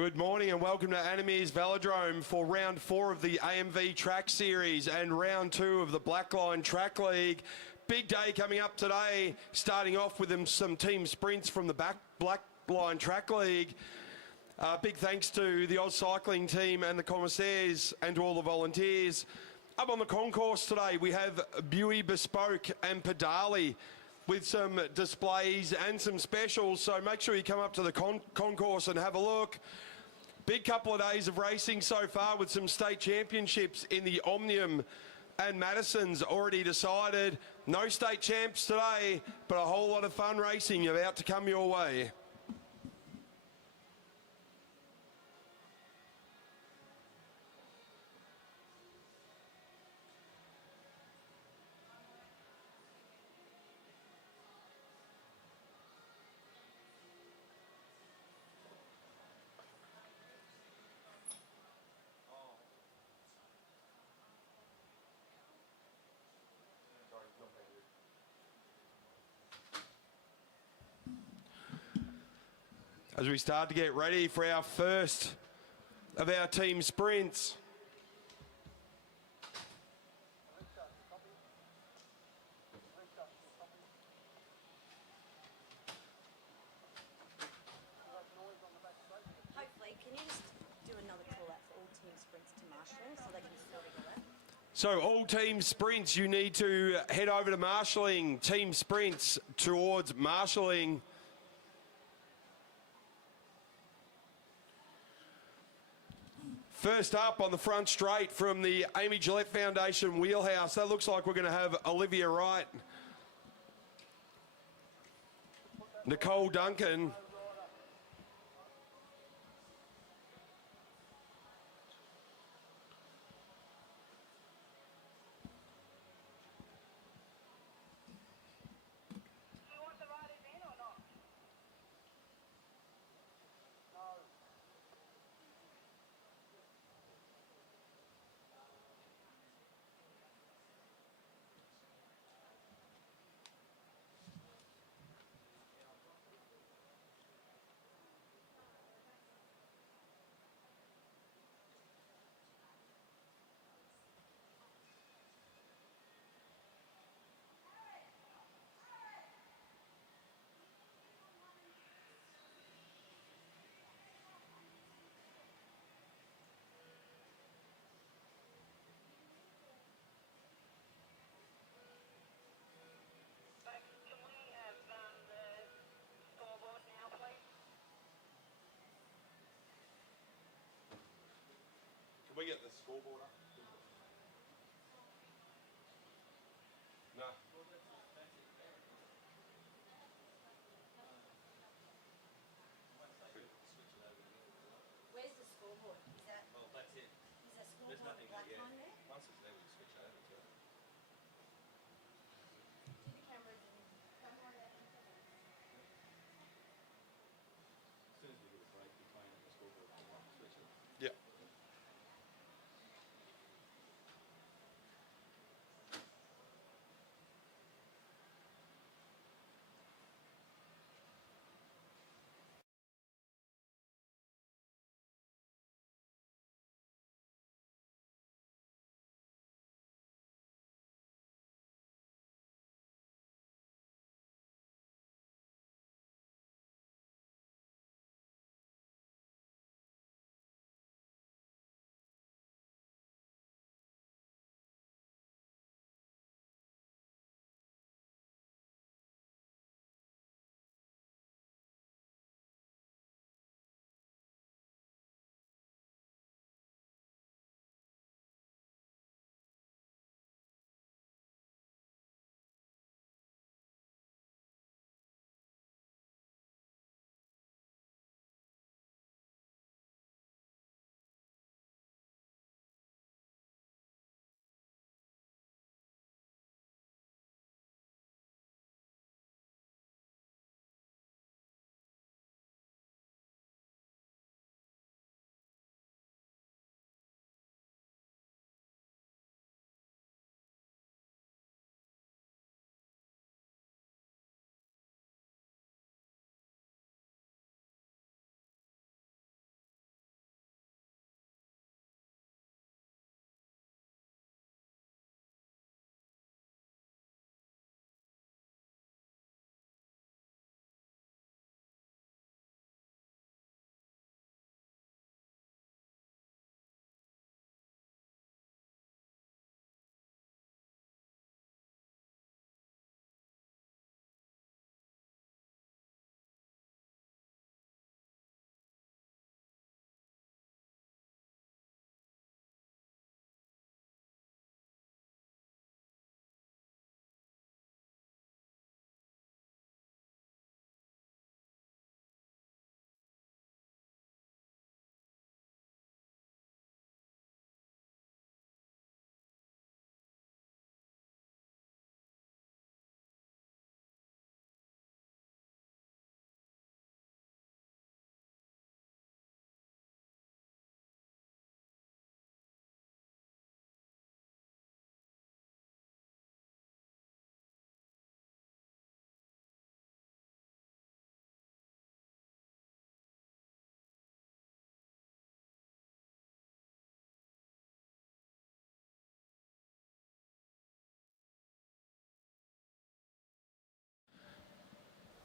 Good morning and welcome to Meares Velodrome for round 4 of the AMV Track Series and round 2 of the Blackline Track League. Big day coming up today, starting off with some team sprints from the Blackline Track League. Big thanks to the Oz Cycling team and the commissaires and to all the volunteers. Up on the concourse today, we have Buey Bespoke and Pedali with some displays and some specials, so make sure you come up to the concourse and have a look. Big couple of days of racing so far with some state championships in the Omnium and Madison's already decided. No state champs today, but a whole lot of fun racing about to come your way. As we start to get ready for our first of our team sprints. Hopefully, can you just do another call out for all team sprints to marshalling so they can still go there? So all team sprints, you need to head over to marshalling. Team sprints towards marshalling. First up on the front straight from the Amy Gillette Foundation wheelhouse, that looks like we're going to have Olivia Wright, Nicole Duncan, Can we get the scoreboard up? No. Where's the scoreboard? Is that? Well, that's it. Is that scoreboard? There's nothing there yet. Blackline there? Once it's there, we switch over to it. Do the cameras and camera there. As soon as we get a break between the scoreboard, we'll switch it. Yeah.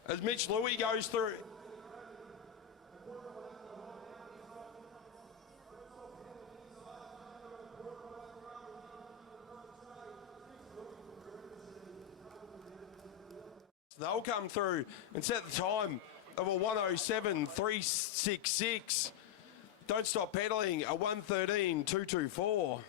as Mitch Louis goes through. They'll come through and set the time of a 107.366. Don't Stop Pedaling, a 113.224.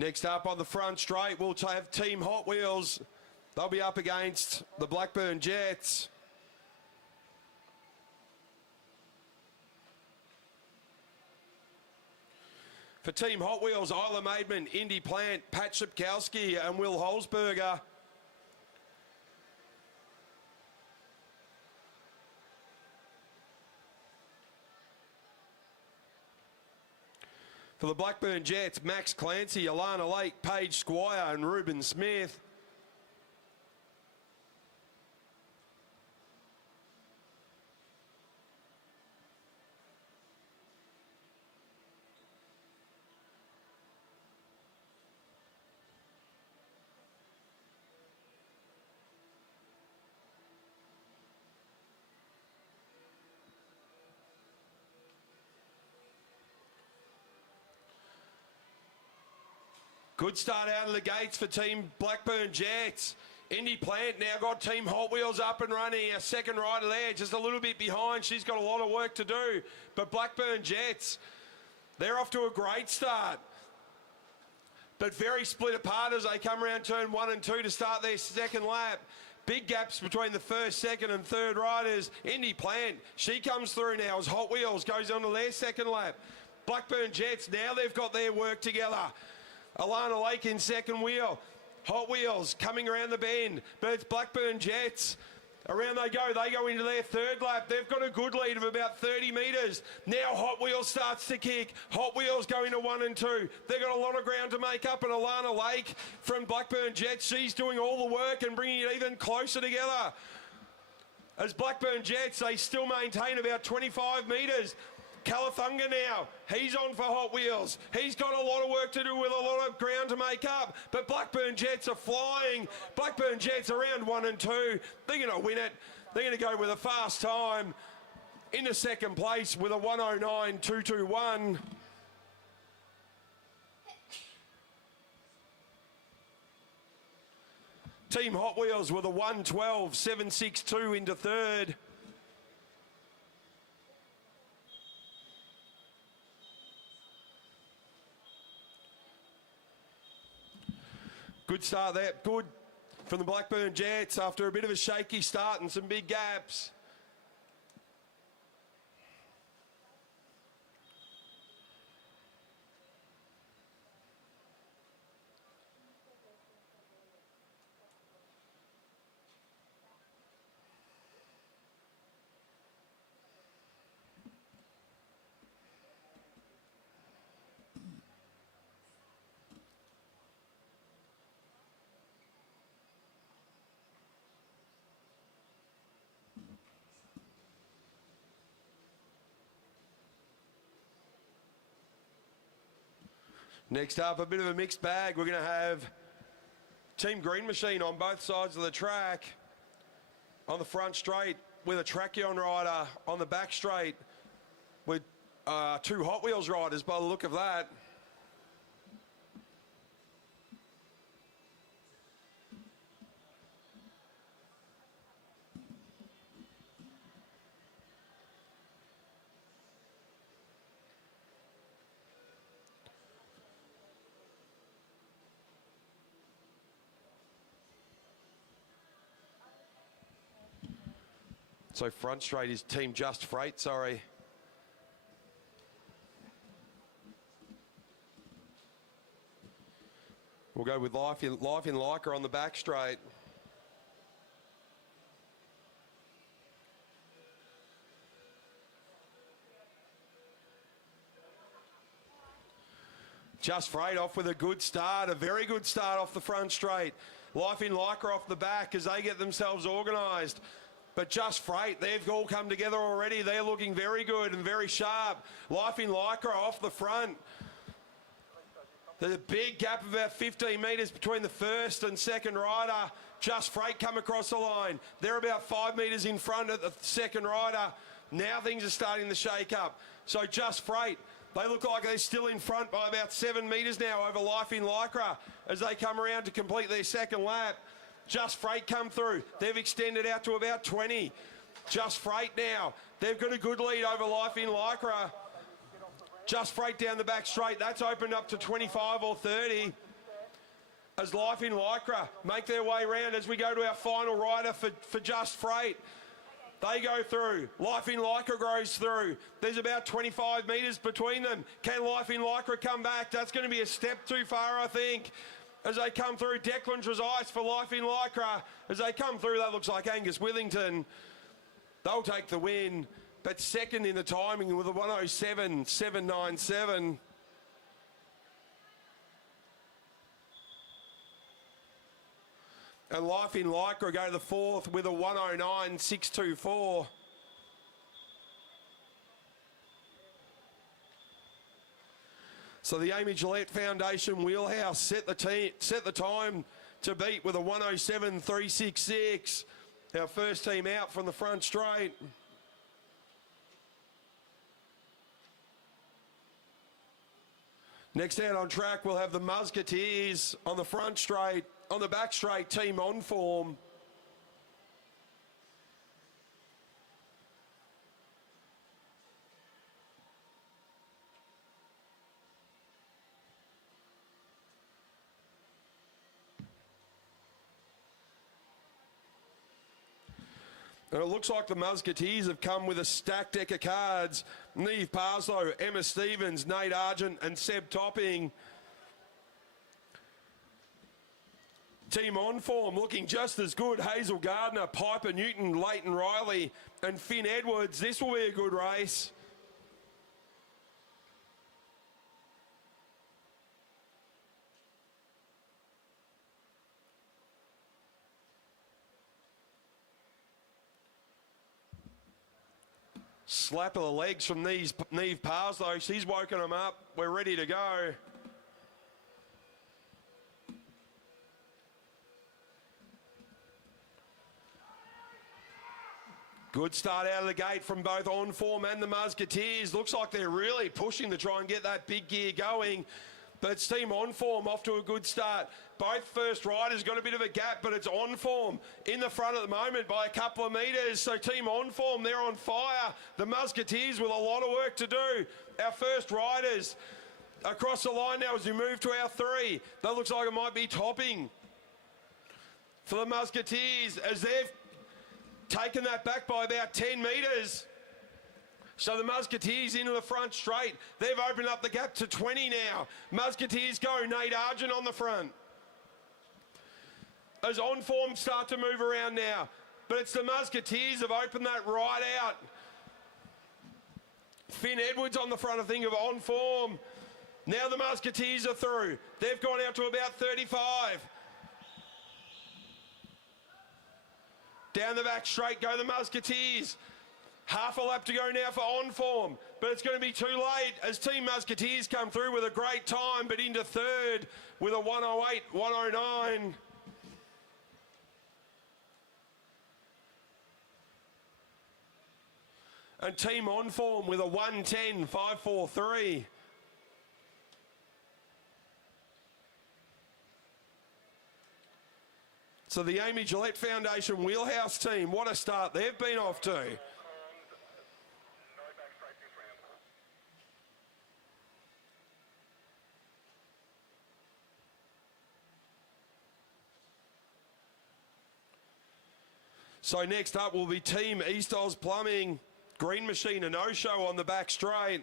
Next up on the front straight, we'll have Team Hot Wheels. They'll be up against the Blackburn Jets. For Team Hot Wheels, Isla Maidman, Indy Plant, Pat Shipkowski and Will Holzberger. For the Blackburn Jets, Max Clancy, Alana Lake, Paige Squire and Ruben Smith. Good start out of the gates for Team Blackburn Jets. Indy Plant now got Team Hot Wheels up and running. Our second rider there, just a little bit behind. She's got a lot of work to do. But Blackburn Jets, they're off to a great start. But very split apart as they come around turn 1 and 2 to start their second lap. Big gaps between the first, second and third riders. Indy Plant, she comes through now as Hot Wheels goes on to their second lap. Blackburn Jets, now they've got their work together. Alana Lake in second wheel. Hot Wheels coming around the bend, but it's Blackburn Jets. Around they go into their third lap. They've got a good lead of about 30 metres. Now Hot Wheels starts to kick. Hot Wheels going to 1 and 2. They've got a lot of ground to make up, and Alana Lake from Blackburn Jets, she's doing all the work and bringing it even closer together. As Blackburn Jets, they still maintain about 25 metres. Calathunga now, he's on for Hot Wheels. He's got a lot of work to do with a lot of ground to make up, but Blackburn Jets are flying. Blackburn Jets around 1 and 2. They're going to win it. They're going to go with a fast time into second place with a 109.221. Team Hot Wheels with a 112.762 into third. Good start there, good from the Blackburn Jets after a bit of a shaky start and some big gaps. Next up, a bit of a mixed bag. We're going to have Team Green Machine on both sides of the track. On the front straight with a Trackion rider. On the back straight with two Hot Wheels riders by the look of that. So front straight is Team Just Freight, sorry. We'll go with Life in Leica on the back straight. Just Freight off with a good start, a very good start off the front straight. Life in Leica off the back as they get themselves organised. But Just Freight, they've all come together already. They're looking very good and very sharp. Life in Leica off the front. There's a big gap of about 15 metres between the first and second rider. Just Freight come across the line. They're about 5 metres in front of the second rider. Now things are starting to shake up. So Just Freight, they look like they're still in front by about 7 metres now over Life in Lycra as they come around to complete their second lap. Just Freight come through. They've extended out to about 20. Just Freight now. They've got a good lead over Life in Lycra. Just Freight down the back straight. That's opened up to 25 or 30. As Life in Lycra make their way round as we go to our final rider for Just Freight. They go through. Life in Lycra goes through. There's about 25 metres between them. Can Life in Lycra come back? That's going to be a step too far, I think. As they come through, Declan Trezise for Life in Lycra. As they come through, that looks like Angus Withington. They'll take the win. But second in the timing with a 107.797. And Life in Lycra go to the fourth with a 109.624. So the Amy Gillette Foundation Wheelhouse set the time to beat with a 107.366. Our first team out from the front straight. Next out on track, we'll have the Musketeers on the front straight. On the back straight, Team On Form. And it looks like the Musketeers have come with a stacked deck of cards. Neve Parslow, Emma Stevens, Nate Argent and Seb Topping. Team On Form looking just as good. Hazel Gardner, Piper Newton, Leighton Riley and Finn Edwards. This will be a good race. Slap of the legs from Neve Parslow. She's woken them up. We're ready to go. Good start out of the gate from both On Form and the Musketeers. Looks like they're really pushing to try and get that big gear going. But it's Team On Form off to a good start. Both first riders got a bit of a gap, but it's On Form in the front at the moment by a couple of metres. So Team On Form, they're on fire. The Musketeers with a lot of work to do. Our first riders across the line now as we move to our three. That looks like it might be Topping for the Musketeers as they've taken that back by about 10 metres. So the Musketeers into the front straight. They've opened up the gap to 20 now. Musketeers go. Nate Argent on the front. As On Form start to move around now. But it's the Musketeers have opened that right out. Finn Edwards on the front, I think, of On Form. Now the Musketeers are through. They've gone out to about 35. Down the back straight go the Musketeers. Half a lap to go now for On Form, but it's going to be too late as Team Musketeers come through with a great time, but into third with a 108.109. And Team On Form with a 110.543. So the Amy Gillette Foundation Wheelhouse team, what a start they've been off to. So next up will be Team East Oz Plumbing. Green Machine, a no-show on the back straight.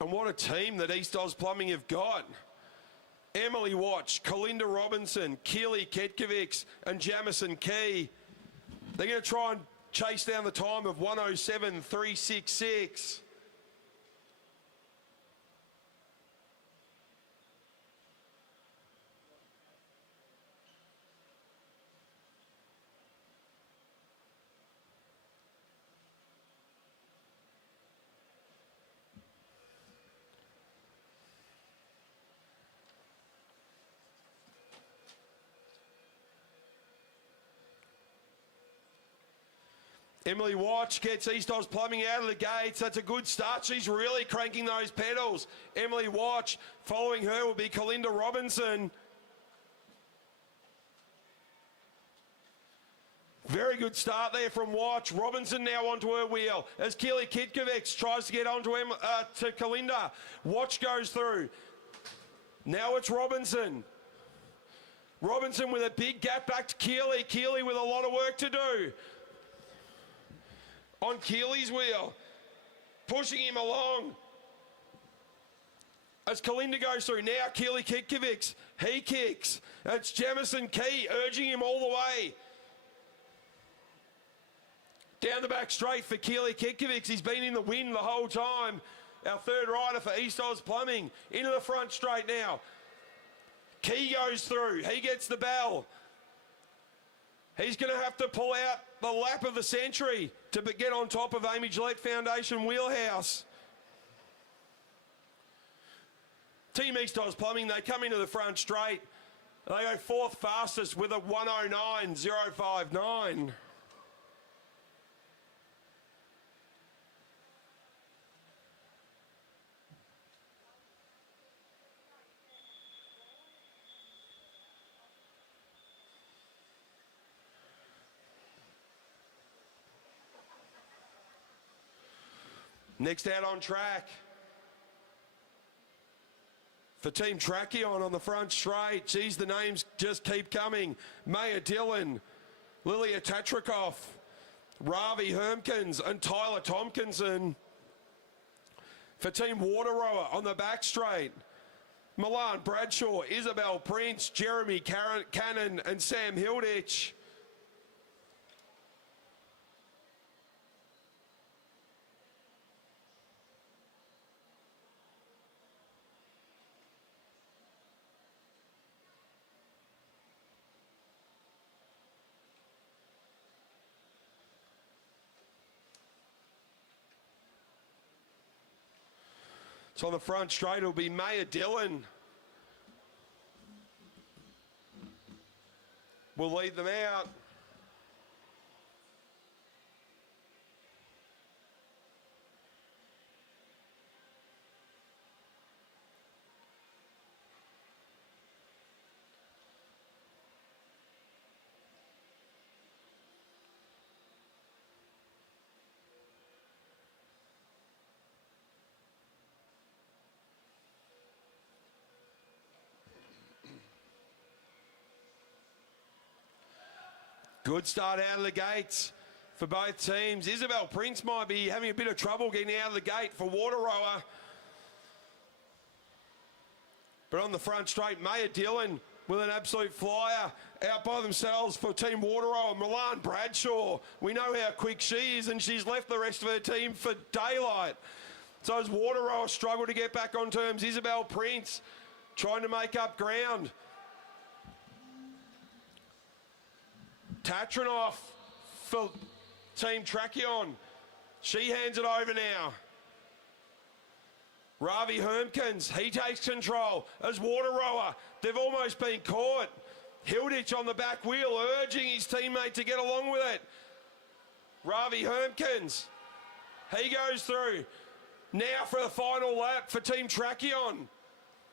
And what a team that East Oz Plumbing have got. Emily Watch, Kalinda Robinson, Keely Ketkovics and Jamison Key. They're going to try and chase down the time of 107.366. Emily Watch gets East Oz Plumbing out of the gates. That's a good start. She's really cranking those pedals. Emily Watch. Following her will be Kalinda Robinson. Very good start there from Watch. Robinson now onto her wheel as Keely Kitkovics tries to get onto to Kalinda. Watch goes through. Now it's Robinson. Robinson with a big gap back to Keely. Keely with a lot of work to do. On Keely's wheel, pushing him along. As Kalinda goes through, now Keely Kitkovics, he kicks. It's Jamison Key urging him all the way. Down the back straight for Keely Kitkovics. He's been in the wind the whole time. Our third rider for East Oz Plumbing. Into the front straight now. Key goes through, he gets the bell. He's going to have to pull out the lap of the century to get on top of Amy Gillette Foundation Wheelhouse. Team East Oz Plumbing, they come into the front straight. They go fourth fastest with a 109.059. Next out on track for Team Trachyon on the front straight. Geez, the names just keep coming. Maya Dillon, Lilia Tatrikoff, Ravi Hermkins and Tyler Tompkinson. For Team Water Rower on the back straight, Milan Bradshaw, Isabel Prince, Jeremy Cannon and Sam Hilditch. So on the front straight, it'll be Maya Dillon. We'll lead them out. Good start out of the gates for both teams. Isabel Prince might be having a bit of trouble getting out of the gate for Water Rower. But on the front straight, Maya Dillon with an absolute flyer out by themselves for Team Water Rower. Milan Bradshaw, we know how quick she is and she's left the rest of her team for daylight. So as Water Rower struggle to get back on terms, Isabel Prince trying to make up ground. Tatrinoff for Team Trachyon. She hands it over now. Ravi Hermkins, he takes control as Water Rower. They've almost been caught. Hilditch on the back wheel, urging his teammate to get along with it. Ravi Hermkins, he goes through. Now for the final lap for Team Trachyon.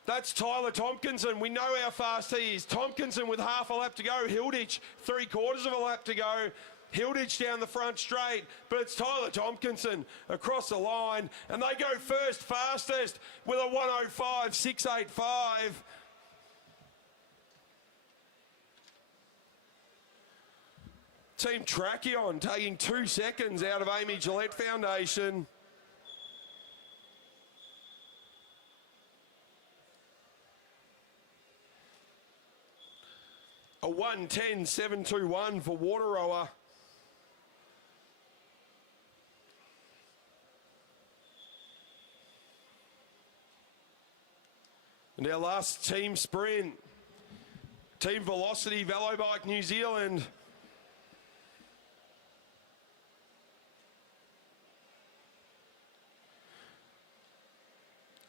That's Tyler Tompkinson. We know how fast he is. Tompkinson with half a lap to go. Hilditch, 3/4 of a lap to go. Hilditch down the front straight, but it's Tyler Tompkinson across the line, and they go first fastest with a 1:05.685. Team Tracheon taking 2 seconds out of Amy Gillette Foundation. A 1:10.721 for Water Rower. And our last team sprint, Team Velocity Velobike New Zealand.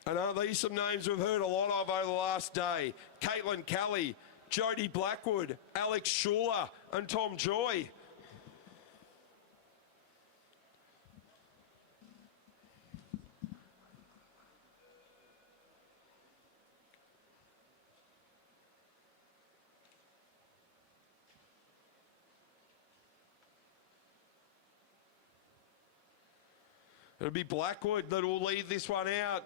And aren't these some names we've heard a lot of over the last day? Caitlin Kelly, Jodie Blackwood, Alex Schuler and Tom Joy. It'll be Blackwood that will lead this one out.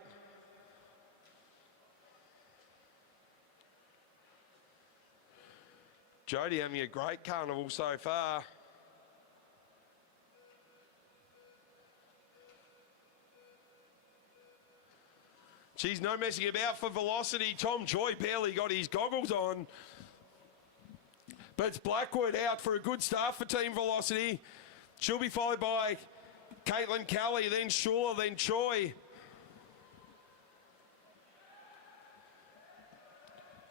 Jodie having a great carnival so far. Geez, no messing about for Velocity. Tom Joy barely got his goggles on. But it's Blackwood out for a good start for Team Velocity. She'll be followed by Caitlin Kelly, then Schuler, then Choi.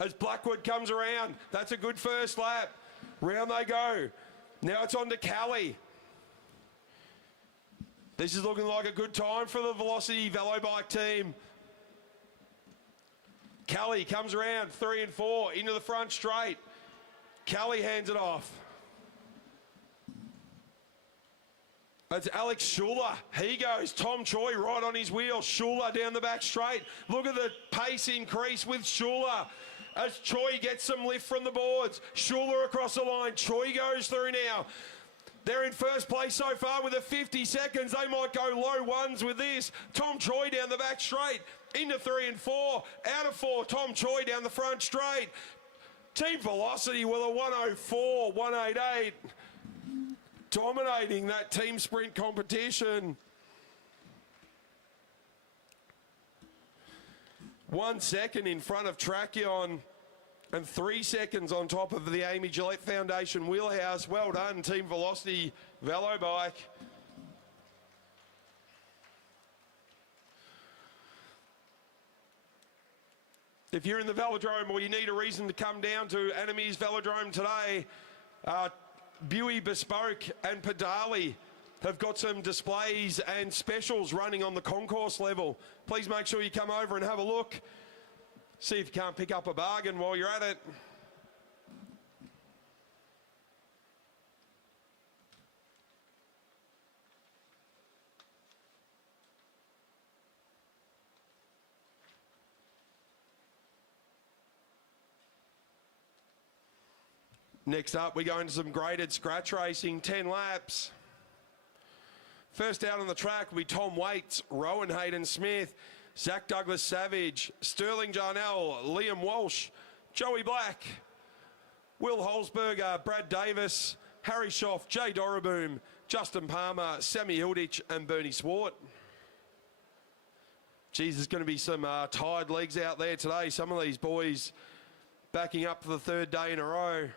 As Blackwood comes around, that's a good first lap. Round they go. Now it's on to Kelly. This is looking like a good time for the Velocity Velobike team. Kelly comes around 3 and 4 into the front straight. Kelly hands it off. That's Alex Schuler. He goes. Tom Choi right on his wheel. Schuler down the back straight. Look at the pace increase with Schuler as Choi gets some lift from the boards. Schuler across the line. Choi goes through now. They're in first place so far with a 50 seconds. They might go low ones with this. Tom Choi down the back straight. Into 3 and 4. Out of 4. Tom Choi down the front straight. Team Velocity with a 1:04.188. Dominating that team sprint competition. 1 second in front of Tracheon and 3 seconds on top of the Amy Gillette Foundation wheelhouse. Well done, Team Velocity Velobike. If you're in the Velodrome or you need a reason to come down to Meares Velodrome today, Buey Bespoke and Padali have got some displays and specials running on the concourse level. Please make sure you come over and have a look. See if you can't pick up a bargain while you're at it. Next up, we go into some graded scratch racing, 10 laps. First out on the track will be Tom Waits, Rowan Hayden Smith, Zach Douglas Savage, Sterling Jarnell, Liam Walsh, Joey Black, Will Holzberger, Brad Davis, Harry Schoff, Jay Doraboom, Justin Palmer, Sammy Hilditch and Bernie Swart. Geez, there's going to be some tired legs out there today. Some of these boys backing up for the third day in a row.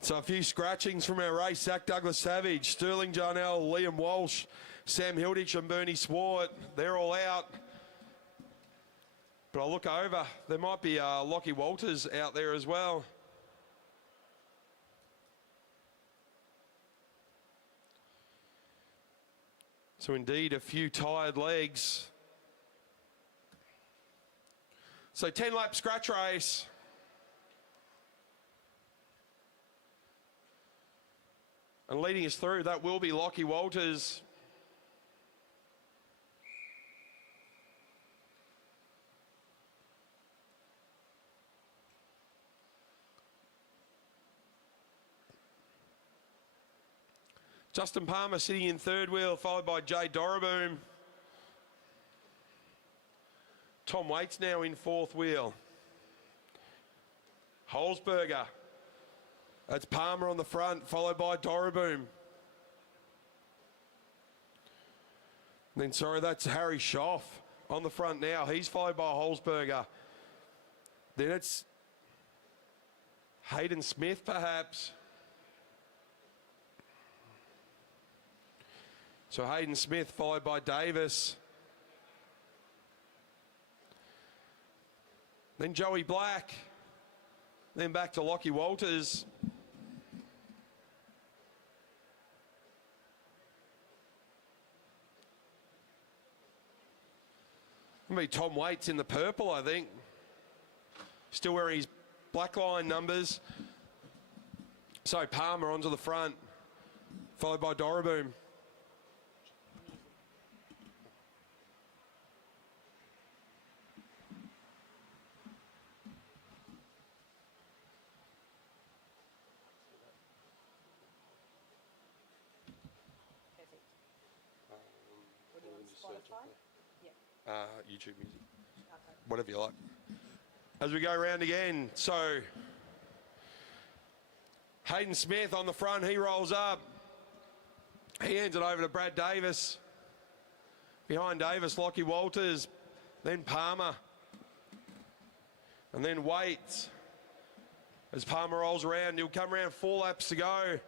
So a few scratchings from our race. Zach Douglas Savage, Sterling Jarnell, Liam Walsh, Sam Hilditch and Bernie Swart. They're all out. But I'll look over. There might be Lockie Walters out there as well. So indeed, a few tired legs. So 10-lap scratch race. And leading us through, that will be Lockie Walters. Justin Palmer sitting in third wheel, followed by Jay Dorraboom. Tom Waits now in fourth wheel. Holzberger. That's Palmer on the front, followed by Dorraboom. Then, sorry, that's Harry Schoff on the front now. He's followed by Holzberger. Then it's Hayden Smith, perhaps. So Hayden Smith followed by Davis. Then Joey Black. Then back to Lockie Walters. It'll be Tom Waits in the purple, I think. Still wearing his Blackline numbers. So Palmer onto the front, followed by Dorraboom. YouTube music, whatever you like. As we go around again, so Hayden Smith on the front, he rolls up. He hands it over to Brad Davis. Behind Davis, Lockie Walters, then Palmer, and then Waits. As Palmer rolls around, he'll come around 4 laps to go.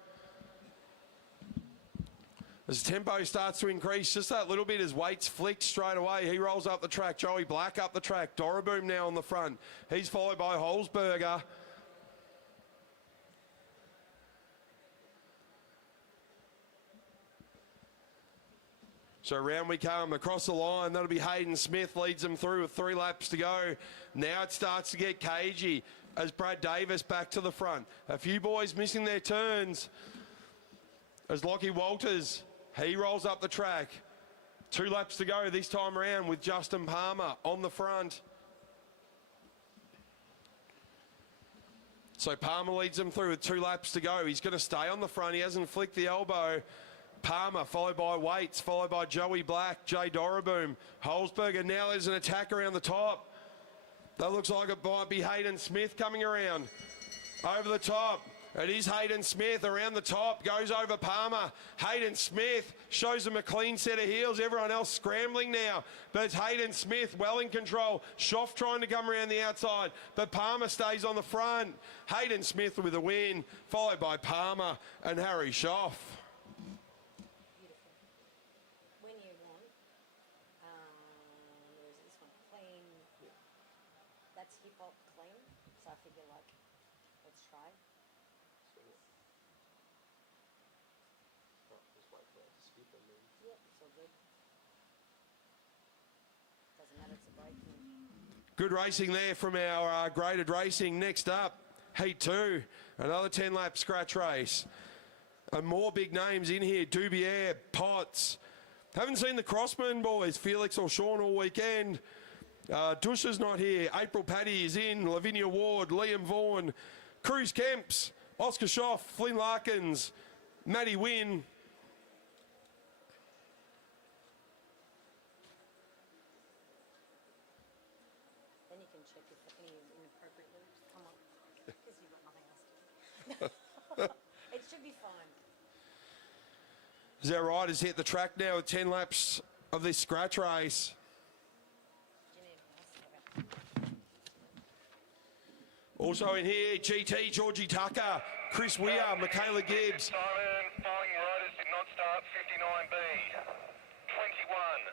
As the tempo starts to increase just that little bit as Waits flicks straight away. He rolls up the track. Joey Black up the track. Dorraboom now on the front. He's followed by Holzberger. So round we come across the line. That'll be Hayden Smith leads them through with 3 laps to go. Now it starts to get cagey as Brad Davis back to the front. A few boys missing their turns as Lockie Walters, he rolls up the track. 2 laps to go this time around with Justin Palmer on the front. So Palmer leads them through with 2 laps to go. He's going to stay on the front. He hasn't flicked the elbow. Palmer followed by Waits, followed by Joey Black, Jay Dorraboom. Holzberger, now there's an attack around the top. That looks like it might be Hayden Smith coming around. Over the top. It is Hayden Smith around the top, goes over Palmer. Hayden Smith shows them a clean set of heels. Everyone else scrambling now, but it's Hayden Smith well in control. Schoff trying to come around the outside, but Palmer stays on the front. Hayden Smith with a win, followed by Palmer and Harry Schoff. When you want, there's this one, clean. That's hip hop clean, so I figure like, let's try. Yep, it's all good. Doesn't matter, it's a break. Good racing there from our graded racing. Next up, Heat 2, another 10-lap scratch race. And more big names in here, Dubier, Potts. Haven't seen the Crossman boys, Felix or Sean all weekend. Dusha's not here. April Paddy is in. Lavinia Ward, Liam Vaughan, Cruz Kemps, Oscar Schoff, Flynn Larkins, Matty Wynn. Then you can check if any inappropriate loops come up, because you've got nothing else to do. It should be fine. As our riders hit the track now with 10 laps of this scratch race. Also in here, GT, Georgie Tucker, Chris Weir, Michaela Gibbs. Simon, following riders did not start 59B. 21,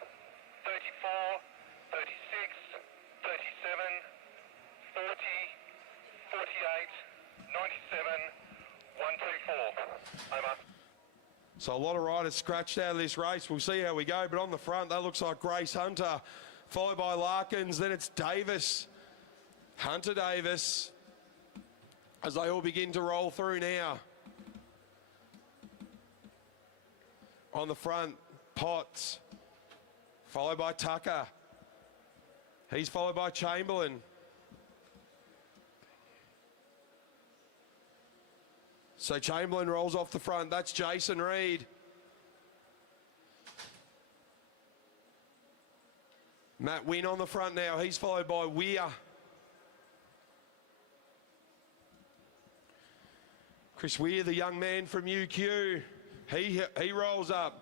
34, 36, 37, So a lot of riders scratched out of this race. We'll see how we go. But on the front, that looks like Grace Hunter, followed by Larkins. Then it's Davis, Hunter Davis, as they all begin to roll through now. On the front, Potts, followed by Tucker. He's followed by Chamberlain. So Chamberlain rolls off the front. That's Jason Reed. Matt Wynn on the front now. He's followed by Weir. Chris Weir, the young man from UQ. He rolls up.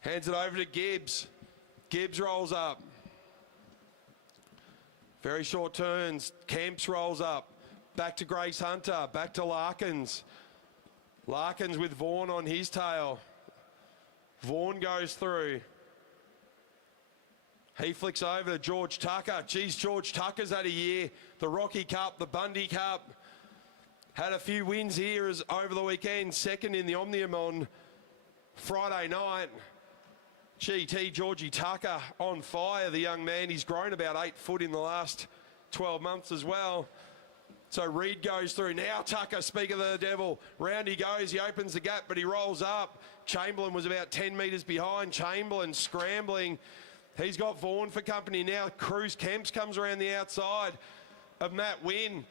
Hands it over to Gibbs. Gibbs rolls up. Very short turns. Camps rolls up. Back to Grace Hunter. Back to Larkins. Larkins with Vaughan on his tail. Vaughan goes through. He flicks over to George Tucker. Geez, George Tucker's had a year. The Rocky Cup, the Bundy Cup. Had a few wins here as over the weekend. Second in the Omnium on Friday night. GT Georgie Tucker on fire, the young man. He's grown about 8 foot in the last 12 months as well. So Reed goes through. Now Tucker, speak of the devil. Round he goes. He opens the gap, but he rolls up. Chamberlain was about 10 metres behind. Chamberlain scrambling. He's got Vaughan for company now. Cruz Kemps comes around the outside of Matt Wynn.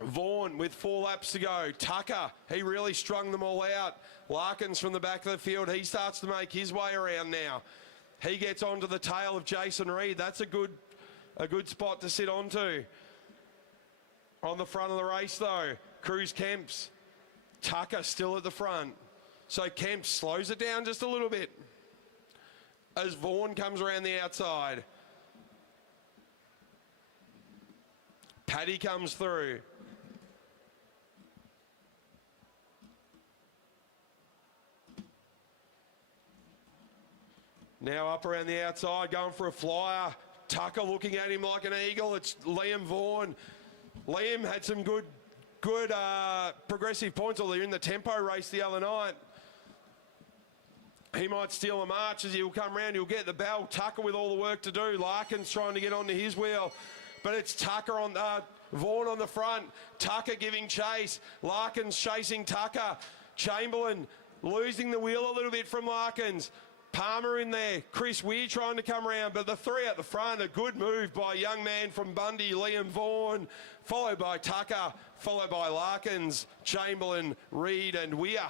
Vaughan with 4 laps to go. Tucker, he really strung them all out. Larkins from the back of the field. He starts to make his way around now. He gets onto the tail of Jason Reed. That's a good spot to sit onto. On the front of the race though, Cruz Kemps. Tucker still at the front. So Kemps slows it down just a little bit as Vaughan comes around the outside. Paddy comes through. Now up around the outside, going for a flyer. Tucker looking at him like an eagle. It's Liam Vaughan. Liam had some good progressive points, although in the tempo race the other night. He might steal a march as he'll come round. He'll get the bell. Tucker with all the work to do. Larkins trying to get onto his wheel. But it's Tucker on Vaughan on the front. Tucker giving chase. Larkins chasing Tucker. Chamberlain losing the wheel a little bit from Larkins. Palmer in there. Chris Weir trying to come around. But the 3 at the front, a good move by a young man from Bundy, Liam Vaughan. Followed by Tucker. Followed by Larkins, Chamberlain, Reed and Weir.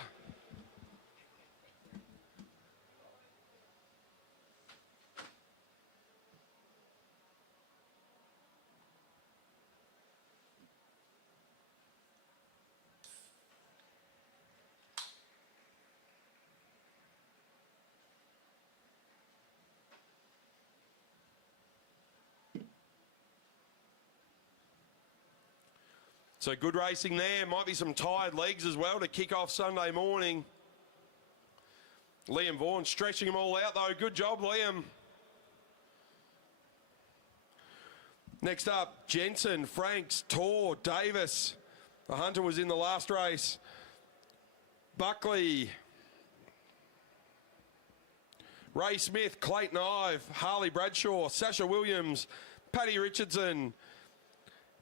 So good racing there. Might be some tired legs as well to kick off Sunday morning. Liam Vaughan stretching them all out though. Good job, Liam. Next up, Jensen, Franks, Tor, Davis. The Hunter was in the last race. Buckley. Ray Smith, Clayton Ive, Harley Bradshaw, Sasha Williams, Paddy Richardson,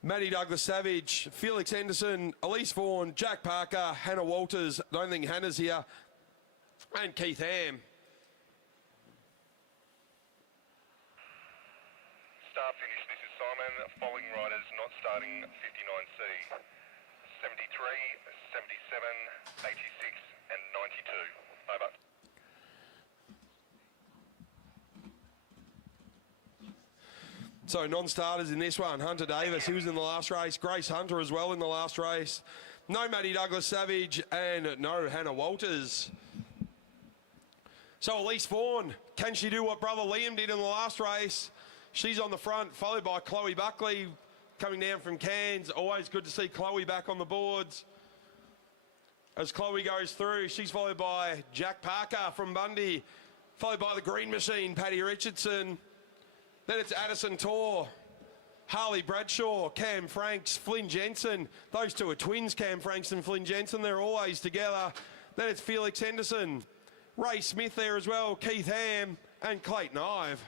Matty Douglas Savage, Felix Henderson, Elise Vaughan, Jack Parker, Hannah Walters, don't think Hannah's here, and Keith Ham. Start finish, this is Simon. Following riders not starting 59C. 73, 77, 86 and 92. Over. So non-starters in this one. Hunter Davis, he was in the last race. Grace Hunter as well in the last race. No Matty Douglas Savage and no Hannah Walters. So Elise Vaughan, can she do what brother Liam did in the last race? She's on the front, followed by Chloe Buckley coming down from Cairns. Always good to see Chloe back on the boards. As Chloe goes through, she's followed by Jack Parker from Bundy, followed by the Green Machine, Paddy Richardson. Then it's Addison Tor. Harley Bradshaw, Cam Franks, Flynn Jensen. Those two are twins, Cam Franks and Flynn Jensen. They're always together. Then it's Felix Henderson, Ray Smith there as well, Keith Ham and Clayton Ive.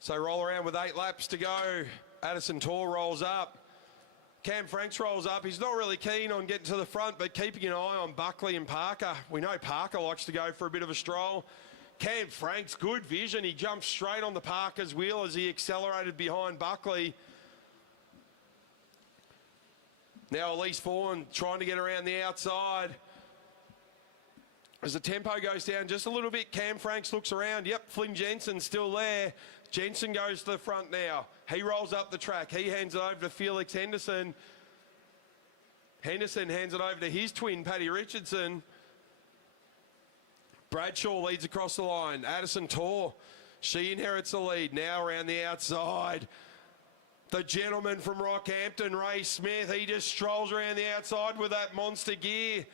So roll around with 8 laps to go. Addison Tor rolls up. Cam Franks rolls up. He's not really keen on getting to the front, but keeping an eye on Buckley and Parker. We know Parker likes to go for a bit of a stroll. Cam Franks, good vision. He jumped straight on the Parker's wheel as he accelerated behind Buckley. Now Elise Vaughan trying to get around the outside. As the tempo goes down just a little bit, Cam Franks looks around. Yep, Flynn Jensen's still there. Jensen goes to the front now. He rolls up the track. He hands it over to Felix Henderson. Henderson hands it over to his twin, Paddy Richardson. Bradshaw leads across the line. Addison Tor, she inherits the lead. Now around the outside. The gentleman from Rockhampton, Ray Smith, he just strolls around the outside with that monster gear.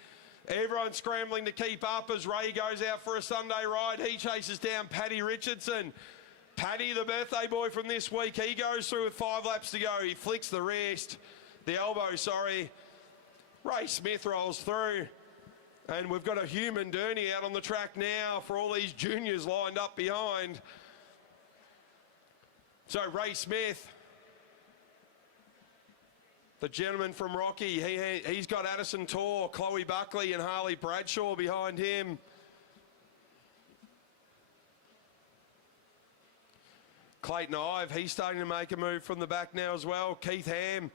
Everyone's scrambling to keep up as Ray goes out for a Sunday ride. He chases down Paddy Richardson. Paddy, the birthday boy from this week, he goes through with 5 laps to go. He flicks the wrist, the elbow, sorry. Ray Smith rolls through. And we've got a human Derny out on the track now for all these juniors lined up behind. So Ray Smith, the gentleman from Rocky, he's got Addison Tor, Chloe Buckley and Harley Bradshaw behind him. Clayton Ive, he's starting to make a move from the back now as well. Keith Ham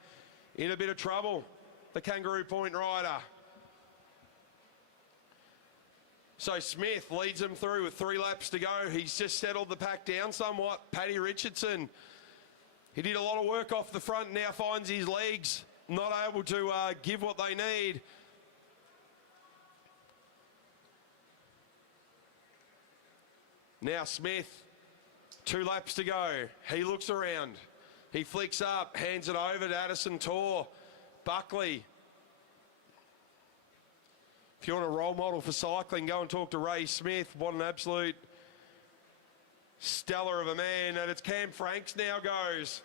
in a bit of trouble, the Kangaroo Point rider. So Smith leads him through with 3 laps to go. He's just settled the pack down somewhat. Paddy Richardson, he did a lot of work off the front, now finds his legs not able to give what they need. Now Smith, 2 laps to go. He looks around. He flicks up, hands it over to Addison Tor. Buckley. If you want a role model for cycling, go and talk to Ray Smith. What an absolute stellar of a man. And it's Cam Franks now goes.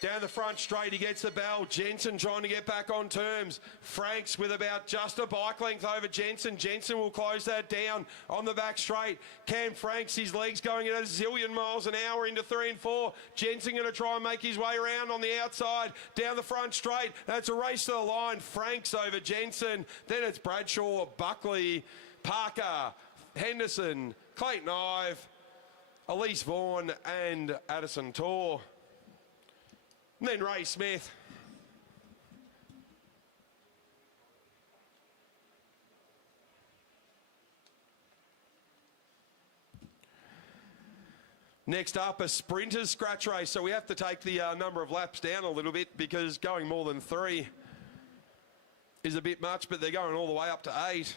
Down the front straight, he gets the bell. Jensen trying to get back on terms. Franks with about just a bike length over Jensen. Jensen will close that down on the back straight. Cam Franks, his legs going at a zillion miles an hour into 3 and 4. Jensen going to try and make his way around on the outside. Down the front straight. That's a race to the line. Franks over Jensen. Then it's Bradshaw, Buckley, Parker, Henderson, Clayton Ive, Elise Vaughan and Addison Tor. And then Ray Smith. Next up, a sprinters scratch race. So we have to take the number of laps down a little bit because going more than 3 is a bit much, but they're going all the way up to 8.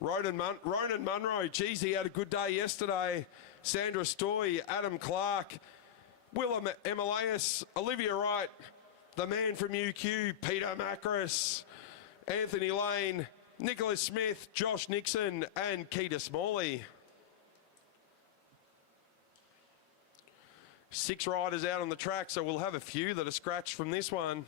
Ronan Munro, geez, he had a good day yesterday. Sandra Stoy, Adam Clark, Willem Emilius, Olivia Wright, the man from UQ, Peter Macris, Anthony Lane, Nicholas Smith, Josh Nixon and Keita Smalley. 6 riders out on the track, so we'll have a few that are scratched from this one.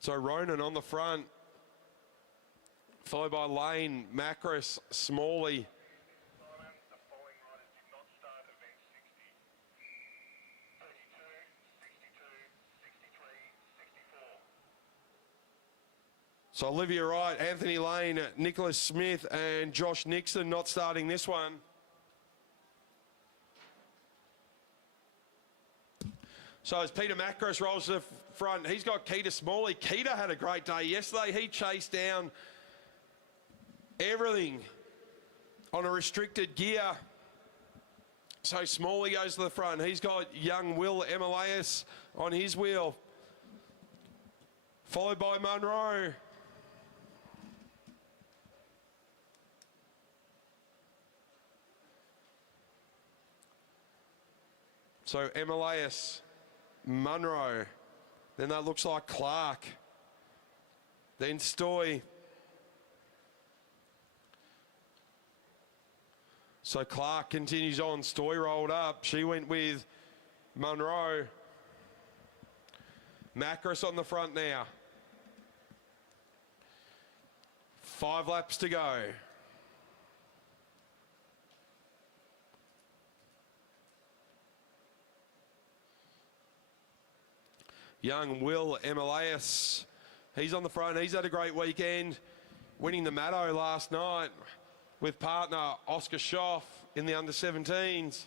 So Ronan on the front, followed by Lane, Macris, Smalley. The following riders did not start event 60. 32, 62, 63, 64. So Olivia Wright, Anthony Lane, Nicholas Smith and Josh Nixon not starting this one. So as Peter Macris rolls to the front, he's got Keita Smalley. Keita had a great day yesterday. He chased down everything on a restricted gear. So Smalley goes to the front. He's got young Will Emilius on his wheel, followed by Munro. So Emilius, Munro, then that looks like Clark, then Stoy. So Clark continues on. Stoy rolled up. She went with Munro. Macris on the front now. 5 laps to go. Young Will Emilius. He's on the front. He's had a great weekend, winning the Maddo last night with partner Oscar Schoff in the under-17s.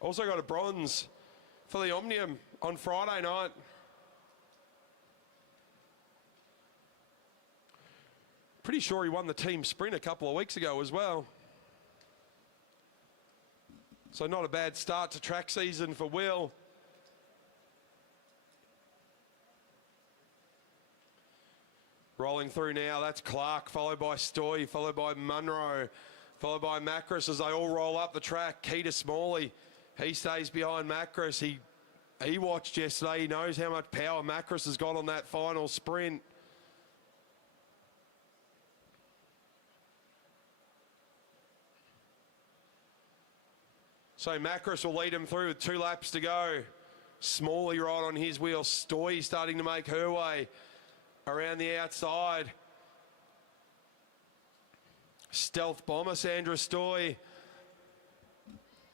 Also got a bronze for the Omnium on Friday night. Pretty sure he won the team sprint a couple of weeks ago as well. So not a bad start to track season for Will. Rolling through now, that's Clark, followed by Stoy, followed by Munro, followed by Macris as they all roll up the track. Keita Smalley, he stays behind Macris. He watched yesterday. He knows how much power Macris has got on that final sprint. So Macris will lead him through with 2 laps to go. Smalley right on his wheel. Stoy starting to make her way around the outside. Stealth bomber Sandra Stoy.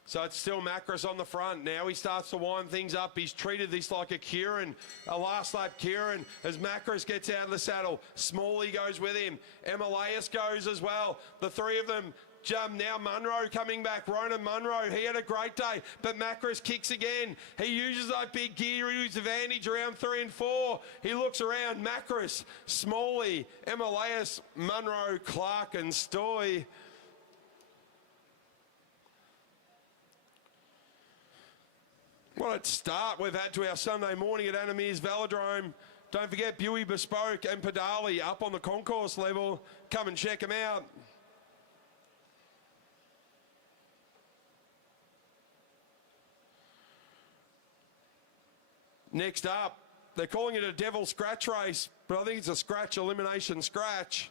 So it's still Macris on the front. Now he starts to wind things up. He's treated this like a Kierin, a last lap Kierin, as Macris gets out of the saddle. Smalley goes with him. Emilius goes as well. The 3 of them jump now. Munro coming back. Ronan Munro, he had a great day, but Macris kicks again. He uses that big gear, huge advantage around 3 and 4. He looks around. Macris, Smalley, Emilius, Munro, Clark and Stoy. What a start we've had to our Sunday morning at Meares Velodrome. Don't forget Buey Bespoke and Pedali up on the concourse level. Come and check them out. Next up, they're calling it a devil scratch race, but I think it's a scratch elimination scratch.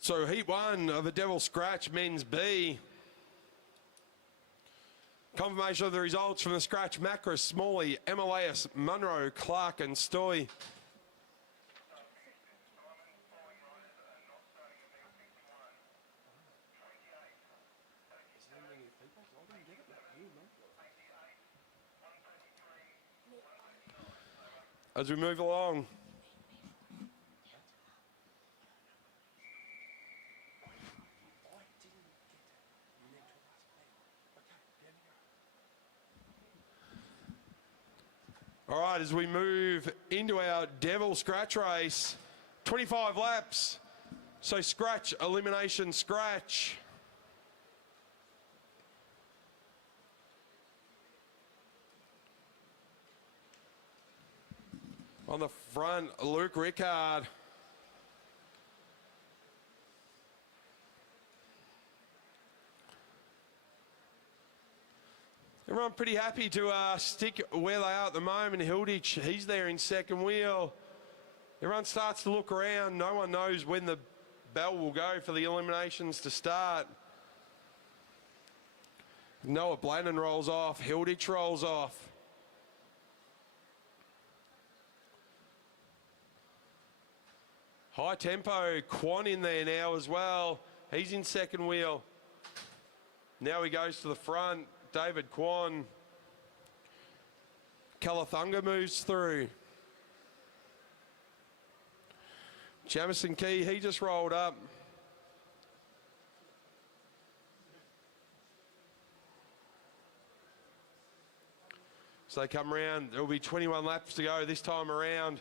So heat 1 of the Devil Scratch Men's B. Confirmation of the results from the scratch: Macris, Smalley, Emilius, Munro, Clark and Stoy. As we move along. All right, as we move into our Devil Scratch race, 25 laps. So scratch, elimination, scratch. On the front, Luke Rickard. Everyone pretty happy to stick where they are at the moment. Hilditch, he's there in second wheel. Everyone starts to look around. No one knows when the bell will go for the eliminations to start. Noah Blannon rolls off. Hilditch rolls off. High tempo. Quan in there now as well. He's in second wheel. Now he goes to the front. David Quan. Calathunga moves through. Jamison Key, he just rolled up. So they come around. There will be 21 laps to go this time around.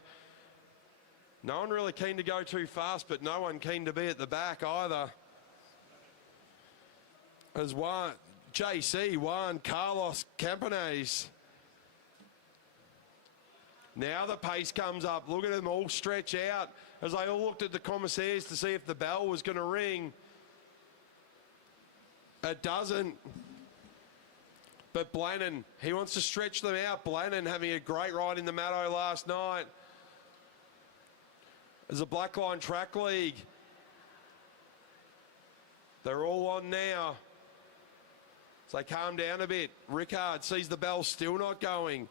No one really keen to go too fast, but no one keen to be at the back either. As Juan, JC, Juan Carlos Campones. Now the pace comes up. Look at them all stretch out as they all looked at the commissaires to see if the bell was going to ring. It doesn't. But Blannon, he wants to stretch them out. Blannon having a great ride in the Maddo last night. As a Blackline Track League. They're all on now. So they calm down a bit. Rickard sees the bell still not going.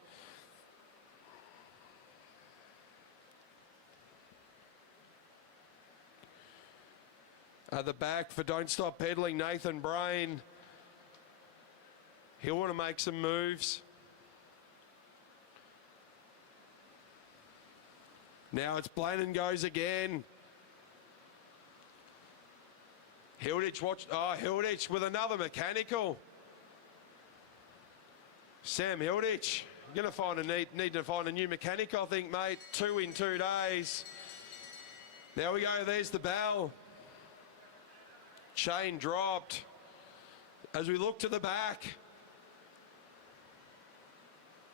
At the back for Don't Stop Pedaling, Nathan Brain. He'll want to make some moves. Now it's Blannon goes again. Hilditch watch. Oh, Hilditch with another mechanical. Sam Hilditch, you're going to find need to find a new mechanic, I think, mate. 2 in 2 days. There we go. There's the bell. Chain dropped. As we look to the back.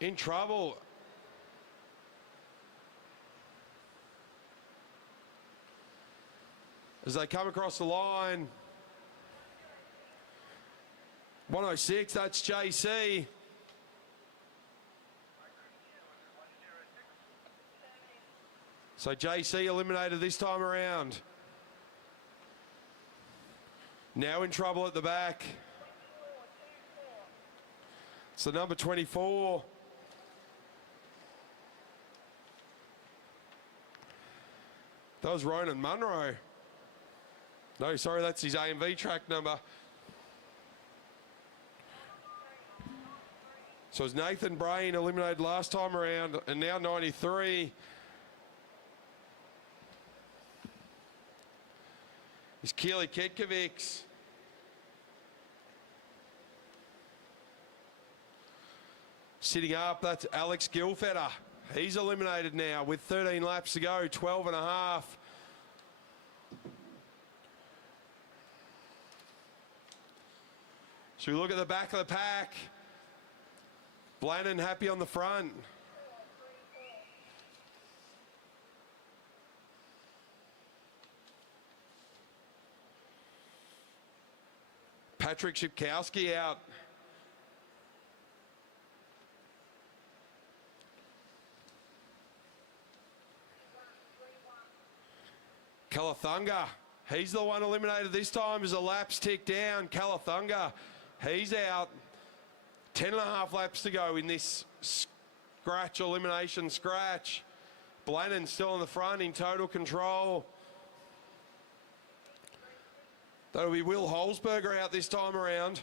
In trouble. As they come across the line. 106, that's JC. So JC eliminated this time around. Now in trouble at the back. It's the number 24. That was Ronan Munro. No, sorry, that's his AMV track number. So it's Nathan Brain eliminated last time around, and now 93. It's Keely Ketkovics. Sitting up, that's Alex Gilfetter. He's eliminated now with 13 laps to go, 12 and a half. So we look at the back of the pack. Blannon happy on the front. Patrick Shipkowski out. Calathunga, he's the one eliminated this time as the laps tick down. Calathunga, he's out. 10 and a half laps to go in this scratch elimination scratch. Blannon still in the front in total control. That'll be Will Holzberger out this time around.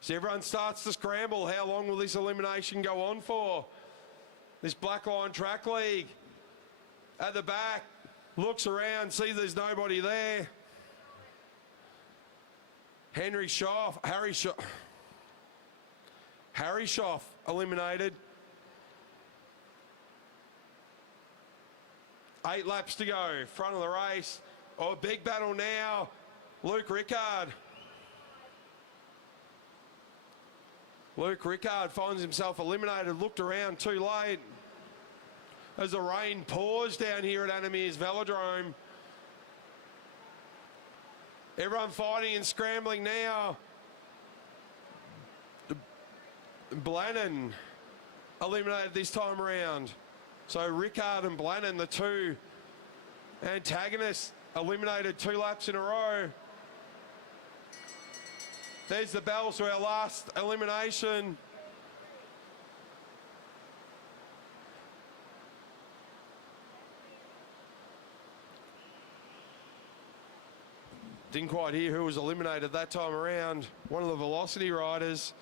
So everyone starts to scramble. How long will this elimination go on for? This Blackline Track League. At the back, looks around, sees there's nobody there. Harry Schoff eliminated. 8 laps to go, front of the race. Oh, big battle now. Luke Rickard. Luke Rickard finds himself eliminated, looked around too late. As the rain pours down here at Meares Velodrome. Everyone fighting and scrambling now. Blannon eliminated this time around. So Rickard and Blannon, the two antagonists, eliminated 2 laps in a row. There's the bells to our last elimination. Didn't quite hear who was eliminated that time around. One of the Velocity riders.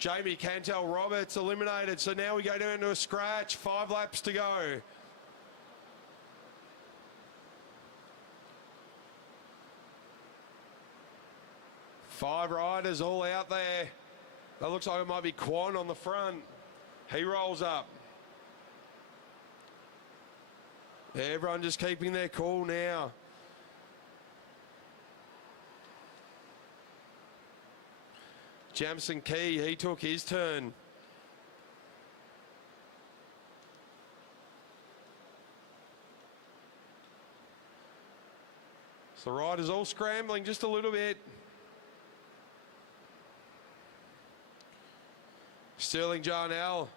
Jamie Cantel-Roberts eliminated, so now we go down to a scratch. 5 laps to go. Five riders all out there. That looks like it might be Quan on the front. He rolls up. Everyone just keeping their cool now. Jamison Key, he took his turn. So the riders all scrambling just a little bit. Sterling Jarnell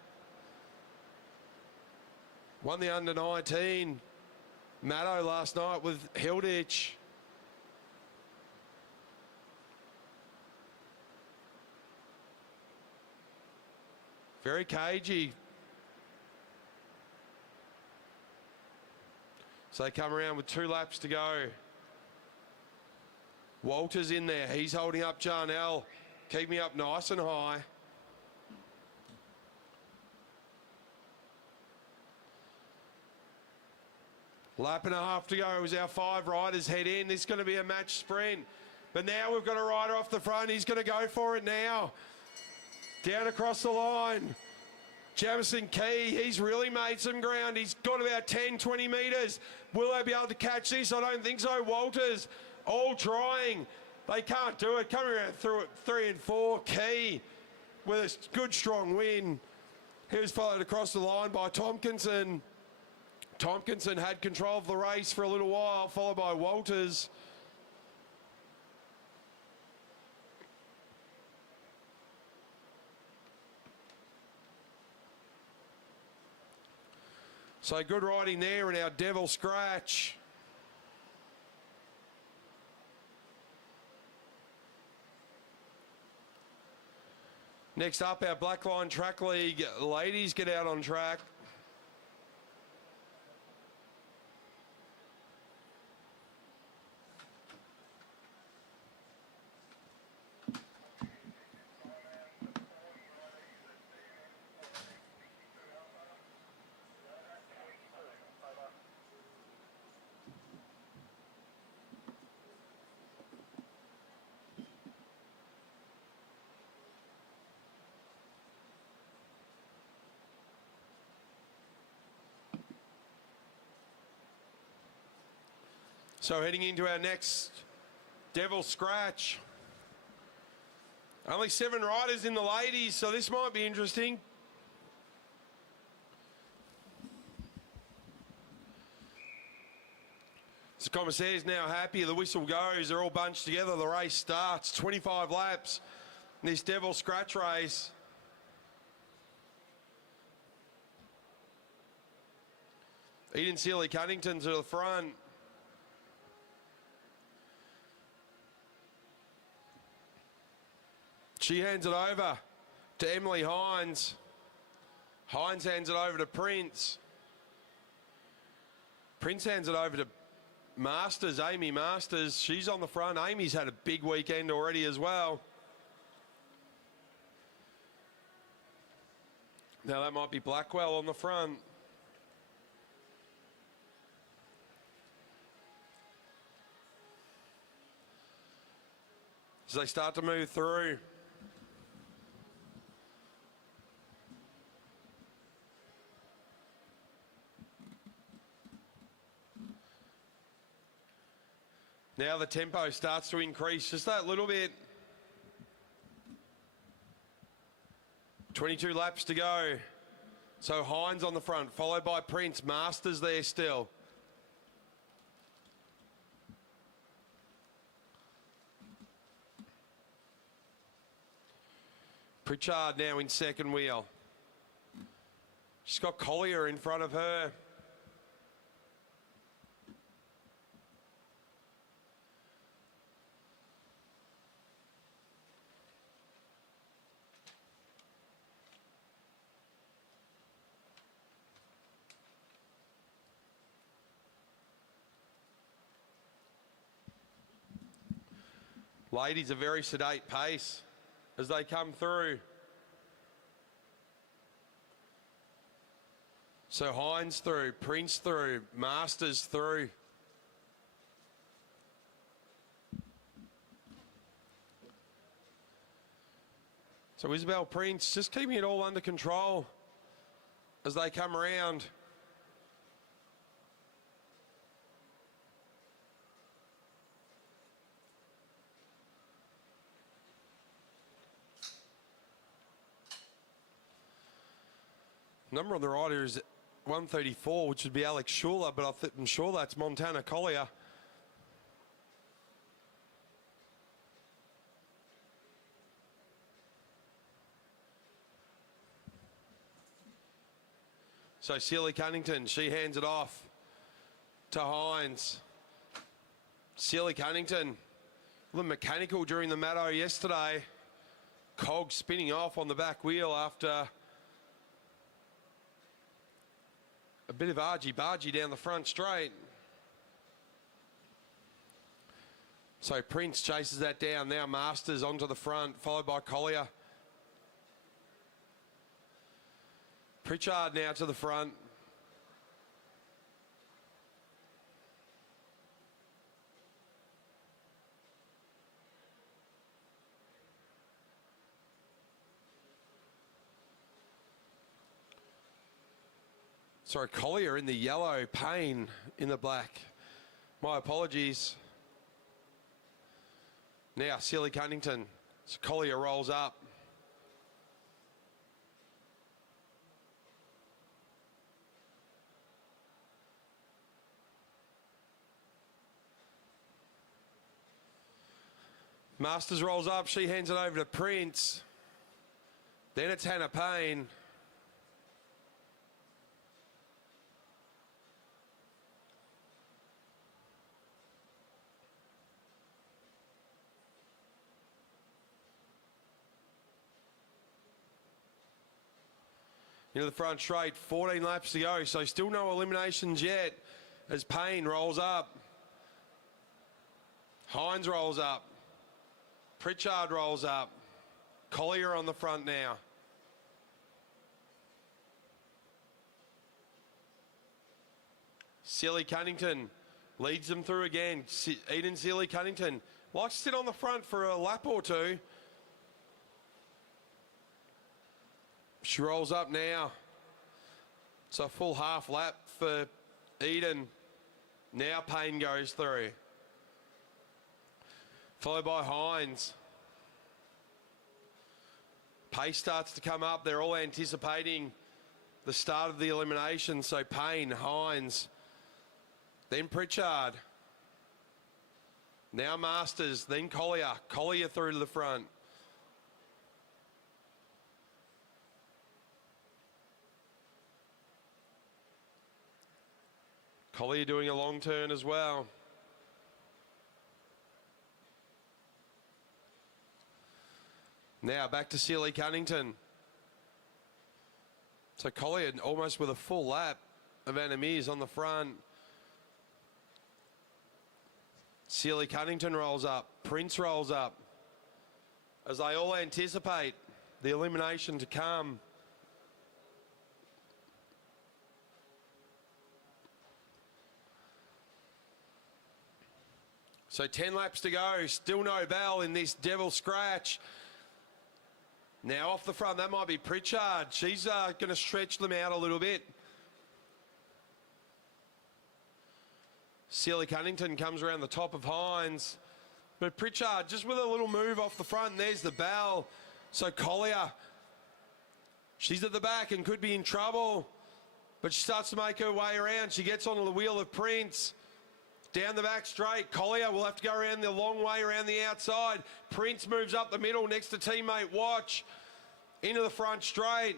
won the under-19 Maddo last night with Hilditch. Very cagey. So they come around with 2 laps to go. Walter's in there. He's holding up Jarnell. Keep me up nice and high. Lap and a half to go as our 5 riders head in. This is going to be a match sprint. But now we've got a rider off the front. He's going to go for it now. Down across the line. Jamison Key, he's really made some ground. He's got about 10, 20 metres. Will they be able to catch this? I don't think so. Walters all trying. They can't do it. Coming around through it, 3 and 4. Key with a good, strong win. He was followed across the line by Tompkinson. Tompkinson had control of the race for a little while, followed by Walters. So good riding there in our Devil Scratch. Next up, our Blackline Track League ladies get out on track. So heading into our next Devil Scratch. Only 7 riders in the ladies, so this might be interesting. The commissaire's now happy. The whistle goes. They're all bunched together. The race starts. 25 laps in this Devil Scratch race. Eden Sealy-Cunnington to the front. She hands it over to Emily Hines. Hines hands it over to Prince. Prince hands it over to Masters, Amy Masters. She's on the front. Amy's had a big weekend already as well. Now that might be Blackwell on the front. As they start to move through. Now the tempo starts to increase just that little bit. 22 laps to go. So Hines on the front, followed by Prince. Masters there still. Pritchard now in second wheel. She's got Collier in front of her. Ladies, a very sedate pace as they come through. So Hines through, Prince through, Masters through. So Isabel Prince just keeping it all under control as they come around. Number on the rider is 134, which would be Alex Schuler, but I'm sure that's Montana Collier. So Sealy Cunnington, she hands it off to Hines. Sealy Cunnington, a little mechanical during the Maddo yesterday. Cog spinning off on the back wheel after a bit of argy-bargy down the front straight. So Prince chases that down. Now Masters onto the front, followed by Collier. Pritchard now to the front. Sorry, Collier in the yellow, Payne in the black. My apologies. Now, Sealy Cunnington. So Collier rolls up. Masters rolls up. She hands it over to Prince. Then it's Hannah Payne. Into the front straight, 14 laps to go, so still no eliminations yet as Payne rolls up. Hines rolls up. Pritchard rolls up. Collier on the front now. Sealy Cunnington leads them through again. Eden Sealy Cunnington likes to sit on the front for a lap or two. She rolls up now. It's a full half lap for Eden. Now Payne goes through. Followed by Hines. Pace starts to come up. They're all anticipating the start of the elimination. So Payne, Hines, then Pritchard. Now Masters, then Collier. Collier through to the front. Collier doing a long turn as well. Now back to Sealy Cunnington. So Collier almost with a full lap of Meares on the front. Sealy Cunnington rolls up. Prince rolls up. As they all anticipate the elimination to come. So 10 laps to go. Still no bell in this Devil Scratch. Now off the front, that might be Pritchard. She's going to stretch them out a little bit. Sealy Cunnington comes around the top of Hines. But Pritchard just with a little move off the front. And there's the bell. So Collier, she's at the back and could be in trouble. But she starts to make her way around. She gets onto the wheel of Prince. Down the back straight, Collier will have to go around the long way around the outside. Prince moves up the middle next to teammate Watch. Into the front straight.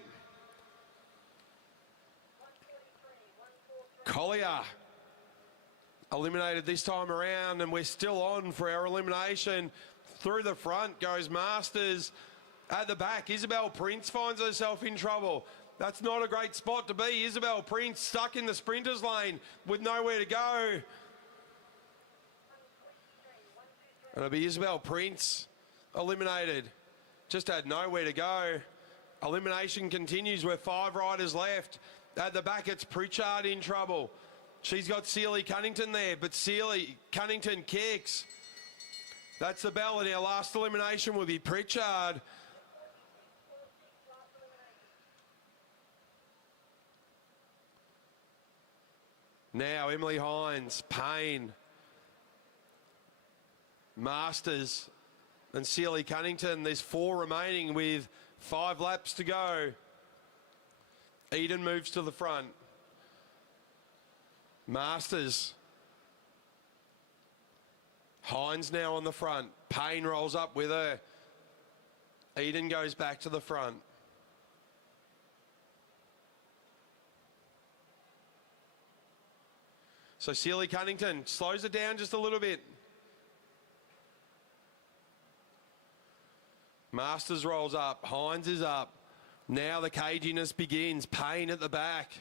Collier eliminated this time around, and we're still on for our elimination. Through the front goes Masters. At the back, Isabel Prince finds herself in trouble. That's not a great spot to be. Isabel Prince stuck in the sprinters lane with nowhere to go. And it'll be Isabel Prince eliminated. Just had nowhere to go. Elimination continues with 5 riders left. At the back, it's Pritchard in trouble. She's got Sealy Cunnington there, but Sealy Cunnington kicks. That's the bell, and our last elimination will be Pritchard. Now, Emily Hines, Payne, Masters, and Sealy Cunnington. There's 4 remaining with 5 laps to go. Eden moves to the front. Masters. Hines now on the front. Payne rolls up with her. Eden goes back to the front. So Sealy Cunnington slows it down just a little bit. Masters rolls up. Hines is up. Now the caginess begins. Payne at the back.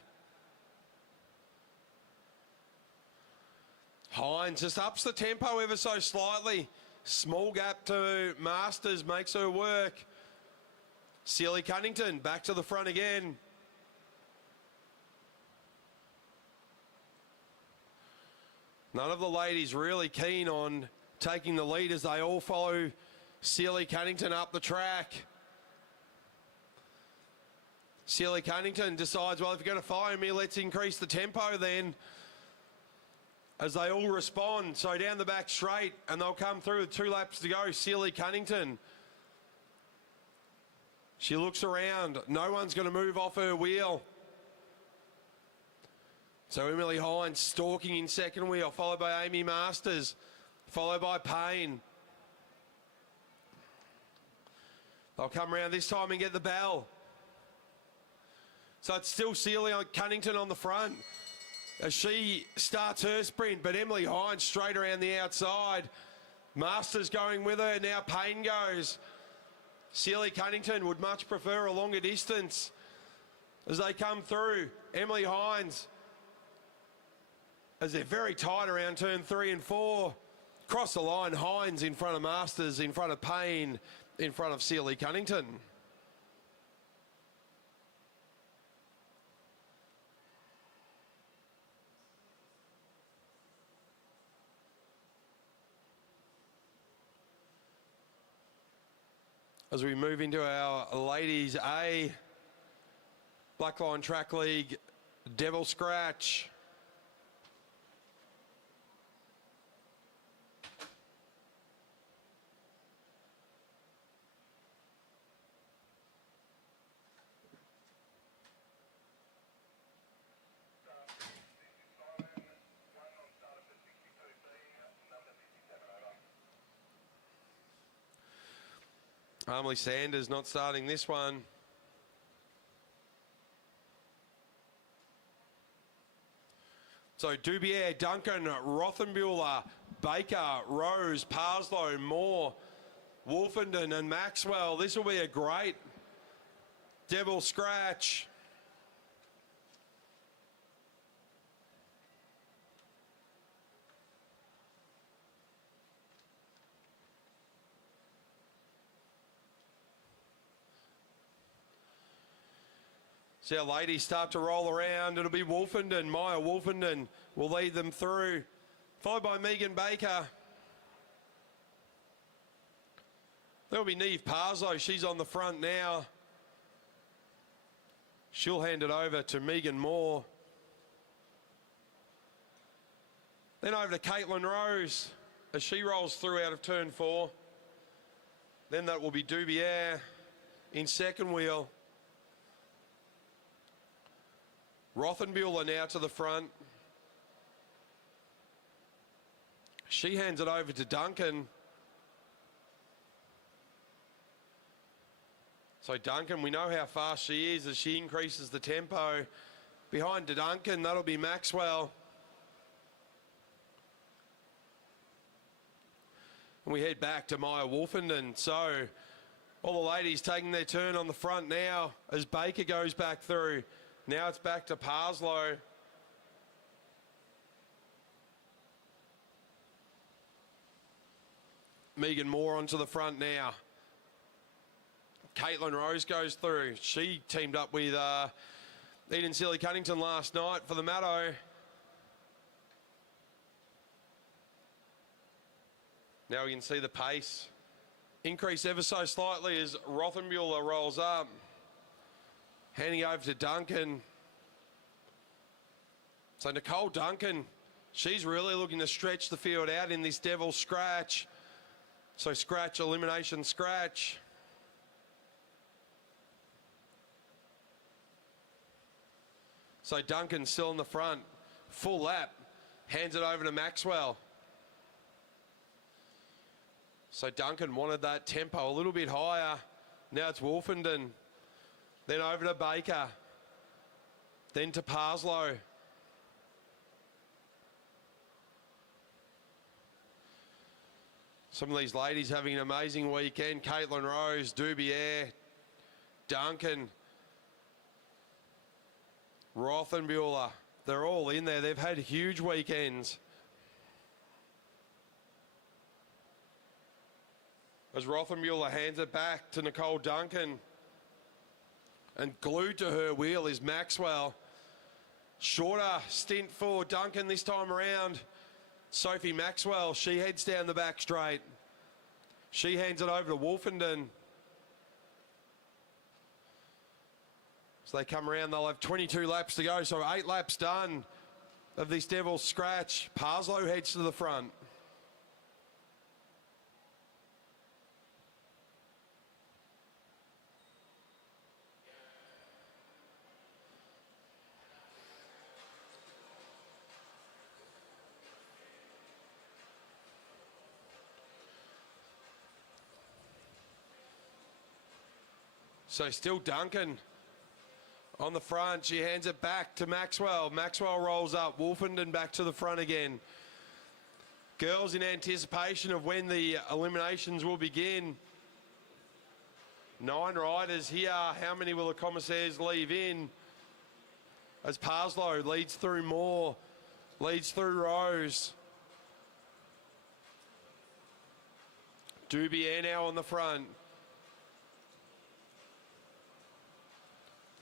Hines just ups the tempo ever so slightly. Small gap to Masters makes her work. Sealy Cunnington back to the front again. None of the ladies really keen on taking the lead as they all follow Sealy Cunnington up the track. Sealy Cunnington decides, well, if you're going to follow me, let's increase the tempo then. As they all respond, so down the back straight, and they'll come through with 2 laps to go. Sealy Cunnington. She looks around. No one's going to move off her wheel. So Emily Hines stalking in second wheel, followed by Amy Masters, followed by Payne. They'll come around this time and get the bell. So it's still Sealy Cunnington on the front as she starts her sprint, but Emily Hines straight around the outside. Masters going with her, now Payne goes. Sealy Cunnington would much prefer a longer distance as they come through. Emily Hines, as they're very tight around turn 3 and 4. Cross the line, Hines in front of Masters, in front of Payne, in front of Sealy Cunnington. As we move into our Ladies A Blackline Track League Devil Scratch. Harmley Sanders not starting this one. So Dubier, Duncan, Rothenbuehler, Baker, Rose, Parslow, Moore, Wolfenden and Maxwell. This will be a great Devil Scratch. See our ladies start to roll around. It'll be Wolfenden. Maya Wolfenden will lead them through, followed by Megan Baker. There'll be Neve Parslow. She's on the front now. She'll hand it over to Megan Moore. Then over to Caitlin Rose as she rolls through out of turn 4. Then that will be Dubier in second wheel. Rothenbuehler now to the front. She hands it over to Duncan. So Duncan, we know how fast she is as she increases the tempo. Behind Duncan, that'll be Maxwell. And we head back to Maya Wolfenden. So all the ladies taking their turn on the front now as Baker goes back through. Now it's back to Parslow. Megan Moore onto the front now. Caitlin Rose goes through. She teamed up with Eden Sealy-Cunnington last night for the Maddo. Now we can see the pace increase ever so slightly as Rothenbuehler rolls up. Handing over to Duncan. So Nicole Duncan, she's really looking to stretch the field out in this Devil scratch. So scratch, elimination, scratch. So Duncan still in the front, full lap, hands it over to Maxwell. So Duncan wanted that tempo a little bit higher. Now it's Wolfenden, then over to Baker, then to Parslow. Some of these ladies having an amazing weekend. Caitlin Rose, Dubier, Duncan, Rothenbuehler. They're all in there. They've had huge weekends. As Rothenbuehler hands it back to Nicole Duncan. And glued to her wheel is Maxwell. Shorter stint for Duncan this time around. Sophie Maxwell, she heads down the back straight. She hands it over to Wolfenden. So they come around, they'll have 22 laps to go, so 8 laps done of this Devil's Scratch. Parslow heads to the front. So still Duncan on the front. She hands it back to Maxwell. Maxwell rolls up. Wolfenden back to the front again. Girls in anticipation of when the eliminations will begin. 9 riders here. How many will the commissaires leave in? As Parslow leads through Moore, leads through Rose. Dubier now on the front.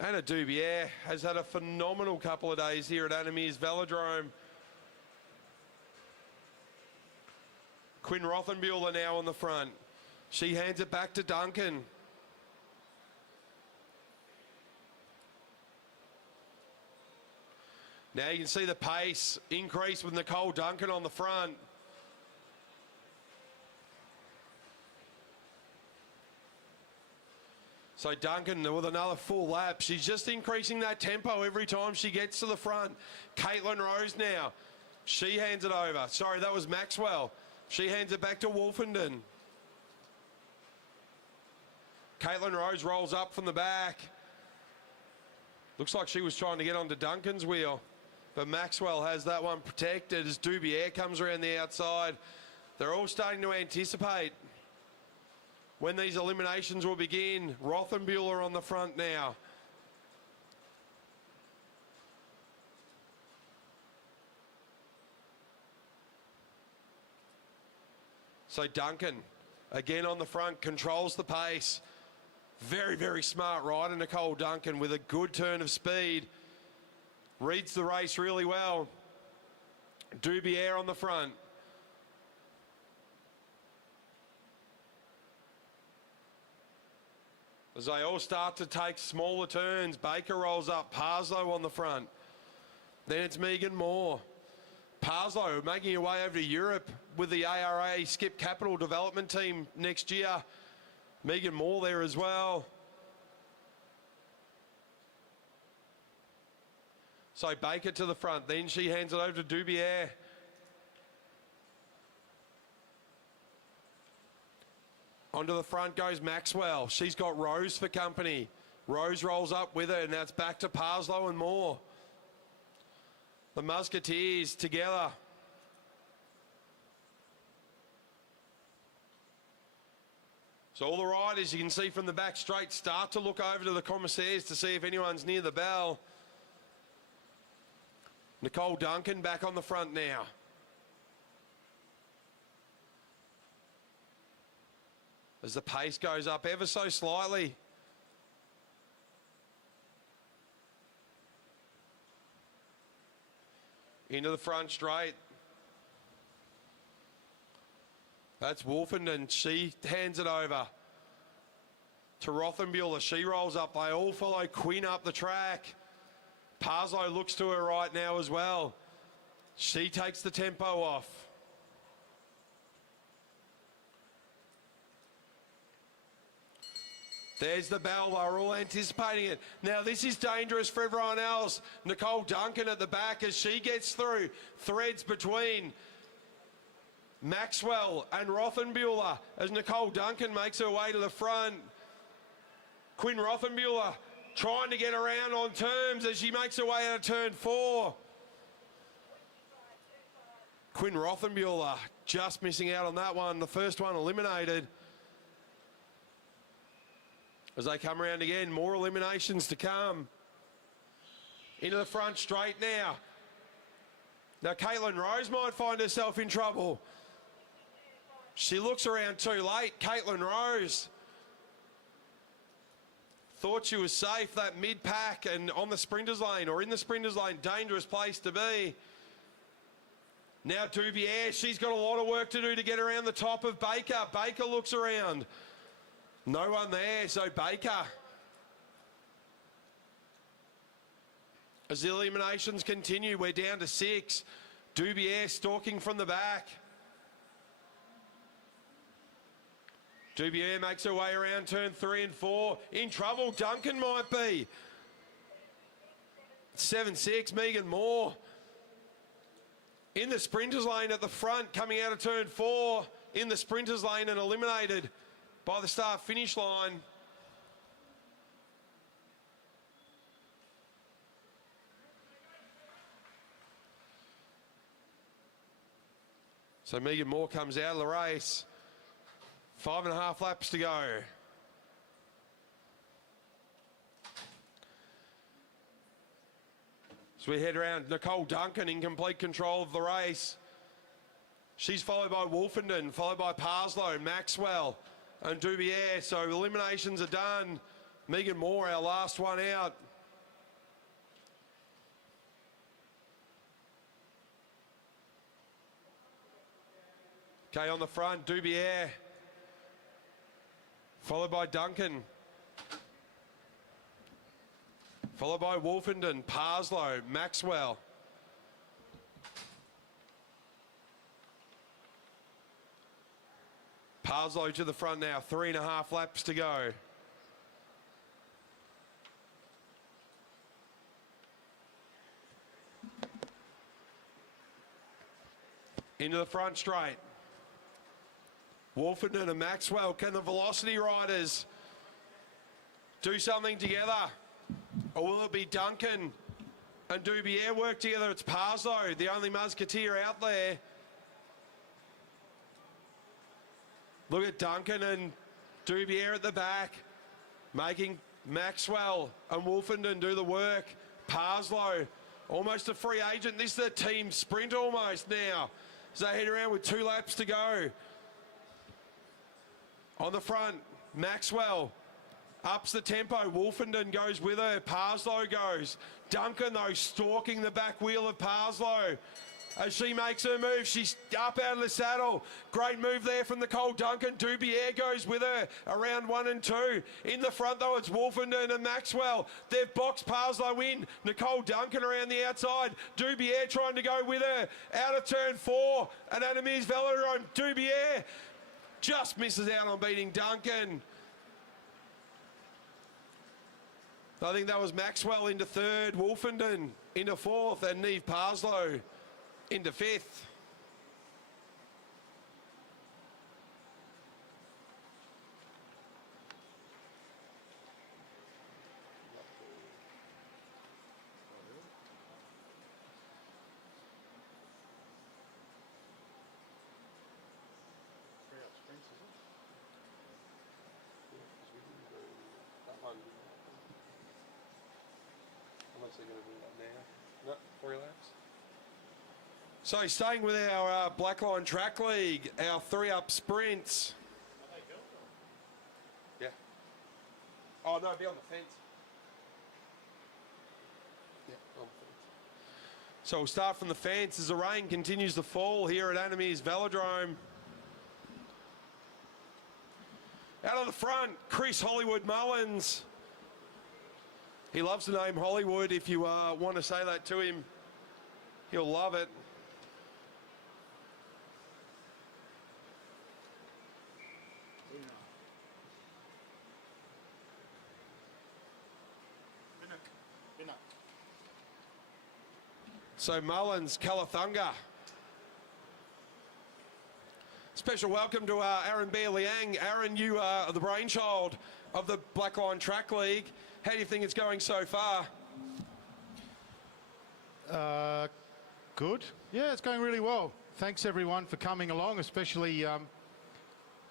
Anna Dubier has had a phenomenal couple of days here at Meares Velodrome. Quinn Rothenbuehler now on the front. She hands it back to Duncan. Now you can see the pace increase with Nicole Duncan on the front. So Duncan with another full lap. She's just increasing that tempo every time she gets to the front. Caitlin Rose now. She hands it over. Sorry, that was Maxwell. She hands it back to Wolfenden. Caitlin Rose rolls up from the back. Looks like she was trying to get onto Duncan's wheel. But Maxwell has that one protected as Dubier comes around the outside. They're all starting to anticipate when these eliminations will begin. Rothenbuehler on the front now. So Duncan, again on the front, controls the pace. Very, very smart rider, Nicole Duncan, with a good turn of speed. Reads the race really well. Dubier on the front. As they all start to take smaller turns, Baker rolls up, Parslow on the front. Then it's Megan Moore. Parslow making her way over to Europe with the ARA Skip Capital Development Team next year. Megan Moore there as well. So Baker to the front, then she hands it over to Dubier. Onto the front goes Maxwell. She's got Rose for company. Rose rolls up with her, and now it's back to Parslow and Moore. The Musketeers together. So all the riders you can see from the back straight start to look over to the commissaires to see if anyone's near the bell. Nicole Duncan back on the front now. as the pace goes up ever so slightly. Into the front straight. That's Wolfenden. She hands it over to Rothenbuehler. She rolls up. They all follow Quinn up the track. Parslow looks to her right now as well. She takes the tempo off. There's the bell. They're all anticipating it. Now, this is dangerous for everyone else. Nicole Duncan at the back as she gets through. Threads between Maxwell and Rothenbuehler as Nicole Duncan makes her way to the front. Quinn Rothenbuehler trying to get around on terms as she makes her way out of turn 4. Quinn Rothenbuehler just missing out on that one. The first one eliminated. As they come around again, more eliminations to come. Into the front straight now. Now, Caitlin Rose might find herself in trouble. She looks around too late. Caitlin Rose thought she was safe, that mid-pack and on the sprinters lane or in the sprinters lane, dangerous place to be. Now Dubier, she's got a lot of work to do to get around the top of Baker. Baker looks around. No one there, so Baker. As the eliminations continue, we're down to 6. Dubier stalking from the back. Dubier makes her way around turn 3 and 4. In trouble, Duncan might be. 7-6, Megan Moore. In the sprinters lane at the front, coming out of turn 4. In the sprinters lane and eliminated by the start finish line. So Megan Moore comes out of the race. 5.5 laps to go. So we head around. Nicole Duncan in complete control of the race. She's followed by Wolfenden, followed by Parslow, Maxwell and Dubier. So eliminations are done. Megan Moore, our last one out. Okay, on the front, Dubier. Followed by Duncan. Followed by Wolfenden, Parslow, Maxwell. Parslow to the front now, 3.5 laps to go. Into the front straight. Wolfenden and Maxwell, can the Velocity riders do something together? Or will it be Duncan and Dubier work together? It's Parslow, the only musketeer out there. Look at Duncan and Dubier at the back, making Maxwell and Wolfenden do the work. Parslow, almost a free agent. This is a team sprint almost now. So they head around with 2 laps to go. On the front, Maxwell ups the tempo. Wolfenden goes with her. Parslow goes. Duncan, though, stalking the back wheel of Parslow. As she makes her move, she's up out of the saddle. Great move there from Nicole Duncan. Dubier goes with her around 1 and 2. In the front, though, it's Wolfenden and Maxwell. They've boxed Parslow in. Nicole Duncan around the outside. Dubier trying to go with her. Out of turn 4 at Meares Velodrome. Dubier just misses out on beating Duncan. I think that was Maxwell into 3rd, Wolfenden into 4th, and Niamh Parslow into 5th. So staying with our Blackline Track League, our 3-up sprints. Oh, no, be on the fence. Yeah, on the fence. So we'll start from the fence as the rain continues to fall here at Meares Velodrome. Out of the front, Chris Hollywood Mullins. He loves the name Hollywood. If you want to say that to him, he'll love it. So Mullins, Calathunga. Special welcome to Aaron Bear-Liang. Aaron, you are the brainchild of the Blackline Track League. How do you think it's going so far? Good. Yeah, it's going really well. Thanks everyone for coming along, especially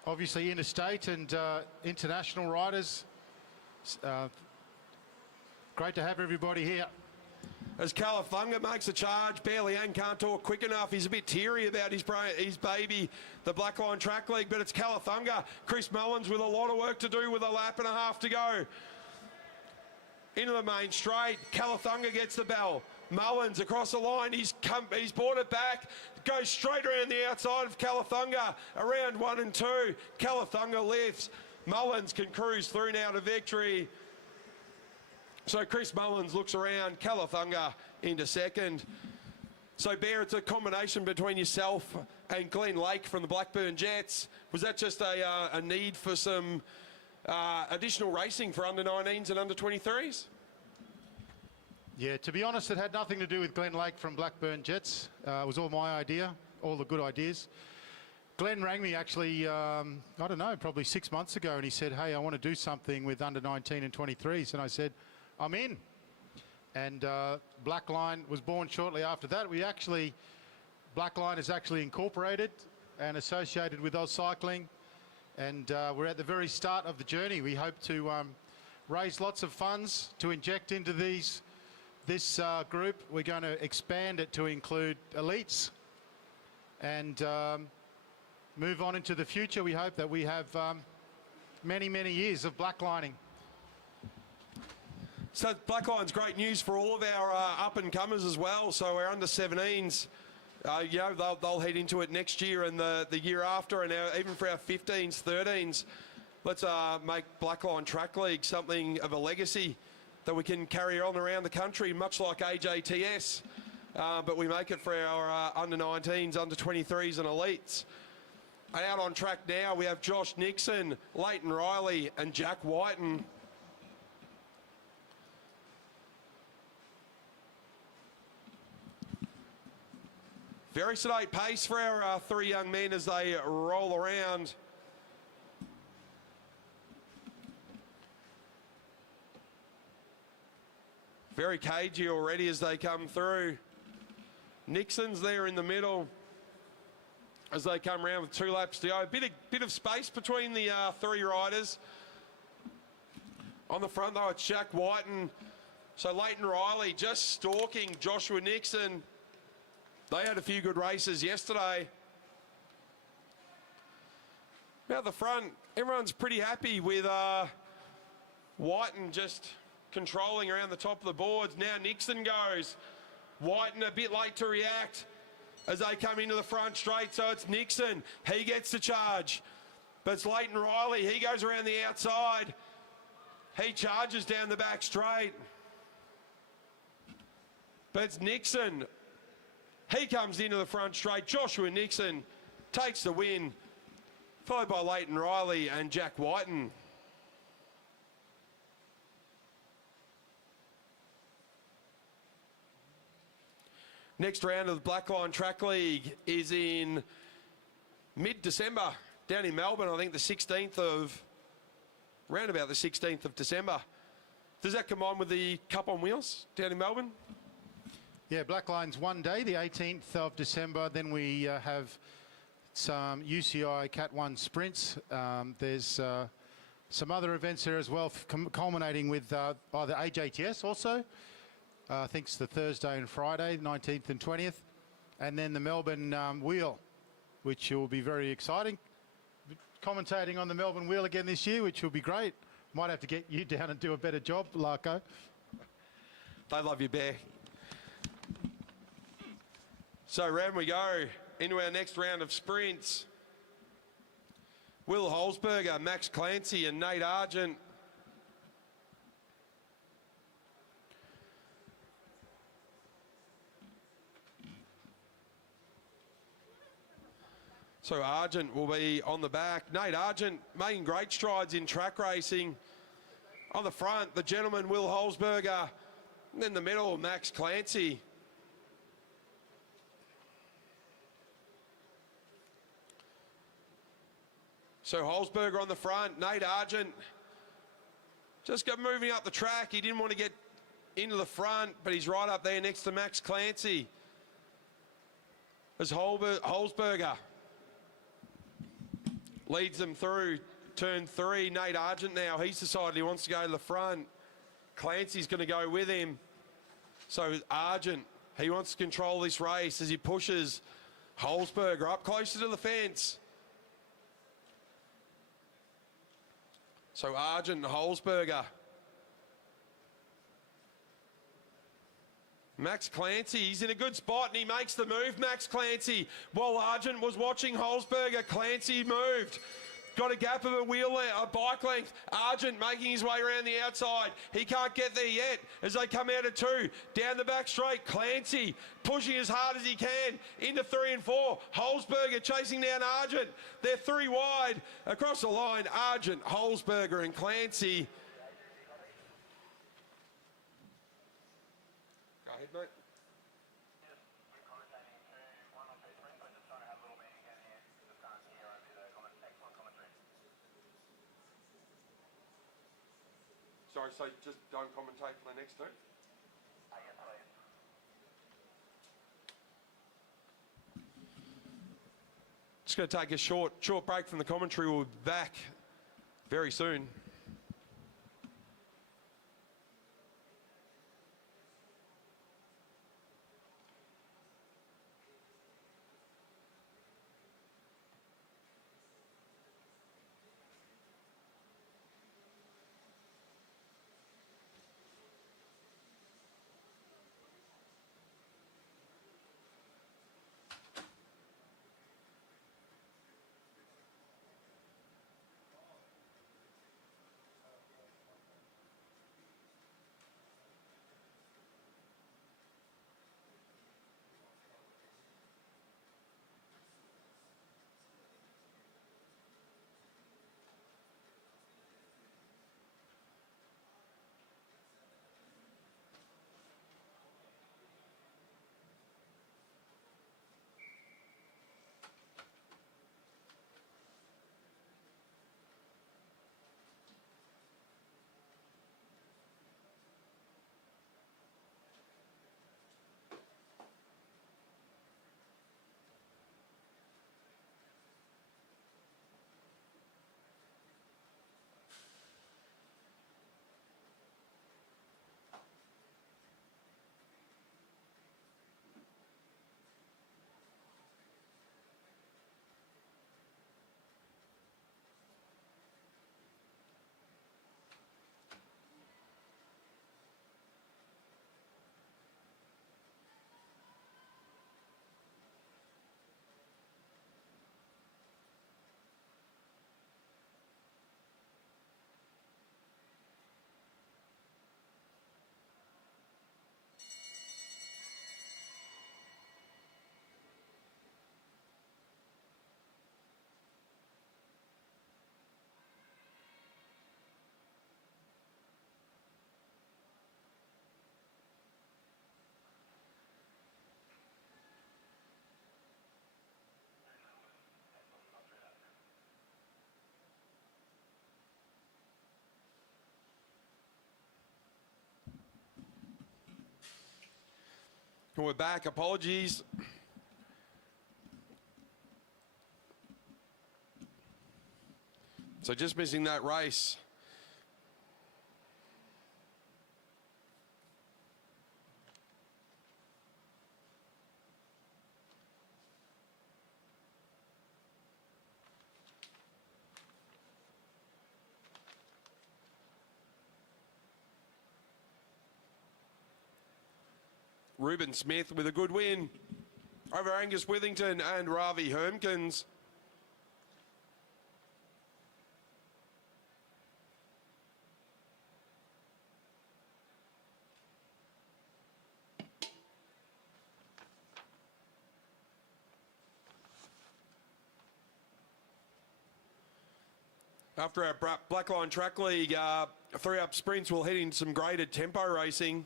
obviously interstate and international riders. Great to have everybody here. As Calathunga makes a charge, Bear-Liang can't talk quick enough. He's a bit teary about his baby, the Blackline Track League, but it's Calathunga. Chris Mullins with a lot of work to do with a lap and a half to go. Into the main straight, Calathunga gets the bell. Mullins across the line, he's brought it back, goes straight around the outside of Calathunga, around 1 and 2. Calathunga lifts. Mullins can cruise through now to victory. So Chris Mullins looks around, Calathunga into second. So Bear, it's a combination between yourself and Glenn Lake from the Blackburn Jets. Was that just a need for some additional racing for under 19s and under 23s? Yeah, to be honest, it had nothing to do with Glenn Lake from Blackburn Jets. It was all my idea, all the good ideas. Glenn rang me actually, I don't know, probably 6 months ago, and he said, hey, I want to do something with under 19 and 23s. And I said, I'm in. And Blackline was born shortly after that. Blackline is actually incorporated and associated with Oz Cycling. And we're at the very start of the journey. We hope to raise lots of funds to inject into this group. We're going to expand it to include elites and move on into the future. We hope that we have many, many years of blacklining. So Blackline's great news for all of our up-and-comers as well. So our under-17s, they'll head into it next year and the year after, and even for our 15s, 13s, let's make Blackline Track League something of a legacy that we can carry on around the country, much like AJTS. But we make it for our under-19s, under-23s and elites. And out on track now, we have Josh Nixon, Leighton Riley and Jack Whiten. Very sedate pace for our three young men as they roll around. Very cagey already as they come through. Nixon's there in the middle as they come around with 2 laps to go. A bit of space between the three riders. On the front though, it's Jack Whiten. So Leighton Riley just stalking Joshua Nixon. They had a few good races yesterday. Now at the front, everyone's pretty happy with Whiten just controlling around the top of the boards. Now Nixon goes. Whiten a bit late to react as they come into the front straight. So it's Nixon. He gets the charge. But it's Leighton Riley. He goes around the outside. He charges down the back straight. But it's Nixon. He comes into the front straight. Joshua Nixon takes the win, followed by Leighton Riley and Jack Whiten. Next round of the Blackline Track League is in mid-December down in Melbourne. I think round about the 16th of December. Does that combine with the Cup on Wheels down in Melbourne? Yeah, Blackline's one day, the 18th of December. Then we have some UCI Cat 1 sprints. There's some other events there as well, culminating with either AJTS also. I think it's the Thursday and Friday, 19th and 20th. And then the Melbourne Wheel, which will be very exciting. Commentating on the Melbourne Wheel again this year, which will be great. Might have to get you down and do a better job, Larko. They love you, Bear. So round we go into our next round of sprints. Will Holzberger, Max Clancy and Nate Argent. So Argent will be on the back. Nate Argent making great strides in track racing. On the front, the gentleman, Will Holzberger. And in the middle, Max Clancy. So Holzberger on the front, Nate Argent just got moving up the track. He didn't want to get into the front, but he's right up there next to Max Clancy. As Holzberger leads them through turn 3. Nate Argent now, he's decided he wants to go to the front. Clancy's going to go with him. So Argent, he wants to control this race as he pushes Holzberger up closer to the fence. So Argent and Holzberger. Max Clancy, he's in a good spot and he makes the move, Max Clancy. While Argent was watching Holzberger, Clancy moved. Got a gap of a bike length. Argent making his way around the outside. He can't get there yet as they come out of 2. Down the back straight, Clancy pushing as hard as he can into 3 and 4. Holzberger chasing down Argent. They're 3 wide. Across the line, Argent, Holzberger and Clancy. Go ahead, mate. Sorry, so just don't commentate for the next 2? Just going to take a short break from the commentary. We'll be back very soon. We're back. Apologies. So just missing that race. Ruben Smith with a good win over Angus Withington and Ravi Hermkins. After our Blackline Track League 3-up sprints, we'll head into some graded tempo racing.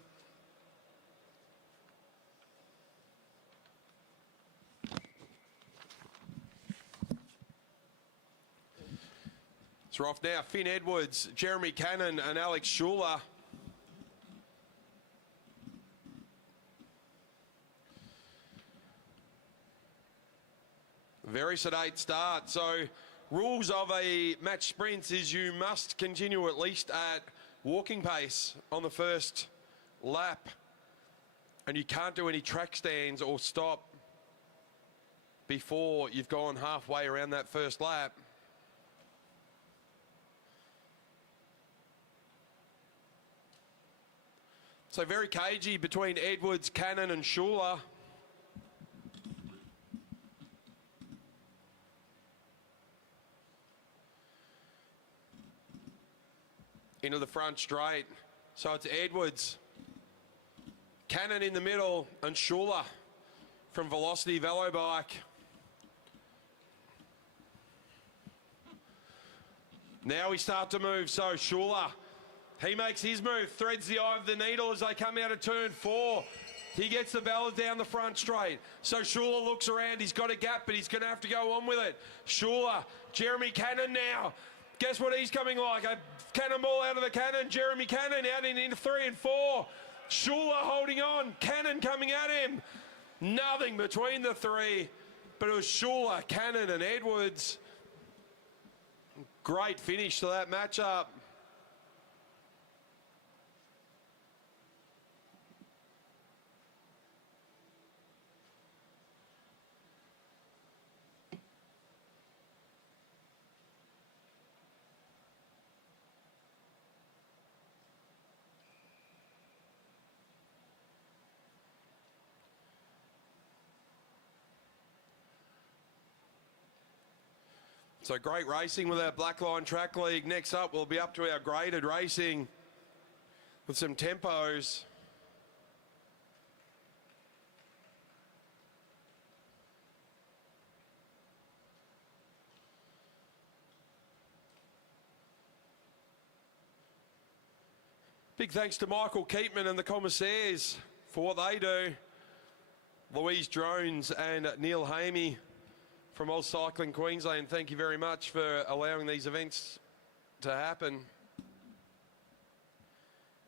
So off now, Finn Edwards, Jeremy Cannon and Alex Schuler. Very sedate start. So rules of a match sprint is you must continue at least at walking pace on the first lap. And you can't do any track stands or stop before you've gone halfway around that first lap. So very cagey between Edwards, Cannon and Schuler. Into the front straight. So it's Edwards, Cannon in the middle and Schuler from Velocity Velobike. Now we start to move. So Schuler, he makes his move, threads the eye of the needle as they come out of turn 4. He gets the ballad down the front straight. So Schuler looks around. He's got a gap, but he's going to have to go on with it. Schuler, Jeremy Cannon now. Guess what he's coming like? A cannonball out of the cannon. Jeremy Cannon out into 3 and 4. Schuler holding on. Cannon coming at him. Nothing between the three. But it was Schuler, Cannon and Edwards. Great finish to that matchup. So great racing with our Blackline Track League. Next up, we'll be up to our graded racing with some tempos. Big thanks to Michael Keatman and the commissaires for what they do. Louise Drones and Neil Hamey from Oz Cycling Queensland, thank you very much for allowing these events to happen.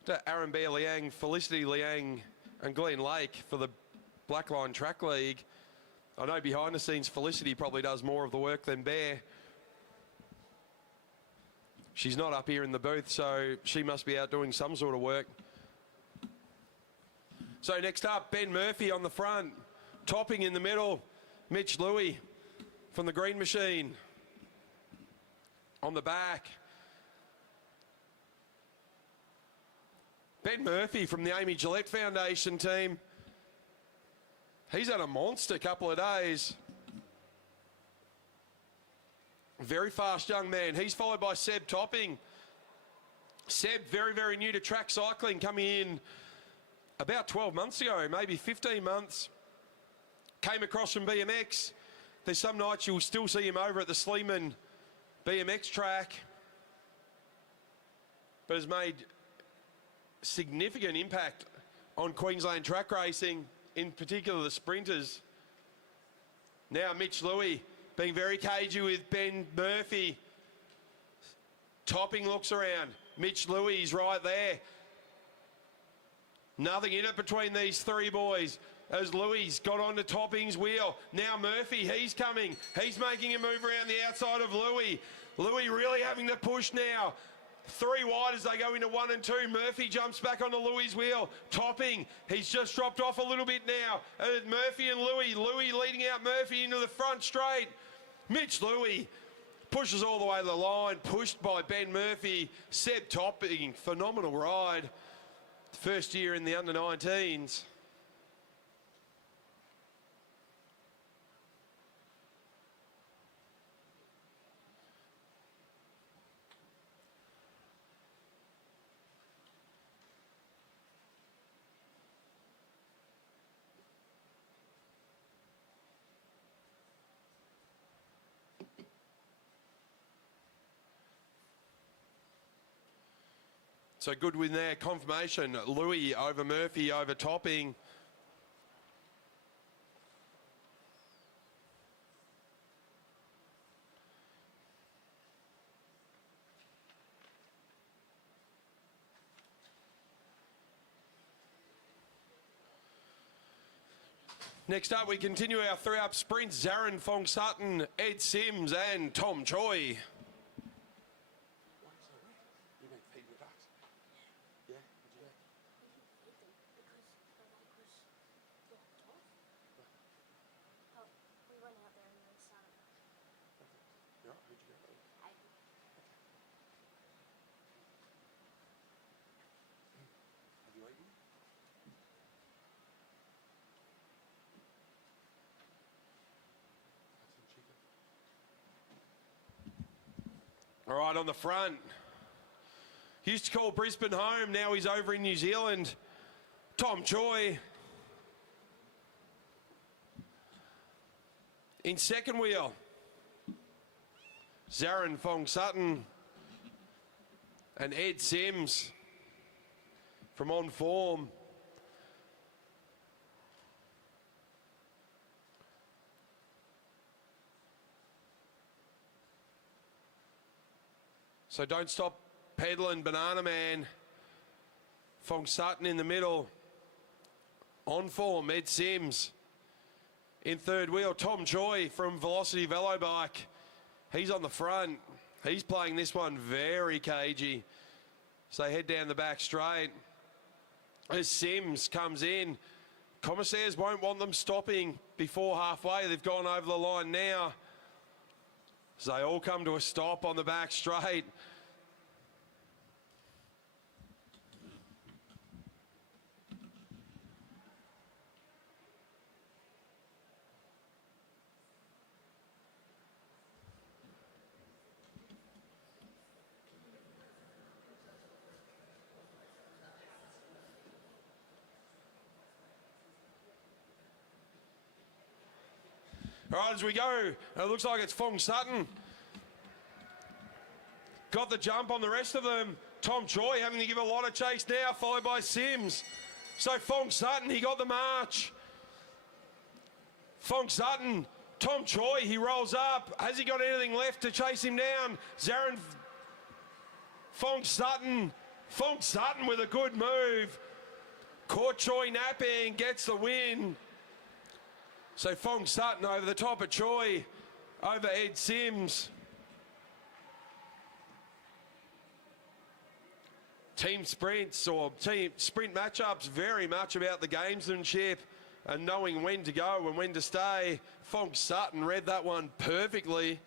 To Aaron Bear Liang, Felicity Liang and Glenn Lake for the Blackline Track League. I know behind the scenes Felicity probably does more of the work than Bear. She's not up here in the booth, so she must be out doing some sort of work. So next up, Ben Murphy on the front, topping in the middle, Mitch Louie from the Green Machine. On the back, Ben Murphy from the Amy Gillette Foundation team. He's had a monster couple of days. Very fast young man. He's followed by Seb Topping. Seb, very, very new to track cycling, coming in about 12 months ago, maybe 15 months. Came across from BMX. There's some nights you'll still see him over at the Sleeman BMX track, but has made significant impact on Queensland track racing, in particular the sprinters. Now Mitch Louie being very cagey with Ben Murphy. Topping looks around. Mitch Louie's right there. Nothing in it between these three boys. As Louie's got onto Topping's wheel. Now Murphy, he's coming. He's making a move around the outside of Louie. Louie really having to push now. 3 wide as they go into 1 and 2. Murphy jumps back onto Louie's wheel. Topping, he's just dropped off a little bit now. Murphy and Louie. Louie leading out Murphy into the front straight. Mitch Louie pushes all the way to the line. Pushed by Ben Murphy. Seb Topping, phenomenal ride. First year in the under-19s. So good win there. Confirmation. Louis over Murphy over Topping. Next up, we continue our three-up sprints. Zarin Fong Sutton, Ed Sims and Tom Choi. We went out there and then started. All right, on the front. Used to call Brisbane home, now he's over in New Zealand. Tom Choi. In second wheel, Zarin Fong Sutton and Ed Sims from On Form. So don't stop peddling, Banana Man. Fong Sutton in the middle. On Form, Ed Sims. In third wheel, Tom Choi from Velocity Velobike. He's on the front. He's playing this one very cagey. So they head down the back straight. As Sims comes in, commissaires won't want them stopping before halfway. They've gone over the line now. So they all come to a stop on the back straight. All right, as we go, it looks like it's Fong Sutton. Got the jump on the rest of them. Tom Choi having to give a lot of chase now, followed by Sims. So Fong Sutton, he got the march. Fong Sutton, Tom Choi, he rolls up. Has he got anything left to chase him down? Zarin Fong Sutton with a good move. Caught Choi napping, gets the win. So Fong Sutton over the top of Choi, over Ed Sims. Team sprints or team sprint matchups, very much about the gamesmanship and knowing when to go and when to stay. Fong Sutton read that one perfectly.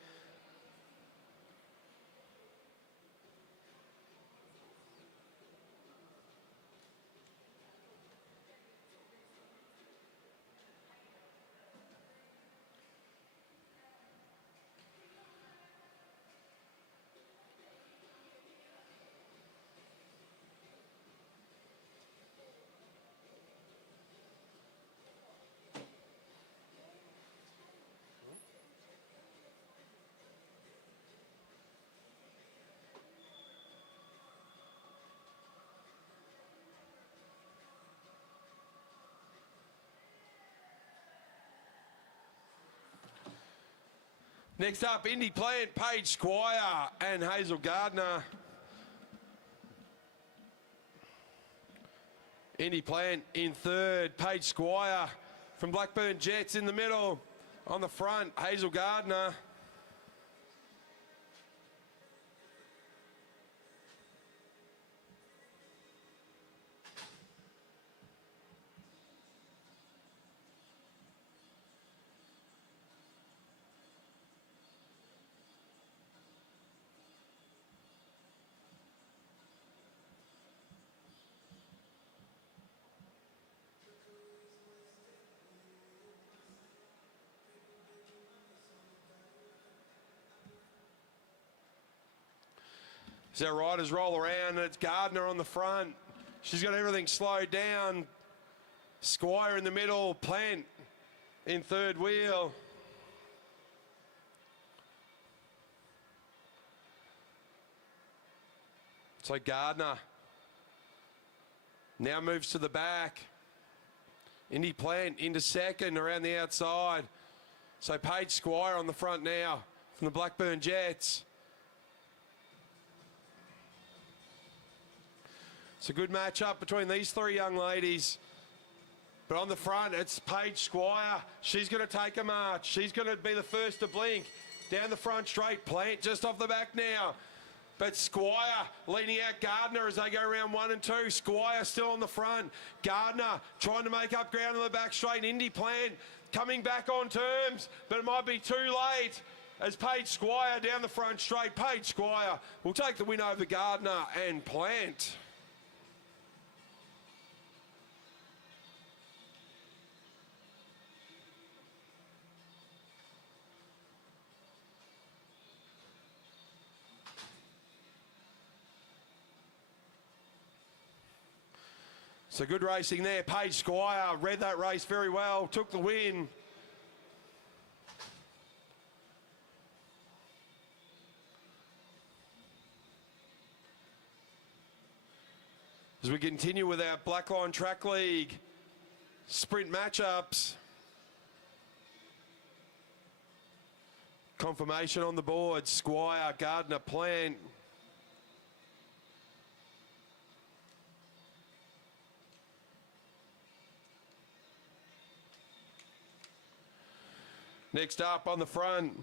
Next up, Indy Plant, Paige Squire and Hazel Gardner. Indy Plant in third, Paige Squire from Blackburn Jets in the middle. On the front, Hazel Gardner. As our riders roll around, and it's Gardner on the front. She's got everything slowed down. Squire in the middle, Plant in third wheel. So Gardner Now moves to the back. Indy Plant into second around the outside. So Paige Squire on the front now from the Blackburn Jets. It's a good match-up between these three young ladies. But on the front, it's Paige Squire. She's going to take a march. She's going to be the first to blink. Down the front straight. Plant just off the back now. But Squire leading out Gardner as they go around 1 and 2. Squire still on the front. Gardner trying to make up ground on the back straight. Indy Plant coming back on terms, but it might be too late as Paige Squire down the front straight. Paige Squire will take the win over Gardner and Plant. So good racing there. Paige Squire read that race very well, took the win. As we continue with our Blackline Track League sprint matchups. Confirmation on the board. Squire, Gardner, Plant. Next up on the front.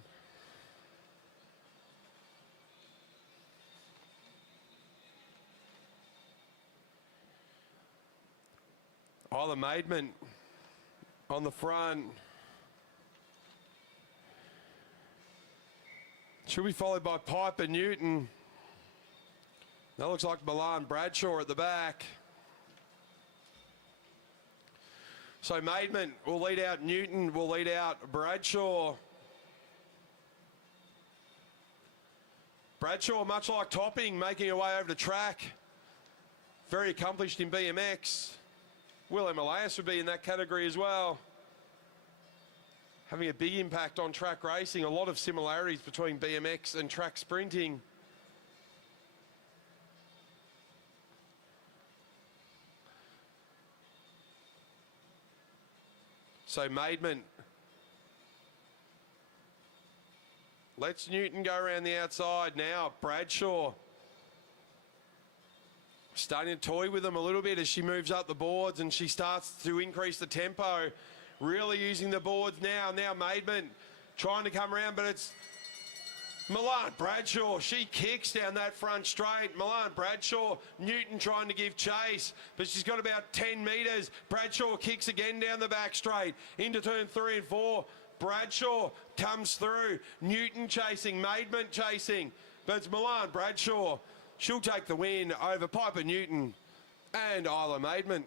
Isla Maidment on the front. Should be followed by Piper Newton. That looks like Milan Bradshaw at the back. So Maidment will lead out Newton, will lead out Bradshaw. Bradshaw, much like Topping, making her way over the track. Very accomplished in BMX. Will Elias would be in that category as well. Having a big impact on track racing. A lot of similarities between BMX and track sprinting. So Maidment lets Newton go around the outside now. Bradshaw starting to toy with them a little bit as she moves up the boards and she starts to increase the tempo. Really using the boards now. Now Maidment trying to come around, but it's Milan Bradshaw. She kicks down that front straight. Milan Bradshaw, Newton trying to give chase, but she's got about 10 metres. Bradshaw kicks again down the back straight into turn 3 and 4. Bradshaw comes through. Newton chasing, Maidment chasing, but it's Milan Bradshaw. She'll take the win over Piper Newton and Isla Maidment.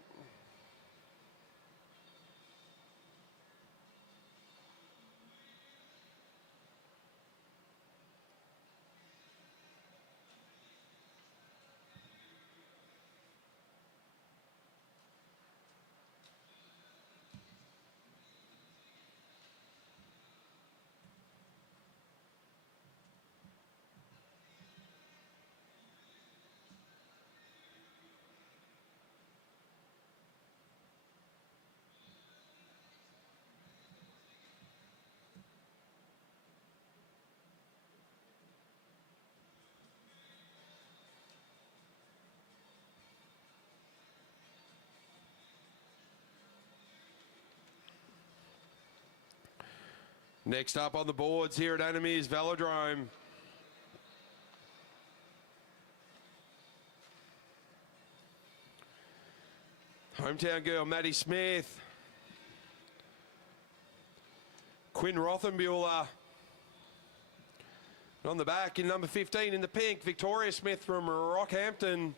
Next up on the boards here at Meares Velodrome. Hometown girl Maddie Smith. Quinn Rothenbuehler. And on the back in number 15 in the pink, Victoria Smith from Rockhampton.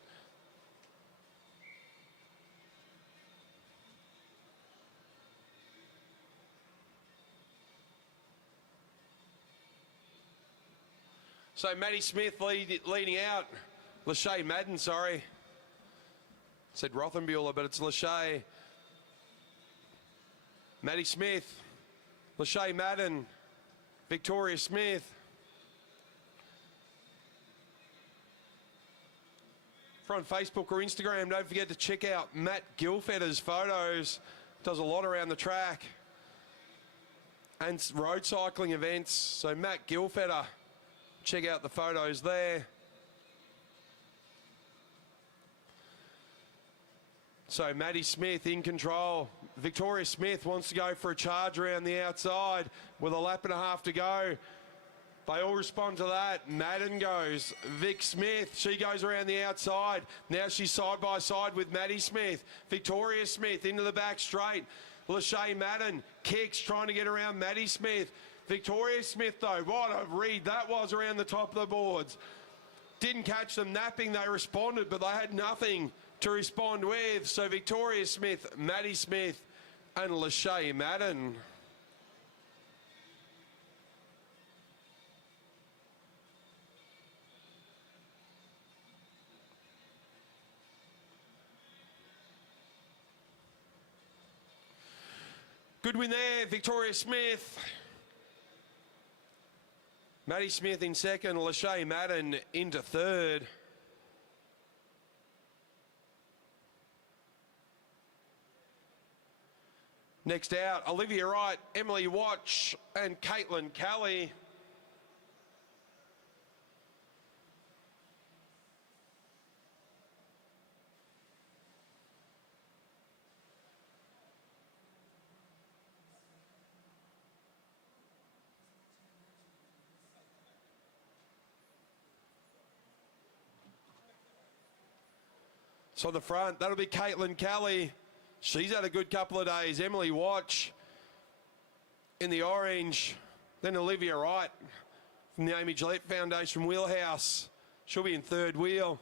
So Maddie Smith leading out. Lachey Madden, sorry. Said Rothenbuehler, but it's Lachey. Maddie Smith, Lachey Madden, Victoria Smith. we're on Facebook or Instagram, don't forget to check out Matt Gilfetter's photos. Does a lot around the track and road cycling events. So Matt Gilfetter, check out the photos there. So Maddie Smith in control. Victoria Smith wants to go for a charge around the outside with a lap and a half to go. They all respond to that. Madden goes. Vic Smith, she goes around the outside. Now she's side by side with Maddie Smith. Victoria Smith into the back straight. Lachey Madden kicks, trying to get around Maddie Smith. Victoria Smith, though, what a read that was around the top of the boards. Didn't catch them napping. They responded, but they had nothing to respond with. So Victoria Smith, Maddie Smith, and Lachey Madden. Good win there, Victoria Smith. Maddie Smith in second, Lachey Madden into third. Next out, Olivia Wright, Emily Watch, and Caitlin Kelly. So the front, that'll be Caitlin Kelly. She's had a good couple of days. Emily Watch in the orange. Then Olivia Wright from the Amy Gillette Foundation wheelhouse. She'll be in third wheel.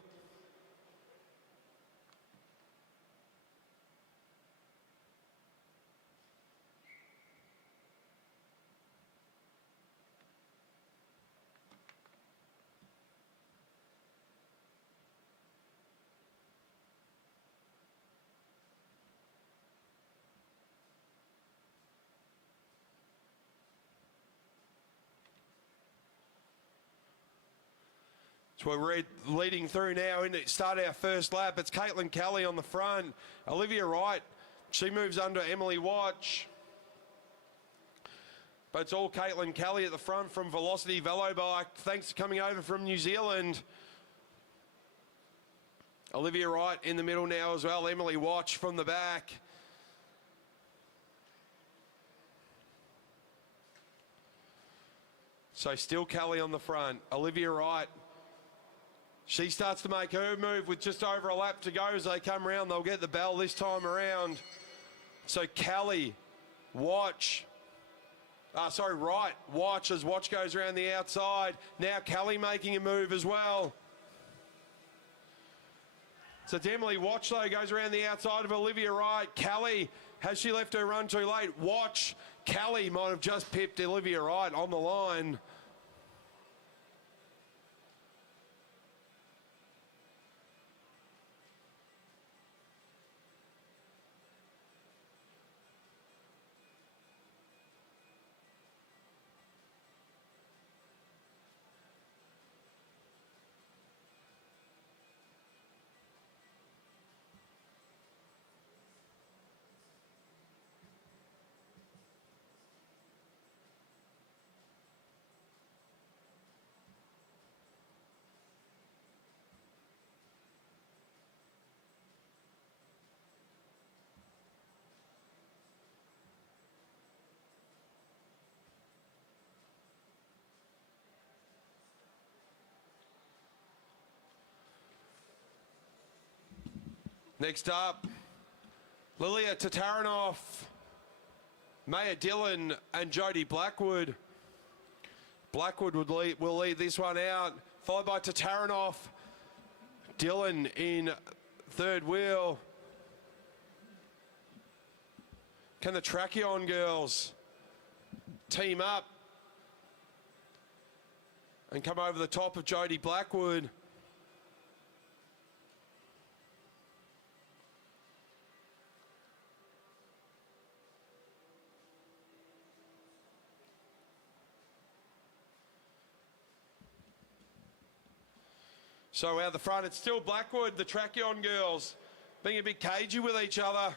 So we're leading through now into start our first lap. It's Caitlin Kelly on the front. Olivia Wright, she moves under Emily Watch. But it's all Caitlin Kelly at the front from Velocity Velobike. Thanks for coming over from New Zealand. Olivia Wright in the middle now as well. Emily Watch from the back. So still Kelly on the front. Olivia Wright. She starts to make her move with just over a lap to go as they come around. They'll get the bell this time around. So Kelly, Watch. Wright, Watch as Watch goes around the outside. Now Kelly making a move as well. So it's Emily Watch, though, goes around the outside of Olivia Wright. Kelly, has she left her run too late? Watch, Kelly might have just pipped Olivia Wright on the line. Next up, Lilia Tataranoff, Maya Dillon, and Jodie Blackwood. Blackwood will lead this one out, followed by Tataranoff. Dillon in third wheel. Can the Trackion girls team up and come over the top of Jodie Blackwood? So out the front, it's still Blackwood, the Trachyon girls, being a bit cagey with each other.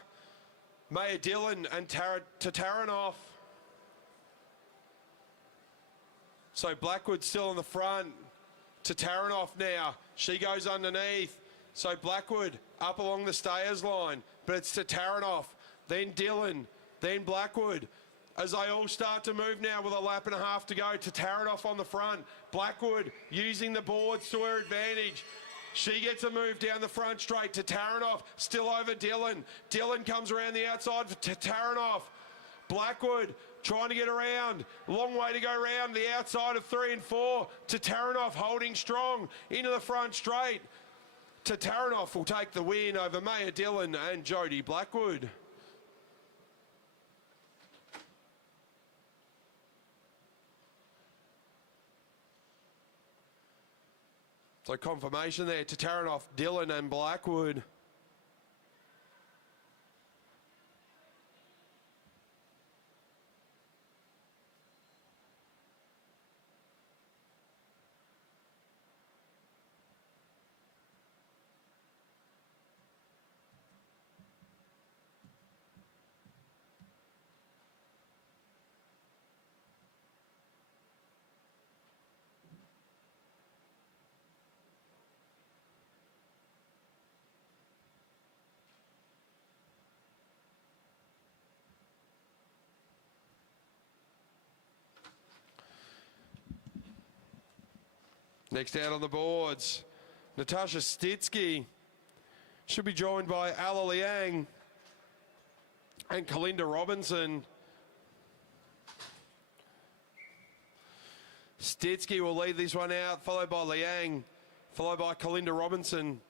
Maya Dillon and Tataranoff. So Blackwood still in the front. Tataranoff now. She goes underneath. So Blackwood up along the stayers line. But it's Tataranoff, then Dillon, then Blackwood. As they all start to move now with a lap and a half to go. Tataranoff on the front. Blackwood using the boards to her advantage. She gets a move down the front straight. Tataranoff still over Dillon. Dillon comes around the outside for Tataranoff. Blackwood trying to get around. Long way to go around the outside of 3 and 4. Tataranoff holding strong into the front straight. Tataranoff will take the win over Maya Dillon and Jodie Blackwood. So confirmation there, Tataranoff, Dillon and Blackwood. Next out on the boards, Natasha Stitsky should be joined by Ala Liang and Kalinda Robinson. Stitsky will lead this one out, followed by Liang, followed by Kalinda Robinson.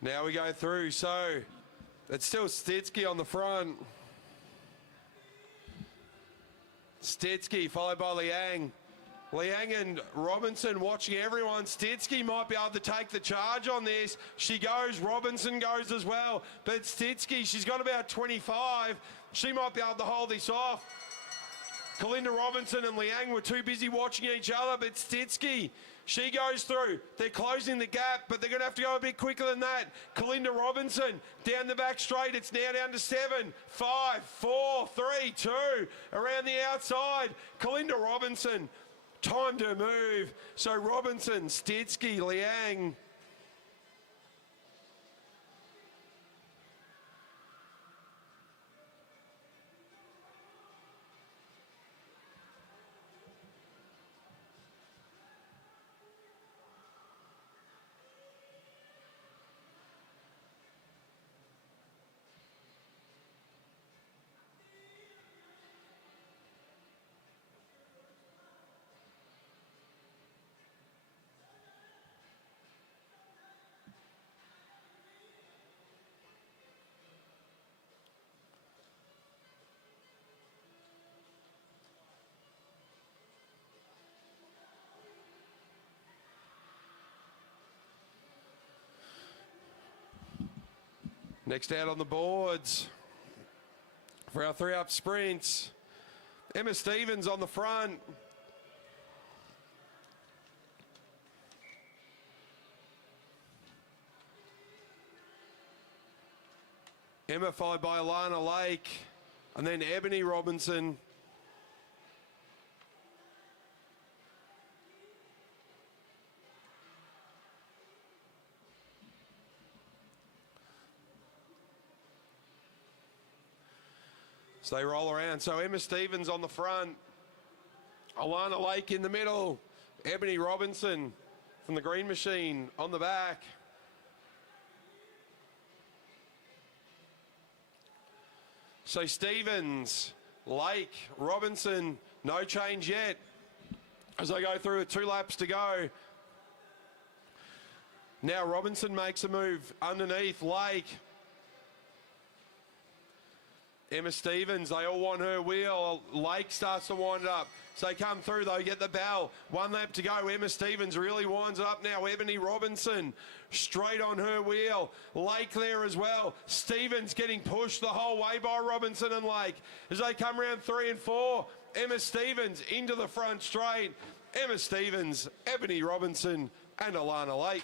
Now we go through, so it's still Stitsky on the front. Stitsky followed by Liang. Liang and Robinson watching everyone. Stitsky might be able to take the charge on this. She goes, Robinson goes as well. But Stitsky, she's got about 25. She might be able to hold this off. Kalinda Robinson and Liang were too busy watching each other, but Stitsky, she goes through. They're closing the gap, but they're going to have to go a bit quicker than that. Kalinda Robinson down the back straight. It's now down to 7, 5, 4, 3, 2. Around the outside, Kalinda Robinson. Time to move. So Robinson, Stitsky, Liang. Next out on the boards for our 3-up sprints, Emma Stevens on the front. Emma followed by Alana Lake, and then Ebony Robinson. So they roll around. So Emma Stevens on the front, Alana Lake in the middle, Ebony Robinson from the Green Machine on the back. So Stevens, Lake, Robinson, no change yet. As they go through with 2 laps to go. Now Robinson makes a move underneath Lake. Emma Stevens, they all want her wheel. Lake starts to wind it up. So they come through, they get the bell. 1 lap to go. Emma Stevens really winds it up now. Ebony Robinson straight on her wheel. Lake there as well. Stevens getting pushed the whole way by Robinson and Lake. As they come around 3 and 4, Emma Stevens into the front straight. Emma Stevens, Ebony Robinson and Alana Lake.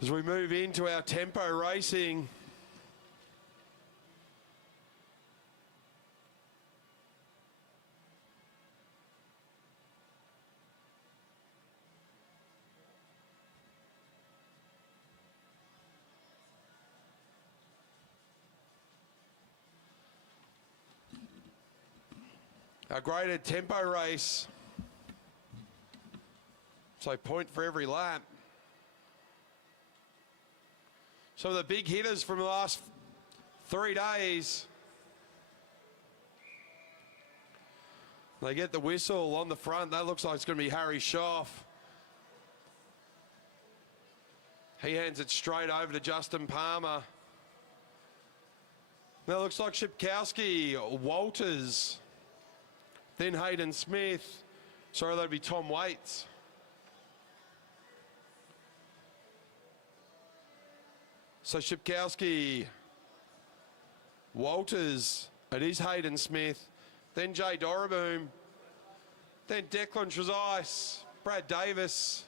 As we move into our tempo racing, our graded tempo race, so point for every lap. Some of the big hitters from the last 3 days. They get the whistle on the front. That looks like it's going to be Harry Schoff. He hands it straight over to Justin Palmer. Now it looks like Shipkowski, Walters, then Hayden Smith. Sorry, that'd be Tom Waits. So Shipkowski, Walters, it is Hayden Smith, then Jay Doraboom, then Declan Trezise, Brad Davis.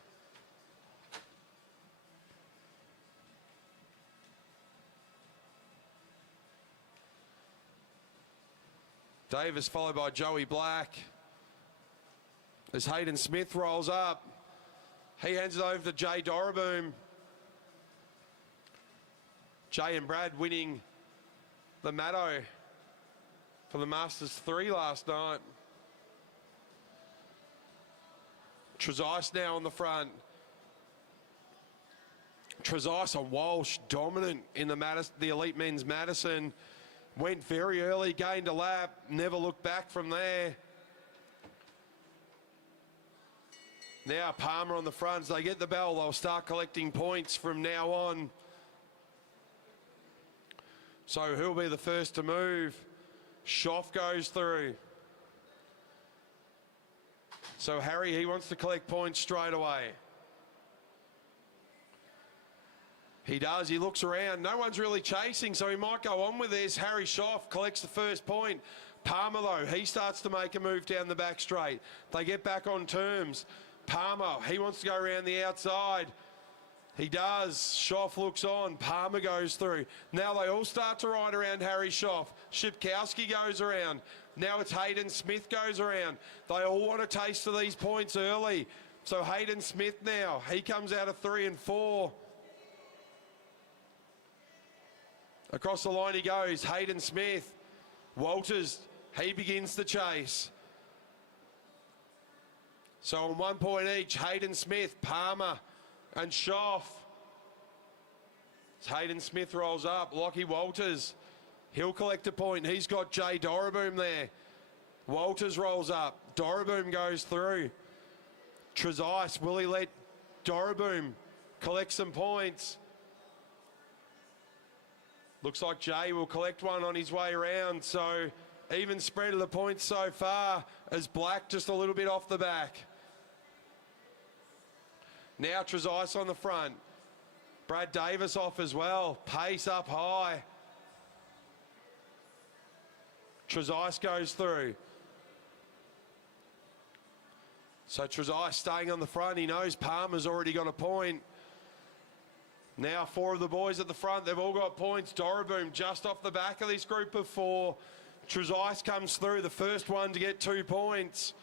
Davis followed by Joey Black. As Hayden Smith rolls up, he hands it over to Jay Doraboom. Jay and Brad winning the Maddo for the Masters 3 last night. Trezise now on the front. Trezise and Walsh dominant in the Elite Men's Madison. Went very early, gained a lap, never looked back from there. Now Palmer on the front. As they get the bell, they'll start collecting points from now on. So who'll be the first to move? Schoff goes through. So Harry, he wants to collect points straight away. He does, he looks around. No one's really chasing, so he might go on with this. Harry Schoff collects the first point. Palmer, though, he starts to make a move down the back straight. They get back on terms. Palmer, he wants to go around the outside. He does. Schoff looks on. Palmer goes through. Now they all start to ride around Harry Schoff. Shipkowski goes around. Now it's Hayden Smith goes around. They all want a taste of these points early. So Hayden Smith now, he comes out of 3 and 4. Across the line he goes. Hayden Smith. Walters, he begins the chase. So on 1 point each, Hayden Smith, Palmer, and Schoff. As Hayden Smith rolls up, Lockie Walters, he'll collect a point. He's got Jay Doraboom there. Walters rolls up. Doraboom goes through. Trezise, will he let Doraboom collect some points? Looks like Jay will collect one on his way around. So even spread of the points so far as Black just a little bit off the back. Now Trezise on the front. Brad Davis off as well. Pace up high. Trezise goes through. So Trezise staying on the front. He knows Palmer's already got a point. Now 4 of the boys at the front, they've all got points. Doroboom just off the back of this group of 4. Trezise comes through, the first one to get 2 points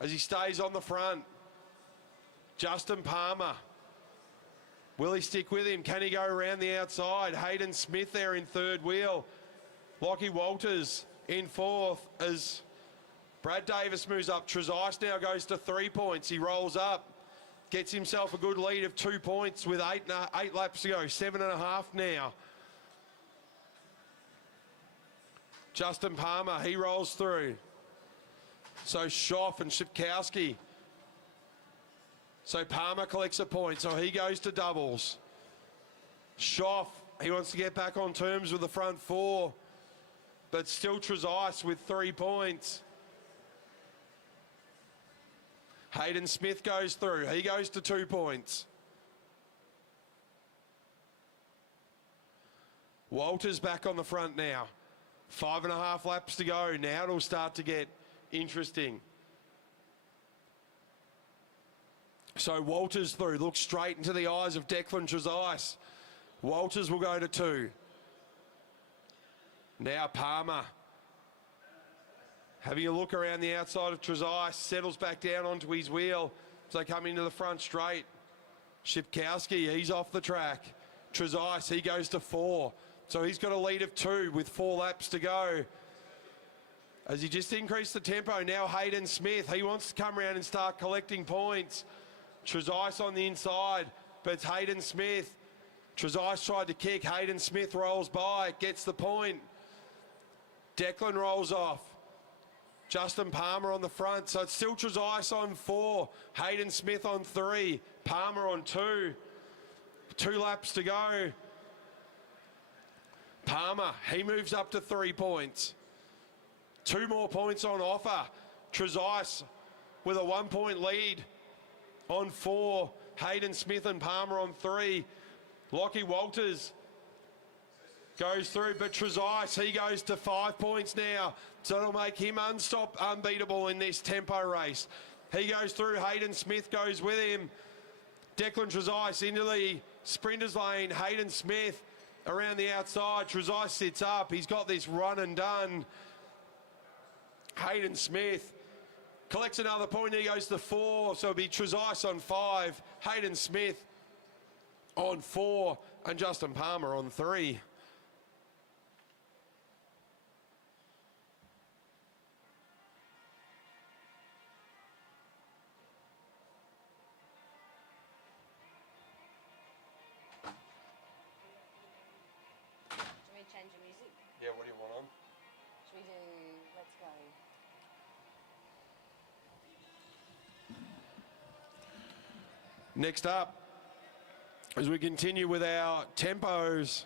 as he stays on the front. Justin Palmer. Will he stick with him? Can he go around the outside? Hayden Smith there in third wheel. Lockie Walters in fourth as Brad Davis moves up. Trezise now goes to 3 points. He rolls up, gets himself a good lead of 2 points with eight laps to go. 7.5 now. Justin Palmer, he rolls through. So Schoff and Shipkowski. So Palmer collects a point, so he goes to doubles. Schoff, he wants to get back on terms with the front 4, but still Trezise with 3 points. Hayden Smith goes through. He goes to 2 points. Walters back on the front now. 5.5 laps to go. Now it'll start to get interesting. So Walters through. Looks straight into the eyes of Declan Trezise. Walters will go to 2. Now Palmer. Having a look around the outside of Trezise, settles back down onto his wheel as they come into the front straight. Shipkowski, he's off the track. Trezise, he goes to 4. So he's got a lead of 2 with 4 laps to go. As he just increased the tempo, now Hayden Smith, he wants to come around and start collecting points. Trezise on the inside, but it's Hayden Smith. Trezise tried to kick, Hayden Smith rolls by, gets the point. Declan rolls off. Justin Palmer on the front, so it's still Trezise on 4, Hayden Smith on 3, Palmer on 2. 2 laps to go. Palmer, he moves up to 3 points. 2 more points on offer. Trezise with a 1-point lead on 4, Hayden Smith and Palmer on 3. Lockie Walters goes through, but Trezise, he goes to 5 points now. So it'll make him unbeatable in this tempo race. He goes through, Hayden Smith goes with him. Declan Trezise into the sprinters lane. Hayden Smith around the outside. Trezise sits up. He's got this run and done. Hayden Smith collects another point. He goes to 4. So it'll be Trezise on 5, Hayden Smith on 4, and Justin Palmer on 3. Change the music. Yeah, what do you want on? Should we do Let's Go? Next up, as we continue with our tempos,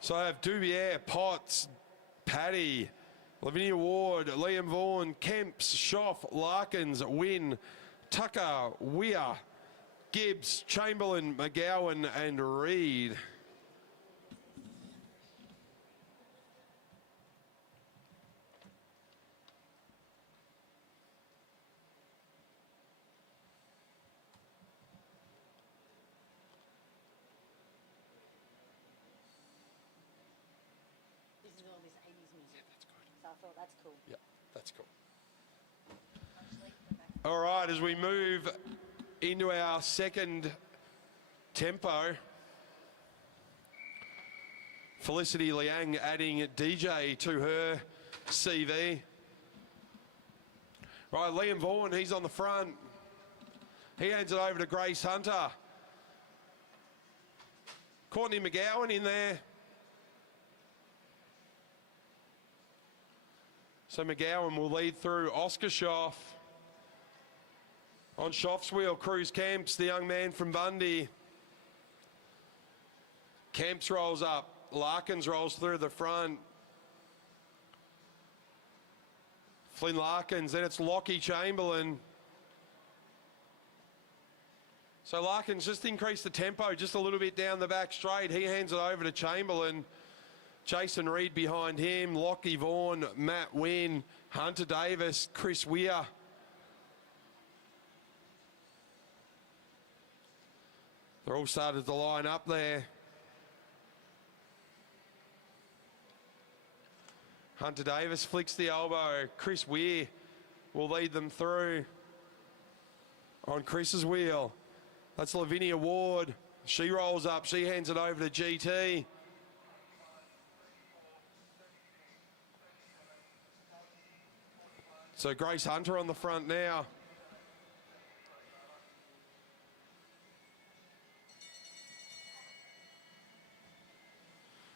so I have Dubier, Potts, Paddy, Lavinia Ward, Liam Vaughan, Kemps, Schoff, Larkins, Wynn, Tucker, Weir, Gibbs, Chamberlain, McGowan and Reid. This is all this 80s music. So I thought that's cool. Yeah, that's cool. All right, as we move into our second tempo, Felicity Liang adding DJ to her CV. Right, Liam Vaughan, he's on the front. He hands it over to Grace Hunter. Courtney McGowan in there. So McGowan will lead through. Oscar Schoff. On Schoff's wheel, Cruz Kemps, the young man from Bundy. Kemps rolls up. Larkins rolls through the front. Flynn Larkins, then it's Lockie Chamberlain. So Larkins just increased the tempo just a little bit down the back straight. He hands it over to Chamberlain. Jason Reed behind him. Lockie Vaughan, Matt Wynn, Hunter Davis, Chris Weir. They're all started to line up there. Hunter Davis flicks the elbow. Chris Weir will lead them through on Chris's wheel. That's Lavinia Ward. She rolls up. She hands it over to GT. So Grace Hunter on the front now.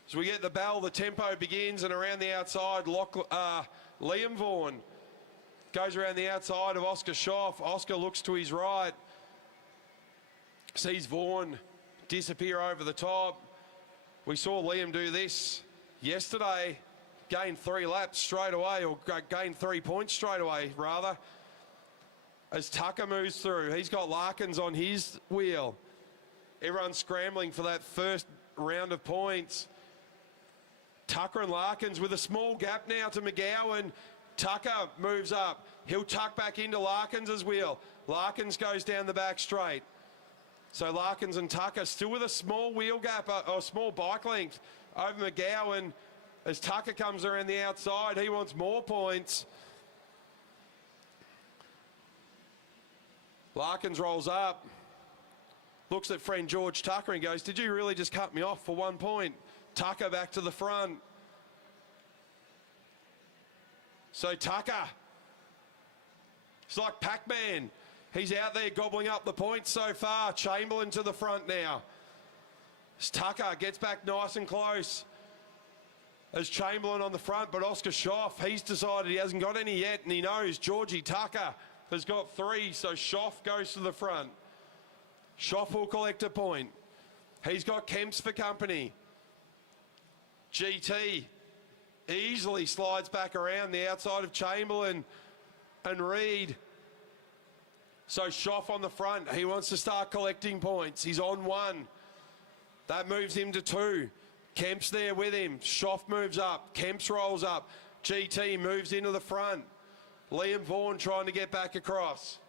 As we get the bell, the tempo begins, and around the outside, Liam Vaughan goes around the outside of Oscar Schoff. Oscar looks to his right, sees Vaughan disappear over the top. We saw Liam do this yesterday, gain 3 laps straight away, or gain 3 points straight away, rather. As Tucker moves through, he's got Larkins on his wheel. Everyone's scrambling for that first round of points. Tucker and Larkins with a small gap now to McGowan. Tucker moves up. He'll tuck back into Larkins' wheel. Larkins goes down the back straight. So Larkins and Tucker still with a small wheel gap, or small bike length over McGowan. As Tucker comes around the outside, he wants more points. Larkins rolls up, looks at friend George Tucker and goes, "Did you really just cut me off for 1 point?" Tucker back to the front. So Tucker, it's like Pac-Man. He's out there gobbling up the points so far. Chamberlain to the front now. As Tucker gets back nice and close. As Chamberlain on the front, but Oscar Schoff, he's decided he hasn't got any yet, and he knows Georgie Tucker has got 3, so Schoff goes to the front. Schoff will collect a point. He's got Kemps for company. GT easily slides back around the outside of Chamberlain and Reed. So Schoff on the front, he wants to start collecting points. He's on 1. That moves him to 2. Kemp's there with him. Schoff moves up. Kemp's rolls up. GT moves into the front. Liam Vaughan trying to get back across.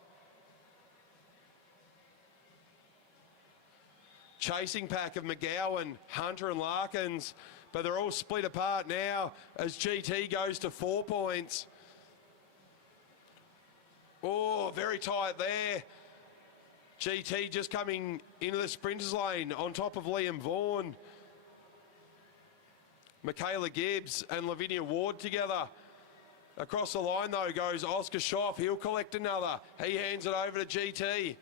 Chasing pack of McGowan, Hunter and Larkins, but they're all split apart now as GT goes to 4 points. Oh, very tight there. GT just coming into the sprinters lane on top of Liam Vaughan. Michaela Gibbs and Lavinia Ward together. Across the line though goes Oscar Schoff. He'll collect another. He hands it over to GT.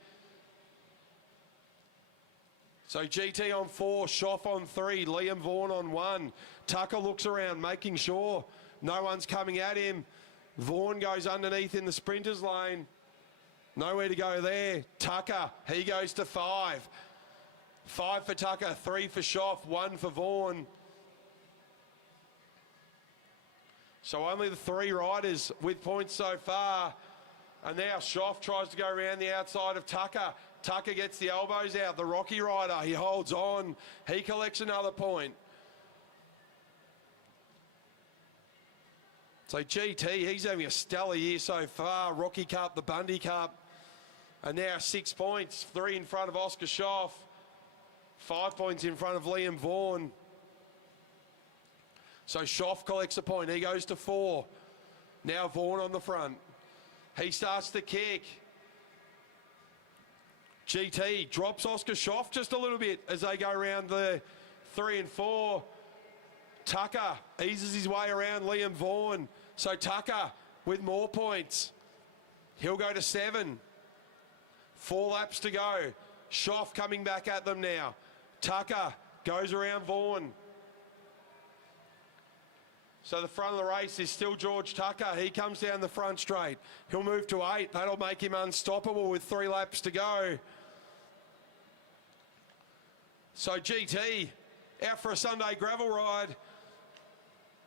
So GT on 4, Schoff on 3, Liam Vaughan on 1. Tucker looks around, making sure no one's coming at him. Vaughan goes underneath in the sprinters lane. Nowhere to go there. Tucker, he goes to 5. 5 for Tucker, 3 for Schoff, 1 for Vaughan. So only the 3 riders with points so far. And now Schoff tries to go around the outside of Tucker. Tucker gets the elbows out, the Rocky rider, he holds on. He collects another point. So GT, he's having a stellar year so far. Rocky Cup, the Bundy Cup. And now 6 points, 3 in front of Oscar Schoff. 5 points in front of Liam Vaughan. So Schoff collects a point, he goes to 4. Now Vaughan on the front. He starts to kick. GT drops Oscar Schoff just a little bit as they go around the 3 and 4. Tucker eases his way around Liam Vaughan. So Tucker with more points. He'll go to 7. 4 laps to go. Schoff coming back at them now. Tucker goes around Vaughan. So the front of the race is still George Tucker. He comes down the front straight. He'll move to 8. That'll make him unstoppable with 3 laps to go. So GT out for a Sunday gravel ride.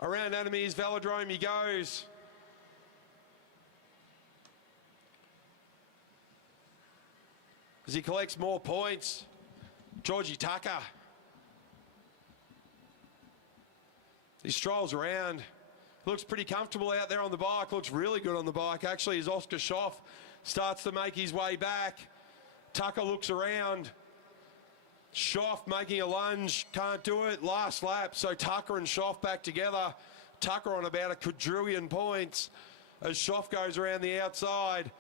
Around Meares Velodrome he goes. as he collects more points. Georgie Tucker. He strolls around. Looks pretty comfortable out there on the bike. Looks really good on the bike, actually, as Oscar Schoff starts to make his way back. Tucker looks around. Schoff making a lunge. Can't do it. Last lap. So Tucker and Schoff back together. Tucker on about a quadrillion points as Schoff goes around the outside.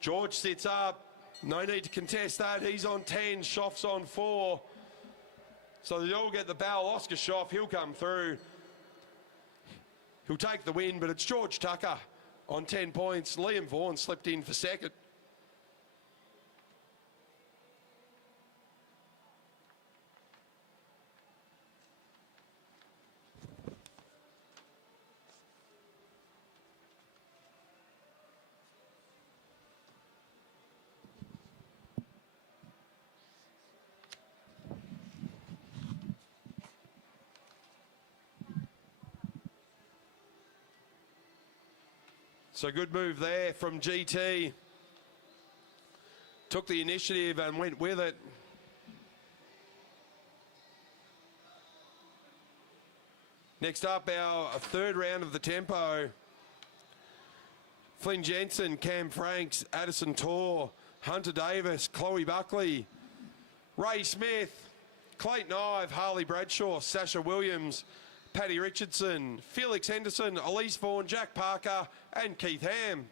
George sits up. No need to contest that. He's on 10. Schoff's on 4. So they all get the bell. Oscar Schoff, he'll come through. He'll take the win, but it's George Tucker on 10 points. Liam Vaughan slipped in for second. So good move there from GT. Took the initiative and went with it. Next up, our third round of the tempo. Flynn Jensen, Cam Franks, Addison Torr, Hunter Davis, Chloe Buckley, Ray Smith, Clayton Ive, Harley Bradshaw, Sasha Williams, Paddy Richardson, Felix Henderson, Elise Vaughan, Jack Parker, and Keith Ham.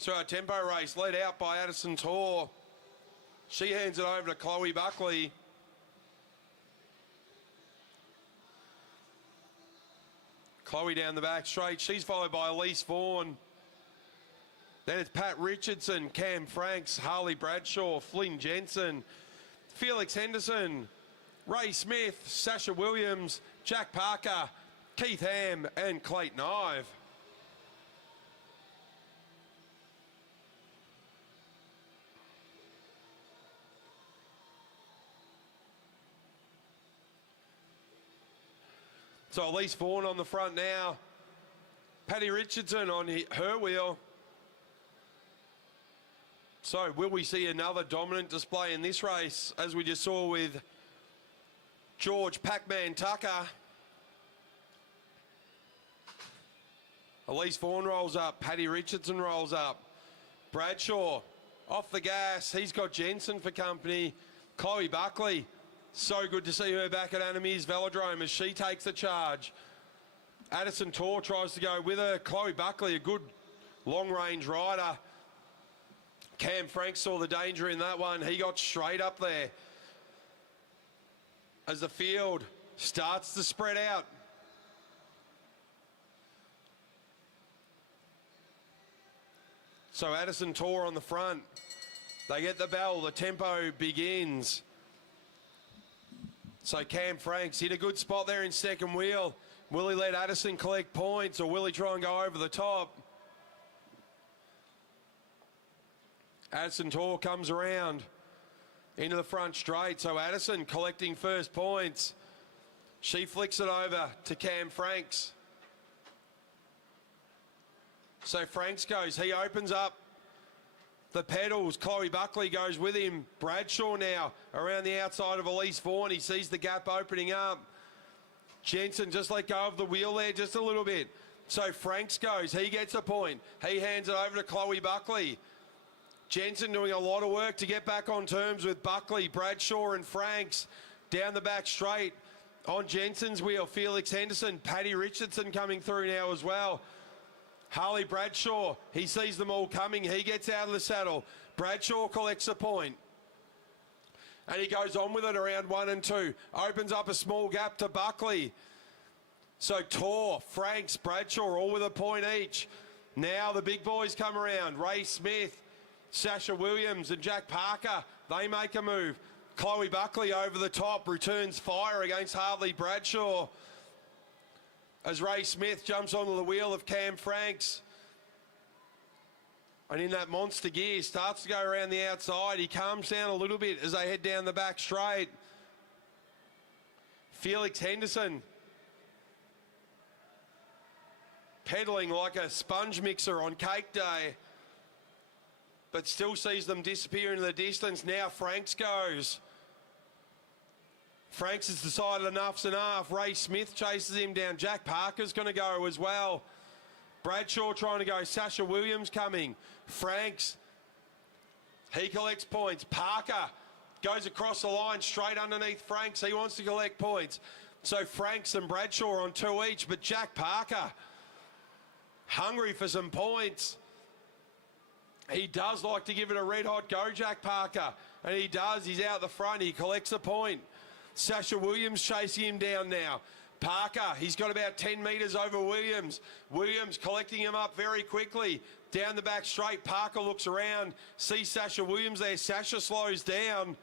So our tempo race led out by Addison Torr. She hands it over to Chloe Buckley. Chloe down the back straight. She's followed by Elise Vaughan. Then it's Pat Richardson, Cam Franks, Harley Bradshaw, Flynn Jensen, Felix Henderson, Ray Smith, Sasha Williams, Jack Parker, Keith Ham, and Clayton Ive. So Elise Vaughan on the front now. Paddy Richardson on her wheel. So will we see another dominant display in this race, as we just saw with George Pac-Man Tucker? Elise Vaughan rolls up. Paddy Richardson rolls up. Bradshaw off the gas. He's got Jensen for company. Chloe Buckley. So good to see her back at Meares Velodrome as she takes the charge. Addison Torr tries to go with her. Chloe Buckley, a good long-range rider. Cam Franks saw the danger in that one. He got straight up there as the field starts to spread out. So Addison Torr on the front. They get the bell. The tempo begins. So Cam Franks hit a good spot there in second wheel. Will he let Addison collect points, or will he try and go over the top? Addison Torr comes around into the front straight. So Addison collecting first points. She flicks it over to Cam Franks. So Franks goes. He opens up the pedals. Chloe Buckley goes with him. Bradshaw now around the outside of Elise Vaughan. He sees the gap opening up. Jensen just let go of the wheel there just a little bit. So Franks goes. He gets a point. He hands it over to Chloe Buckley. Jensen doing a lot of work to get back on terms with Buckley, Bradshaw and Franks. Down the back straight on Jensen's wheel. Felix Henderson, Paddy Richardson coming through now as well. Harley Bradshaw, he sees them all coming. He gets out of the saddle. Bradshaw collects a point. And he goes on with it around 1 and 2. Opens up a small gap to Buckley. So Torr, Franks, Bradshaw, all with a point each. Now the big boys come around. Ray Smith, Sasha Williams and Jack Parker, they make a move. Chloe Buckley over the top, returns fire against Harley Bradshaw. As Ray Smith jumps onto the wheel of Cam Franks. And in that monster gear, starts to go around the outside. He calms down a little bit as they head down the back straight. Felix Henderson pedaling like a sponge mixer on cake day, but still sees them disappear into the distance. Now Franks goes. Franks has decided enough's enough. Ray Smith chases him down. Jack Parker's going to go as well. Bradshaw trying to go. Sasha Williams coming. Franks, he collects points. Parker goes across the line straight underneath Franks. He wants to collect points. So Franks and Bradshaw on 2 each, but Jack Parker hungry for some points. He does like to give it a red hot go, Jack Parker, and he does. He's out the front. He collects a point. Sasha Williams chasing him down now. Parker, he's got about 10 metres over Williams. Williams collecting him up very quickly. Down the back straight, Parker looks around, sees Sasha Williams there. Sasha slows down.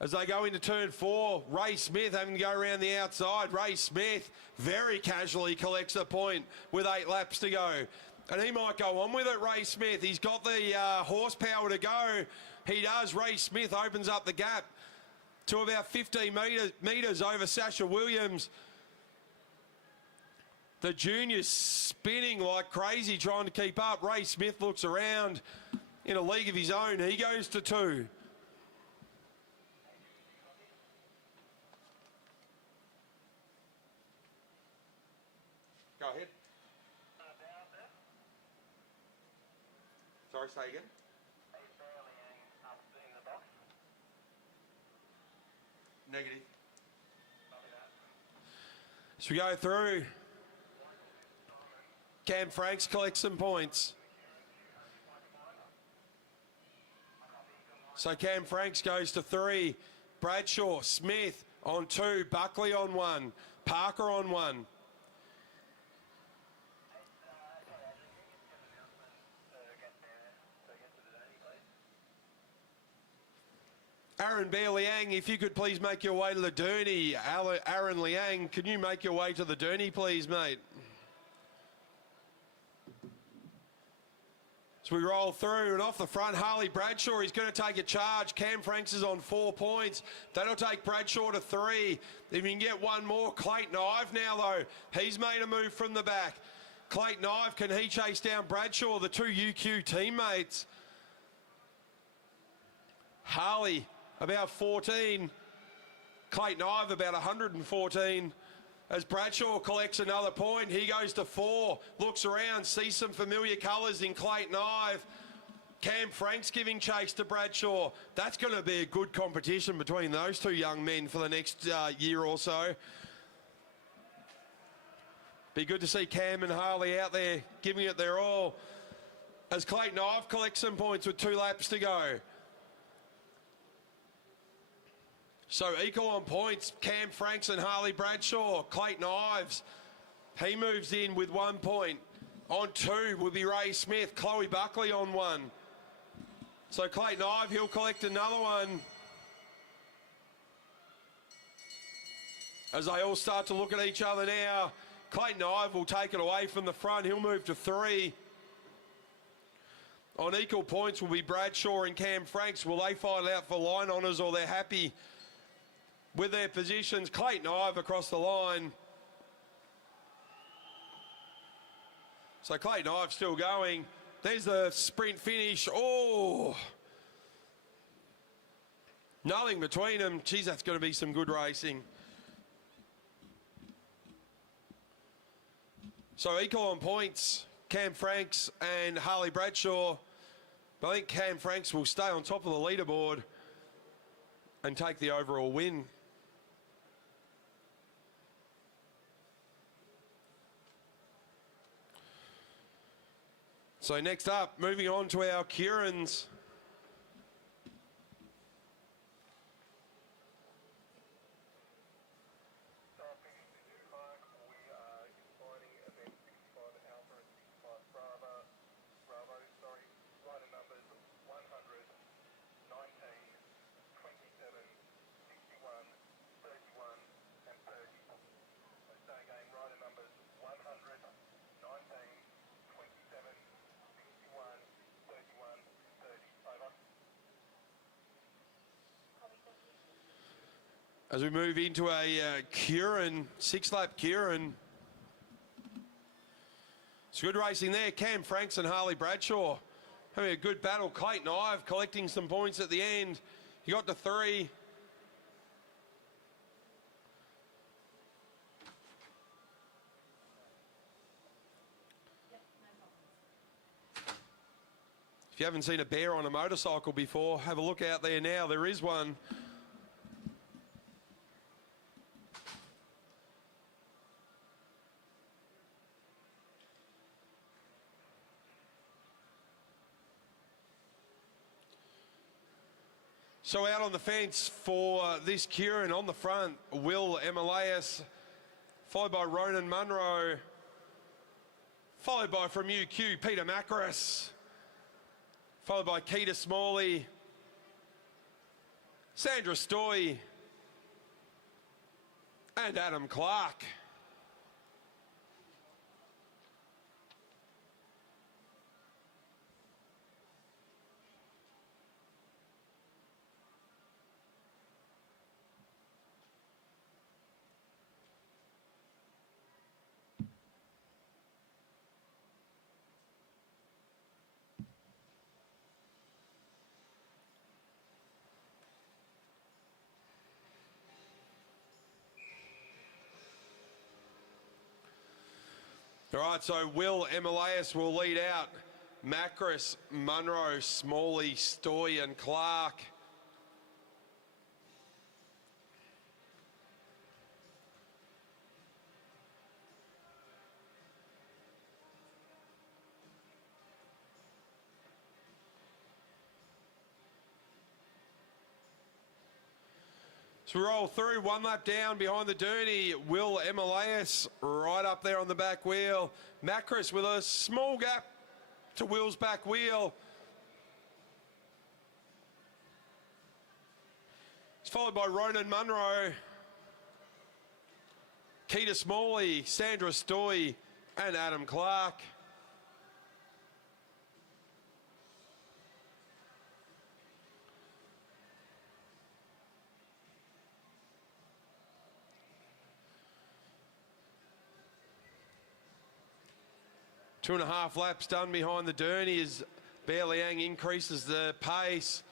As they go into turn 4, Ray Smith having to go around the outside. Ray Smith very casually collects a point with 8 laps to go. And he might go on with it, Ray Smith. He's got the horsepower to go. He does. Ray Smith opens up the gap to about 15 metres over Sasha Williams. The junior's spinning like crazy trying to keep up. Ray Smith looks around in a league of his own. He goes to 2. Go ahead. Sorry, say again. Negative. So we go through. Cam Franks collects some points. So Cam Franks goes to 3. Bradshaw, Smith on 2. Buckley on 1. Parker on 1. Aaron Bear Liang, if you could please make your way to the Derny. Aaron Liang, can you make your way to the Derny, please, mate? So we roll through, and off the front, Harley Bradshaw, he's going to take a charge. Cam Franks is on 4 points. That'll take Bradshaw to 3. If you can get one more, Clayton Ive now, though. He's made a move from the back. Clayton Ive, can he chase down Bradshaw, the 2 UQ teammates? Harley, about 14. Clayton Ive, about 114. As Bradshaw collects another point, he goes to 4. Looks around, sees some familiar colours in Clayton Ive. Cam Franks giving chase to Bradshaw. That's going to be a good competition between those 2 young men for the next year or so. Be good to see Cam and Harley out there giving it their all. As Clayton Ive collects some points with 2 laps to go. So equal on points, Cam Franks and Harley Bradshaw. Clayton Ives, he moves in with 1 point. On 2 will be Ray Smith. Chloe Buckley on 1. So Clayton Ive, he'll collect another one. As they all start to look at each other now, Clayton Ive will take it away from the front. He'll move to 3. On equal points will be Bradshaw and Cam Franks. Will they fight out for line honours, or they're happy with their positions? Clayton Ive across the line. So Clayton Ive still going. There's the sprint finish. Oh! Nothing between them. Geez, that's going to be some good racing. So equal on points, Cam Franks and Harley Bradshaw. But I think Cam Franks will stay on top of the leaderboard and take the overall win. So next up, moving on to our Kierin's. We are combining event 65 Alpha and 65 Bravo. as we move into a Kierin, 6-lap Kierin. It's good racing there. Cam Franks and Harley Bradshaw having a good battle. Clayton Ive collecting some points at the end. He got to 3. If you haven't seen a bear on a motorcycle before, have a look out there now. There is one. So out on the fence for this Kierin on the front, Will Emilias, followed by Ronan Munro, followed by from UQ, Peter Macris, followed by Keita Smalley, Sandra Stoy, and Adam Clark. All right, so Will Emilias will lead out. Macris, Munro, Smalley, Stoy and Clark. So we roll through, 1 lap down behind the Dooney. Will Emilias right up there on the back wheel. Macris with a small gap to Will's back wheel. It's followed by Ronan Munro, Keita Smalley, Sandra Stoy and Adam Clark. Two and a half laps done behind the Dooney as Bear Liang increases the pace.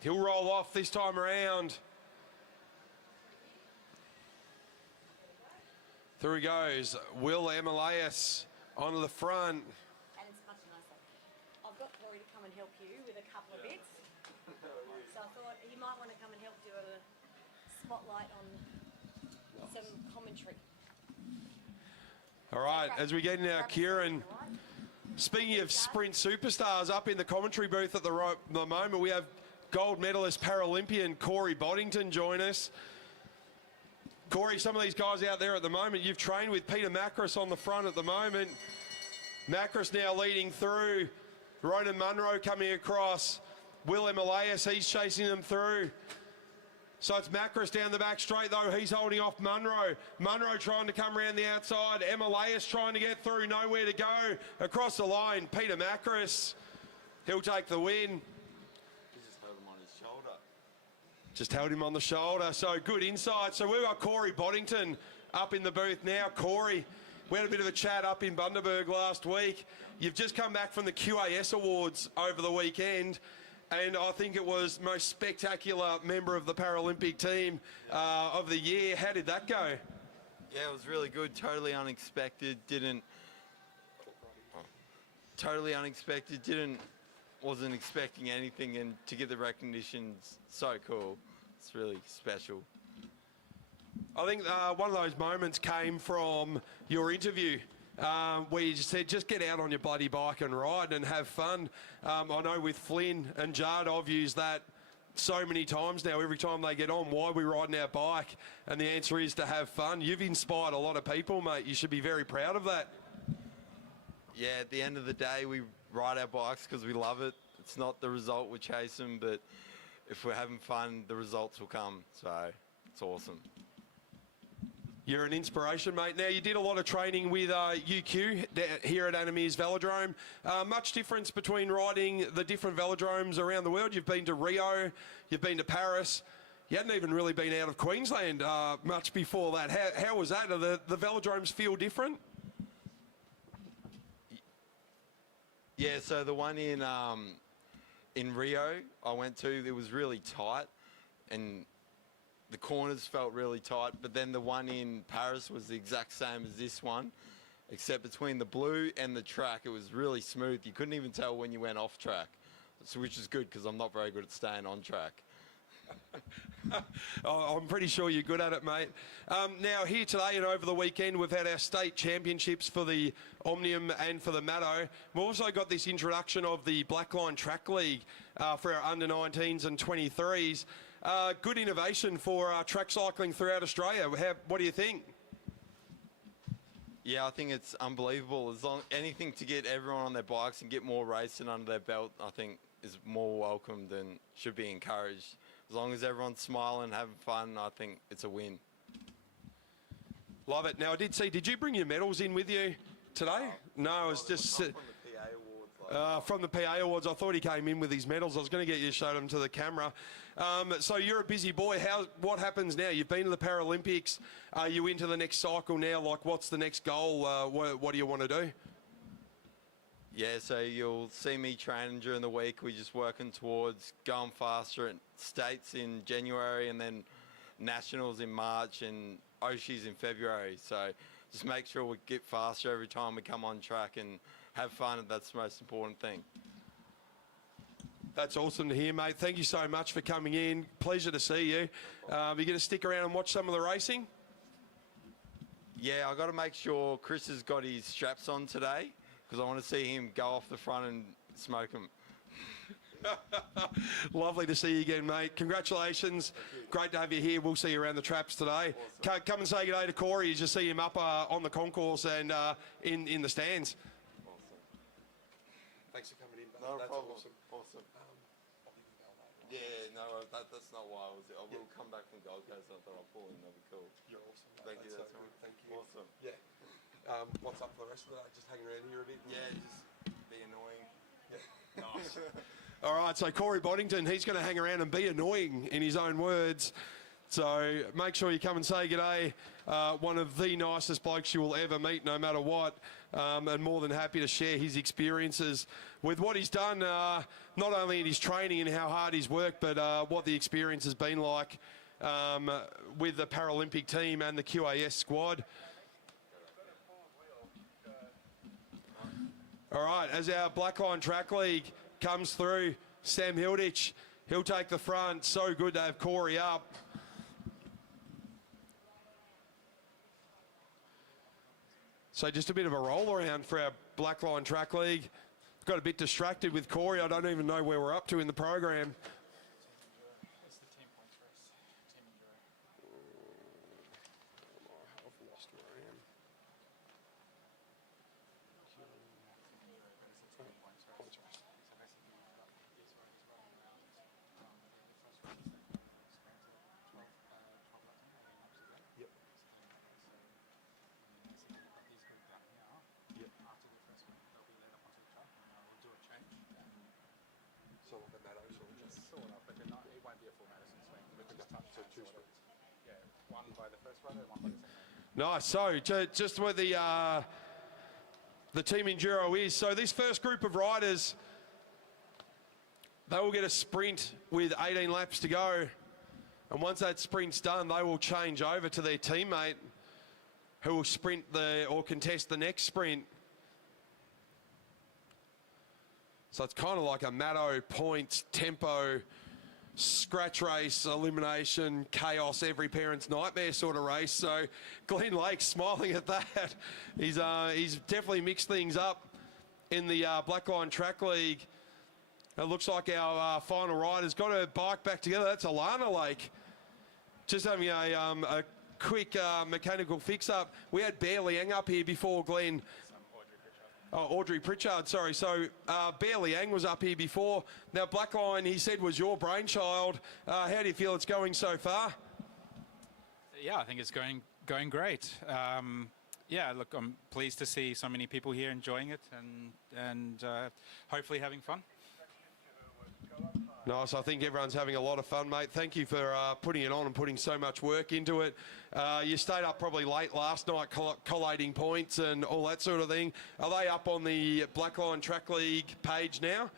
He'll roll off this time around. Through he goes. Will Emilias onto the front. And it's much nicer. I've got Corey to come and help you with a couple of bits. So I thought he might want to come and help do a spotlight on some commentary. All right, as we get into our Kierin. Speaking of sprint superstars, up in the commentary booth at the moment, we have gold medalist Paralympian Corey Boddington join us. Corey, some of these guys out there at the moment, you've trained with Peter Macris on the front at the moment. Macris now leading through. Ronan Munro coming across. Will Emilias, he's chasing them through. So it's Macris down the back straight though. He's holding off Munro. Munro trying to come around the outside. Emilias trying to get through, nowhere to go. Across the line, Peter Macris. He'll take the win. He just held him on his shoulder. Just held him on the shoulder. So good insight. So we've got Corey Boddington up in the booth now. Corey, we had a bit of a chat up in Bundaberg last week. You've just come back from the QAS Awards over the weekend. And I think it was most spectacular member of the Paralympic team of the year. How did that go? Yeah, it was really good. Totally unexpected. Wasn't expecting anything, and to get the recognition's so cool. It's really special. I think one of those moments came from your interview. Where you just said, just get out on your bloody bike and ride and have fun. I know with Flynn and Jard, I've used that so many times now. Every time they get on, why are we riding our bike? And the answer is to have fun. You've inspired a lot of people, mate. You should be very proud of that. Yeah, at the end of the day, we ride our bikes because we love it. It's not the result we're chasing, but if we're having fun, the results will come. So it's awesome. You're an inspiration, mate. Now, you did a lot of training with UQ here at Meares Velodrome. Much difference between riding the different velodromes around the world? You've been to Rio, you've been to Paris, You hadn't even really been out of Queensland much before that. How was that? Do the velodromes feel different? Yeah, so the one in Rio I went to, it was really tight, and the corners felt really tight. But then the one in Paris was the exact same as this one, except between the blue and the track, it was really smooth. You couldn't even tell when you went off track, so, which is good because I'm not very good at staying on track. Oh, I'm pretty sure you're good at it, mate. Now, here today and over the weekend, we've had our state championships for the Omnium and for the Maddo. We've also got this introduction of the Blackline Track League for our under-19s and 23s. Good innovation for track cycling throughout Australia. What do you think? Yeah, I think it's unbelievable. Anything to get everyone on their bikes and get more racing under their belt, I think is more welcomed and should be encouraged. As long as everyone's smiling, having fun, I think it's a win. Love it. Now, I did see, did you bring your medals in with you today? No, I was just... From the PA Awards. from the PA Awards, I thought he came in with his medals. I was going to get you to show them to the camera. So you're a busy boy. What happens now? You've been to the Paralympics. Are you into the next cycle now? Like, what's the next goal? What do you want to do? Yeah, so you'll see me training during the week. We're just working towards going faster at States in January and then Nationals in March and Oshis in February. So just make sure we get faster every time we come on track and have fun. That's the most important thing. That's awesome to hear, mate. Thank you so much for coming in. Pleasure to see you. Are you going to stick around and watch some of the racing? Yeah, I've got to make sure Chris has got his straps on today because I want to see him go off the front and smoke them. Lovely to see you again, mate. Congratulations. Great to have you here. We'll see you around the traps today. Awesome. Come and say good day to Corey. You just see him up on the concourse and in the stands. Awesome. Thanks for coming in, No That's problem. awesome. Awesome. Yeah, no, that's not why I was. I will come back from Gold Coast. I thought I'll pull in. That'll be cool. You're awesome. Mate. Thank you. That's That's so good. Thank you. Awesome. Yeah. What's up for the rest of the day? Just hanging around here a bit? Yeah, just be annoying. Yeah. Nice. All right, so Corey Boddington, he's going to hang around and be annoying in his own words. So make sure you come and say g'day. One of the nicest blokes you will ever meet, no matter what. And more than happy to share his experiences with what he's done, not only in his training and how hard he's worked, but what the experience has been like with the Paralympic team and the QAS squad. All right, as our Blackline Track League comes through, Sam Hilditch, he'll take the front. So good to have Corey up. So just a bit of a roll around for our Blackline Track League. Got a bit distracted with Corey. I don't even know where we're up to in the program. What's the team points for us? Team Enduro. I've lost where I am. So like a Maddo sort of just... Sort of, but they're not, it won't be a full Madison swing. We can just touch So hands two sort of. sprints. Yeah, one by the first rider and one by the second rider. Nice. So just where the team enduro is. So this first group of riders, they will get a sprint with 18 laps to go. And once that sprint's done, they will change over to their teammate who will sprint or contest the next sprint. So it's kind of like a Maddo points, tempo, scratch race, elimination, chaos, every parent's nightmare sort of race. So Glenn Lake's smiling at that. He's definitely mixed things up in the Blackline Track League. It looks like our final rider's got her bike back together. That's Alana Lake. Just having a quick mechanical fix-up. We had Bear Liang up here before Glenn. Oh, Audrey Pritchard, sorry. So Bear Liang was up here before. Now, Blackline, he said, was your brainchild. How do you feel it's going so far? Yeah, I think it's going great. Yeah, look, I'm pleased to see so many people here enjoying it and hopefully having fun. Nice. I think everyone's having a lot of fun, mate. Thank you for putting it on and putting so much work into it. You stayed up probably late last night collating points and all that sort of thing. Are they up on the Blackline Track League page now?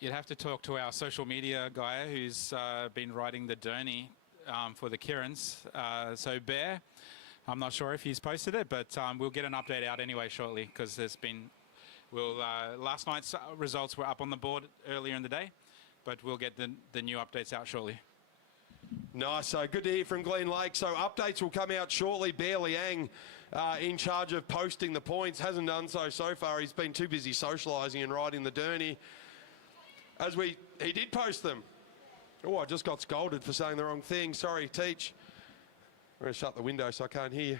You'd have to talk to our social media guy who's been writing the journey for the Kierins. So Bear, I'm not sure if he's posted it, but we'll get an update out anyway shortly, because there's been... last night's results were up on the board earlier in the day, but we'll get the new updates out shortly. Nice. So good to hear from Glen Lake. So updates will come out shortly. Bear Liang in charge of posting the points. Hasn't done so far. He's been too busy socialising and riding the Derny. He did post them. Oh, I just got scolded for saying the wrong thing. Sorry, Teach. I'm going to shut the window so I can't hear you.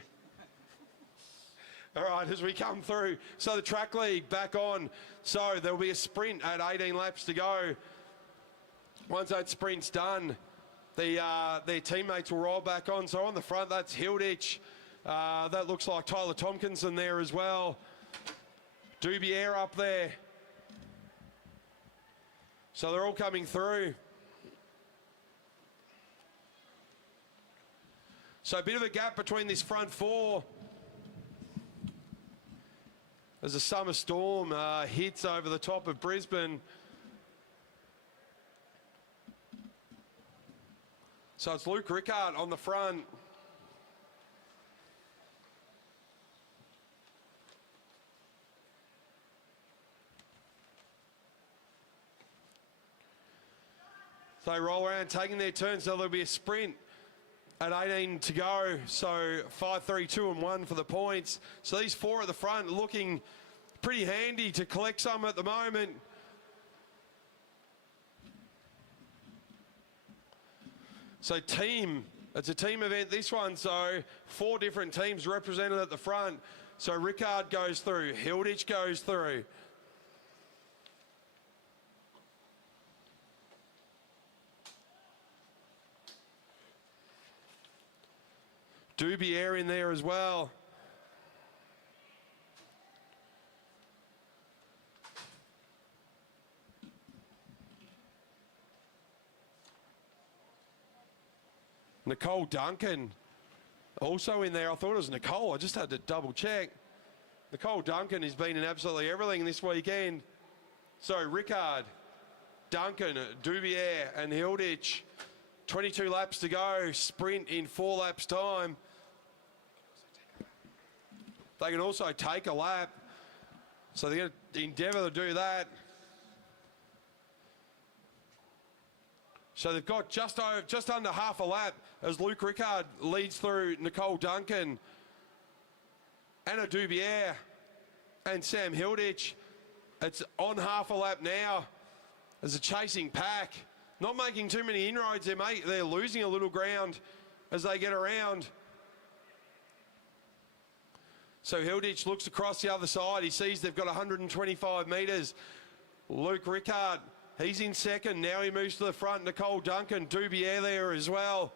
All right, as we come through, so the track league back on. So there'll be a sprint at 18 laps to go. Once that sprint's done, their teammates will roll back on. So on the front, that's Hilditch. That looks like Tyler Tompkinson there as well. Dubier up there. So they're all coming through. So a bit of a gap between this front four. As a summer storm hits over the top of Brisbane. So it's Luke Rickard on the front. So they roll around taking their turn, so there'll be a sprint at 18 to go. So 5, 3, 2 and 1 for the points. So these four at the front looking pretty handy to collect some at the moment. So it's a team event, this one. So 4 different teams represented at the front. So Rickard goes through, Hilditch goes through. Dubier in there as well. Nicole Duncan also in there. I thought it was Nicole. I just had to double check. Nicole Duncan has been in absolutely everything this weekend. So Rickard, Duncan, Dubier and Hilditch. 22 laps to go. Sprint in 4 laps time. They can also take a lap. So they're going to endeavour to do that. So they've got just under half a lap as Luke Rickard leads through Nicole Duncan, Anna Dubier and Sam Hilditch. It's on half a lap now as a chasing pack. Not making too many inroads there, mate. They're losing a little ground as they get around. So Hilditch looks across the other side. He sees they've got 125 metres. Luke Rickard, he's in second. Now he moves to the front. Nicole Duncan, Dubier there as well.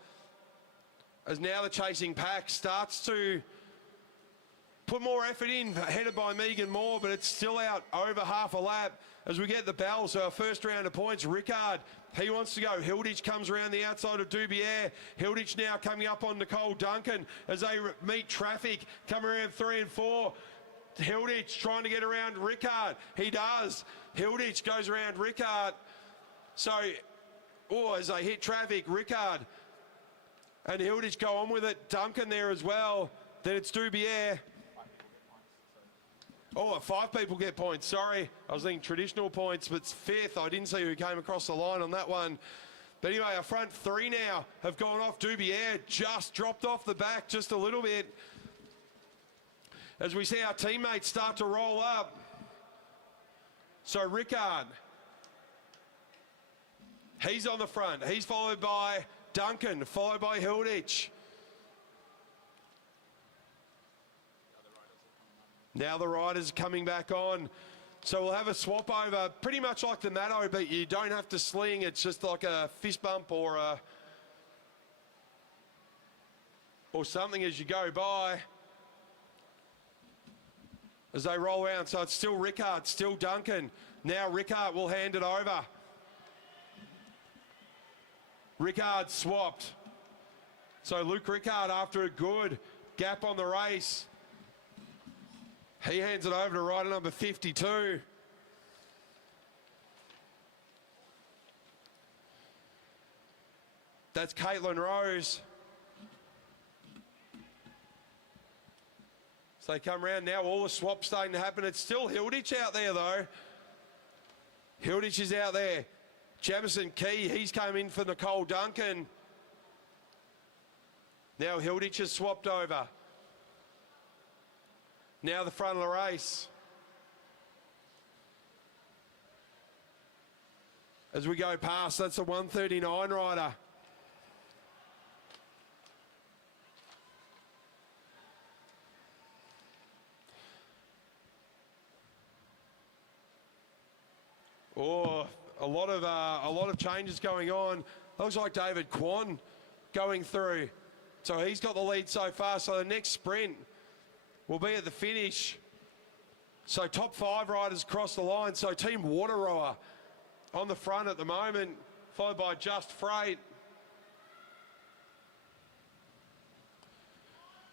As now the chasing pack starts to put more effort in, headed by Megan Moore, but it's still out over half a lap as we get the bell. So our first round of points, Rickard, he wants to go. Hilditch comes around the outside of Dubier. Hilditch now coming up on Nicole Duncan as they meet traffic, coming around 3 and 4. Hilditch trying to get around Rickard. He does. Hilditch goes around Rickard. So, as they hit traffic, Rickard and Hilditch go on with it. Duncan there as well. Then it's Dubier. 5 people get points. Sorry, I was thinking traditional points, but 5th. I didn't see who came across the line on that one. But anyway, our front 3 now have gone off. Dubier just dropped off the back just a little bit. As we see our teammates start to roll up. So Rickard, he's on the front. He's followed by Duncan, followed by Hilditch. Now the riders are coming back on. So we'll have a swap over, pretty much like the Matto, but you don't have to sling. It's just like a fist bump or something as you go by. As they roll around. So it's still Rickard, still Duncan. Now Rickard will hand it over. Rickard swapped. So Luke Rickard, after a good gap on the race, he hands it over to rider number 52. That's Caitlin Rose. So they come around now, all the swaps starting to happen. It's still Hilditch out there though. Hilditch is out there. Jamison Key, he's come in for Nicole Duncan. Now Hilditch has swapped over. Now the front of the race. As we go past, that's a 139 rider. Oh, a lot of changes going on. Looks like David Kwan going through. So he's got the lead so far. So the next sprint will be at the finish. So top 5 riders across the line. So Team Wateroa on the front at the moment, followed by Just Freight.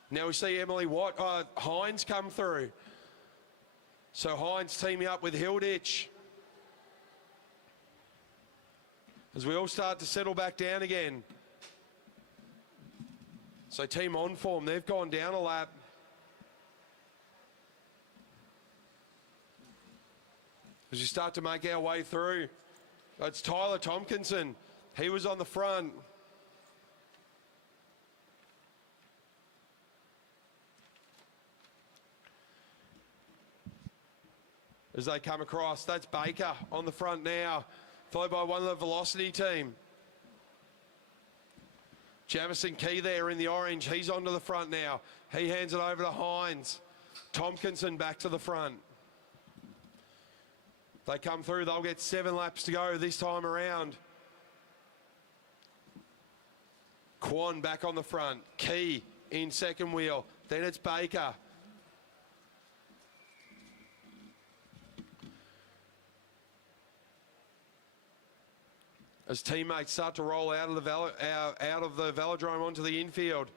Now we see Emily Hines come through. So Hines teaming up with Hilditch. As we all start to settle back down again. So Team On Form, they've gone down a lap. As we start to make our way through, it's Tyler Tompkinson. He was on the front. As they come across, that's Baker on the front now, followed by one of the Velocity team. Jamison Key there in the orange. He's onto the front now. He hands it over to Hines. Tompkinson back to the front. They come through. They'll get 7 laps to go this time around. Kwan back on the front. Key in second wheel. Then it's Baker. As teammates start to roll out of the velodrome onto the infield.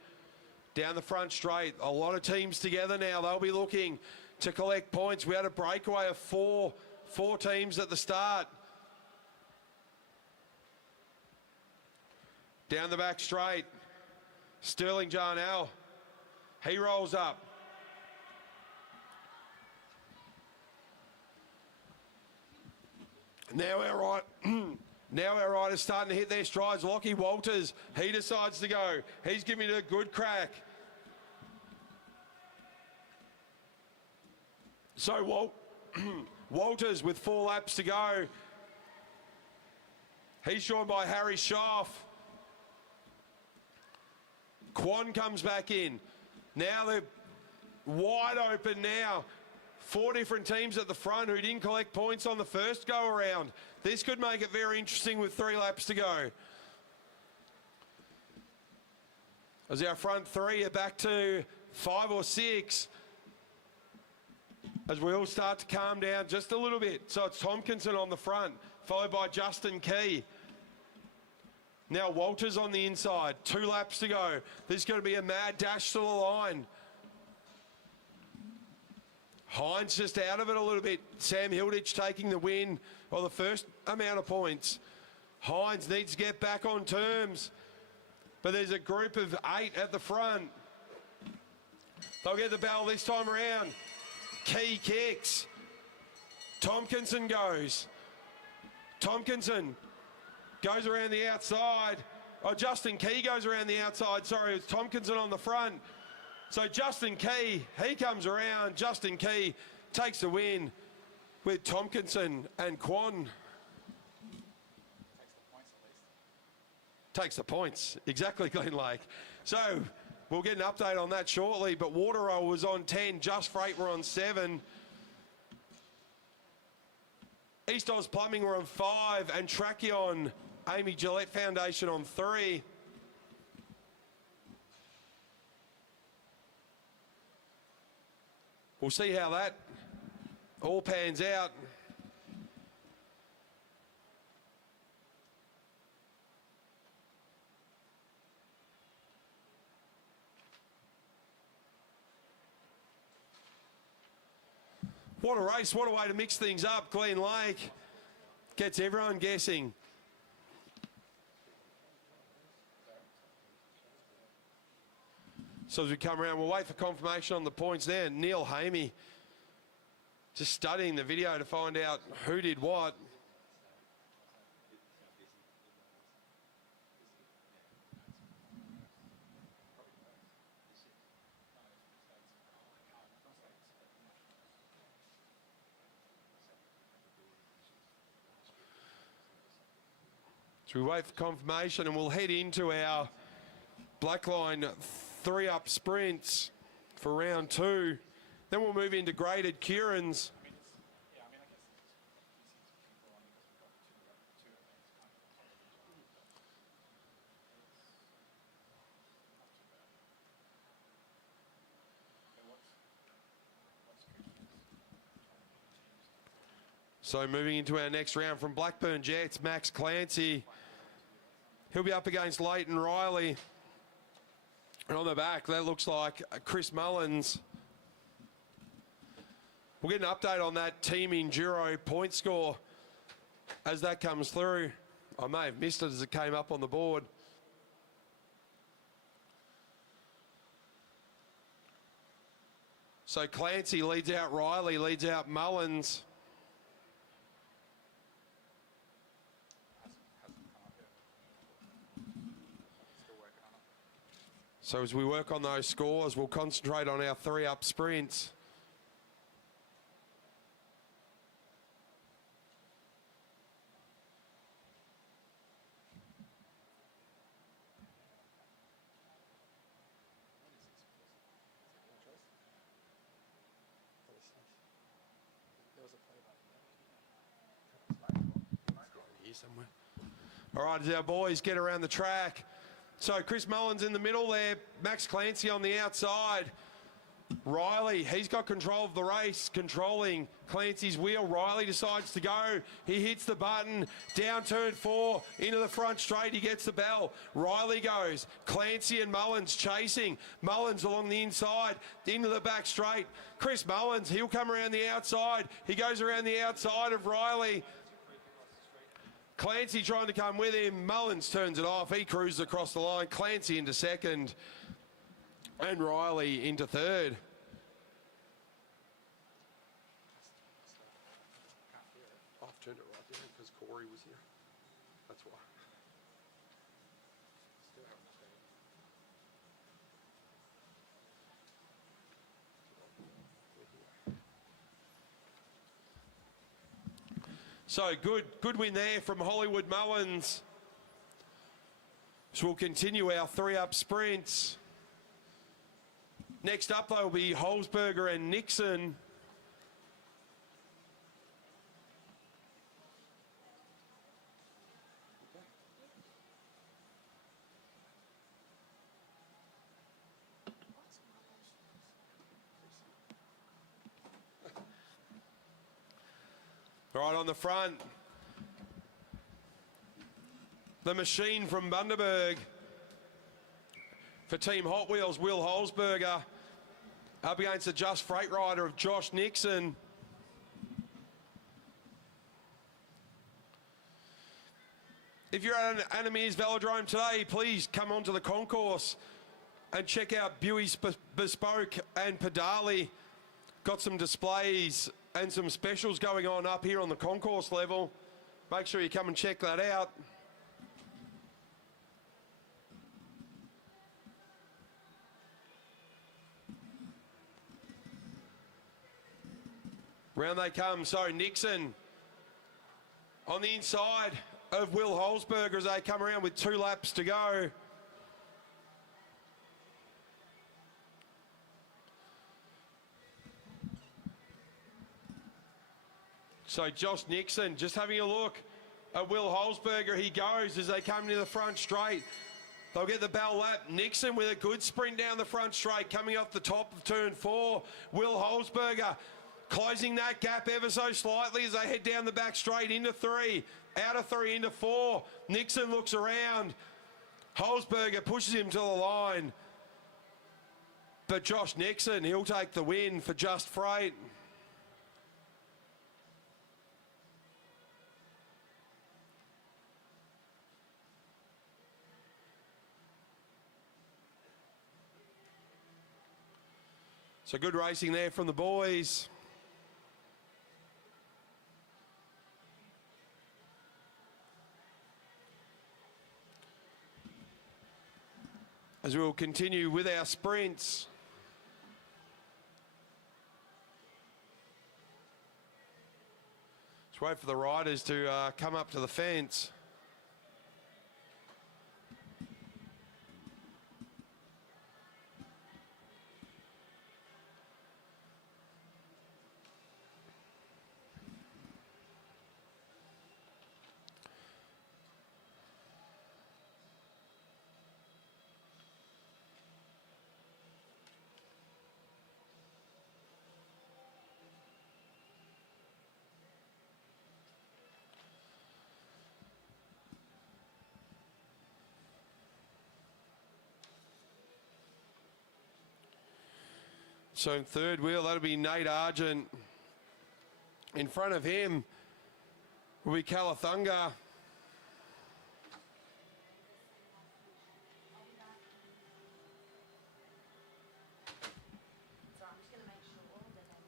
Down the front straight, a lot of teams together now. They'll be looking to collect points. We had a breakaway of four teams at the start. Down the back straight, Sterling Jarnell. He rolls up. Now our riders starting to hit their strides. Lockie Walters, he decides to go. He's giving it a good crack. So Walters with 4 laps to go. He's joined by Harry Schaff. Kwan comes back in. Now they're wide open now. 4 different teams at the front who didn't collect points on the first go around. This could make it very interesting with 3 laps to go. As our front 3 are back to 5 or 6. As we all start to calm down just a little bit. So it's Tompkinson on the front, followed by Justin Key. Now Walters on the inside, 2 laps to go. This is going to be a mad dash to the line. Hines just out of it a little bit. Sam Hilditch taking the win, or the first amount of points. Hines needs to get back on terms. But there's a group of 8 at the front. They'll get the bell this time around. Key kicks. Tompkinson goes. Tompkinson goes around the outside. Oh, Justin Key goes around the outside. Sorry, it's Tompkinson on the front. So Justin Key, he comes around. Justin Key takes the win with Tompkinson and Kwan. Takes the points, exactly, Glen Lake. So we'll get an update on that shortly, but Wateroa was on 10, Just Freight were on 7. East Oz Plumbing were on 5, and Tracheon Amy Gillette Foundation on 3. We'll see how that all pans out. What a race, what a way to mix things up. Glen Lake gets everyone guessing. So as we come around, we'll wait for confirmation on the points there. Neil Hamey just studying the video to find out who did what. So we wait for confirmation and we'll head into our Blackline 3-up sprints for round 2. Then we'll move into graded Kieran's. So moving into our next round from Blackburn Jets, Max Clancy. He'll be up against Leighton Riley. And on the back, that looks like Chris Mullins. We'll get an update on that team enduro point score as that comes through. I may have missed it as it came up on the board. So Clancy leads out Riley, leads out Mullins. So as we work on those scores, we'll concentrate on our 3-up sprints. Here somewhere. All right, as our boys get around the track. So Chris Mullins in the middle there, Max Clancy on the outside. Riley, he's got control of the race, controlling Clancy's wheel. Riley decides to go. He hits the button, down turn 4, into the front straight. He gets the bell. Riley goes. Clancy and Mullins chasing. Mullins along the inside, into the back straight. Chris Mullins, he'll come around the outside. He goes around the outside of Riley. Clancy trying to come with him. Mullins turns it off. He cruises across the line. Clancy into second. And Riley into third. I've turned it right down because Corey was here. That's why. So good win there from Hollywood Mullins. So we'll continue our 3-up sprints. Next up, though, will be Holzberger and Nixon. Right on the front, the machine from Bundaberg. For Team Hot Wheels, Will Holzberger up against the Just Freight Rider of Josh Nixon. If you're at Meares Velodrome today, please come onto the concourse and check out Buick's Bespoke and Pedali. Got some displays and some specials going on up here on the concourse level. Make sure you come and check that out. Round they come. So Nixon on the inside of Will Holzberger as they come around with 2 laps to go. So Josh Nixon just having a look at Will Holzberger. He goes as they come into the front straight. They'll get the bell lap. Nixon with a good sprint down the front straight, coming off the top of turn 4. Will Holzberger closing that gap ever so slightly as they head down the back straight into 3, out of 3 into 4. Nixon looks around. Holzberger pushes him to the line. But Josh Nixon, he'll take the win for Just Freight. So good racing there from the boys. As we will continue with our sprints. Just wait for the riders to come up to the fence. So in third wheel, that'll be Nate Argent. In front of him will be Calathunga.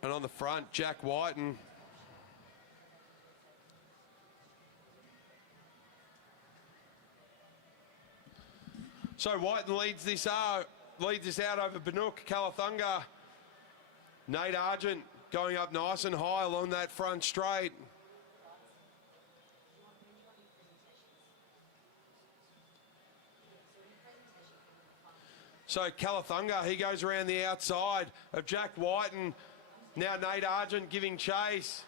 And on the front, Jack Whiten. So Whiten leads this out over Banook, Calathunga. Nate Argent going up nice and high along that front straight. So Calathunga, he goes around the outside of Jack Whiten. Now Nate Argent giving chase.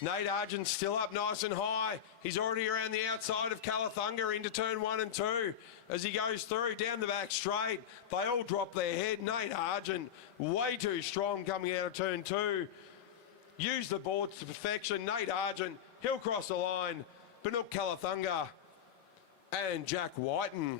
Nate Argent still up nice and high. He's already around the outside of Calathunga into turn 1 and 2. As he goes through down the back straight, they all drop their head. Nate Argent, way too strong coming out of turn 2. Use the boards to perfection. Nate Argent, he'll cross the line. Banook Calathunga and Jack Whiten.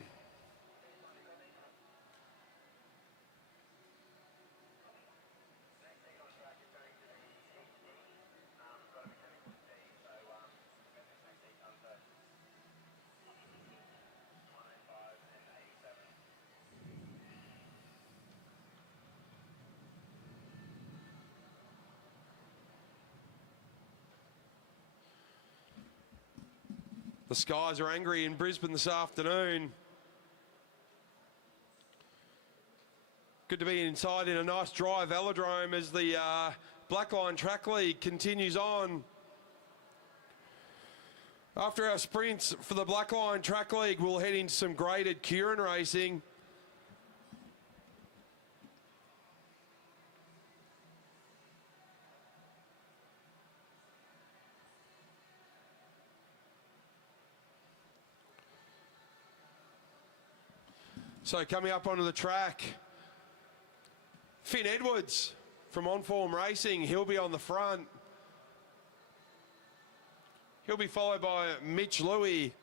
The skies are angry in Brisbane this afternoon. Good to be inside in a nice dry velodrome as the Blackline Track League continues on. After our sprints for the Blackline Track League, we'll head into some graded Kierin racing. So coming up onto the track, Finn Edwards from On Form Racing, he'll be on the front. He'll be followed by Mitch Louis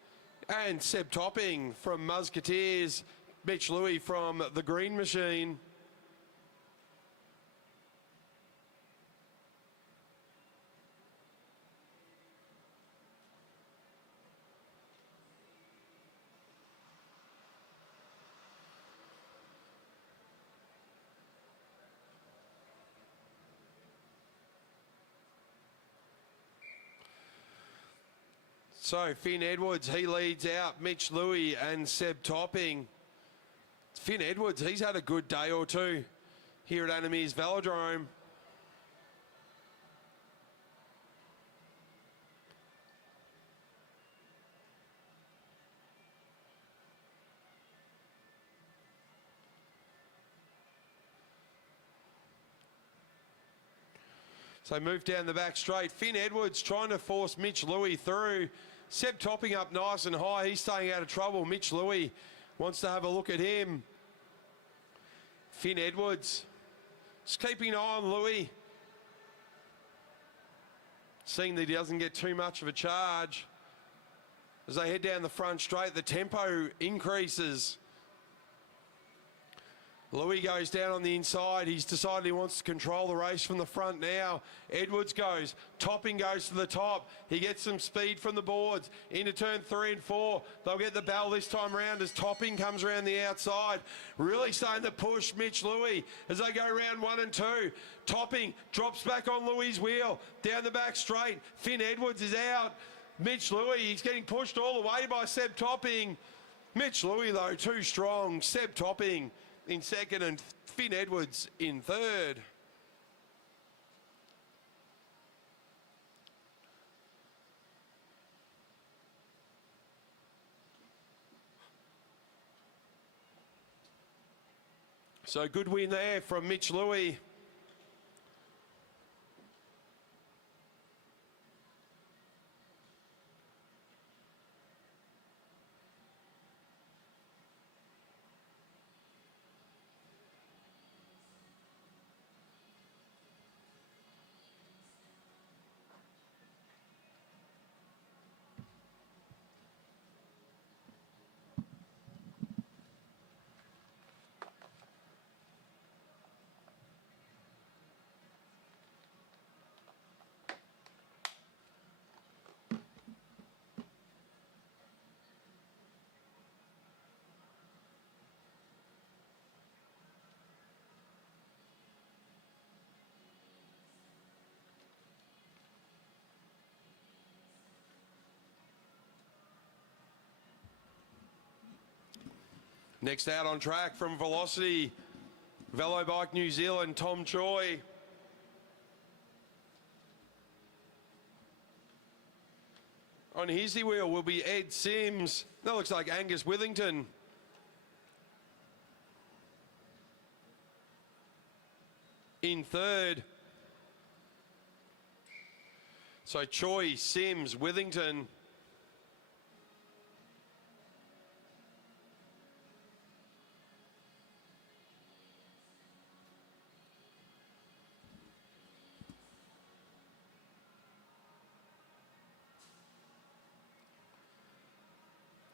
and Seb Topping from Musketeers, Mitch Louis from the Green Machine. So Finn Edwards, he leads out Mitch Louis and Seb Topping. Finn Edwards, he's had a good day or two here at Meares Velodrome. So move down the back straight. Finn Edwards trying to force Mitch Louis through. Seb Topping up nice and high. He's staying out of trouble. Mitch Louis wants to have a look at him. Finn Edwards just keeping an eye on Louis. Seeing that he doesn't get too much of a charge. As they head down the front straight, the tempo increases. Louis goes down on the inside. He's decided he wants to control the race from the front now. Edwards goes. Topping goes to the top. He gets some speed from the boards. Into turn 3 and 4. They'll get the bell this time round as Topping comes around the outside. Really starting to push Mitch Louis as they go round 1 and 2. Topping drops back on Louis' wheel. Down the back straight. Finn Edwards is out. Mitch Louis, he's getting pushed all the way by Seb Topping. Mitch Louis, though, too strong. Seb Topping in second and Finn Edwards in third. So good win there from Mitch Louis. Next out on track from Velocity, Velobike New Zealand, Tom Choi. On his wheel will be Ed Sims. That looks like Angus Withington. In third. So Choi, Sims, Withington.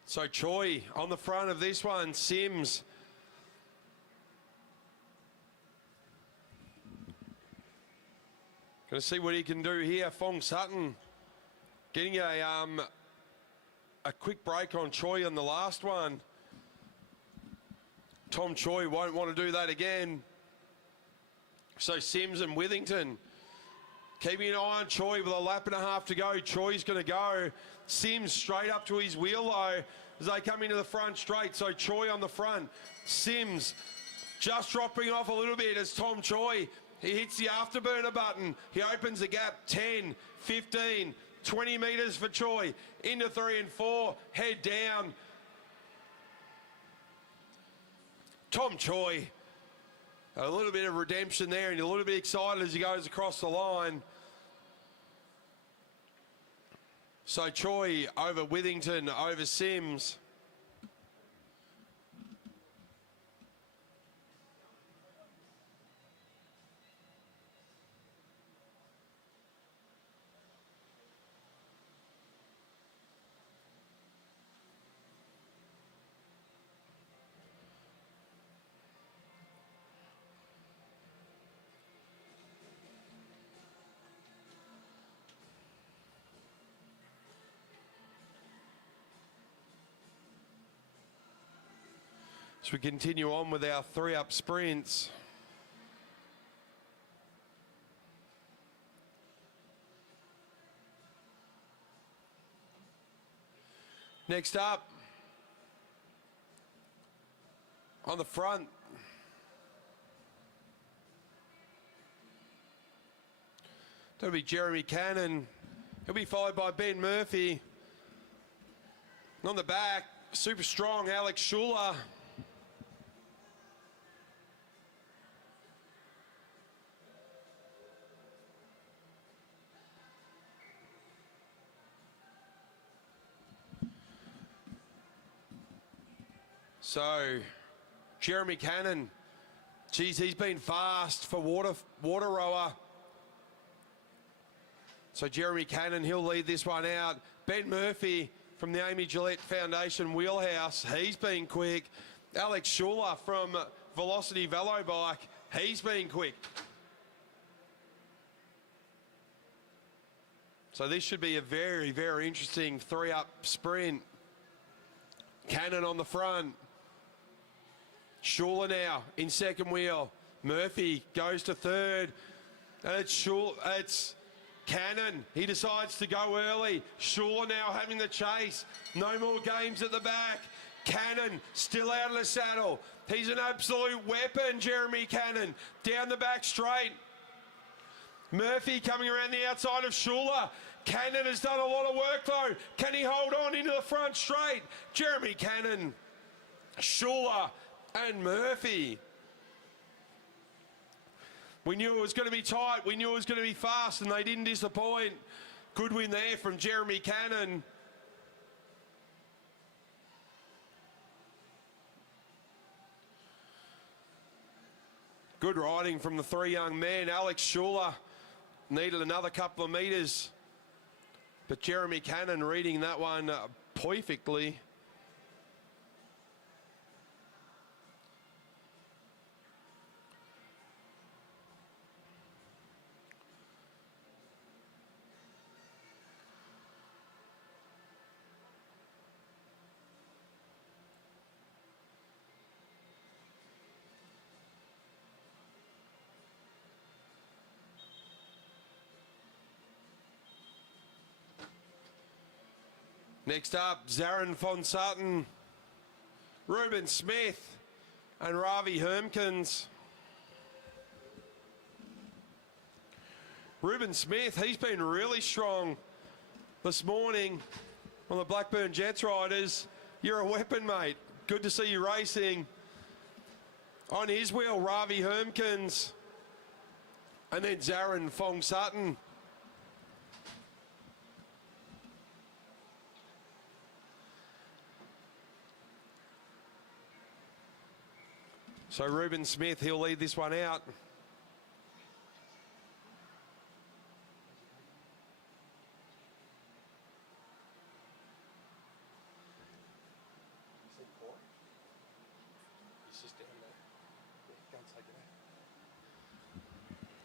So Choi on the front of this one, Sims. Going to see what he can do here. Fong Sutton getting a quick break on Choi on the last one. Tom Choi won't want to do that again. So Sims and Withington keeping an eye on Choi with a lap and a half to go. Choi's going to go. Sims straight up to his wheel though as they come into the front straight. So Choi on the front. Sims just dropping off a little bit as Tom Choi, he hits the afterburner button. He opens the gap. 10, 15, 20 metres for Choi. Into 3 and 4. Head down. Tom Choi. A little bit of redemption there and a little bit excited as he goes across the line. So Choi over Withington, over Sims. As we continue on with our 3-up sprints. Next up, on the front, that'll be Jeremy Cannon. He'll be followed by Ben Murphy. And on the back, super strong Alex Schuler. So, Jeremy Cannon, geez, he's been fast for water rower. So Jeremy Cannon, he'll lead this one out. Ben Murphy from the Amy Gillette Foundation Wheelhouse, he's been quick. Alex Schuler from Velocity Velo bike. He's been quick. So this should be a very, very interesting 3-up sprint. Cannon on the front. Schuler now in second wheel. Murphy goes to third. And it's Cannon. He decides to go early. Schuler now having the chase. No more games at the back. Cannon still out of the saddle. He's an absolute weapon, Jeremy Cannon. Down the back straight. Murphy coming around the outside of Schuler. Cannon has done a lot of work though. Can he hold on into the front straight? Jeremy Cannon, Schuler and Murphy. We knew it was going to be tight. We knew it was going to be fast, and they didn't disappoint. Good win there from Jeremy Cannon. Good riding from the 3 young men. Alex Schuler needed another couple of metres, but Jeremy Cannon reading that one perfectly. Next up, Zarin von Sutton, Ruben Smith and Ravi Hermkins. Ruben Smith, he's been really strong this morning on the Blackburn Jets riders. You're a weapon, mate. Good to see you racing. On his wheel, Ravi Hermkins. And then Zarin von Sutton. So Ruben Smith, he'll lead this one out.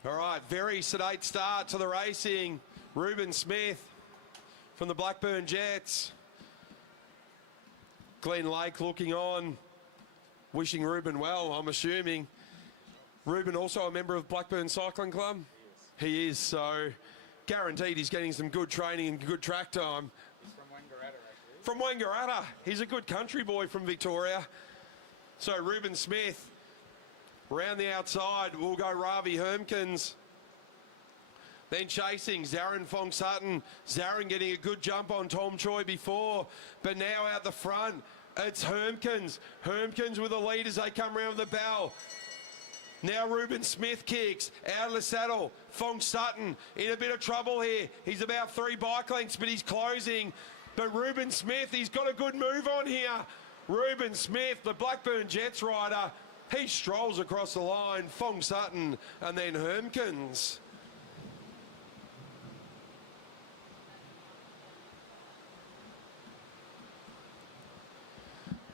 All right, very sedate start to the racing. Ruben Smith from the Blackburn Jets. Glenn Lake looking on. Wishing Ruben well, I'm assuming. Ruben also a member of Blackburn Cycling Club? He is, so guaranteed he's getting some good training and good track time. From Wangaratta. He's a good country boy from Victoria. So Ruben Smith, round the outside, will go Ravi Hermkins. Then chasing Zarin von Sutton. Zarin getting a good jump on Tom Choi before, but now out the front, it's Hermkins. Hermkins with the lead as they come round the bell. Now Ruben Smith kicks out of the saddle. Von Sutton in a bit of trouble here. He's about 3 bike lengths, but he's closing. But Ruben Smith, he's got a good move on here. Ruben Smith, the Blackburn Jets rider, he strolls across the line. Von Sutton and then Hermkins.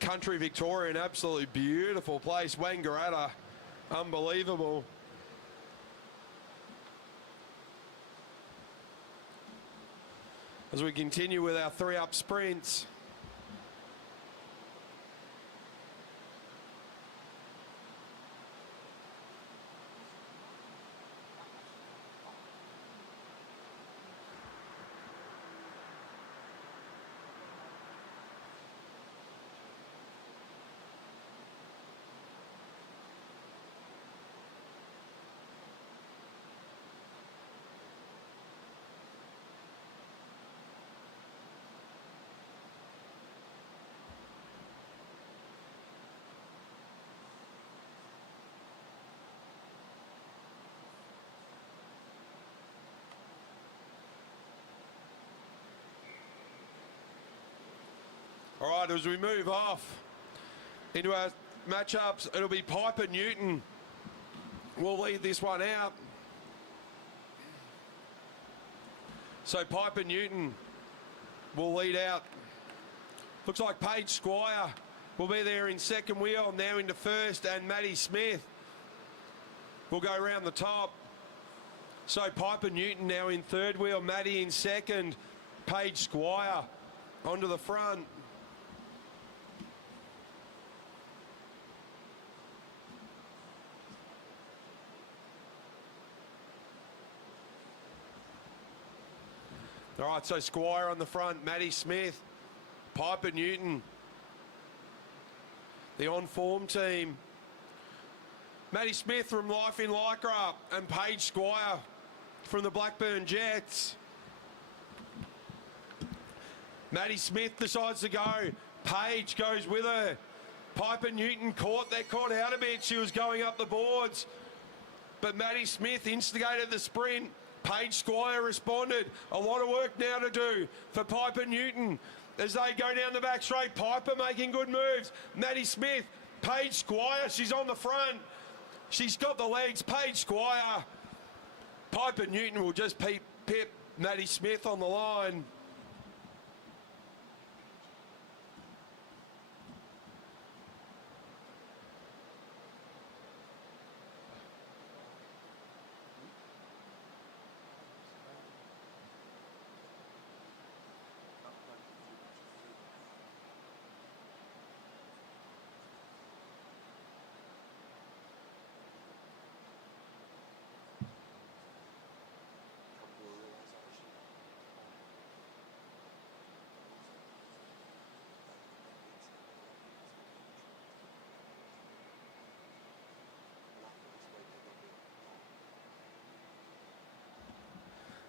Country Victoria, an absolutely beautiful place. Wangaratta, unbelievable. As we continue with our 3-up sprints. All right, as we move off into our matchups, it'll be Piper Newton will lead this one out. So Piper Newton will lead out. Looks like Paige Squire will be there in second wheel, now into first, and Maddie Smith will go around the top. So Piper Newton now in third wheel, Maddie in second, Paige Squire onto the front. All right, so Squire on the front, Maddie Smith, Piper Newton, the on-form team. Maddie Smith from Life in Lycra and Paige Squire from the Blackburn Jets. Maddie Smith decides to go. Paige goes with her. Piper Newton caught out a bit. She was going up the boards. But Maddie Smith instigated the sprint. Paige Squire responded. A lot of work now to do for Piper Newton as they go down the back straight. Piper making good moves. Maddie Smith, Paige Squire, she's on the front. She's got the legs. Paige Squire. Piper Newton will just pip Maddie Smith on the line.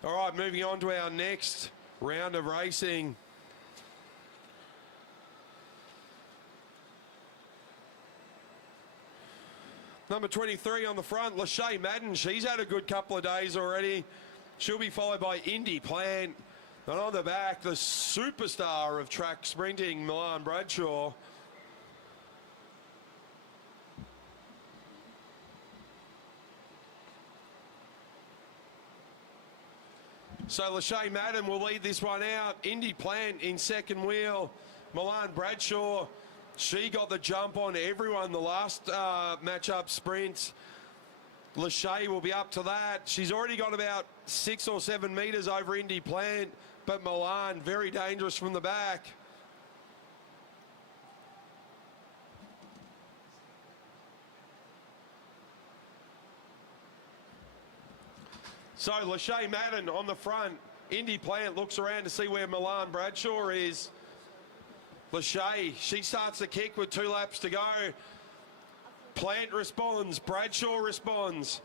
All right, moving on to our next round of racing. Number 23 on the front, Lachey Madden. She's had a good couple of days already. She'll be followed by Indy Plant. And on the back, the superstar of track sprinting, Milan Bradshaw. So Lachey Madden will lead this one out. Indy Plant in second wheel. Milan Bradshaw, she got the jump on everyone the last matchup sprints. Lachey will be up to that. She's already got about 6 or 7 metres over Indy Plant, but Milan very dangerous from the back. So Lachey Madden on the front. Indy Plant looks around to see where Milan Bradshaw is. Lachey, she starts the kick with 2 laps to go. Plant responds, Bradshaw responds.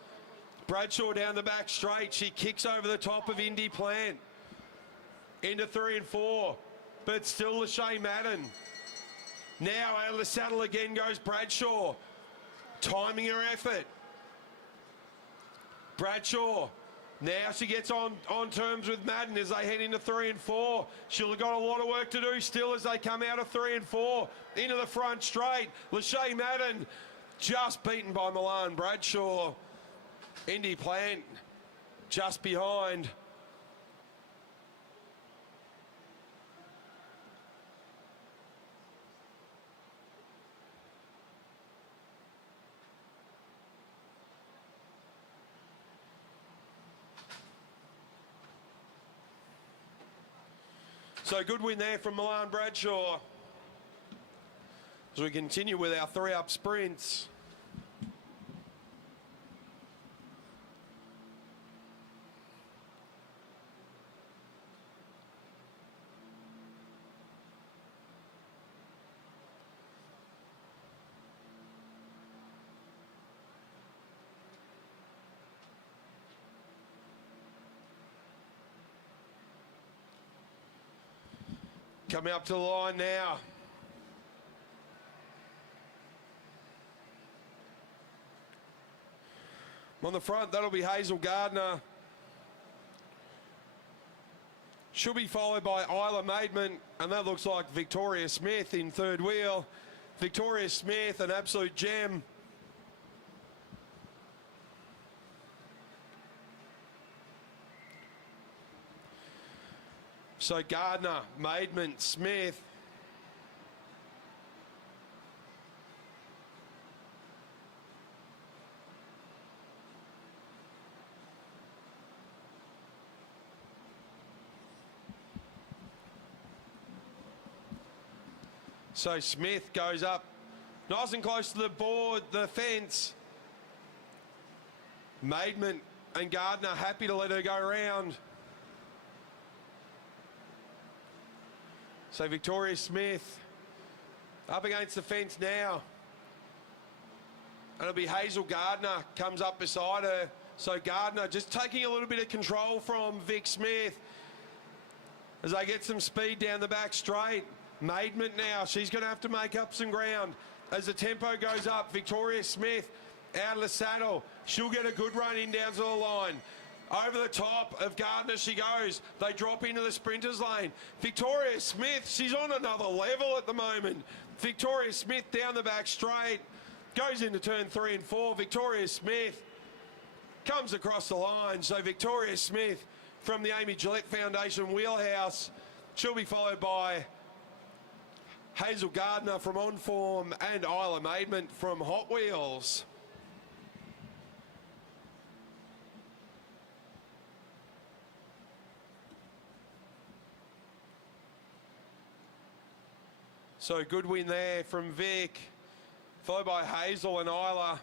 Bradshaw down the back straight. She kicks over the top of Indy Plant. Into 3 and 4, but still Lachey Madden. Now out of the saddle again goes Bradshaw. Timing her effort. Bradshaw. Now she gets on terms with Madden as they head into 3 and 4. She'll have got a lot of work to do still as they come out of 3 and 4. Into the front straight. Lachey Madden just beaten by Milan Bradshaw. Indy Plant just behind. So good win there from Milan Bradshaw. As we continue with our 3-up sprints. Coming up to the line now. On the front, that'll be Hazel Gardner. She'll be followed by Isla Maidman, and that looks like Victoria Smith in third wheel. Victoria Smith, an absolute gem. So Gardner, Maidman, Smith. So Smith goes up nice and close to the board, the fence. Maidment and Gardner happy to let her go around. So Victoria Smith up against the fence now. And it'll be Hazel Gardner comes up beside her. So Gardner just taking a little bit of control from Vic Smith as they get some speed down the back straight. Maidment now, she's going to have to make up some ground. As the tempo goes up, Victoria Smith out of the saddle. She'll get a good run in down to the line. Over the top of Gardner she goes. They drop into the sprinters lane. Victoria Smith, she's on another level at the moment. Victoria Smith down the back straight. Goes into turn 3 and 4. Victoria Smith comes across the line. So Victoria Smith from the Amy Gillette Foundation wheelhouse. She'll be followed by Hazel Gardner from On Form and Isla Maidment from Hot Wheels. So good win there from Vic, followed by Hazel and Isla.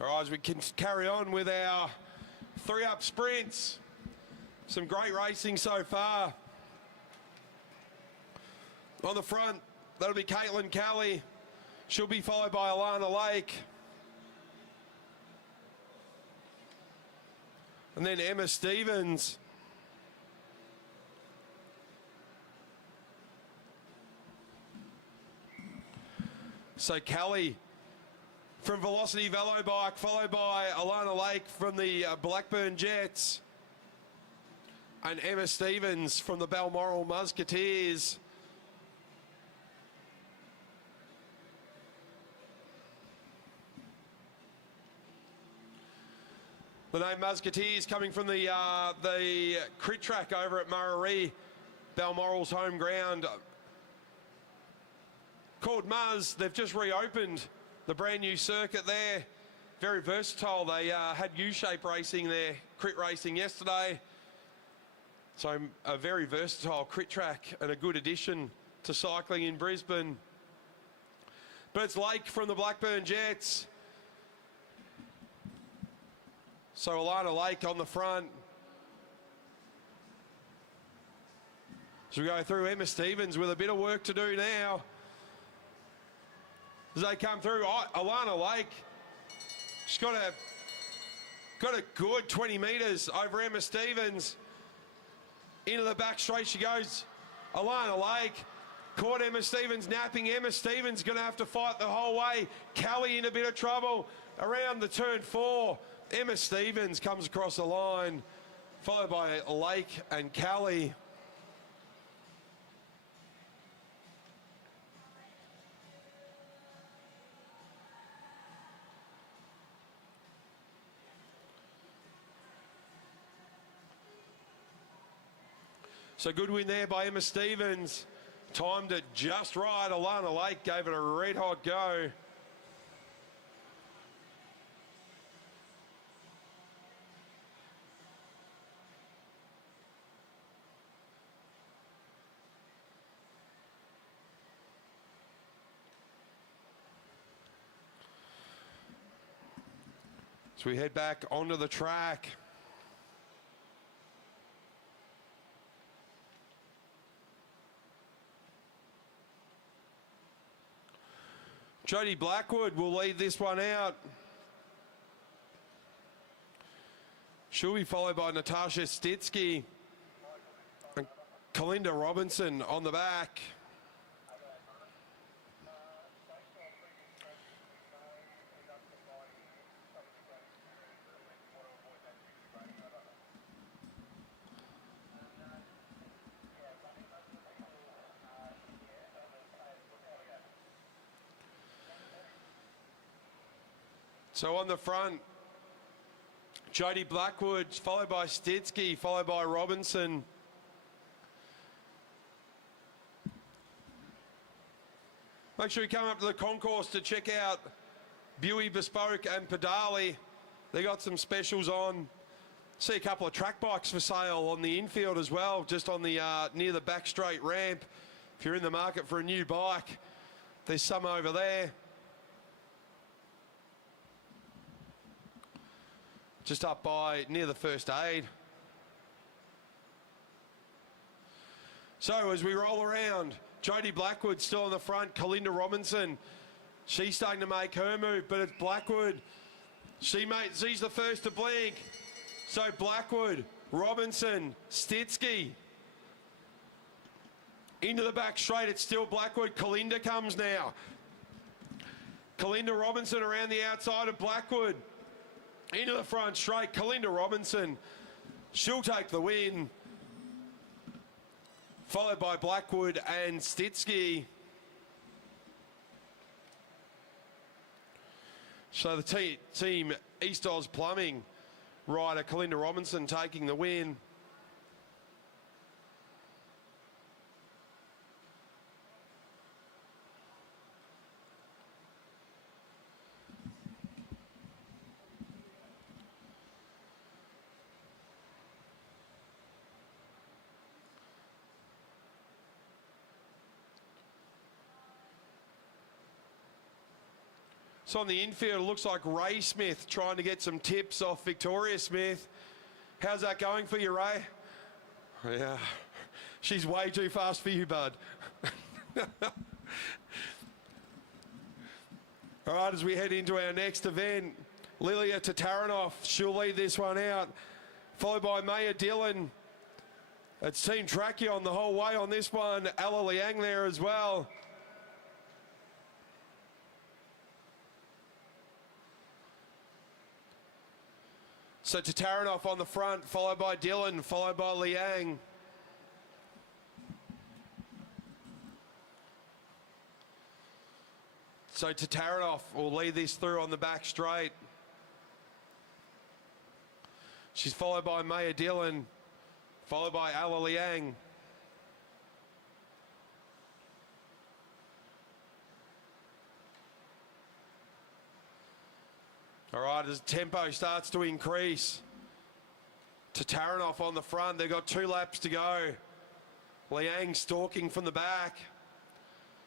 All right, as we can carry on with our 3-up sprints. Some great racing so far. On the front, that'll be Caitlin Kelly. She'll be followed by Alana Lake. And then Emma Stevens. So Kelly from Velocity Velo Bike, followed by Alana Lake from the Blackburn Jets. And Emma Stevens from the Balmoral Musketeers. The name Musketeers coming from the crit track over at Murray, Balmoral's home ground. Called Muzz, they've just reopened the brand new circuit there. Very versatile. They had U-shape racing there, crit racing yesterday. So a very versatile crit track and a good addition to cycling in Brisbane. But it's Lake from the Blackburn Jets. So Alana Lake on the front. So we go through Emma Stevens with a bit of work to do now. As they come through, Alana Lake, she's got a good 20 metres over Emma Stevens. Into the back straight she goes. Alana Lake caught Emma Stevens napping. Emma Stevens going to have to fight the whole way. Kelly in a bit of trouble around the turn 4. Emma Stevens comes across the line, followed by Lake and Kelly. So good win there by Emma Stevens. Timed it just right. Alana Lake gave it a red hot go. So we head back onto the track. Jodie Blackwood will lead this one out. She'll be followed by Natasha Stitsky and Kalinda Robinson on the back. So on the front, Jody Blackwood, followed by Stitsky, followed by Robinson. Make sure you come up to the concourse to check out Buey, Bespoke and Padali. They got some specials on. See a couple of track bikes for sale on the infield as well, just on the near the back straight ramp. If you're in the market for a new bike, there's some over there. Just up by near the first aid. So as we roll around, Jody Blackwood still in the front, Kalinda Robinson. She's starting to make her move, but it's Blackwood. She's the first to blink. So Blackwood, Robinson, Stitsky. Into the back straight, it's still Blackwood. Kalinda comes now. Kalinda Robinson around the outside of Blackwood. Into the front straight, Kalinda Robinson. She'll take the win. Followed by Blackwood and Stitsky. So the team East Oz Plumbing rider Kalinda Robinson taking the win. So on the infield, it looks like Ray Smith trying to get some tips off Victoria Smith. How's that going for you, Ray? Yeah, she's way too fast for you, bud. All right, as we head into our next event, Lilia Tataranoff, she'll lead this one out, followed by Maya Dillon. It's Team Tracheon the whole way on this one. Ella Liang there as well. So Tataranoff on the front, followed by Dillon, followed by Liang. So Tataranoff will lead this through on the back straight. She's followed by Maya Dillon, followed by Ella Liang. All right, as tempo starts to increase, Tataranoff on the front. They've got 2 laps to go. Liang stalking from the back.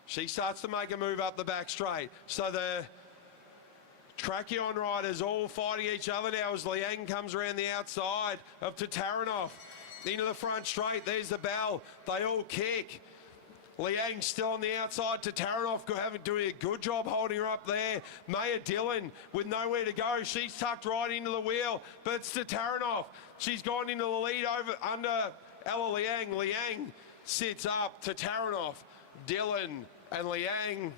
She starts to make a move up the back straight. So the Tracheon riders all fighting each other now as Liang comes around the outside of Tataranoff. Into the front straight, there's the bell. They all kick. Liang still on the outside. Tataranoff doing a good job holding her up there. Maya Dillon with nowhere to go. She's tucked right into the wheel, but it's Tataranoff. She's gone into the lead under Ella Liang. Liang sits up. Tataranoff, Dillon and Liang.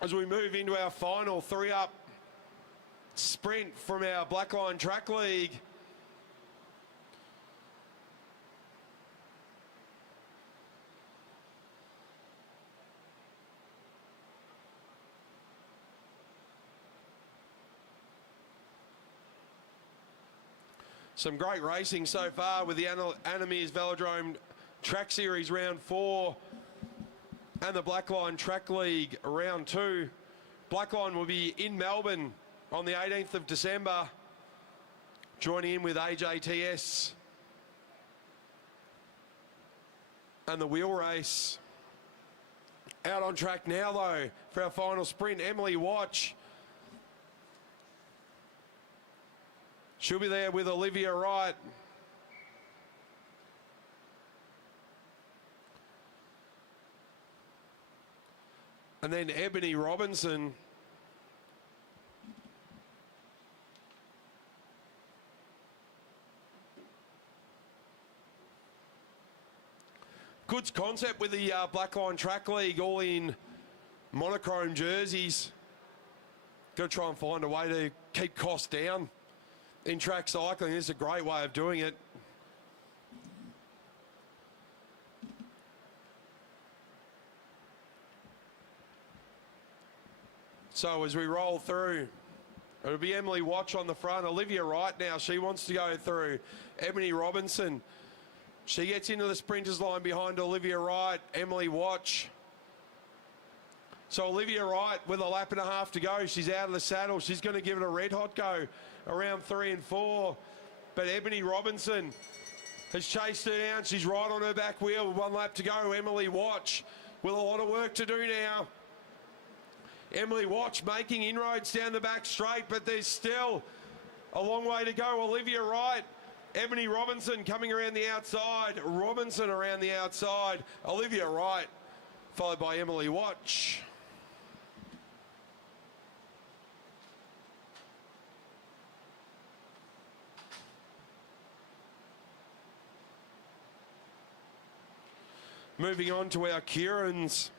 As we move into our final 3-up sprint from our Blackline Track League. Some great racing so far with the Meares Velodrome Track Series Round 4 and the Blackline Track League Round 2. Blackline will be in Melbourne on the 18th of December, joining in with AJTS and the wheel race. Out on track now though for our final sprint, Emily Watch. She'll be there with Olivia Wright. And then Ebony Robinson. Good concept with the Blackline Track League, all in monochrome jerseys. Got to try and find a way to keep costs down in track cycling. This is a great way of doing it. So as we roll through, it'll be Emily Watch on the front. Olivia Wright now, she wants to go through. Ebony Robinson, she gets into the sprinters line behind Olivia Wright. Emily Watch. So Olivia Wright with a lap and a half to go. She's out of the saddle. She's going to give it a red hot go around 3 and 4. But Ebony Robinson has chased her down. She's right on her back wheel with 1 lap to go. Emily Watch with a lot of work to do now. Emily Watch making inroads down the back straight, but there's still a long way to go. Olivia Wright, Ebony Robinson coming around the outside. Robinson around the outside. Olivia Wright, followed by Emily Watch. Moving on to our Kierins.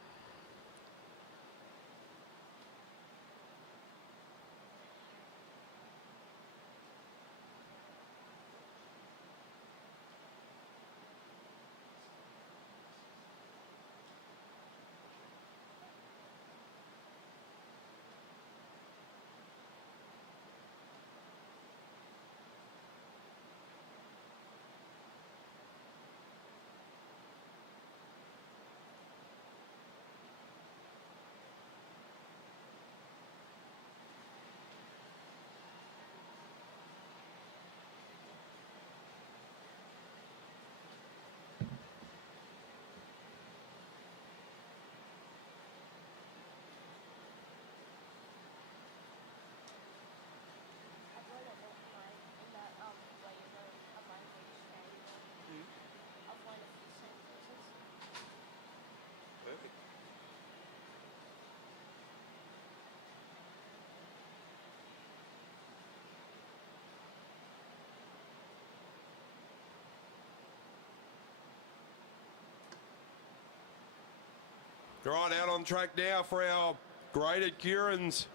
Right, out on track now for our graded Kierin's.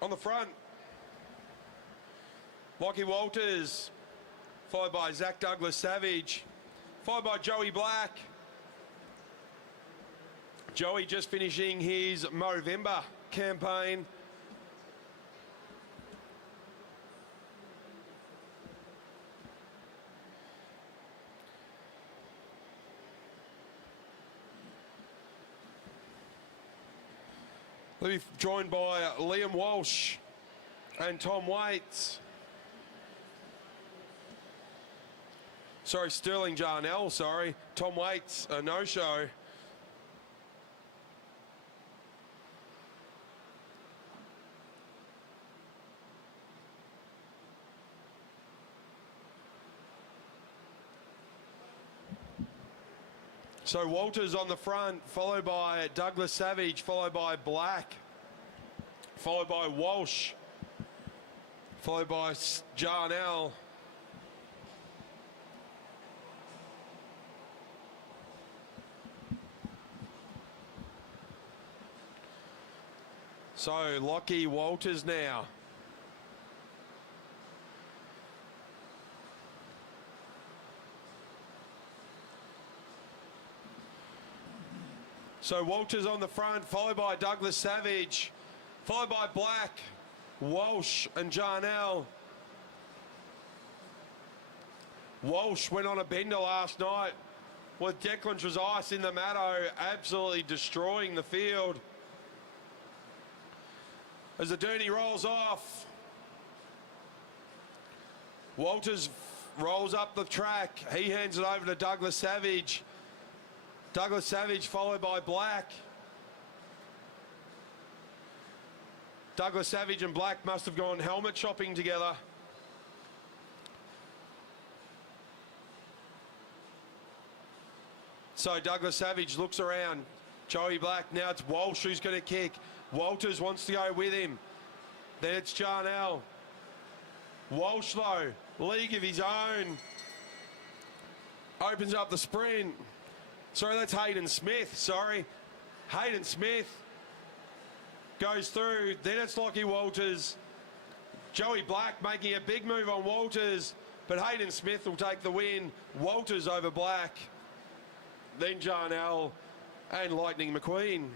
On the front, Lockie Walters, followed by Zach Douglas Savage, followed by Joey Black. Joey just finishing his Movember campaign. They'll be joined by Liam Walsh and Tom Waits. Sorry, Sterling Jarnell, sorry. Tom Waits, a no-show. So Walters on the front, followed by Douglas Savage, followed by Black, followed by Walsh, followed by Jarnell. So Lockie Walters now. So Walters on the front, followed by Douglas Savage, followed by Black, Walsh and Jarnell. Walsh went on a bender last night with Declan Trezise in the Maddo, absolutely destroying the field. As the Derny rolls off, Walters rolls up the track. He hands it over to Douglas Savage. Douglas Savage followed by Black. Douglas Savage and Black must have gone helmet shopping together. So Douglas Savage looks around. Joey Black, now it's Walsh who's going to kick. Walters wants to go with him. Then it's Jarnell. Walsh though, league of his own. Opens up the sprint. Sorry, that's Hayden Smith, sorry. Hayden Smith goes through. Then it's Lockie Walters. Joey Black making a big move on Walters, but Hayden Smith will take the win. Walters over Black. Then Jarnell and Lightning McQueen.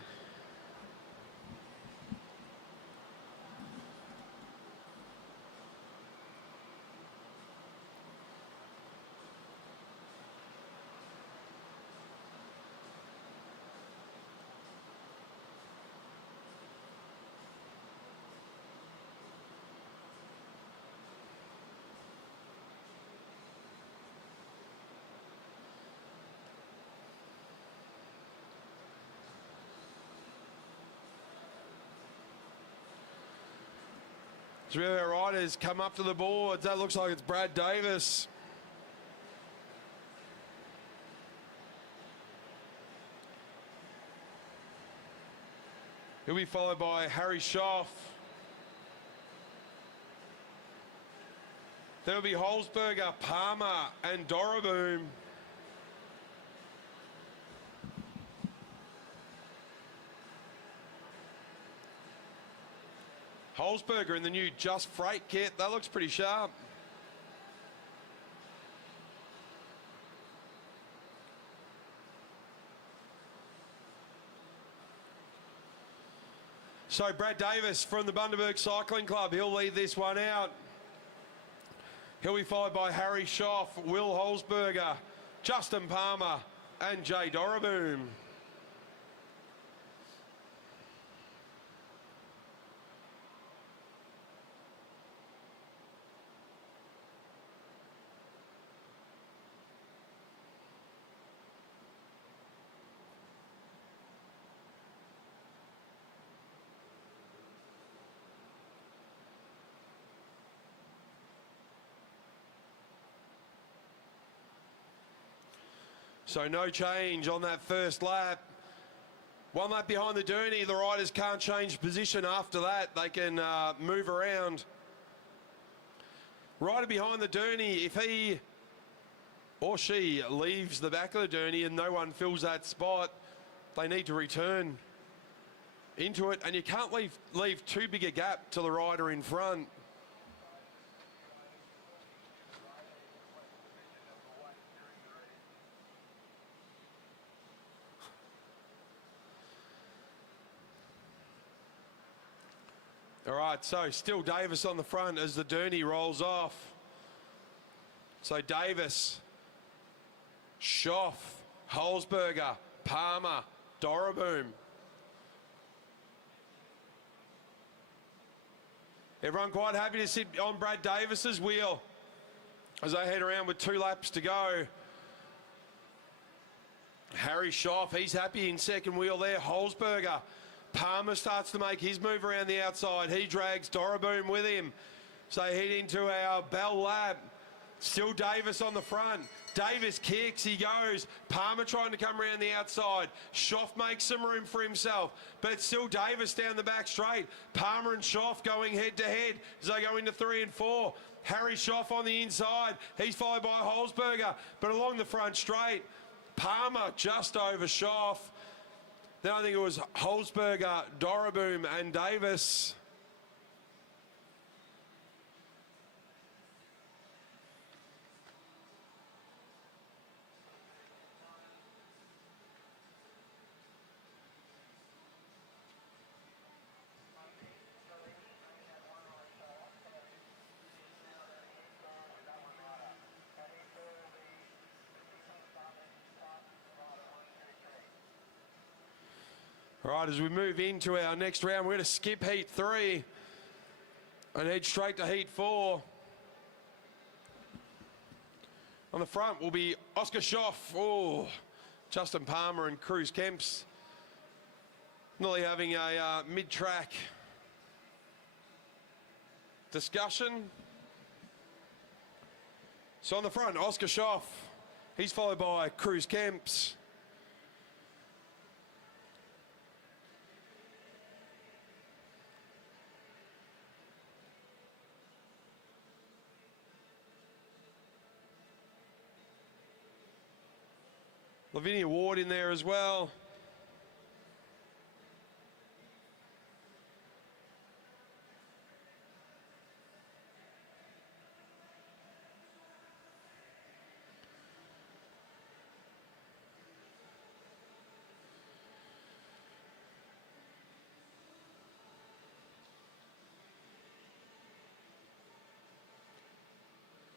Three of our riders come up to the boards. That looks like it's Brad Davis. He'll be followed by Harry Schoff. Then it'll be Holzberger, Palmer and Doroboom. Holzberger in the new Just Freight kit. That looks pretty sharp. So Brad Davis from the Bundaberg Cycling Club, he'll lead this one out. He'll be followed by Harry Schoff, Will Holzberger, Justin Palmer and Jay Doroboom. So no change on that first lap. One lap behind the Dooney. The riders can't change position after that. They can move around. Rider behind the Dooney, if he or she leaves the back of the Dooney and no one fills that spot, they need to return into it. And you can't leave too big a gap to the rider in front. All right, so still Davis on the front as the Dooney rolls off. So Davis, Schoff, Holzberger, Palmer, Doroboom. Everyone quite happy to sit on Brad Davis's wheel as they head around with 2 laps to go. Harry Schoff, he's happy in second wheel there. Holzberger. Palmer starts to make his move around the outside. He drags Doroboom with him. So head into our Bell lap. Still Davis on the front. Davis kicks, he goes. Palmer trying to come around the outside. Schoff makes some room for himself. But it's still Davis down the back straight. Palmer and Schoff going head to head as they go into 3 and 4. Harry Schoff on the inside. He's followed by Holzberger. But along the front straight, Palmer just over Schoff. Then I think it was Holzberger, Doroboom and Davis. All right, as we move into our next round, we're going to skip Heat 3 and head straight to Heat 4. On the front will be Oscar Schoff, Justin Palmer and Cruz Kemps. Nearly having a mid-track discussion. So on the front, Oscar Schoff. He's followed by Cruz Kemps. Lavinia Ward in there as well.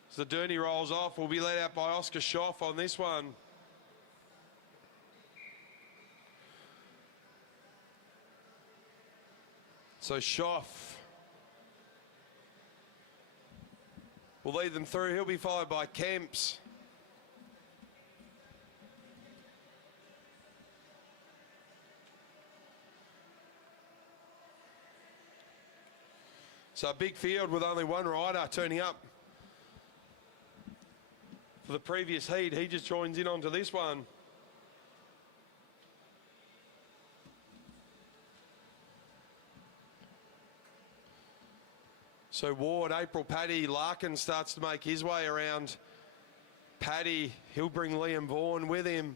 As the Dooney rolls off, will be led out by Oscar Schoff on this one. So Schoff will lead them through. He'll be followed by Kemps. So a big field with only one rider turning up for the previous heat. He just joins in onto this one. So Ward, April, Paddy, Larkin starts to make his way around Paddy. He'll bring Liam Vaughan with him.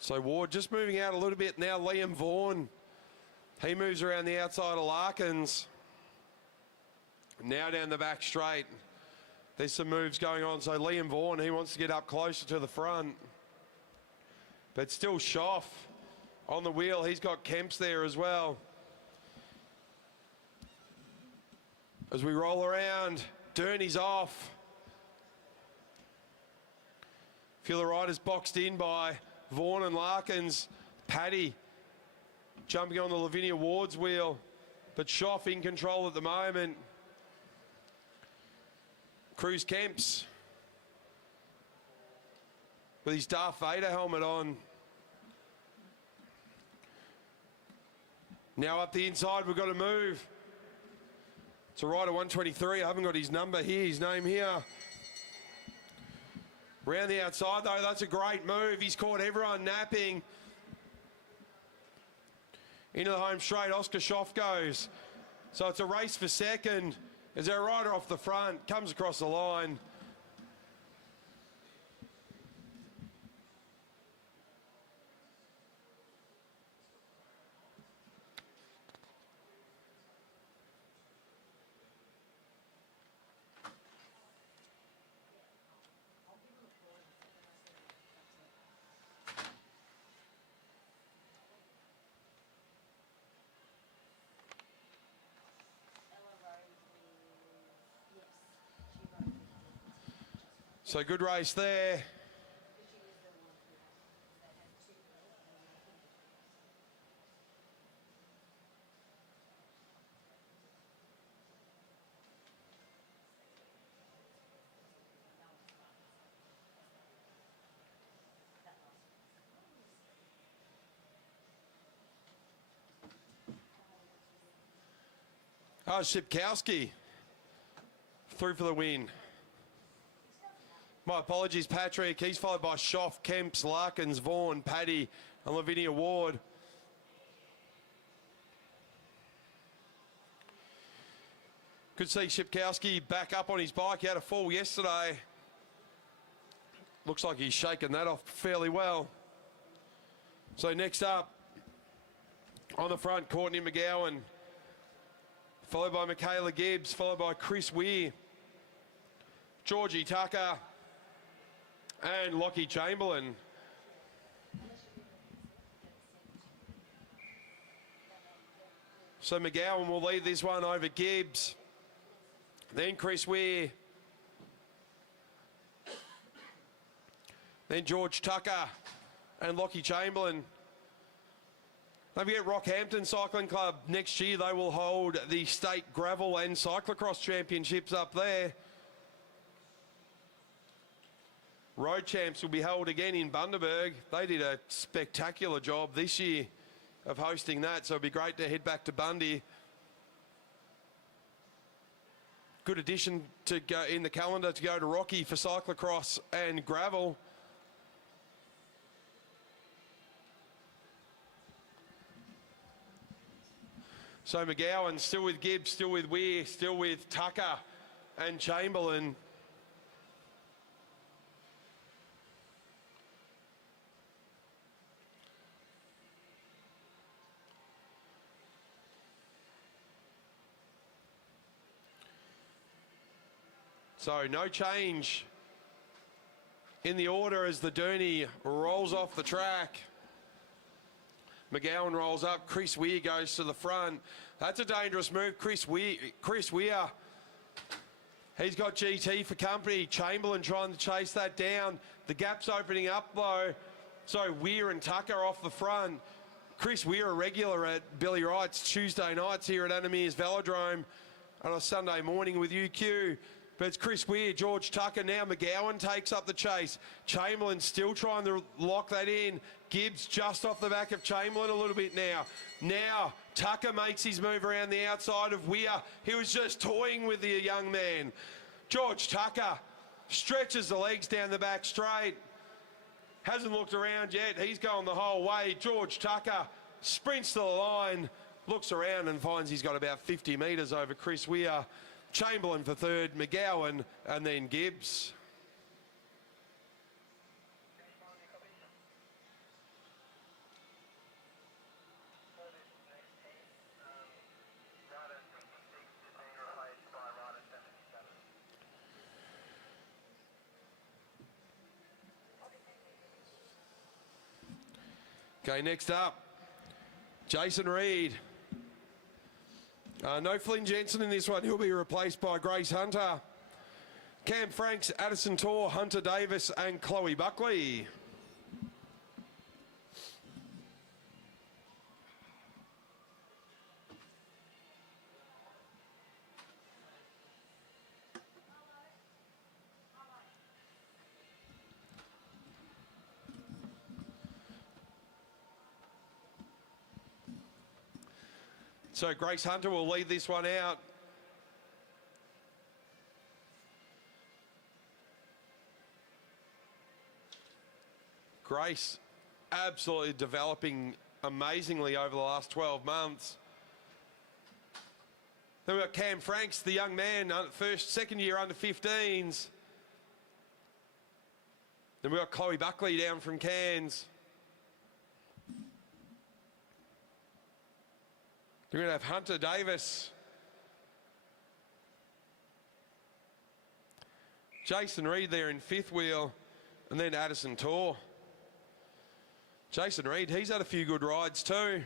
So Ward just moving out a little bit now. Liam Vaughan, he moves around the outside of Larkins. Now down the back straight. There's some moves going on. So Liam Vaughan, he wants to get up closer to the front. But still Schoff on the wheel. He's got Kemps there as well. As we roll around, Durney's off. Feel the riders boxed in by Vaughan and Larkins. Paddy jumping on the Lavinia Ward's wheel, but Schoff in control at the moment. Cruz Kemps with his Darth Vader helmet on. Now up the inside, we've got to move. It's a rider 123. I haven't got his number here, his name here. Round the outside though, that's a great move. He's caught everyone napping. Into the home straight, Oscar Schoff goes. So it's a race for second as our rider off the front comes across the line. So good race there. Oh, Shipkowski through for the win. My apologies, Patrick. He's followed by Schoff, Kemps, Larkins, Vaughan, Paddy, and Lavinia Ward. Good to see Shipkowski back up on his bike. He had a fall yesterday. Looks like he's shaken that off fairly well. So next up, on the front, Courtney McGowan, followed by Michaela Gibbs, followed by Chris Weir, Georgie Tucker, and Lockie Chamberlain. So McGowan will lead this one over Gibbs. Then Chris Weir. Then George Tucker and Lockie Chamberlain. Don't forget Rockhampton Cycling Club. Next year they will hold the state gravel and cyclocross championships up there. Road Champs will be held again in Bundaberg. They did a spectacular job this year of hosting that, so it'll be great to head back to Bundy. Good addition to go in the calendar to go to Rocky for cyclocross and gravel. So McGowan still with Gibbs, still with Weir, still with Tucker and Chamberlain. So no change in the order as the Dooney rolls off the track. McGowan rolls up. Chris Weir goes to the front. That's a dangerous move. Chris Weir. He's got GT for company. Chamberlain trying to chase that down. The gap's opening up though. So Weir and Tucker off the front. Chris Weir, a regular at Billy Wright's Tuesday nights here at Meares Velodrome on a Sunday morning with UQ. But it's Chris Weir, George Tucker now. McGowan takes up the chase. Chamberlain still trying to lock that in. Gibbs just off the back of Chamberlain a little bit now. Now Tucker makes his move around the outside of Weir. He was just toying with the young man. George Tucker stretches the legs down the back straight. Hasn't looked around yet. He's going the whole way. George Tucker sprints to the line, looks around and finds he's got about 50 metres over Chris Weir. Chamberlain for third, McGowan, and then Gibbs. Okay, next up, Jason Reed. No Flynn Jensen in this one. He'll be replaced by Grace Hunter. Cam Franks, Addison Torr, Hunter Davis and Chloe Buckley. So Grace Hunter will lead this one out. Grace absolutely developing amazingly over the last 12 months. Then we've got Cam Franks, the young man, second year under 15s. Then we've got Chloe Buckley down from Cairns. We're going to have Hunter Davis, Jason Reed there in fifth wheel, and then Addison Torr. Jason Reed, he's had a few good rides too.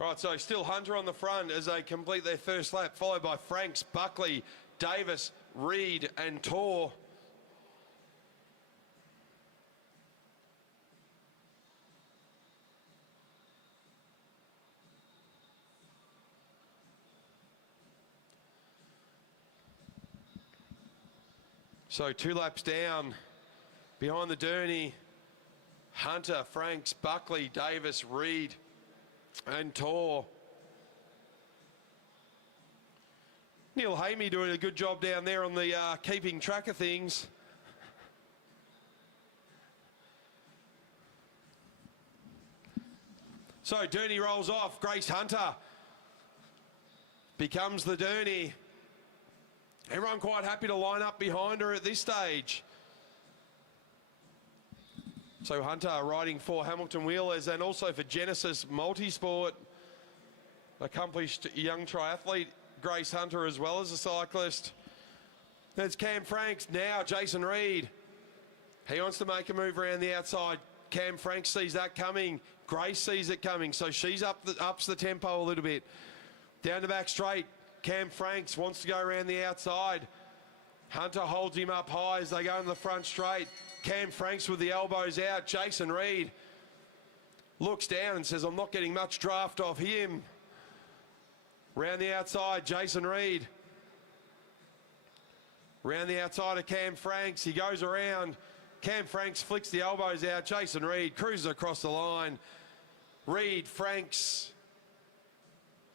Right, so still Hunter on the front as they complete their first lap, followed by Franks, Buckley, Davis, Reed and Torr. So 2 laps down, behind the Derny, Hunter, Franks, Buckley, Davis, Reed and Torr. Neil Hamey doing a good job down there on the keeping track of things. So Derny rolls off. Grace Hunter becomes the Derny. Everyone quite happy to line up behind her at this stage. So Hunter riding for Hamilton Wheelers and also for Genesis Multisport. Accomplished young triathlete Grace Hunter as well as a cyclist. There's Cam Franks, now Jason Reed. He wants to make a move around the outside. Cam Franks sees that coming. Grace sees it coming, so she's ups the tempo a little bit. Down the back straight, Cam Franks wants to go around the outside. Hunter holds him up high as they go in the front straight. Cam Franks with the elbows out. Jason Reed looks down and says, I'm not getting much draft off him. Round the outside, Jason Reed. Round the outside of Cam Franks. He goes around. Cam Franks flicks the elbows out. Jason Reed cruises across the line. Reed, Franks.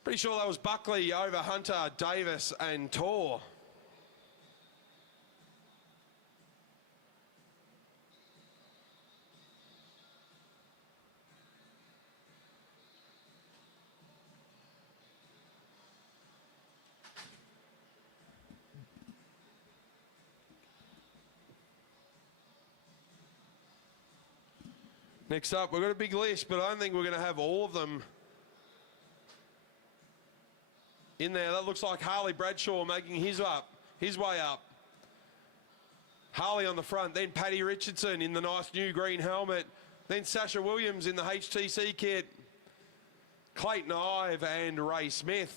Pretty sure that was Buckley over Hunter, Davis and Torr. Next up, we've got a big list, but I don't think we're going to have all of them in there. That looks like Harley Bradshaw making his way up. Harley on the front, then Paddy Richardson in the nice new green helmet, then Sasha Williams in the HTC kit. Clayton Ive and Ray Smith.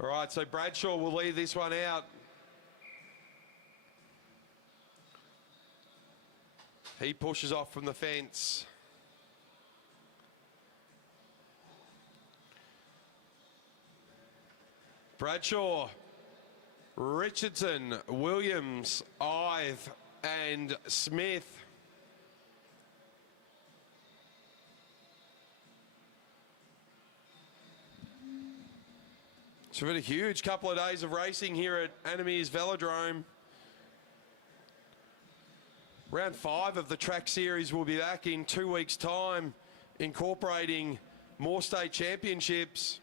All right, so Bradshaw will lead this one out. He pushes off from the fence. Bradshaw, Richardson, Williams, Ive, and Smith. It's been a huge couple of days of racing here at Meares Velodrome. Round 5 of the track series will be back in 2 weeks' time, incorporating more state championships.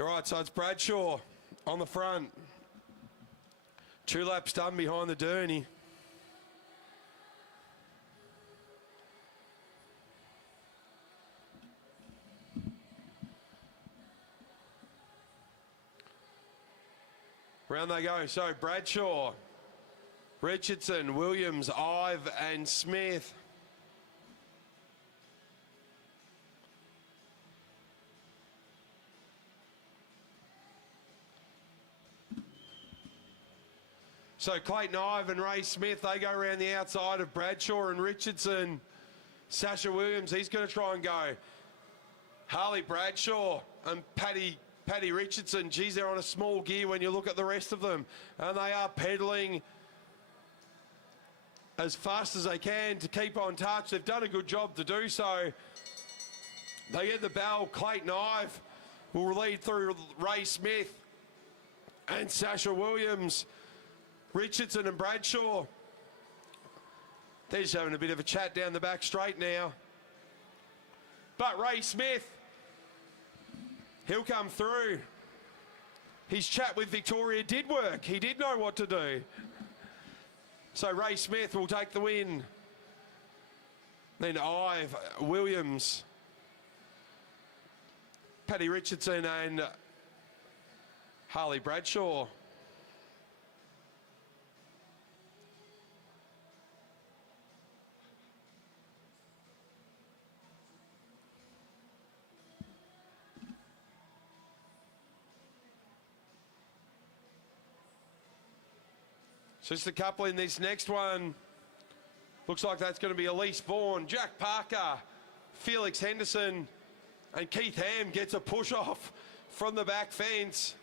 All right, so it's Bradshaw on the front. 2 laps done behind the Derny. Round they go. So Bradshaw, Richardson, Williams, Ive, and Smith. So Clayton Ive and Ray Smith, they go around the outside of Bradshaw and Richardson. Sasha Williams, he's going to try and go. Harley Bradshaw and Paddy Richardson, geez, they're on a small gear when you look at the rest of them. And they are pedalling as fast as they can to keep on touch. They've done a good job to do so. They get the bell. Clayton Ive will lead through Ray Smith and Sasha Williams. Richardson and Bradshaw. They're just having a bit of a chat down the back straight now. But Ray Smith, he'll come through. His chat with Victoria did work. He did know what to do. So Ray Smith will take the win. Then Ive, Williams, Paddy Richardson and Harley Bradshaw. Just a couple in this next one. Looks like that's going to be Elise Vaughan, Jack Parker, Felix Henderson, and Keith Ham gets a push off from the back fence.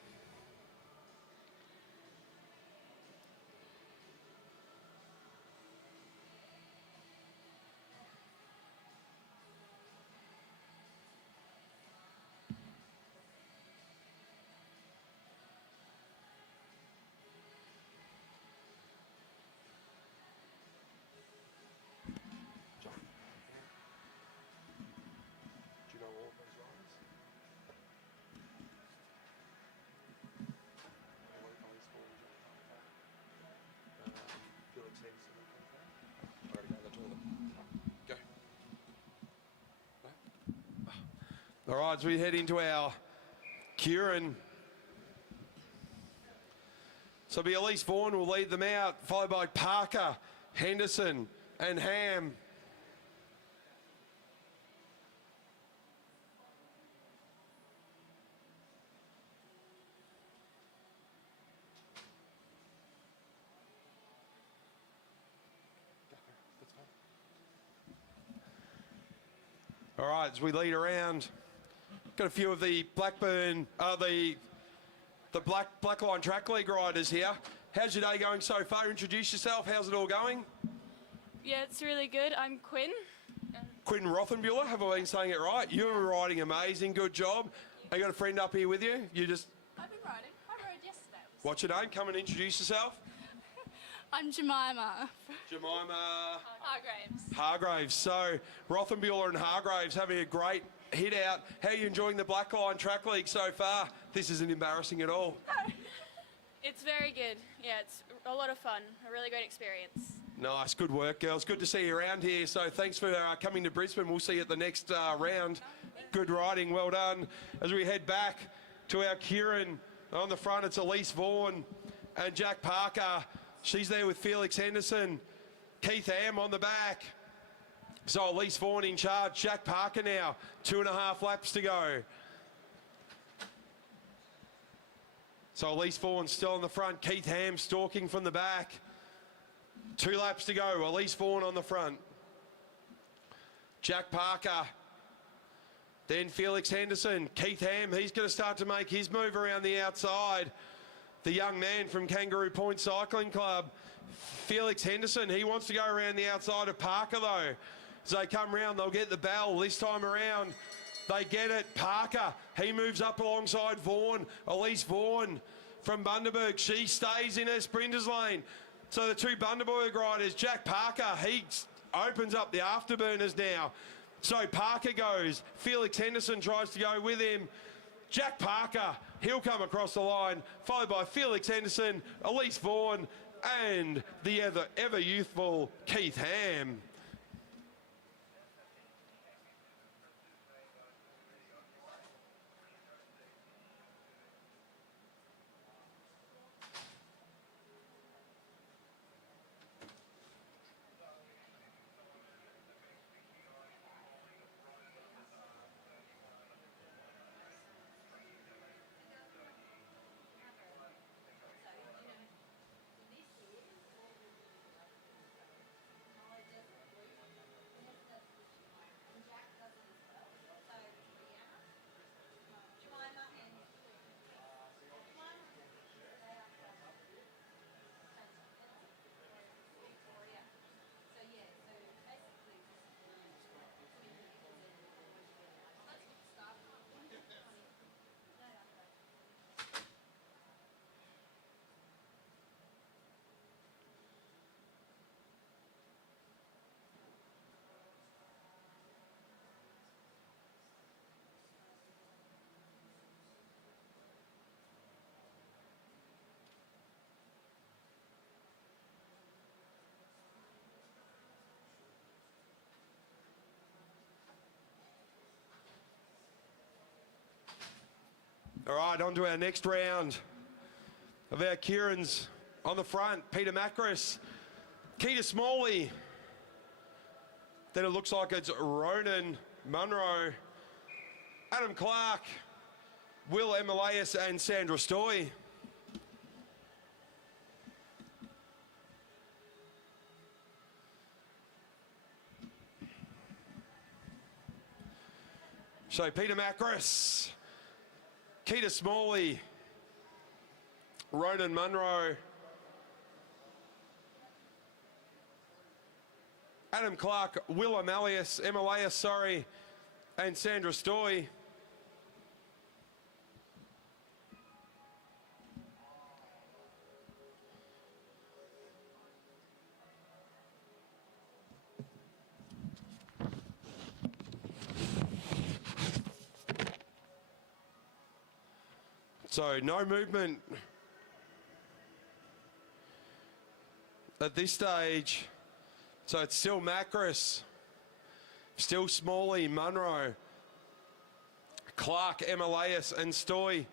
All right, as we head into our Kierin. So it'll be Elise Vaughan will lead them out, followed by Parker, Henderson, and Ham. All right, as we lead around, got a few of the Blackline Track League riders here. How's your day going so far? Introduce yourself. How's it all going? Yeah, it's really good. I'm Quinn. Quinn Rothenbuehler, have I been saying it right? You were riding amazing, good job. I got a friend up here with you. I've been riding. I rode yesterday. What's your name? Come and introduce yourself. I'm Jemima. Jemima Hargraves. Hargraves. So Rothenbuehler and Hargraves having a great hit out. How are you enjoying the Blackline Track League so far? This isn't embarrassing at all. It's very good. Yeah, it's a lot of fun. A really great experience. Nice, good work, girls. Good to see you around here. So thanks for coming to Brisbane. We'll see you at the next round. Good riding, well done. As we head back to our Kierin on the front, it's Elise Vaughan and Jack Parker. She's there with Felix Henderson. Keith Ham on the back. So Elise Vaughan in charge. Jack Parker now. 2.5 laps to go. So Elise Vaughan still on the front. Keith Ham stalking from the back. 2 laps to go. Elise Vaughan on the front. Jack Parker. Then Felix Henderson. Keith Ham, he's going to start to make his move around the outside. The young man from Kangaroo Point Cycling Club. Felix Henderson, he wants to go around the outside of Parker though. As they come round, they'll get the bell this time around. They get it. Parker, he moves up alongside Vaughan. Elise Vaughan from Bundaberg. She stays in her sprinter's lane. So the 2 Bundaberg riders, Jack Parker, he opens up the afterburners now. So Parker goes. Felix Henderson tries to go with him. Jack Parker, he'll come across the line, followed by Felix Henderson, Elise Vaughan, and the ever youthful Keith Ham. All right, on to our next round of our Kierins. On the front, Peter Macris, Keita Smalley. Then it looks like it's Ronan Munro, Adam Clark, Will Emilius and Sandra Stoy. So Peter Macris, Keita Smalley, Ronan Munro, Adam Clark, Will Emilius, and Sandra Stoy. So no movement at this stage. So it's still Macris, still Smalley, Munro, Clark, Emilius and Stoy.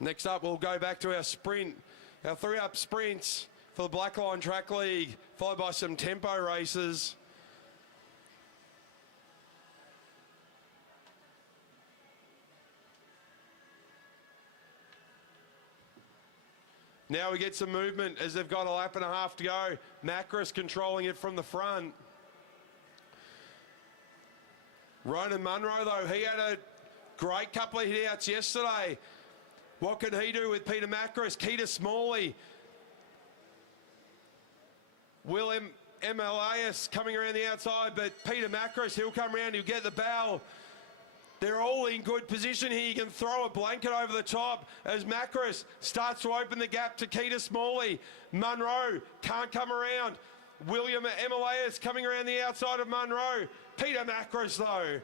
Next up, we'll go back to our sprint, our 3-up sprints for the Blackline Track League, followed by some tempo races. Now we get some movement as they've got a lap and a half to go. Macris controlling it from the front. Ronan Munro, though, he had a great couple of hit-outs yesterday. What can he do with Peter Macris? Keita Smalley. Will Emilius coming around the outside, but Peter Macris, he'll come around, he'll get the bell. They're all in good position here. You can throw a blanket over the top as Meares starts to open the gap to Keita Smalley. Munro can't come around. William Emilias coming around the outside of Munro. Peter Meares, though,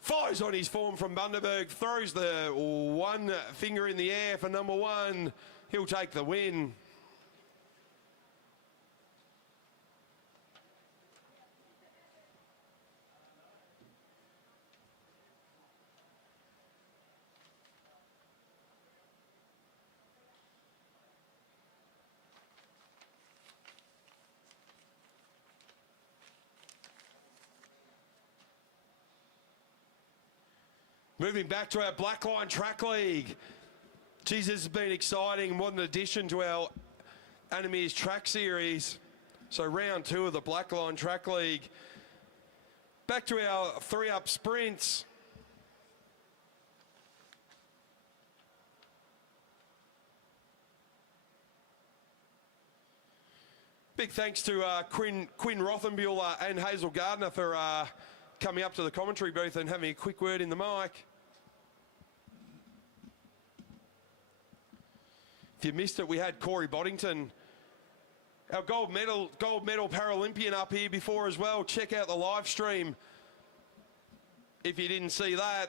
follows on his form from Bundaberg, throws the one finger in the air for number one. He'll take the win. Moving back to our Blackline Track League. Geez, this has been exciting. What an addition to our Meares Track Series. So round two of the Blackline Track League. Back to our 3-up sprints. Big thanks to Quinn Rothenbuehler and Hazel Gardner for coming up to the commentary booth and having a quick word in the mic. If you missed it, we had Corey Boddington, our gold medal Paralympian, up here before as well. Check out the live stream if you didn't see that.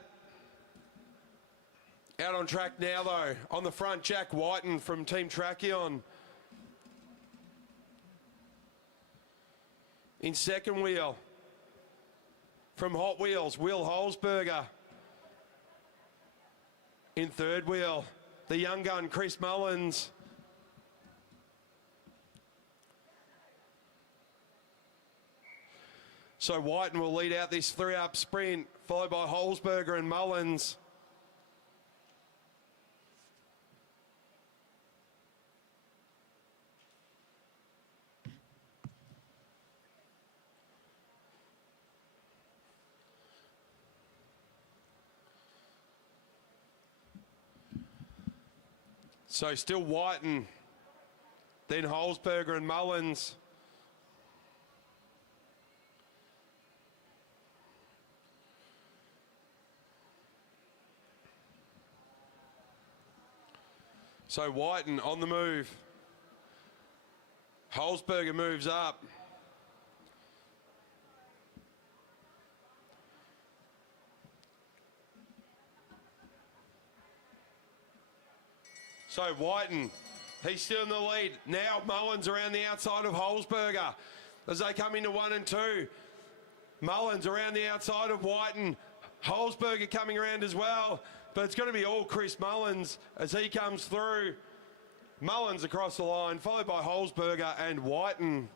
Out on track now though. On the front, Jack Whiten from Team Tracheon. In second wheel, from Hot Wheels, Will Holzberger. In third wheel, the young gun, Chris Mullins. So Whiten will lead out this 3-up sprint, followed by Holzberger and Mullins. So still Whiten, then Holzberger and Mullins. So Whiten on the move. Holzberger moves up. So Whiten, he's still in the lead. Now Mullins around the outside of Holzberger as they come into 1 and 2. Mullins around the outside of Whiten. Holzberger coming around as well. But it's going to be all Chris Mullins as he comes through. Mullins across the line, followed by Holzberger and Whiten.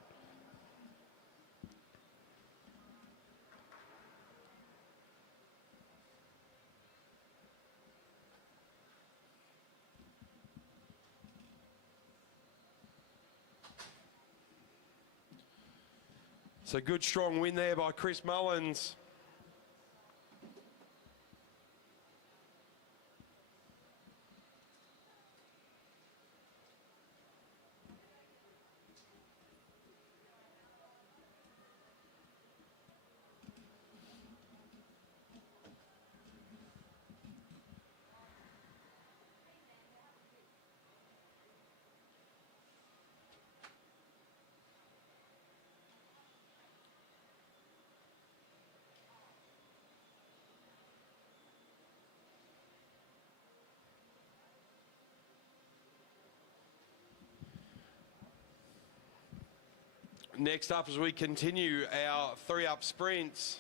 So good strong win there by Chris Mullins. Next up as we continue our 3-up sprints.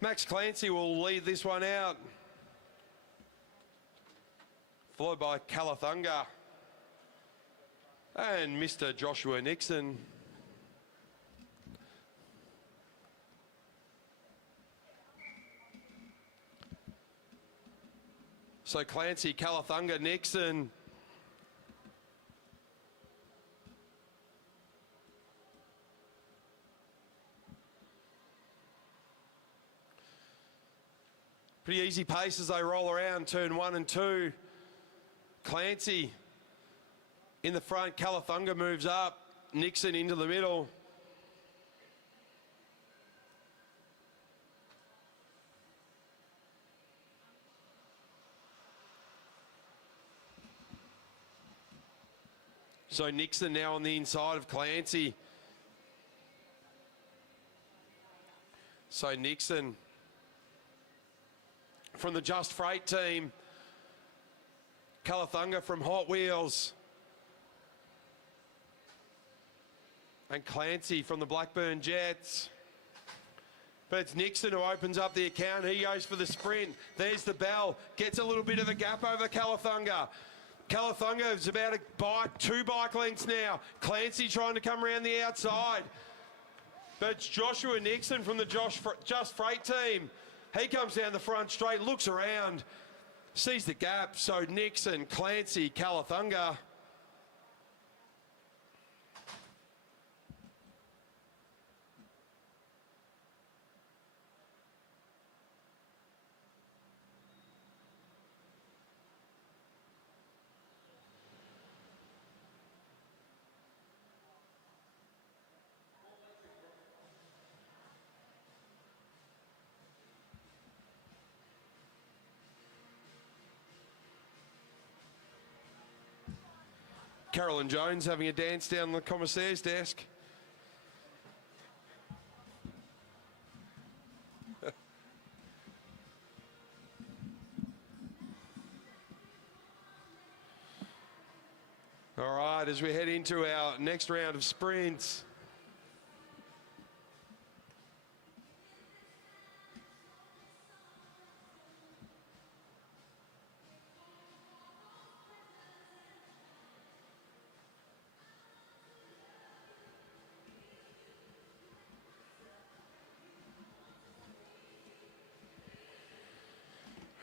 Max Clancy will lead this one out, followed by Calathunga and Mr. Joshua Nixon. So Clancy, Calathunga, Nixon. Pretty easy pace as they roll around turn 1 and 2. Clancy in the front, Calathunga moves up, Nixon into the middle. So Nixon now on the inside of Clancy. So Nixon from the Just Freight team. Calathunga from Hot Wheels. And Clancy from the Blackburn Jets. But it's Nixon who opens up the account. He goes for the sprint. There's the bell. Gets a little bit of a gap over Calathunga. Calathunga is about a two bike lengths now. Clancy trying to come around the outside. But it's Joshua Nixon from the Just Freight team. He comes down the front straight, looks around, sees the gap. So Nixon, Clancy, Calathunga. Carolyn Jones having a dance down the commissaire's desk. All right, as we head into our next round of sprints.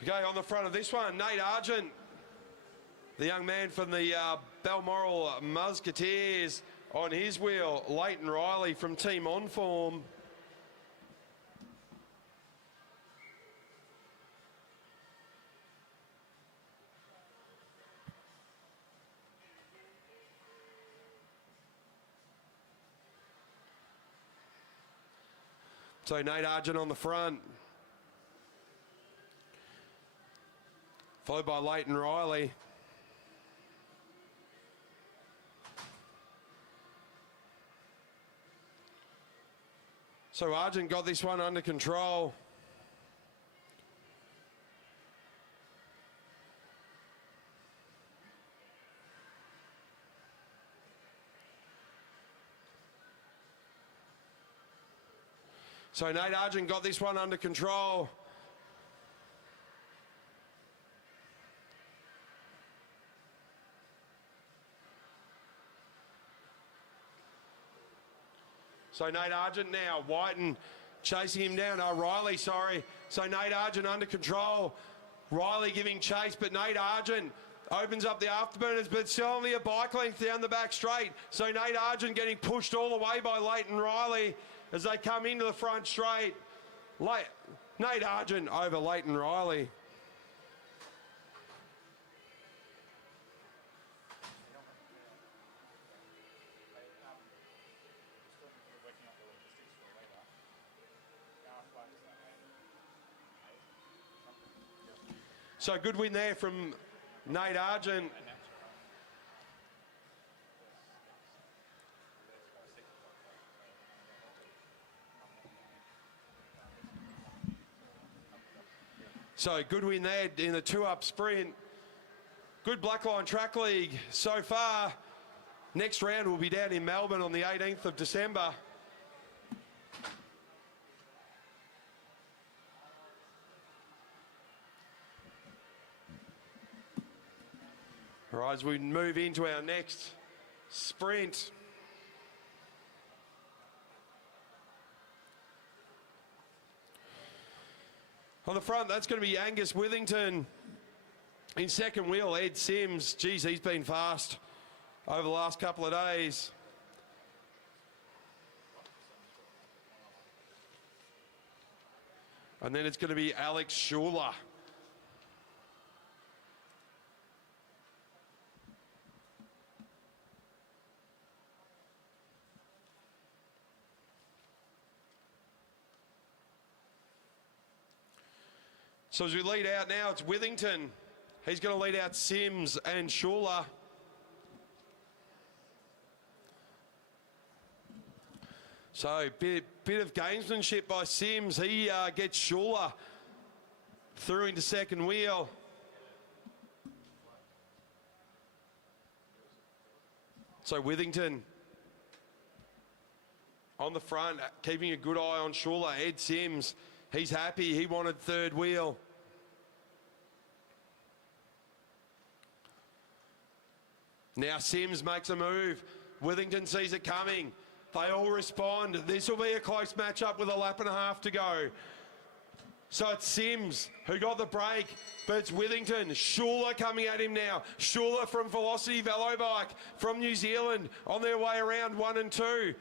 Okay, on the front of this one, Nate Argent, the young man from the Balmoral Musketeers. On his wheel, Leighton Riley from Team On Form. So Nate Argent on the front. Followed by Leighton Riley. So Argent got this one under control. So Nate Argent got this one under control. So Nate Argent now, Whiten chasing him down. Oh, Riley, sorry. So Nate Argent under control. Riley giving chase, but Nate Argent opens up the afterburners, but still only a bike length down the back straight. So Nate Argent getting pushed all the way by Leighton Riley as they come into the front straight. Nate Argent over Leighton Riley. So good win there from Nate Argent. So good win there in the two-up sprint. Good Blackline Track League so far. Next round will be down in Melbourne on the 18th of December. All right, as we move into our next sprint. On the front, that's going to be Angus Withington. In second wheel, Ed Sims. Geez, he's been fast over the last couple of days. And then it's going to be Alex Schuler. So as we lead out now, it's Withington. He's going to lead out Sims and Schuler. So bit of gamesmanship by Sims. He gets Schuler through into second wheel. So Withington on the front, keeping a good eye on Schuler. Ed Sims, he's happy. He wanted third wheel. Now Sims makes a move. Withington sees it coming. They all respond. This will be a close matchup with a lap and a half to go. So it's Sims who got the break, but it's Withington. Schuler coming at him now. Schuler from Velocity Velobike from New Zealand on their way around 1 and 2.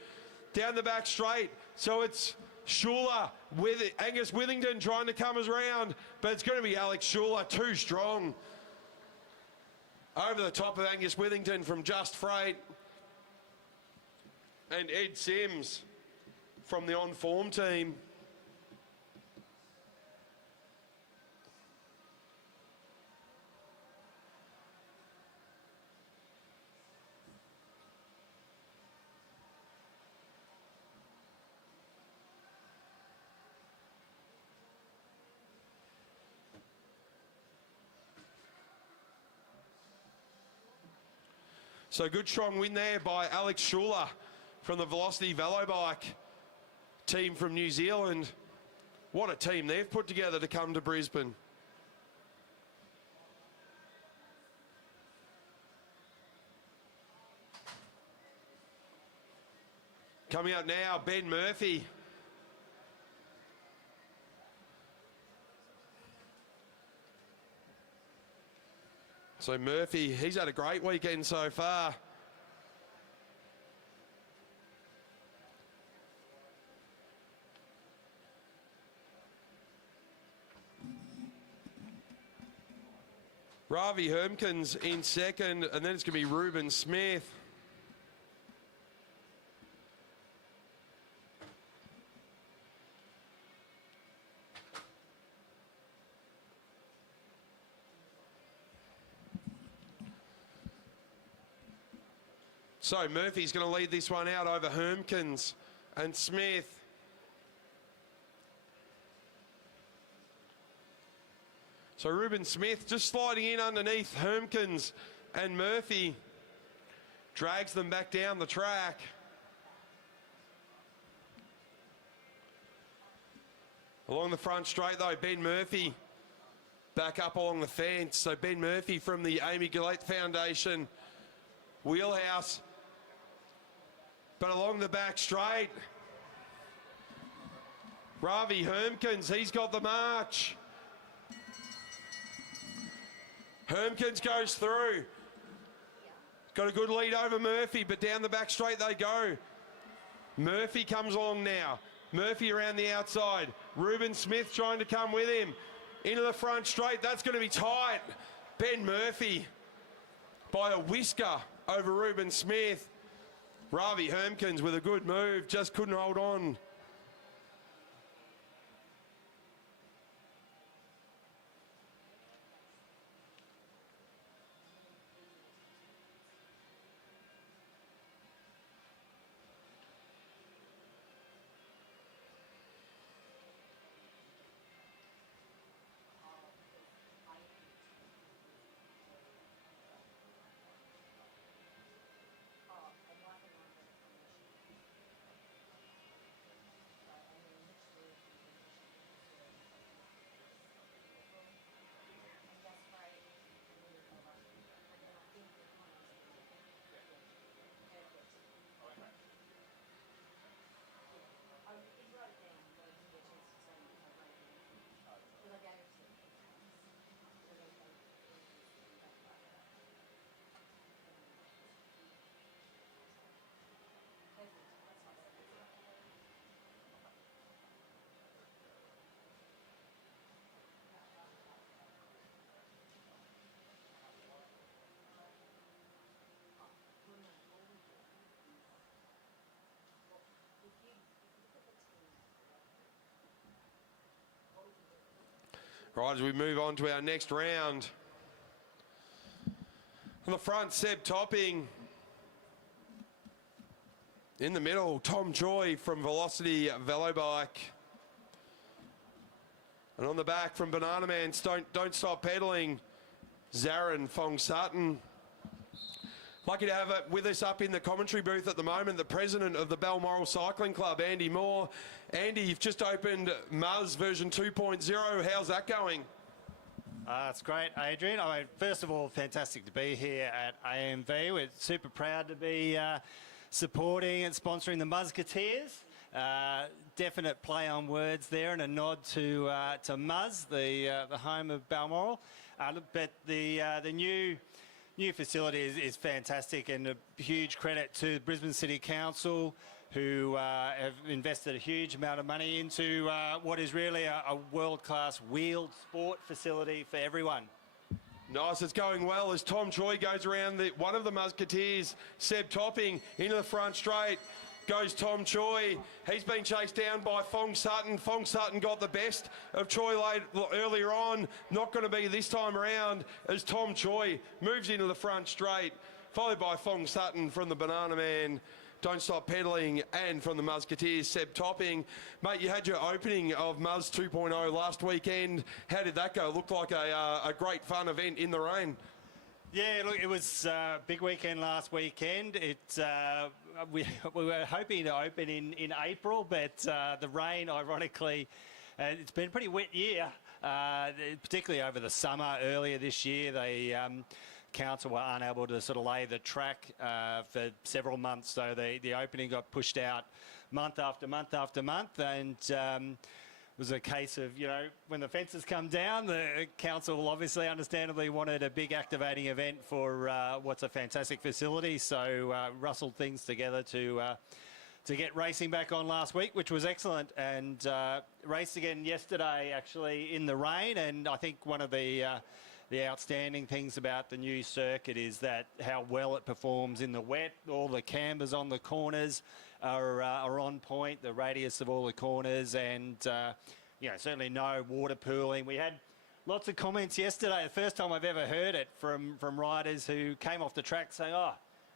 Down the back straight. So it's Schuler with Angus Withington trying to come us around, but it's going to be Alex Schuler, too strong. Over the top of Angus Withington from Just Freight. And Ed Sims from the on-form team. So good strong win there by Alex Schuler from the Velocity Velobike team from New Zealand. What a team they've put together to come to Brisbane. Coming up now, Ben Murphy. So Murphy, he's had a great weekend so far. Ravi Hermkins in second, and then it's going to be Ruben Smith. So Murphy's going to lead this one out over Hermkins and Smith. So Ruben Smith just sliding in underneath Hermkins and Murphy. Drags them back down the track. Along the front straight though, Ben Murphy back up along the fence. So Ben Murphy from the Amy Gillette Foundation wheelhouse. But along the back straight, Ravi Hermkins, he's got the march. Hermkins goes through. Got a good lead over Murphy, but down the back straight they go. Murphy comes along now. Murphy around the outside. Ruben Smith trying to come with him. Into the front straight, that's going to be tight. Ben Murphy by a whisker over Ruben Smith. Ravi Hermkins with a good move, just couldn't hold on. Right, as we move on to our next round. On the front, Seb Topping. In the middle, Tom Choi from Velocity Velobike. And on the back from Banana Man, Don't Stop Pedaling, Zarin Fong Sutton. Lucky to have with us up in the commentary booth at the moment, the president of the Balmoral Cycling Club, Andy Moore. Andy, you've just opened Meares version 2.0. How's that going? It's great, Adrian. I mean, first of all, fantastic to be here at AMV. We're super proud to be supporting and sponsoring the Musketeers. Definite play on words there and a nod to Muz, the home of Balmoral. But the new facility is fantastic, and a huge credit to Brisbane City Council, who have invested a huge amount of money into what is really a world-class wheeled sport facility for everyone. Nice, it's going well as Tom Choi goes around one of the Musketeers, Seb Topping, into the front straight. Goes Tom Choi. He's been chased down by Fong Sutton. Fong Sutton got the best of Choi earlier on. Not going to be this time around as Tom Choi moves into the front straight, followed by Fong Sutton from the Banana Man, Don't Stop Pedaling, and from the Musketeers, Seb Topping. Mate, you had your opening of Muzz 2.0 last weekend. How did that go? Looked like a great fun event in the rain. Yeah, look, it was a big weekend last weekend. We were hoping to open in April, but the rain, ironically, it's been a pretty wet year, particularly over the summer. Earlier this year, the council were unable to sort of lay the track for several months, so the opening got pushed out month after month after month, and it was a case of, when the fences come down, the council obviously understandably wanted a big activating event for what's a fantastic facility, so rustled things together to get racing back on last week, which was excellent, and raced again yesterday actually in the rain. And I think one of the outstanding things about the new circuit is that how well it performs in the wet. All the cambers on the corners are on point, the radius of all the corners, and certainly no water pooling. We had lots of comments yesterday, the first time I've ever heard it, from riders who came off the track saying, "Oh,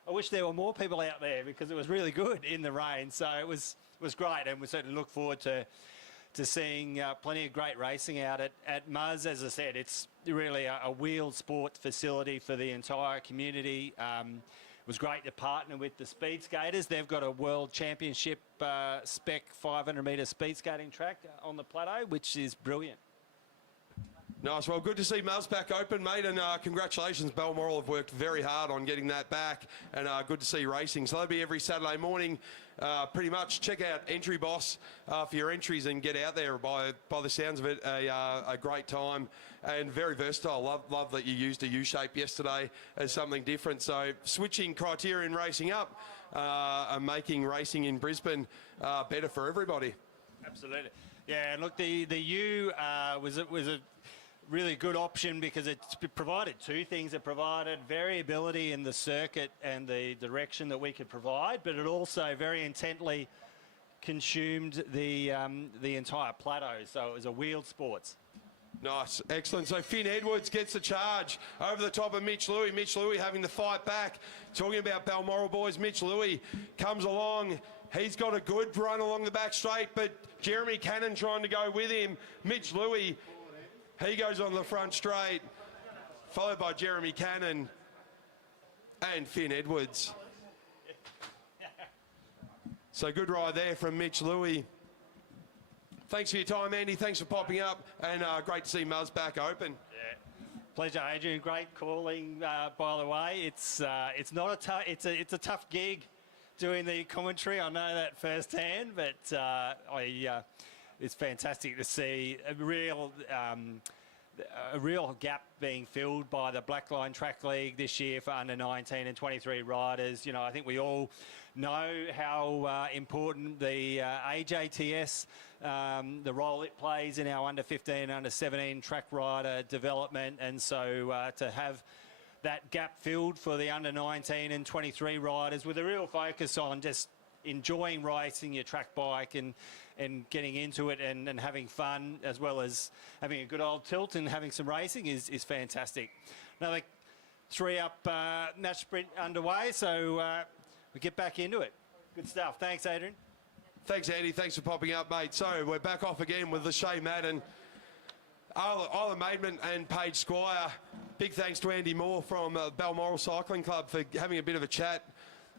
I wish there were more people out there," because it was really good in the rain. So it was great, and we certainly look forward to seeing plenty of great racing out at Muzz. As I said, it's really a wheeled sport facility for the entire community. It was great to partner with the speed skaters. They've got a world championship spec 500-metre speed skating track on the plateau, which is brilliant. Nice. Well, good to see Muzz back open, mate, and congratulations. Balmoral have worked very hard on getting that back, and good to see racing. So that'll be every Saturday morning, pretty much. Check out Entry Boss for your entries and get out there. By the sounds of it, a great time and very versatile. Love that you used a U-shape yesterday as something different. So switching Kierin racing up and making racing in Brisbane better for everybody. Absolutely. Yeah, and look, the U was a really good option because it provided two things. It provided variability in the circuit and the direction that we could provide, but it also very intently consumed the entire plateau. So it was a wheeled sports. Nice, excellent. So Finn Edwards gets the charge over the top of Mitch Louis. Mitch Louis having the fight back. Talking about Balmoral boys, Mitch Louis comes along. He's got a good run along the back straight, but Jeremy Cannon trying to go with him. Mitch Louis, he goes on the front straight, followed by Jeremy Cannon and Finn Edwards. So good ride there from Mitch Louis. Thanks for your time, Andy. Thanks for popping up, and great to see Muzz back open. Yeah, pleasure, Adrian. Great calling, by the way. It's a tough gig doing the commentary. I know that firsthand, but it's fantastic to see a real gap being filled by the Blackline Track League this year for under 19 and 23 riders. I think we all know how important the AJTS, the role it plays in our under 15 and under 17 track rider development, and so to have that gap filled for the under 19 and 23 riders with a real focus on just enjoying racing your track bike and getting into it and having fun, as well as having a good old tilt and having some racing is fantastic. Another 3-up match sprint underway, so we get back into it. Good stuff. Thanks, Adrian. Thanks, Andy. Thanks for popping up, mate. So we're back off again with Lachey Madden, Isla Maidment and Paige Squire. Big thanks to Andy Moore from Balmoral Cycling Club for having a bit of a chat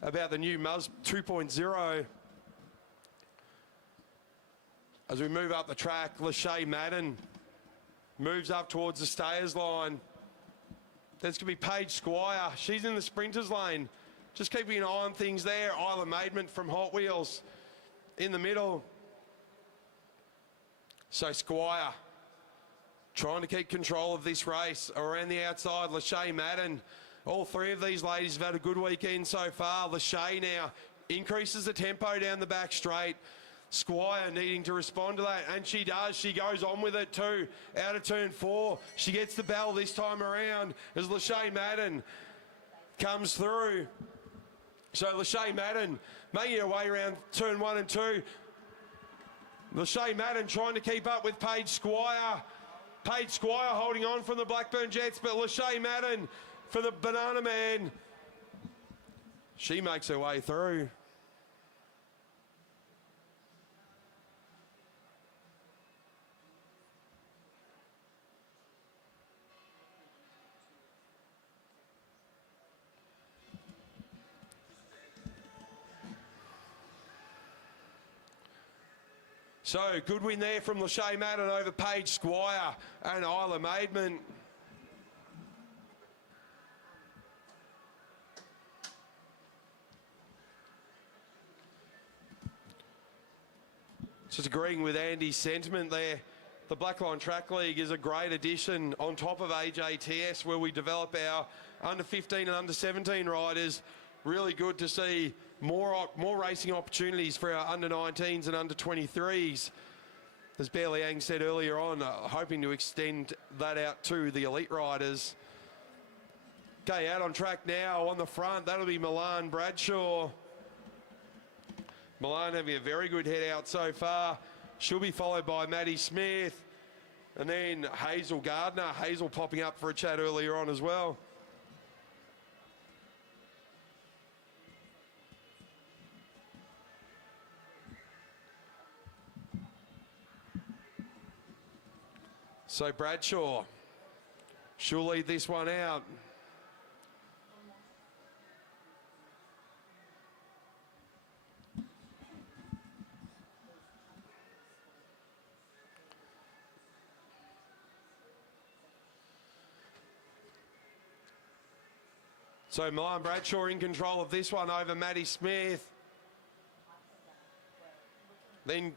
about the new Muzz 2.0. As we move up the track, Lachey Madden moves up towards the stayers line. There's going to be Paige Squire. She's in the sprinters lane. Just keeping an eye on things there. Isla Maidment from Hot Wheels in the middle. So Squire trying to keep control of this race. Around the outside, Lachey Madden. All three of these ladies have had a good weekend so far. Lachey now increases the tempo down the back straight. Squire needing to respond to that, and she does. She goes on with it too. Out of turn 4. She gets the bell this time around as Lachey Madden comes through. So Lachey Madden making her way around turn 1 and 2. Lachey Madden trying to keep up with Paige Squire. Paige Squire holding on from the Blackburn Jets, but Lachey Madden for the Banana Man. She makes her way through. So, good win there from Lachey Madden over Paige Squire and Isla Maidment. Just agreeing with Andy's sentiment there. The Blackline Track League is a great addition on top of AJTS, where we develop our under 15 and under 17 riders. Really good to see more racing opportunities for our under 19s and under 23s. As Bear Liang said earlier on, hoping to extend that out to the elite riders. Okay, out on track now on the front, that'll be Milan Bradshaw. Milan having a very good head out so far. She'll be followed by Maddie Smith. And then Hazel Gardner. Hazel popping up for a chat earlier on as well. So Bradshaw, she'll lead this one out. So Milan Bradshaw in control of this one over Maddie Smith. Then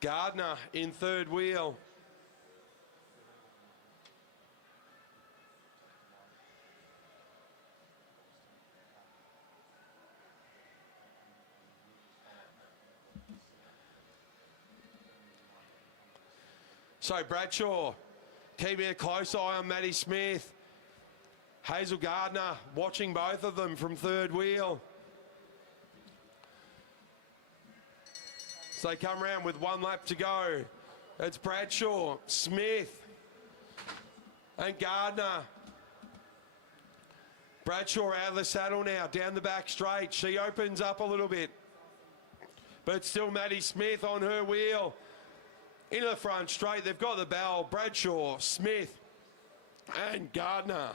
Gardner in third wheel. So Bradshaw keeping a close eye on Maddie Smith. Hazel Gardner watching both of them from third wheel. So they come around with one lap to go. It's Bradshaw, Smith, and Gardner. Bradshaw out of the saddle now, down the back straight. She opens up a little bit. But still Maddie Smith on her wheel. Into the front straight, they've got the bell. Bradshaw, Smith, and Gardner.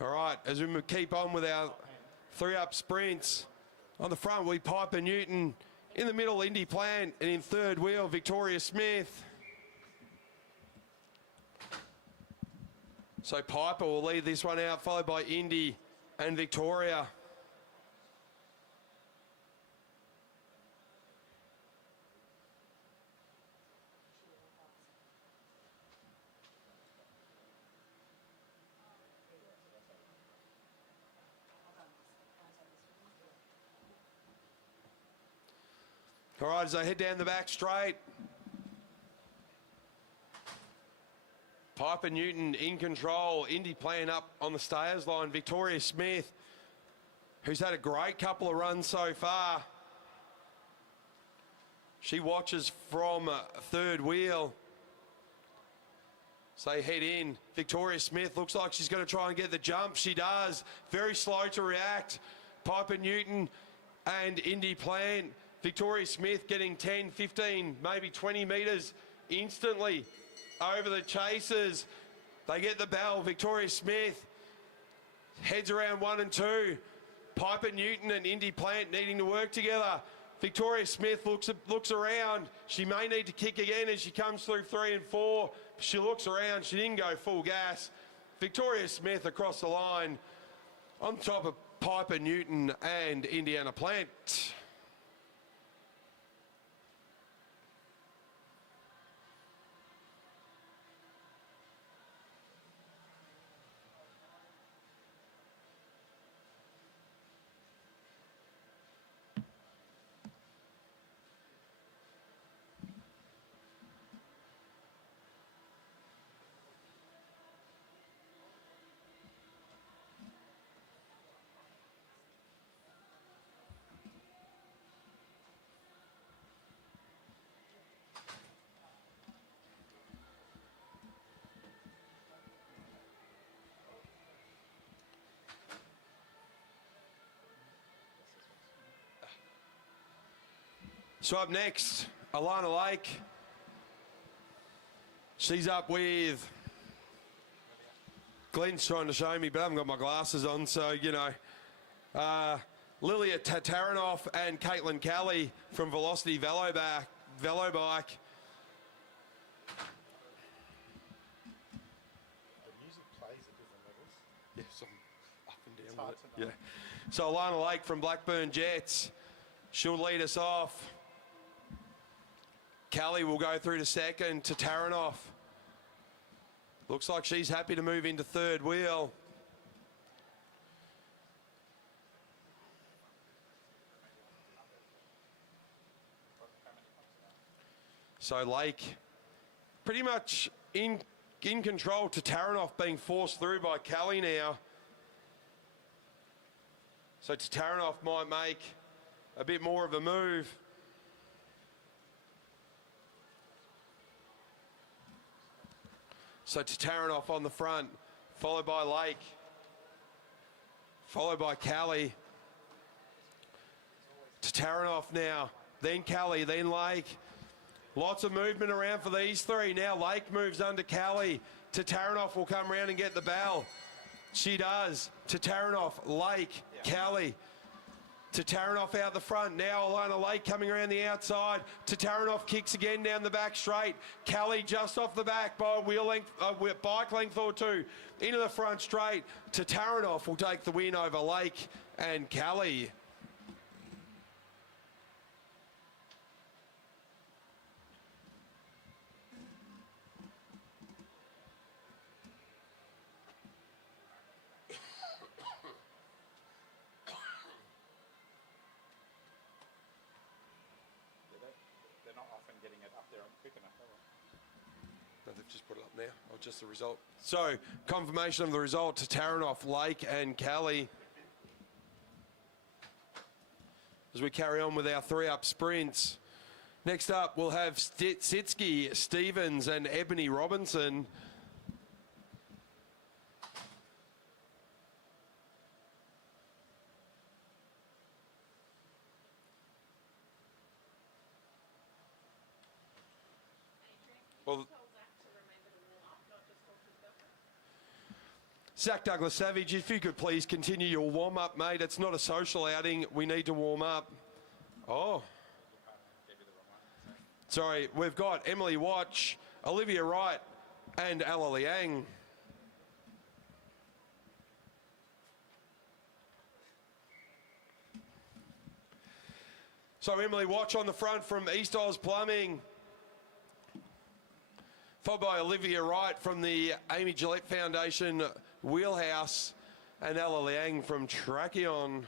All right, as we keep on with our 3-up sprints. On the front, we Piper Newton. In the middle, Indy Plant. And in third wheel, Victoria Smith. So Piper will lead this one out, followed by Indy and Victoria. All right, as they head down the back straight. Piper Newton in control. Indy playing up on the stayers line. Victoria Smith, who's had a great couple of runs so far. She watches from third wheel. So they head in. Victoria Smith looks like she's going to try and get the jump. She does. Very slow to react. Piper Newton and Indy Plant. Victoria Smith getting 10, 15, maybe 20 metres instantly over the chasers. They get the bell. Victoria Smith heads around 1 and 2. Piper Newton and Indy Plant needing to work together. Victoria Smith looks around. She may need to kick again as she comes through 3 and 4. She looks around. She didn't go full gas. Victoria Smith across the line on top of Piper Newton and Indiana Plant. So up next, Alana Lake. She's up with... Glenn's trying to show me, but I haven't got my glasses on, so, you know. Lilia Tataranoff and Caitlin Kelly from Velocity Velobike. The music plays at different levels. Yeah, some up and down with it. Yeah. So Alana Lake from Blackburn Jets. She'll lead us off. Kelly will go through to second. To Taranoff. Looks like she's happy to move into third wheel. So Lake pretty much in control. To Taranoff being forced through by Kelly now. So Taranoff might make a bit more of a move. So Taranoff on the front, followed by Lake, followed by Kelly. Taranoff now, then Kelly, then Lake. Lots of movement around for these three. Now Lake moves under Kelly. Taranoff will come around and get the bell. She does. Taranoff, Lake, Kelly. Taranoff out the front. Now Alana Lake coming around the outside. Taranoff kicks again down the back straight. Kelly just off the back by a bike length or two. Into the front straight. Taranoff will take the win over Lake and Kelly. They've just put it up now, or just the result. So, confirmation of the result to Taranoff, Lake and Kelly. As we carry on with our 3-up sprints. Next up, we'll have Sitsky, Stevens and Ebony Robinson. Well, Zach Douglas Savage, if you could please continue your warm-up, mate. It's not a social outing. We need to warm up. Oh. Sorry, we've got Emily Watch, Olivia Wright, and Ella Liang. So Emily Watch on the front from East Oz Plumbing. Followed by Olivia Wright from the Amy Gillette Foundation Wheelhouse, and Ella Liang from Tracheon.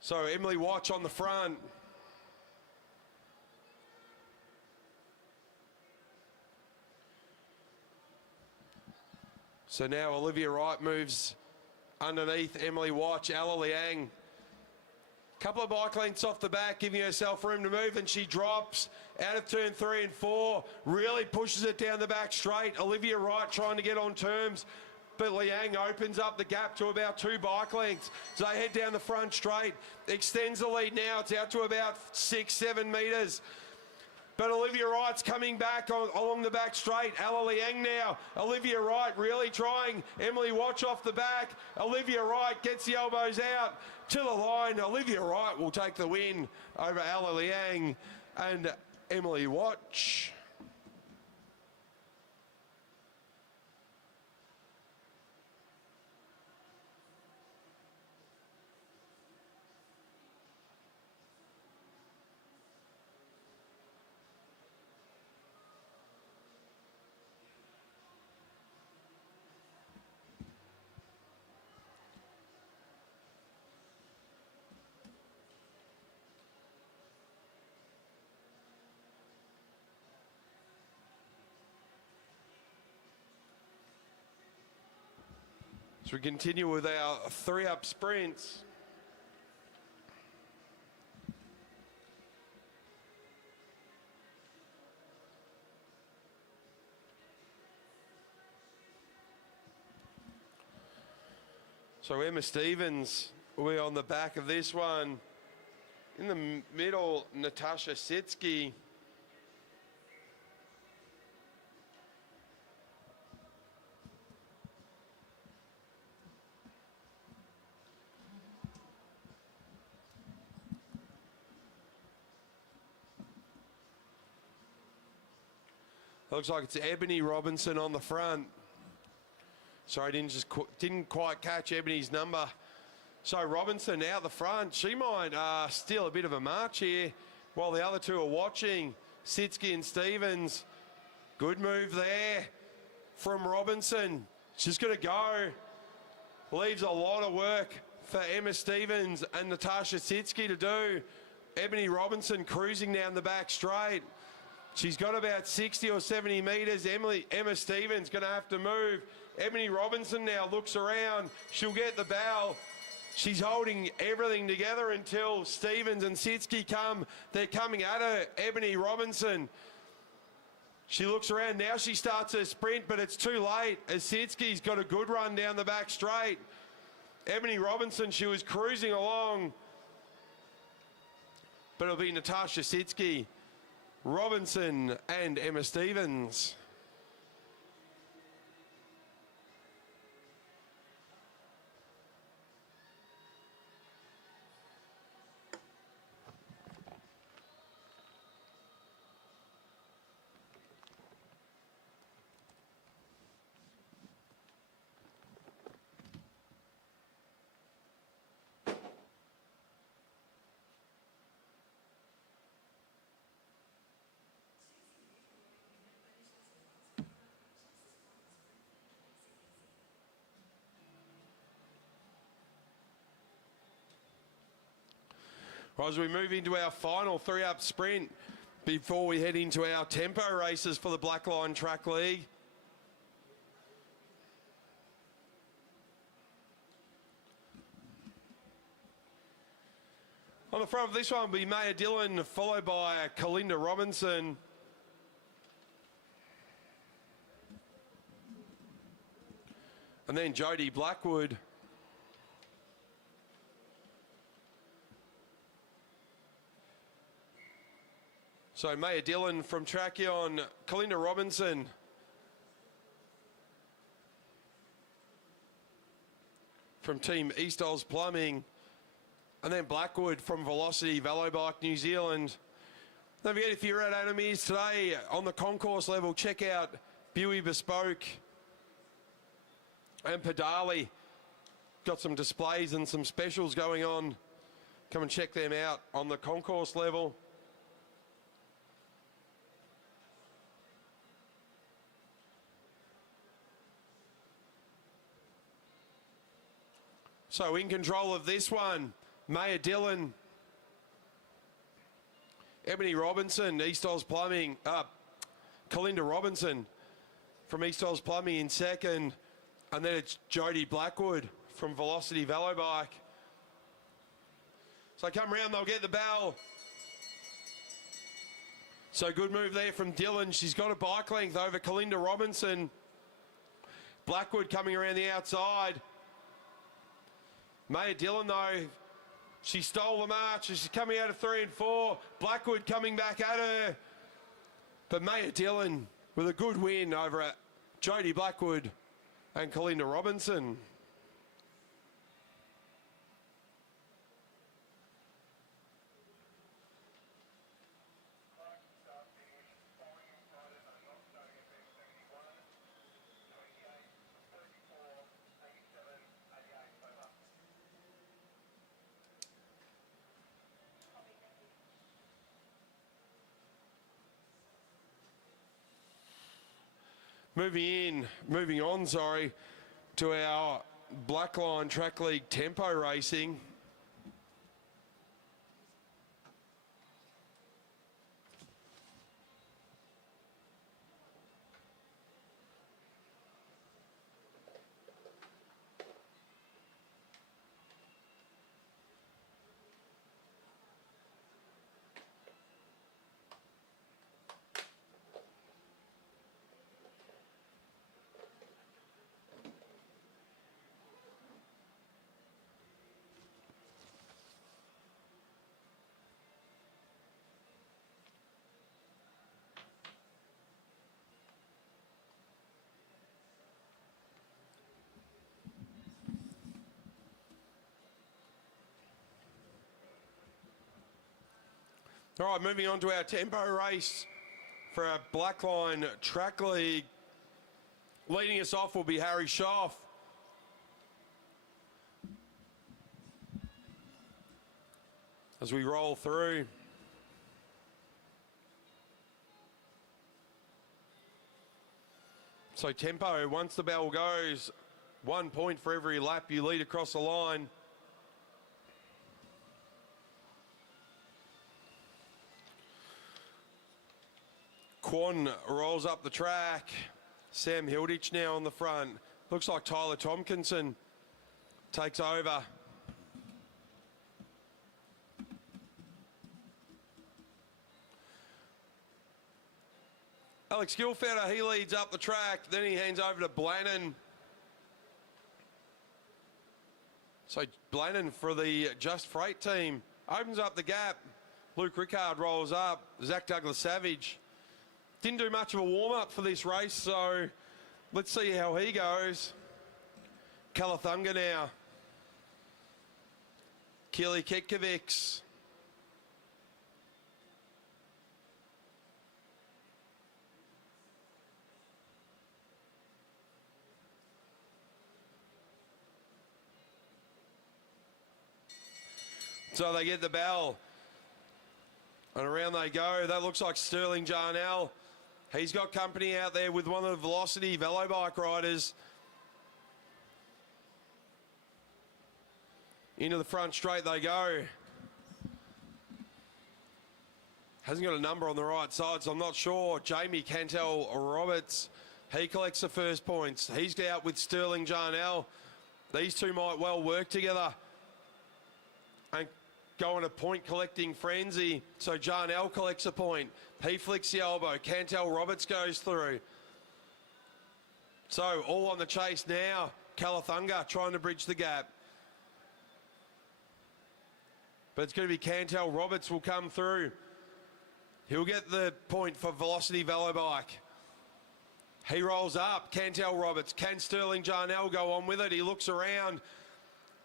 So Emily Watch on the front. So now Olivia Wright moves underneath Emily Watch, Ella Liang. Couple of bike lengths off the back, giving herself room to move, and she drops out of turn 3 and 4. Really pushes it down the back straight. Olivia Wright trying to get on terms, but Liang opens up the gap to about 2 bike lengths. So they head down the front straight, extends the lead now. It's out to about 6-7 metres. But Olivia Wright's coming back along the back straight. Ella Liang now. Olivia Wright really trying. Emily Watch off the back. Olivia Wright gets the elbows out to the line. Olivia Wright will take the win over Ella Liang and Emily Watch. So we continue with our 3-up sprints. So Emma Stevens will be on the back of this one. In the middle, Natasha Sitsky. Looks like it's Ebony Robinson on the front. Sorry, didn't quite catch Ebony's number. So Robinson out the front. She might steal a bit of a march here while the other two are watching. Sitsky and Stevens. Good move there from Robinson. She's going to go. Leaves a lot of work for Emma Stevens and Natasha Sitsky to do. Ebony Robinson cruising down the back straight. She's got about 60 or 70 metres. Emma Stevens going to have to move. Ebony Robinson now looks around. She'll get the bell. She's holding everything together until Stevens and Sitsky come. They're coming at her. Ebony Robinson. She looks around. Now she starts her sprint, but it's too late as Sitsky's got a good run down the back straight. Ebony Robinson, she was cruising along. But it'll be Natasha Sitsky, Robinson and Emma Stevens. Right, as we move into our final 3-up sprint before we head into our tempo races for the Blackline Track League. On the front of this one will be Maya Dillon, followed by Kalinda Robinson. And then Jody Blackwood. So Maya Dillon from Trackion, Kalinda Robinson. From Team East Oz Plumbing. And then Blackwood from Velocity Velobike New Zealand. Don't forget, if you're at Anna Meares today on the concourse level, check out Buey Bespoke and Padali. Got some displays and some specials going on. Come and check them out on the concourse level. So in control of this one, Maya Dillon, Ebony Robinson, East Oz Plumbing, Kalinda Robinson from East Oz Plumbing in second, and then it's Jody Blackwood from Velocity Velobike. So come round, they'll get the bell. So good move there from Dillon. She's got a bike length over Kalinda Robinson. Blackwood coming around the outside. Maya Dillon, though, she stole the march. She's coming out of 3 and 4. Blackwood coming back at her. But Maya Dillon with a good win over Jody Blackwood and Kalinda Robinson. Moving on, to our Blackline Track League tempo racing. All right, moving on to our tempo race for our Blackline Track League. Leading us off will be Harry Schoff. As we roll through. So tempo, once the bell goes, 1 point for every lap you lead across the line. Quan rolls up the track. Sam Hilditch now on the front. Looks like Tyler Tompkinson takes over. Alex Gilfelder, he leads up the track. Then he hands over to Blannon. So Blannon for the Just Freight team opens up the gap. Luke Rickard rolls up. Zach Douglas Savage didn't do much of a warm-up for this race, so let's see how he goes. Kalathunga now. Keely Ketkovics. So they get the bell. And around they go. That looks like Sterling Jarnell. He's got company out there with one of the Velocity Velobike riders. Into the front straight they go. Hasn't got a number on the right side, so I'm not sure. Jamie Cantel Roberts, he collects the first points. He's out with Sterling Jarnell. These two might well work together and go in a point collecting frenzy. So Jarnell collects a point. He flicks the elbow. Cantel Roberts goes through. So all on the chase now. Calathunga trying to bridge the gap. But it's going to be Cantel Roberts will come through. He'll get the point for Velocity Velobike. He rolls up. Cantel Roberts. Can Sterling Jarnell go on with it? He looks around.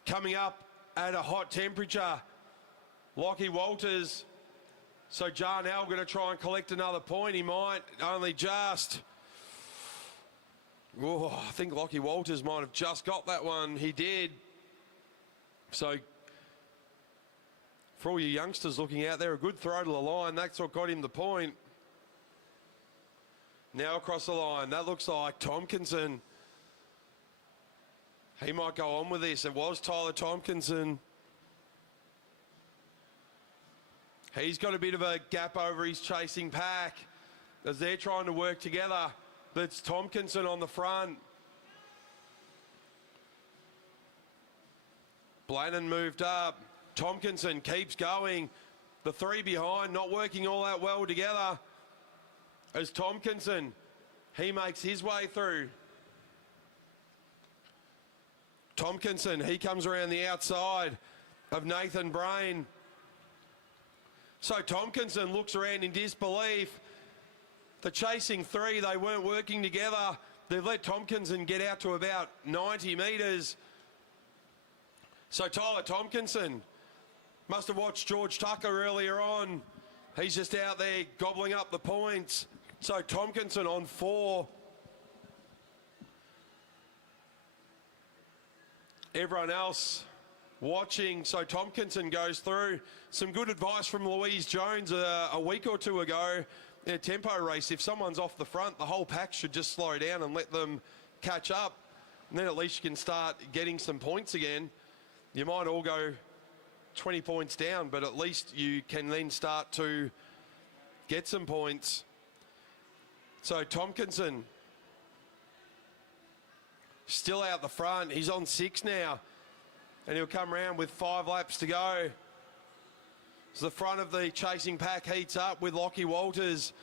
Coming up at a hot temperature. Lockie Walters. So Jarnell going to try and collect another point. He might only just. Oh, I think Lockie Walters might have just got that one. He did. So for all you youngsters looking out there, a good throw to the line. That's what got him the point. Now across the line. That looks like Tompkinson. He might go on with this. It was Tyler Tompkinson. He's got a bit of a gap over his chasing pack as they're trying to work together. That's Tompkinson on the front. Blannon moved up. Tompkinson keeps going. The three behind not working all that well together. As Tompkinson, he makes his way through. Tompkinson, he comes around the outside of Nathan Brain. So Tompkinson looks around in disbelief. The chasing three, they weren't working together. They've let Tompkinson get out to about 90 metres. So Tyler Tompkinson must have watched George Tucker earlier on. He's just out there gobbling up the points. So Tompkinson on 4. Everyone else watching. So Tompkinson goes through. Some good advice from Louise Jones a week or two ago in a tempo race. If someone's off the front, the whole pack should just slow down and let them catch up. And then at least you can start getting some points again. You might all go 20 points down, but at least you can then start to get some points. So Tompkinson still out the front. He's on 6 now. And he'll come around with 5 laps to go. So the front of the chasing pack heats up with Lockie Walters.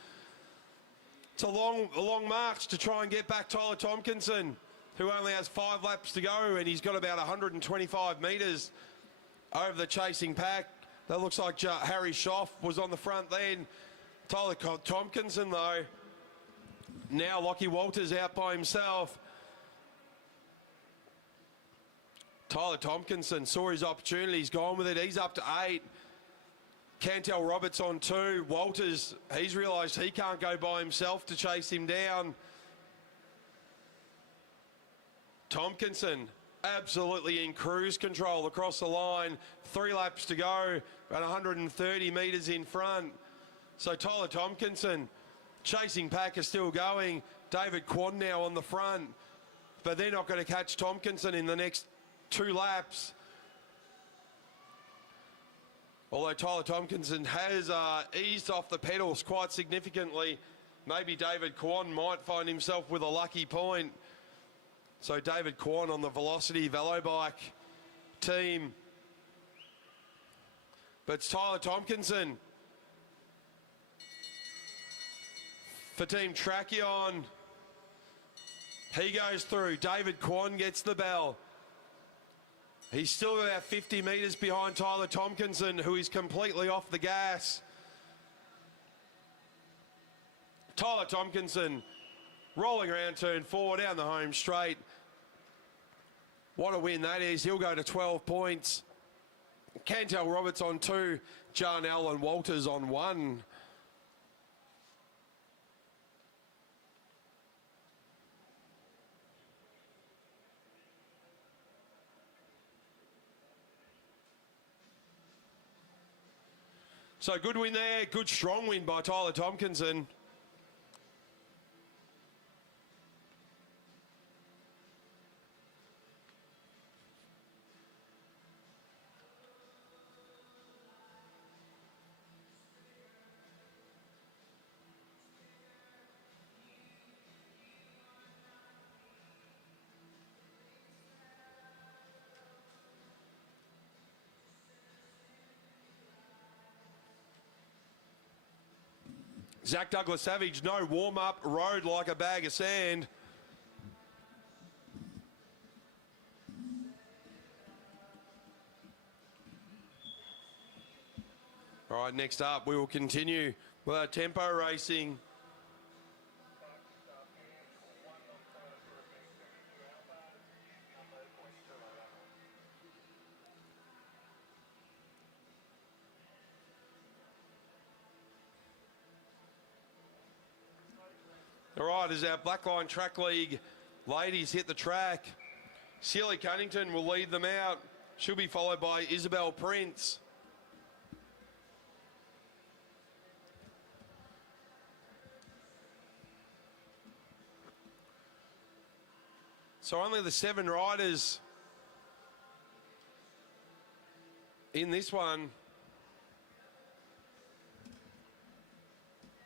It's a long march to try and get back Tyler Tompkinson, who only has 5 laps to go, and he's got about 125 metres over the chasing pack. That looks like Harry Schoff was on the front then. Tyler Tompkinson, though. Now Lockie Walters out by himself. Tyler Tompkinson saw his opportunity. He's gone with it. He's up to 8. Cantel Roberts on 2. Walters, he's realised he can't go by himself to chase him down. Tompkinson absolutely in cruise control across the line. 3 laps to go, about 130 metres in front. So Tyler Tompkinson, chasing pack is still going. David Quan now on the front, but they're not going to catch Tompkinson in the next 2 laps. Although Tyler Tompkinson has eased off the pedals quite significantly. Maybe David Quan might find himself with a lucky point. So David Quan on the Velocity Velobike team. But it's Tyler Tompkinson for Team Tracheon. He goes through. David Quan gets the bell. He's still about 50 metres behind Tyler Tompkinson, who is completely off the gas. Tyler Tompkinson rolling around turn 4 down the home straight. What a win that is. He'll go to 12 points. Cantel Roberts on 2. Jarnell and Walters on 1. So good win there, good strong win by Tyler Tompkinson. Zach Douglas Savage, no warm-up, rode like a bag of sand. All right, next up, we will continue with our tempo racing. All right, as our Blackline Track League ladies hit the track, Sealy Cunnington will lead them out. She'll be followed by Isabel Prince. So only the 7 riders in this one.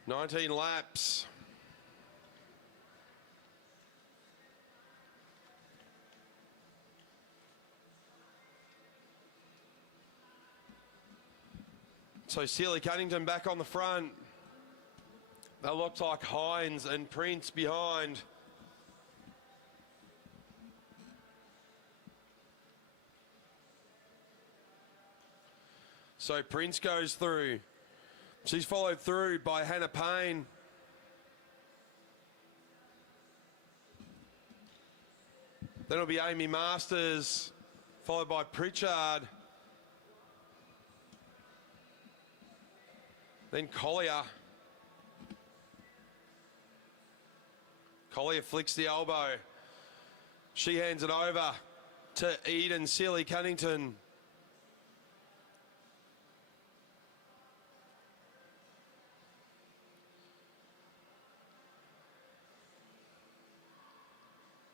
19 laps. So Sealy Cunnington back on the front. That looks like Hines and Prince behind. So Prince goes through. She's followed through by Hannah Payne. Then it'll be Amy Masters, followed by Pritchard. Then Collier. Collier flicks the elbow. She hands it over to Eden Sealy Cunnington.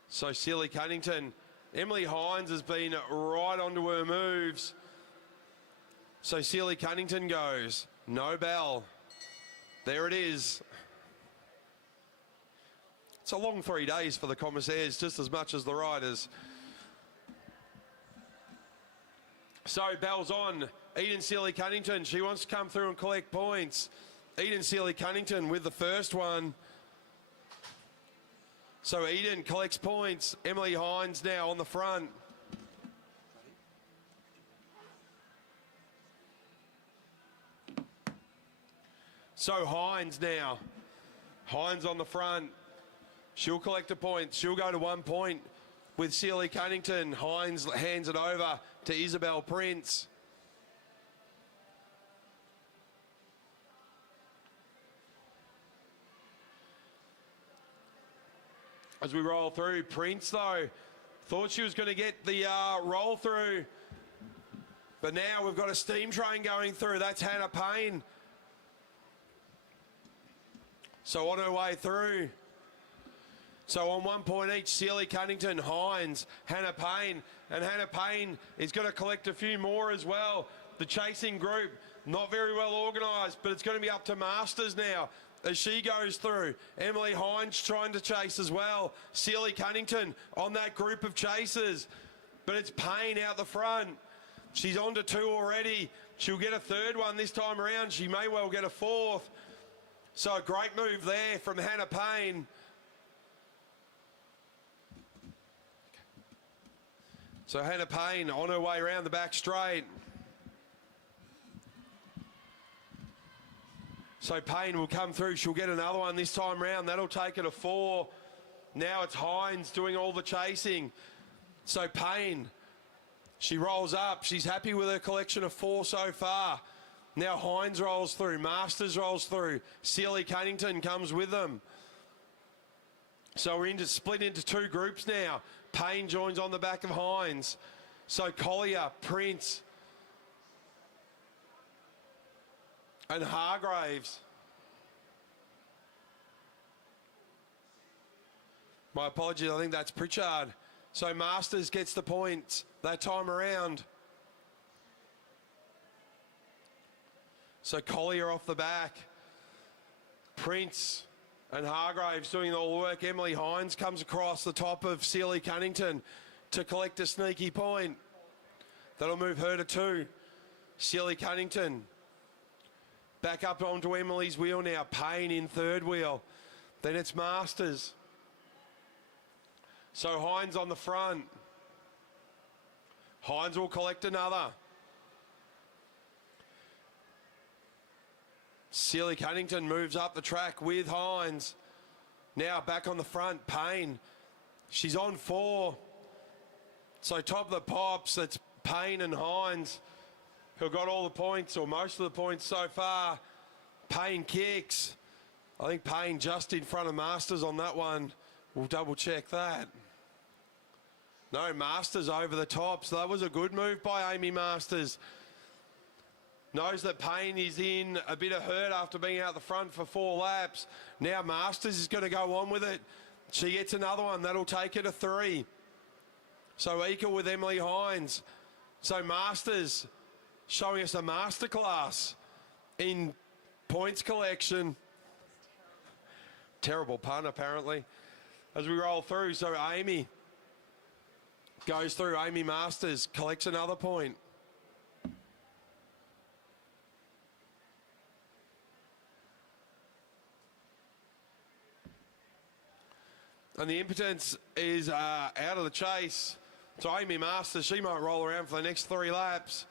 So Sealy Cunnington, Emily Hines has been right onto her moves. So Sealy Cunnington goes, no bell. There it is. It's a long 3 days for the commissaires, just as much as the riders. So bell's on. Eden Sealy Cunnington, she wants to come through and collect points. Eden Sealy Cunnington with the first one. So Eden collects points. Emily Hines now on the front. So Hines now. Hines on the front. She'll collect a point. She'll go to 1 point with Sealy Cunnington. Hines hands it over to Isabel Prince. As we roll through, Prince though, thought she was going to get the roll through. But now we've got a steam train going through. That's Hannah Payne. So on her way through. So on 1 point each, Sealy Cunnington, Hines, Hannah Payne. And Hannah Payne is going to collect a few more as well. The chasing group, not very well organised, but it's going to be up to Masters now as she goes through. Emily Hines trying to chase as well. Sealy Cunnington on that group of chasers. But it's Payne out the front. She's on to 2 already. She'll get a 3rd one this time around. She may well get a 4th. So a great move there from Hannah Payne. So Hannah Payne on her way around the back straight. So Payne will come through. She'll get another one this time round. That'll take her to 4. Now it's Hines doing all the chasing. So Payne, she rolls up. She's happy with her collection of 4 so far. Now Hines rolls through. Masters rolls through. Sealy Cunnington comes with them. So we're split into 2 groups now. Payne joins on the back of Hines. So Collier, Prince, and Hargraves. My apologies, I think that's Pritchard. So Masters gets the points that time around. So Collier off the back. Prince and Hargraves doing all the work. Emily Hines comes across the top of Sealy Cunnington to collect a sneaky point. That'll move her to 2. Sealy Cunnington back up onto Emily's wheel now. Payne in 3rd wheel. Then it's Masters. So Hines on the front. Hines will collect another. Sealy Cunnington moves up the track with Hines. Now back on the front, Payne. She's on 4. So top of the pops, it's Payne and Hines who got all the points, or most of the points so far. Payne kicks. I think Payne just in front of Masters on that one. We'll double check that. No, Masters over the top, so that was a good move by Amy Masters. Knows that Payne is in a bit of hurt after being out the front for 4 laps. Now Masters is going to go on with it. She gets another one. That'll take her to 3. So equal with Emily Hines. So Masters showing us a masterclass in points collection. Terrible pun, apparently. As we roll through, so Amy goes through. Amy Masters collects another point. And the impotence is out of the chase. So Amy Masters, she might roll around for the next 3 laps.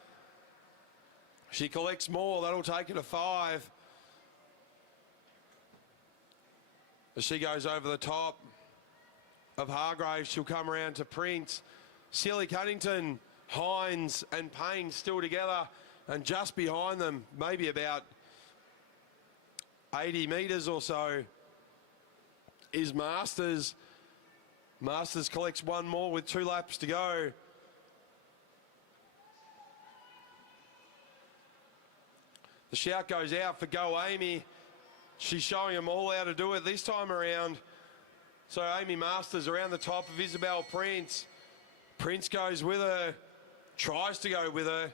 She collects more. That'll take her to 5. As she goes over the top of Hargraves, she'll come around to Prince. Sealy Cunnington, Hines and Payne still together. And just behind them, maybe about 80 metres or so, is Masters. Masters collects one more with 2 laps to go. The shout goes out for Go Amy. She's showing them all how to do it this time around. So Amy Masters around the top of Isabel Prince. Prince goes with her, tries to go with her.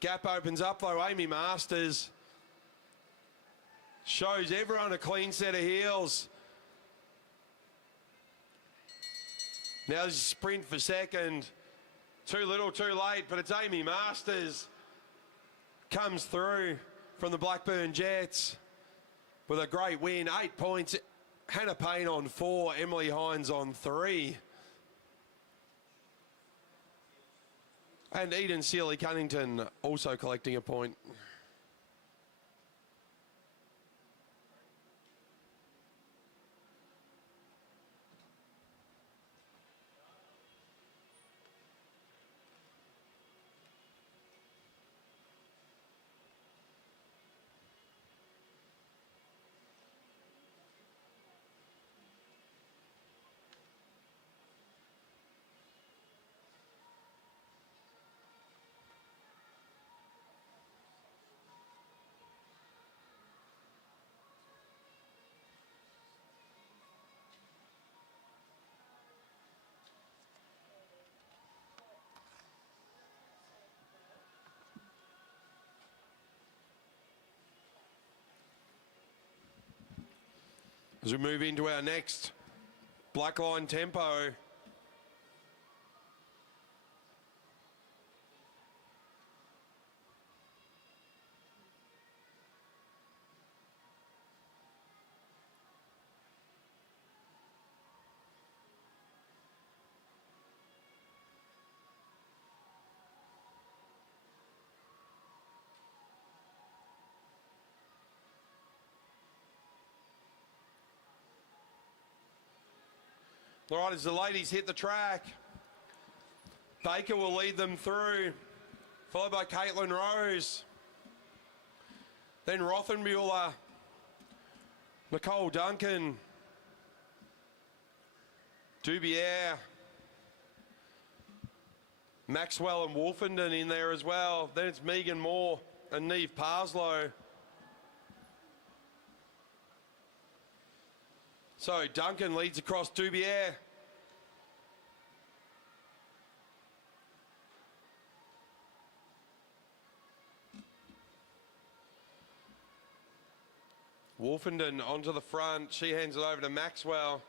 Gap opens up though. Amy Masters shows everyone a clean set of heels. Now there's a sprint for second. Too little, too late, but it's Amy Masters. Comes through from the Blackburn Jets with a great win. 8 points. Hannah Payne on 4, Emily Hines on 3. And Eden Sealy Cunnington also collecting a point. As we move into our next Blackline tempo. All right, as the ladies hit the track, Baker will lead them through, followed by Caitlin Rose. Then Rothenbuehler, Nicole Duncan, Dubier, Maxwell and Wolfenden in there as well. Then it's Megan Moore and Neve Parslow. So Duncan leads across Dubier. Wolfenden onto the front. She hands it over to Maxwell.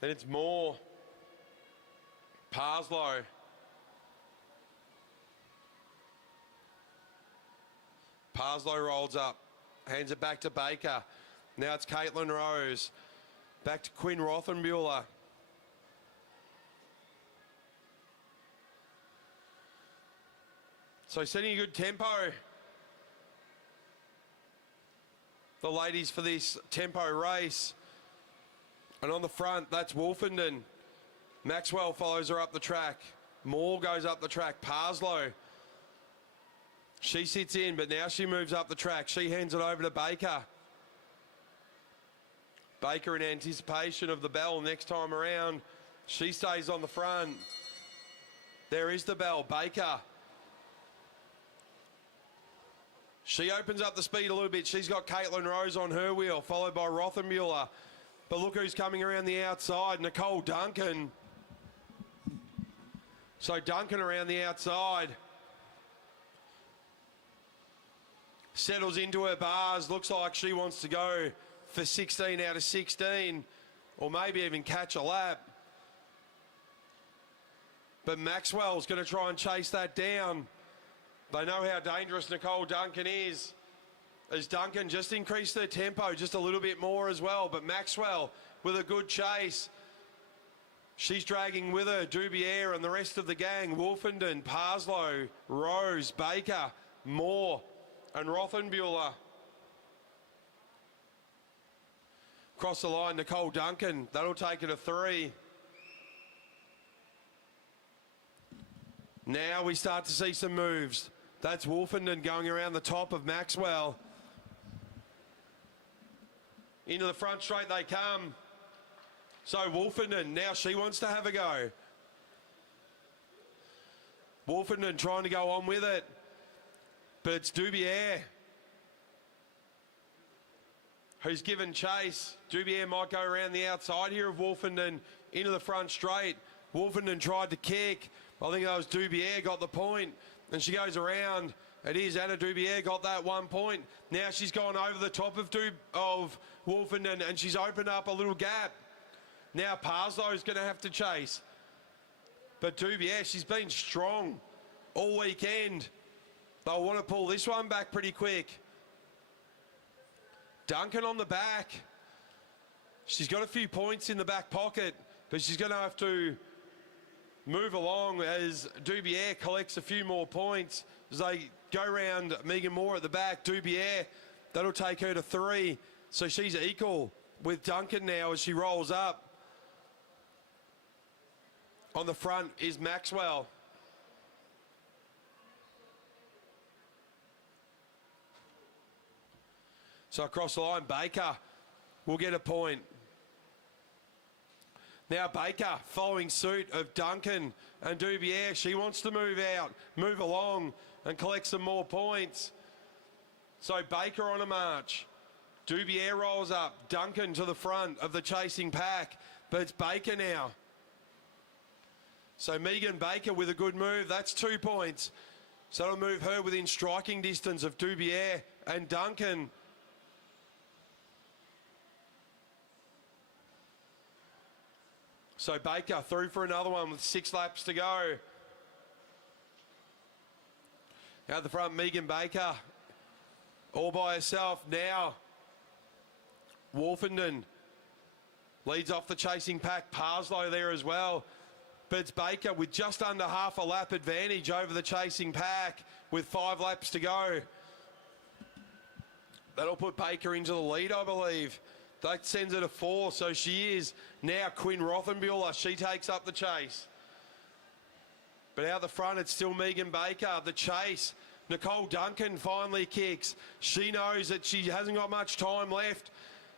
Then it's Moore. Parslow. Parslow rolls up. Hands it back to Baker. Now it's Caitlin Rose. Back to Quinn Rothenbuehler. So setting a good tempo. the ladies for this tempo race. And on the front, that's Wolfenden. Maxwell follows her up the track. Moore goes up the track. Parslow. She sits in, but now she moves up the track. She hands it over to Baker. Baker in anticipation of the bell next time around. She stays on the front. There is the bell. Baker. She opens up the speed a little bit. She's got Caitlin Rose on her wheel, followed by Rothenbuehler. But look who's coming around the outside. Nicole Duncan. So Duncan around the outside. Settles into her bars. Looks like she wants to go for 16 out of 16. Or maybe even catch a lap. But Maxwell's going to try and chase that down. They know how dangerous Nicole Duncan is. As Duncan just increased their tempo just a little bit more as well. But Maxwell with a good chase. She's dragging with her Dubier and the rest of the gang. Wolfenden, Parslow, Rose, Baker, Moore and Rothenbuehler. Across the line, Nicole Duncan. That'll take her to 3. Now we start to see some moves. That's Wolfenden going around the top of Maxwell. Into the front straight they come. So Wolfenden, now she wants to have a go. Wolfenden trying to go on with it. But it's Dubier who's given chase. Dubier might go around the outside here of Wolfenden into the front straight. Wolfenden tried to kick. I think that was Dubier got the point. And she goes around. It is Anna Dubier got that 1 point. Now she's gone over the top of Wolfenden and she's opened up a little gap. Now Parslow's going to have to chase. But Dubier, she's been strong all weekend. They'll want to pull this one back pretty quick. Duncan on the back. She's got a few points in the back pocket, but she's going to have to move along as Dubier collects a few more points. As they go round Megan Moore at the back, Dubier, that'll take her to 3. So she's equal with Duncan now as she rolls up. On the front is Maxwell. So across the line, Baker will get a point. Now Baker following suit of Duncan and Dubier. She wants to move out, move along and collect some more points. So Baker on a march. Dubier rolls up. Duncan to the front of the chasing pack. But it's Baker now. So Megan Baker with a good move. That's 2 points. So that'll move her within striking distance of Dubier and Duncan. So Baker through for another one with 6 laps to go. Out the front, Megan Baker all by herself. Now Wolfenden leads off the chasing pack. Parslow there as well. But it's Baker with just under half a lap advantage over the chasing pack with 5 laps to go. That'll put Baker into the lead, I believe. That sends her to 4, so she is now Quinn Rothenbuehler. She takes up the chase. But out the front, it's still Megan Baker. The chase, Nicole Duncan finally kicks. She knows that she hasn't got much time left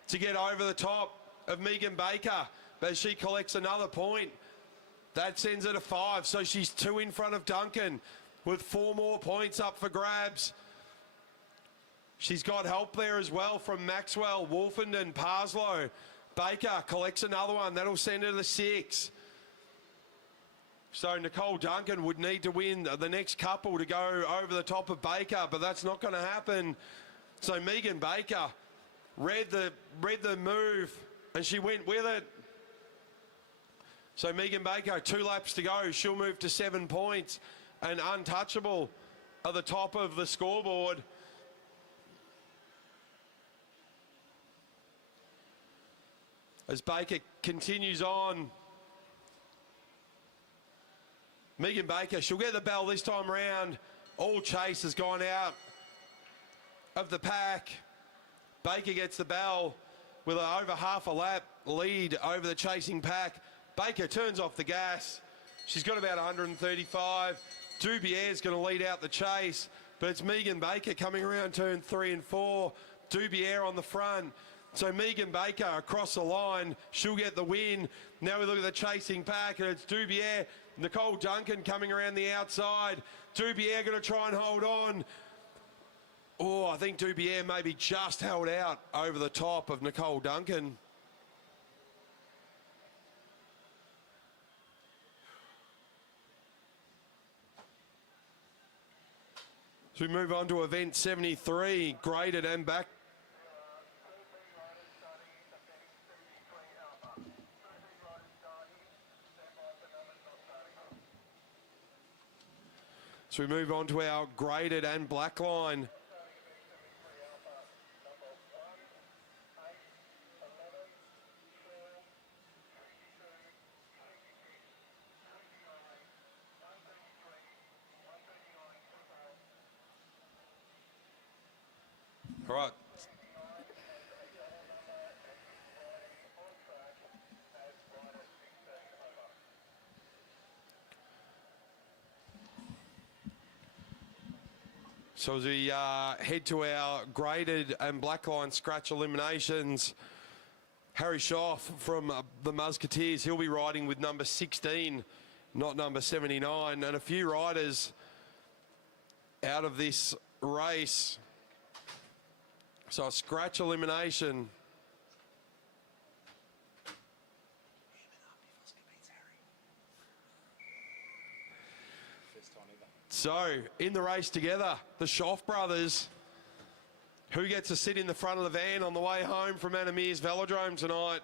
to get over the top of Megan Baker, but she collects another point. That sends her to 5, so she's 2 in front of Duncan with 4 more points up for grabs. She's got help there as well from Maxwell, Wolfenden, Parslow. Baker collects another one. That'll send her to 6. So Nicole Duncan would need to win the next couple to go over the top of Baker, but that's not going to happen. So Megan Baker read the move and she went with it. So Megan Baker, 2 laps to go. She'll move to 7 points and untouchable at the top of the scoreboard. As Baker continues on. Megan Baker, she'll get the bell this time round. All chase has gone out of the pack. Baker gets the bell with over half a lap lead over the chasing pack. Baker turns off the gas. She's got about 135. Dubier's going to lead out the chase, but it's Megan Baker coming around turn 3 and 4. Dubier on the front. So Megan Baker across the line, she'll get the win. Now we look at the chasing pack, and it's Dubier, Nicole Duncan coming around the outside. Dubier going to try and hold on. Oh, I think Dubier maybe just held out over the top of Nicole Duncan. So we move on to event 73, graded and back. So we move on to our graded and blackline. All right. So as we head to our graded and blackline scratch eliminations, Harry Schaff from the Musketeers, he'll be riding with number 16, not number 79, and a few riders out of this race. So a scratch elimination. So, in the race together, the Schaff brothers, who gets to sit in the front of the van on the way home from Meares Velodrome tonight.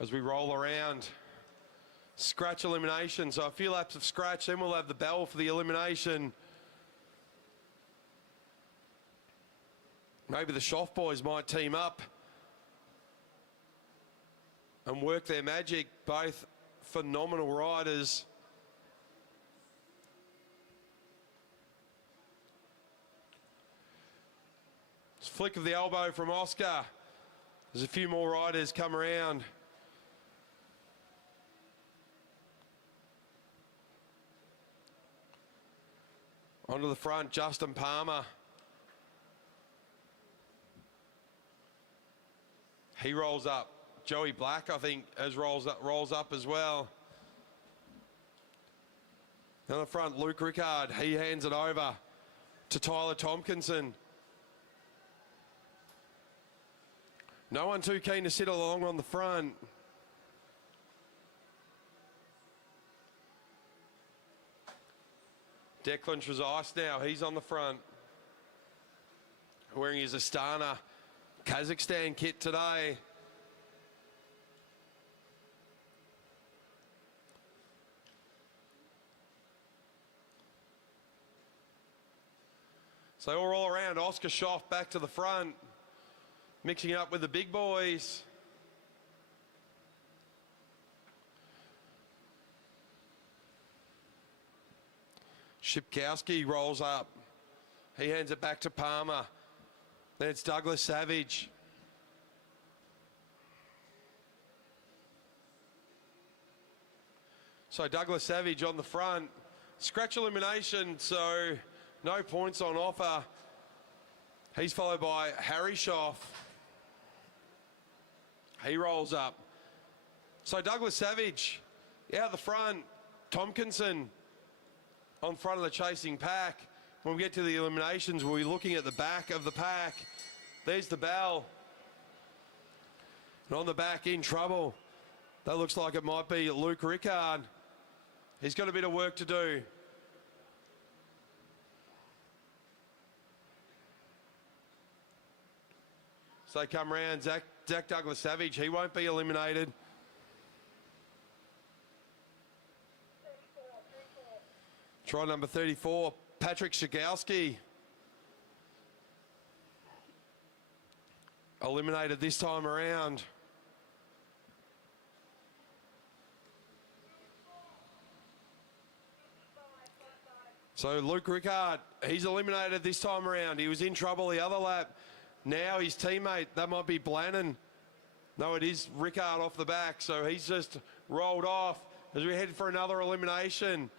As we roll around, scratch elimination. So a few laps of scratch, then we'll have the bell for the elimination. Maybe the Schaff boys might team up and work their magic. Both phenomenal riders. Flick of the elbow from Oscar. There's a few more riders come around. Onto the front, Justin Palmer. He rolls up. Joey Black, I think, rolls up as well. On the front, Luke Rickard. He hands it over to Tyler Tompkinson. No one too keen to sit along on the front. Declan Trezise now, he's on the front. Wearing his Astana Kazakhstan kit today. So we're all around. Oscar Schaff back to the front, mixing it up with the big boys. Shipkowski rolls up. He hands it back to Palmer. Then it's Douglas Savage. So Douglas Savage on the front. Scratch elimination, so no points on offer. He's followed by Harry Schaff. He rolls up. So Douglas Savage out the front. Tompkinson on front of the chasing pack. When we get to the eliminations, we'll be looking at the back of the pack. There's the bell. And on the back, in trouble. That looks like it might be Luke Rickard. He's got a bit of work to do. So they come round, Zach Douglas Savage, he won't be eliminated. Try number 34, Patrick Shigowski. Eliminated this time around. So Luke Rickard, he's eliminated this time around. He was in trouble the other lap. Now his teammate, that might be Blannon. No, it is Rickard off the back. So he's just rolled off as we head for another elimination.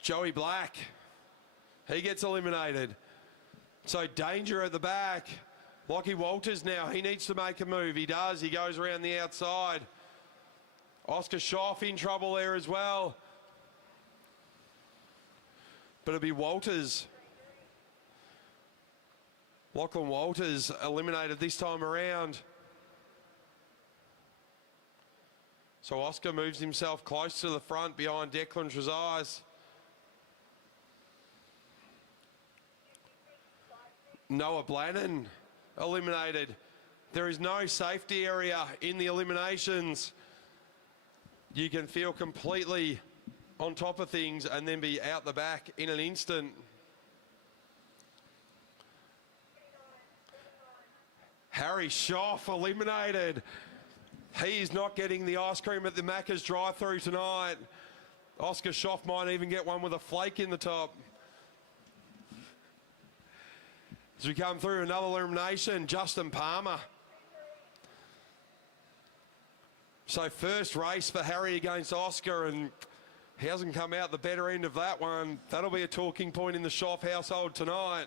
Joey Black, he gets eliminated. So danger at the back. Lockie Walters now, he needs to make a move. He does, he goes around the outside. Oscar Schoff in trouble there as well. But it'll be Walters. Lachlan Walters eliminated this time around. So Oscar moves himself close to the front behind Declan Trezise. Noah Blannon eliminated. There is no safety area in the eliminations. You can feel completely on top of things and then be out the back in an instant. Harry Schoff eliminated. He is not getting the ice cream at the Macca's drive-through tonight. Oscar Schoff might even get one with a flake in the top. As we come through another elimination, Justin Palmer. So first race for Harry against Oscar, and he hasn't come out the better end of that one. That'll be a talking point in the Schoff household tonight.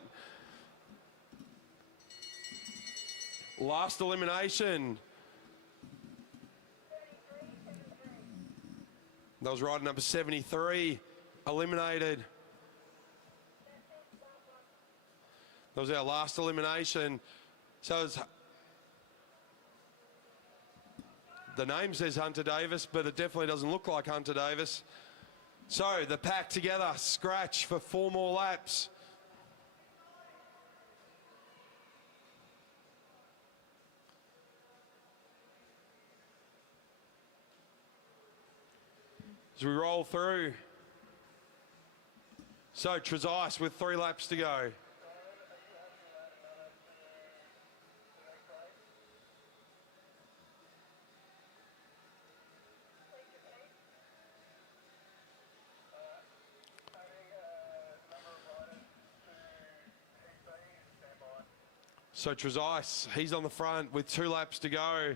Last elimination. That was rider number 73, eliminated. That was our last elimination. So it's, the name says Hunter Davis, but it definitely doesn't look like Hunter Davis. So the pack together, scratch for 4 more laps. As we roll through. So Trezise with 3 laps to go. So Trezise, he's on the front with 2 laps to go.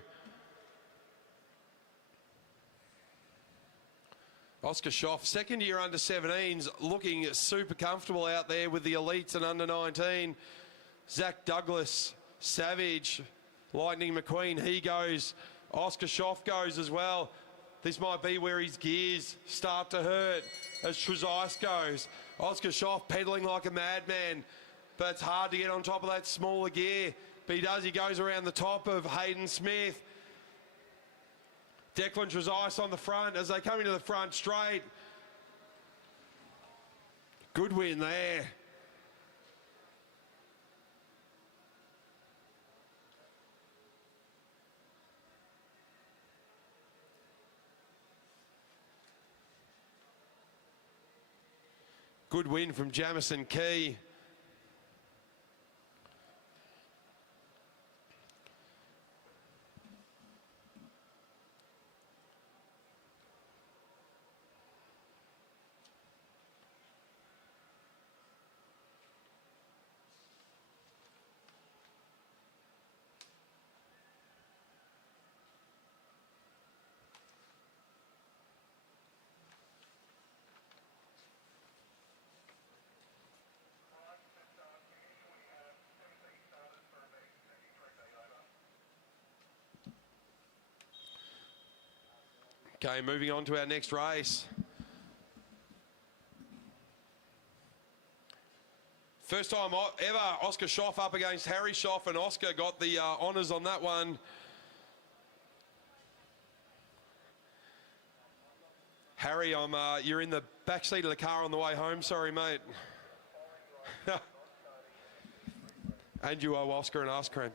Oscar Schoff, second year under 17s, looking super comfortable out there with the elites and under 19. Zach Douglas, Savage, Lightning McQueen, he goes. Oscar Schoff goes as well. This might be where his gears start to hurt as Trezise goes. Oscar Schoff pedaling like a madman, but it's hard to get on top of that smaller gear. But he does, he goes around the top of Hayden Smith. Declan Trezise on the front as they come into the front straight. Good win there. Good win from Jamison Key. Okay, moving on to our next race. First time ever Oscar Schoff up against Harry Schoff, and Oscar got the honours on that one. Harry, you're in the back seat of the car on the way home. Sorry, mate. And you owe Oscar an ice cream.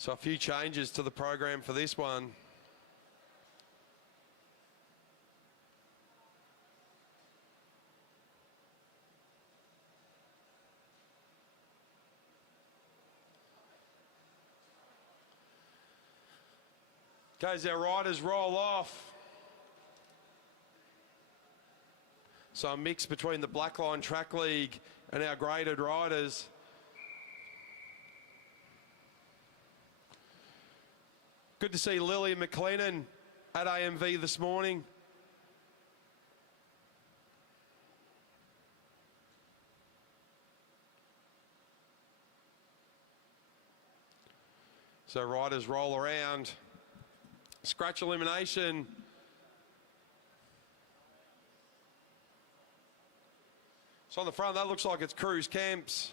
So So a few changes to the program for this one. As our riders roll off. So a mix between the Blackline Track League and our graded riders. Good to see Lily McLennan at AMV this morning. So riders roll around. Scratch elimination. So on the front, that looks like it's Cruz Camps.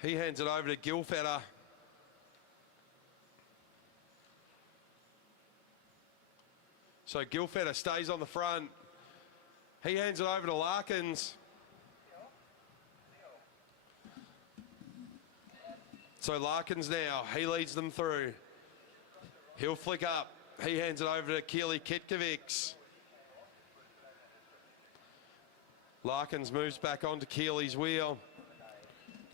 He hands it over to Gilfetter. So Gilfetter stays on the front. He hands it over to Larkins. So Larkins now, he leads them through. He'll flick up. He hands it over to Keely Kitkovics. Larkins moves back onto Keely's wheel.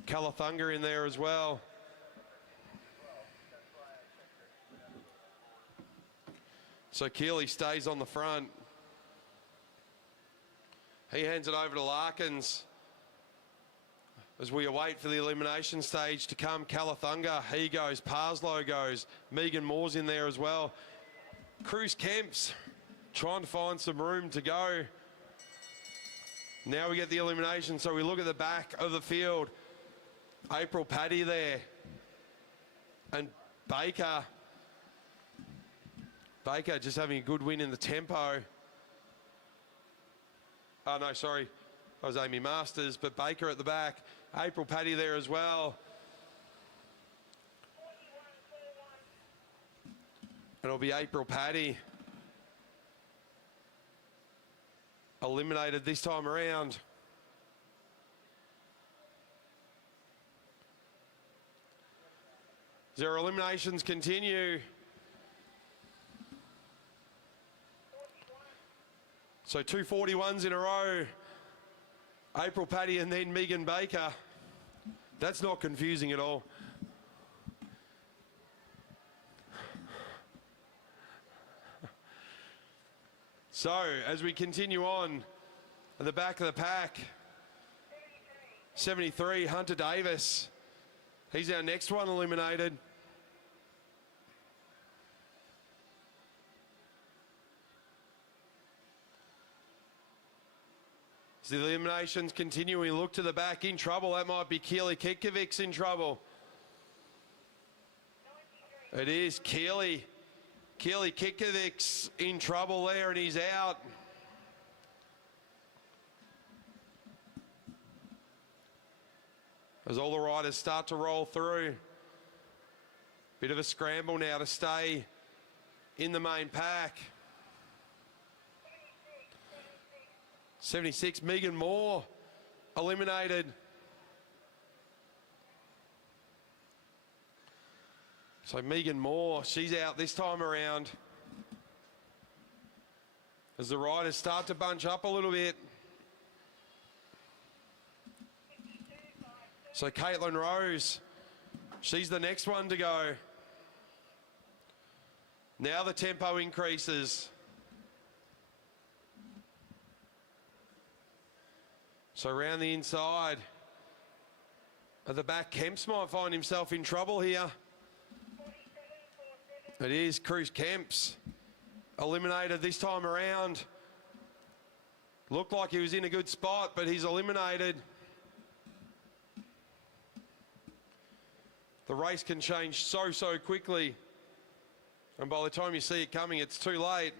Calathunga in there as well. So Keely stays on the front. He hands it over to Larkins. As we await for the elimination stage to come, Calathunga, he goes, Parslow goes, Megan Moore's in there as well. Cruz Kemps trying to find some room to go. Now we get the elimination, so we look at the back of the field. April Paddy there. And Baker. Baker just having a good win in the tempo. Oh, no, sorry. That was Amy Masters, but Baker at the back. April Paddy there as well. And it'll be April Paddy. Eliminated this time around. Their eliminations continue. So 241s in a row. April Paddy and then Megan Baker. That's not confusing at all. So, as we continue on, at the back of the pack, 73, Hunter Davis. He's our next one eliminated. As the eliminations continue, we look to the back in trouble. That might be Keely Kitkovics in trouble. It is Keely. Keely Kitkovics in trouble there, and he's out. As all the riders start to roll through. Bit of a scramble now to stay in the main pack. 76, Megan Moore eliminated. So Megan Moore, she's out this time around. As the riders start to bunch up a little bit. So Caitlin Rose, she's the next one to go. Now the tempo increases. So around the inside. At the back, Kemps might find himself in trouble here. It is Cruz Kemps. Eliminated this time around. Looked like he was in a good spot, but he's eliminated. The race can change so quickly. And by the time you see it coming, it's too late.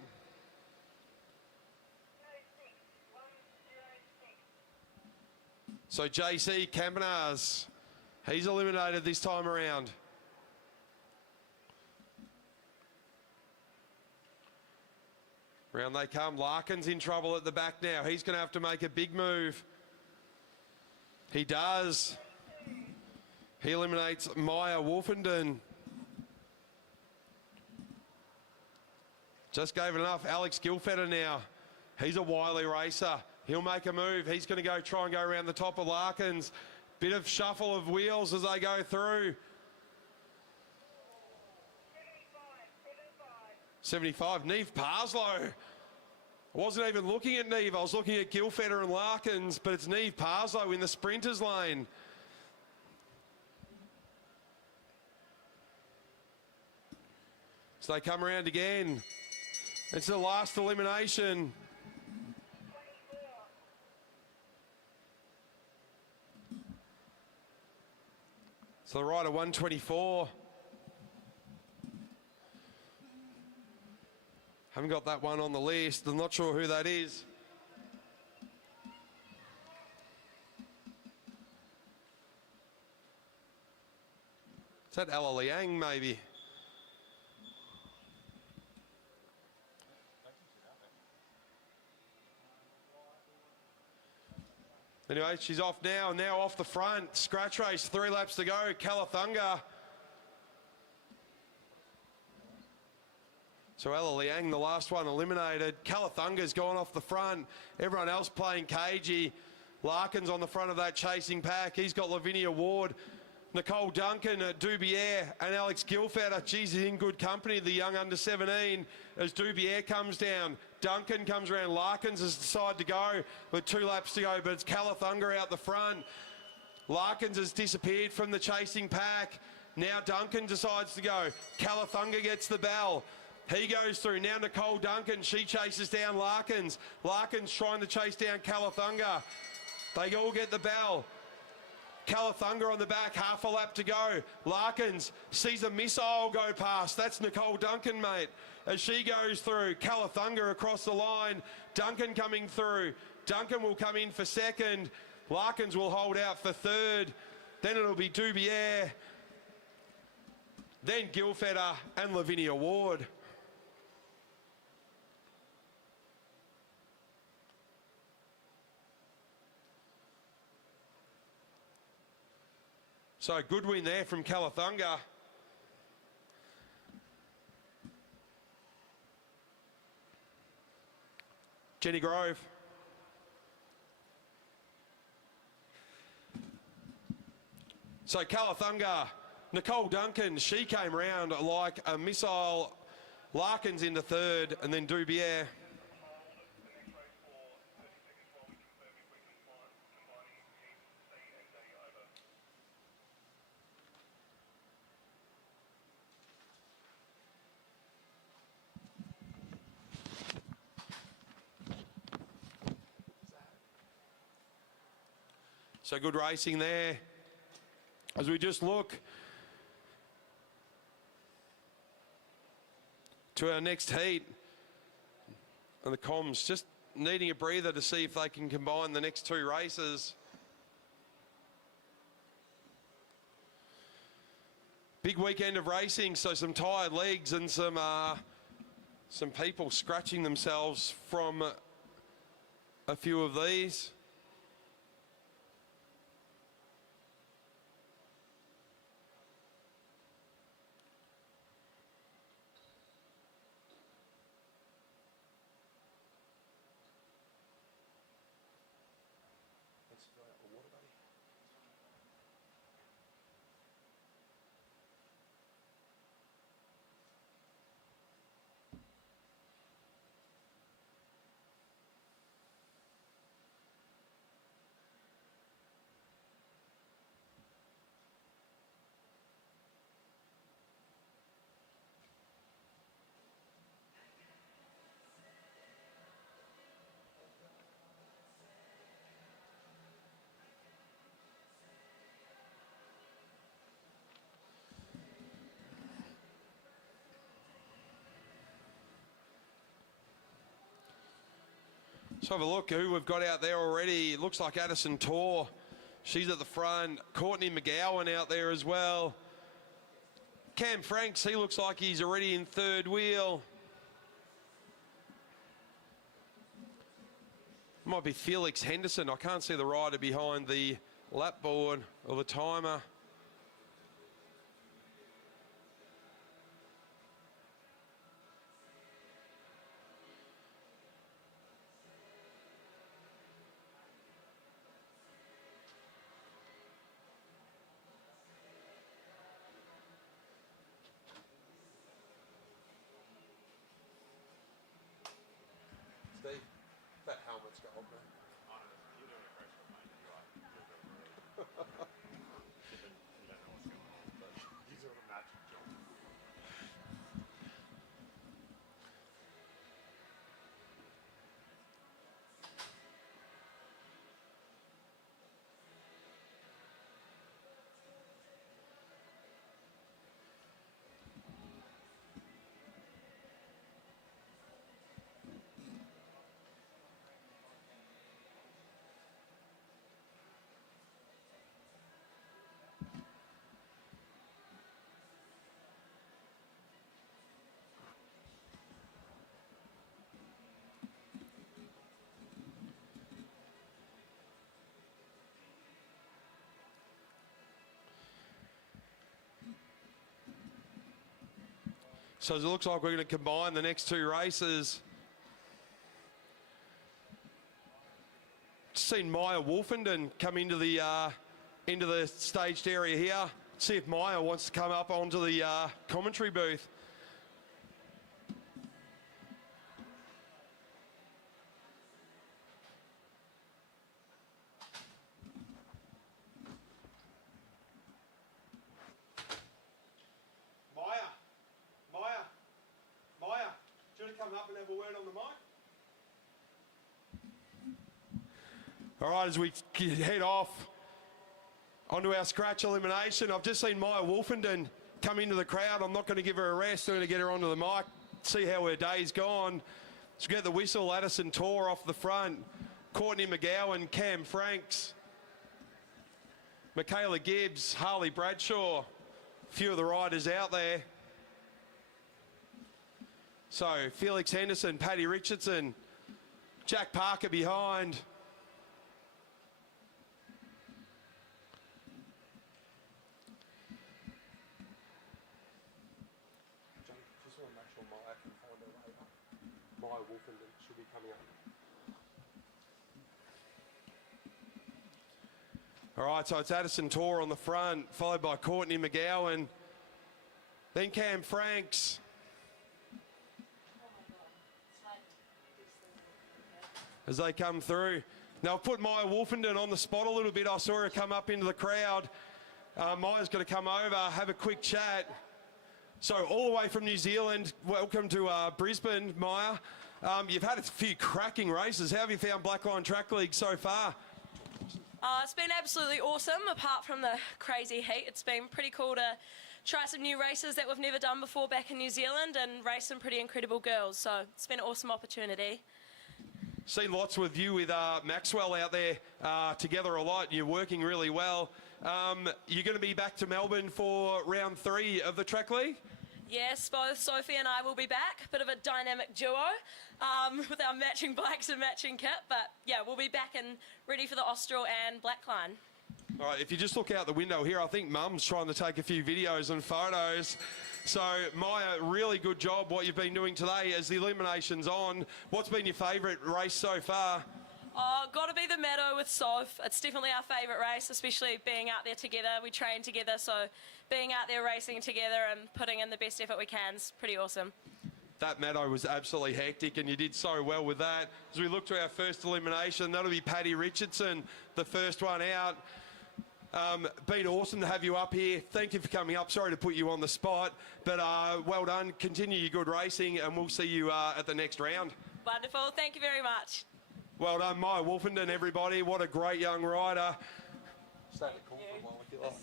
So JC Campanaz, he's eliminated this time around. Round they come. Larkin's in trouble at the back now. He's going to have to make a big move. He does. He eliminates Maya Wolfenden. Just gave it enough. Alex Gilfetter now. He's a wily racer. He'll make a move. He's going to try and go around the top of Larkins. Bit of shuffle of wheels as they go through. 75. Neve Parslow. I wasn't even looking at Neve. I was looking at Gilfetter and Larkins, but it's Neve Parslow in the sprinters lane. So they come around again. It's the last elimination. So the rider 124. Haven't got that one on the list. I'm not sure who that is. Is that Ella Liang, maybe? Anyway, she's off now off the front. Scratch race, 3 laps to go. Calathunga. So Ella Liang, the last one eliminated. Calathunga's gone off the front. Everyone else playing cagey. Larkin's on the front of that chasing pack. He's got Lavinia Ward, Nicole Duncan, Dubier, and Alex Gilfetter. Geez, he's in good company, the young under 17. As Dubier comes down, Duncan comes around. Larkins has decided to go with 2 laps to go, but it's Calathunga out the front. Larkins has disappeared from the chasing pack. Now Duncan decides to go. Calathunga gets the bell. He goes through. Now Nicole Duncan, she chases down Larkins. Larkins trying to chase down Calathunga. They all get the bell. Calathunga on the back, half a lap to go. Larkins sees a missile go past. That's Nicole Duncan, mate. As she goes through, Calathunga across the line. Duncan coming through. Duncan will come in for second. Larkins will hold out for third. Then it'll be Dubier. Then Gilfetter and Lavinia Ward. So good win there from Calathunga. Jenny Grove. So Calathunga, Nicole Duncan, she came round like a missile. Larkins into third, and then Dubier. So good racing there. As we just look to our next heat, and the comms just needing a breather to see if they can combine the next 2 races. Big weekend of racing, so some tired legs and some people scratching themselves from a few of these. Let's have a look who we've got out there already. It looks like Addison Tor. She's at the front. Courtney McGowan out there as well. Cam Franks, he looks like he's already in third wheel. Might be Felix Henderson. I can't see the rider behind the lap board or the timer. Steve, that helmet's gold, man. So it looks like we're going to combine the next two races. Seen Maya Wolfenden come into the staged area here. See if Maya wants to come up onto the commentary booth. Maya, do you want to come up and have a word on the mic? All right, as we head off onto our scratch elimination, I've just seen Maya Wolfenden come into the crowd. I'm not going to give her a rest. I'm going to get her onto the mic, see how her day's gone. So get the whistle, Addison Tor off the front, Courtney McGowan, Cam Franks, Michaela Gibbs, Harley Bradshaw, a few of the riders out there. So Felix Henderson, Paddy Richardson, Jack Parker behind. Just want to make sure Maya can find her way up. Maya Wolfenden should be coming up. All right, so it's Addison Tor on the front, followed by Courtney McGowan, then Cam Franks. As they come through. Now I've put Maya Wolfenden on the spot a little bit. I saw her come up into the crowd. Maya's going to come over, have a quick chat. So all the way from New Zealand, welcome to Brisbane, Maya. You've had a few cracking races. How have you found Blackline Track League so far? It's been absolutely awesome, apart from the crazy heat. It's been pretty cool to try some new races that we've never done before back in New Zealand and race some pretty incredible girls. So it's been an awesome opportunity. Seen lots with you with Maxwell out there together a lot. You're working really well. You're going to be back to Melbourne for round 3 of the Track League? Yes, both Sophie and I will be back. Bit of a dynamic duo with our matching bikes and matching kit. But yeah, we'll be back and ready for the Austral and Blackline. All right, if you just look out the window here, I think Mum's trying to take a few videos and photos. So, Maya, really good job what you've been doing today as the elimination's on. What's been your favourite race so far? Got to be the Meadow with Soph. It's definitely our favourite race, especially being out there together. We train together, so being out there racing together and putting in the best effort we can is pretty awesome. That Meadow was absolutely hectic, and you did so well with that. As we look to our first elimination, that'll be Paddy Richardson, the first one out. Been awesome to have you up here. Thank you for coming up. Sorry to put you on the spot, but well done. Continue your good racing, and we'll see you at the next round. Wonderful. Thank you very much. Well done, Maya Wolfenden, everybody. What a great young rider. Stay at the corner for a while if you like.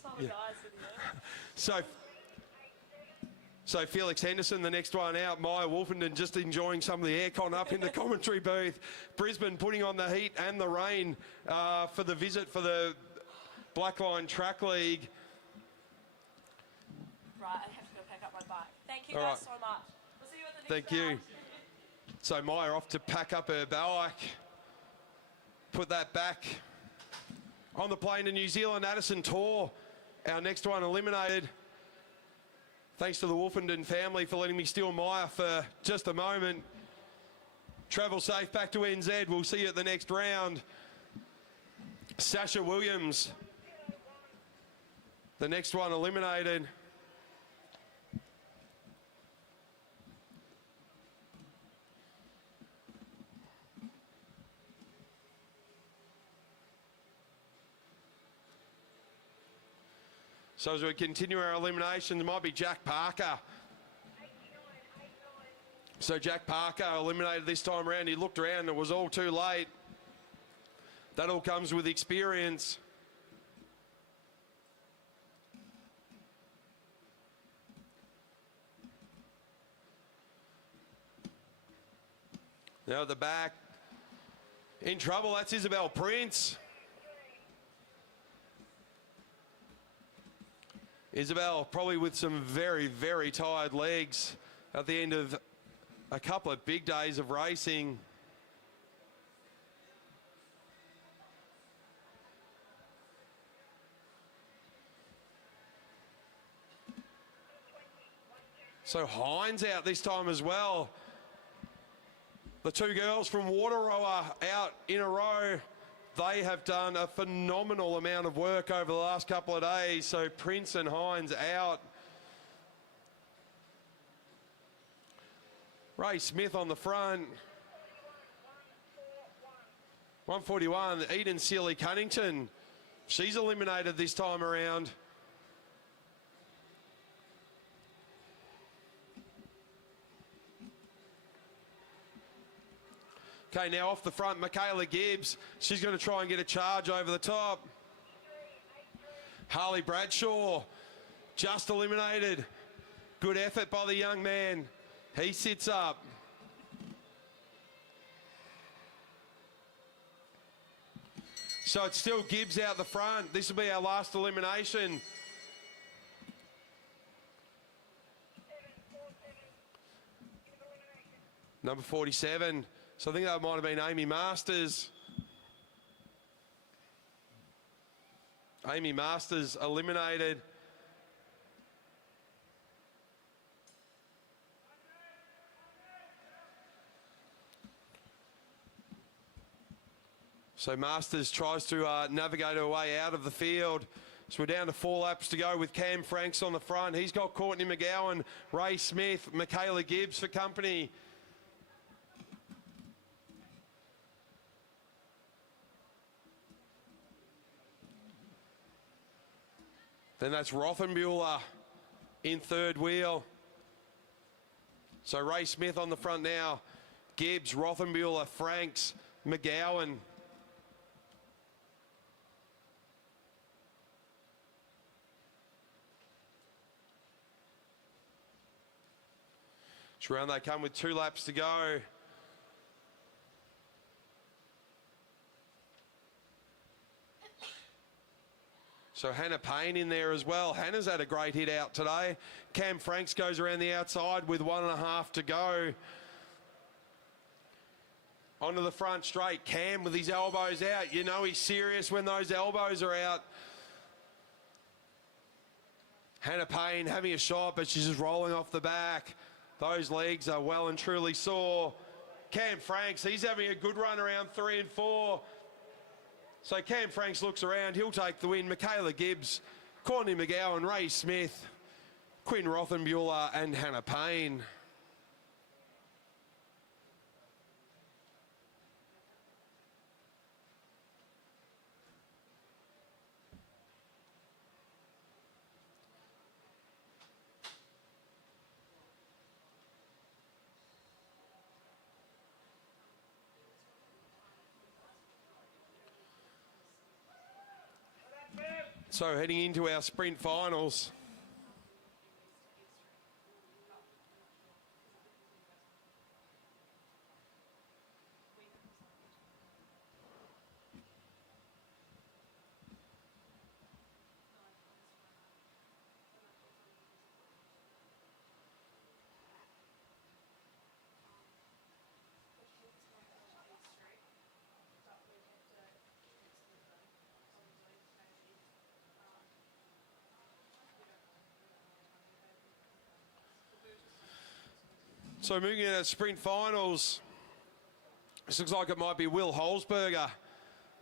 Yeah. So Felix Henderson, the next one out. Maya Wolfenden just enjoying some of the aircon up in the commentary booth. Brisbane putting on the heat and the rain for the visit for the Blackline Track League. Right, I have to go pick up my bike. Thank you All guys right. so much. We'll see you at the next Thank you. round. So Maya off to pack up her bike. put that back on the plane to New Zealand. Addison Tor, our next one eliminated. Thanks to the Wolfenden family for letting me steal Maya for just a moment. Travel safe back to NZ. We'll see you at the next round. Sasha Williams, the next one eliminated. So as we continue our eliminations, might be Jack Parker. So Jack Parker eliminated this time around. He looked around and it was all too late. That all comes with experience. Now at the back, in trouble, that's Isabel Prince. Isabel probably with some very, very tired legs at the end of a couple of big days of racing. So Hines out this time as well. The two girls from Wataroa out in a row. They have done a phenomenal amount of work over the last couple of days. So Prince and Hines out. Ray Smith on the front. 141, Eden Sealy Cunnington. She's eliminated this time around. Okay, now off the front, Michaela Gibbs. She's going to try and get a charge over the top. Harley Bradshaw, just eliminated. Good effort by the young man. He sits up. So it's still Gibbs out the front. This will be our last elimination. Number 47. So I think that might have been Amy Masters. Amy Masters eliminated. So Masters tries to navigate her way out of the field. So we're down to 4 laps to go with Cam Franks on the front. He's got Courtney McGowan, Ray Smith, Michaela Gibbs for company. Then that's Rothenbuehler in third wheel. So Ray Smith on the front now. Gibbs, Rothenbuehler, Franks, McGowan. Each round they come with 2 laps to go. So Hannah Payne in there as well. Hannah's had a great hit out today. Cam Franks goes around the outside with 1.5 to go. Onto the front straight. Cam with his elbows out. You know he's serious when those elbows are out. Hannah Payne having a shot, but she's just rolling off the back. Those legs are well and truly sore. Cam Franks, he's having a good run around 3 and 4. So Cam Franks looks around, he'll take the win. Michaela Gibbs, Courtney McGowan, Ray Smith, Quinn Rothenbuehler and Hannah Payne. So heading into our sprint finals. So moving into sprint finals, this looks like it might be Will Holzberger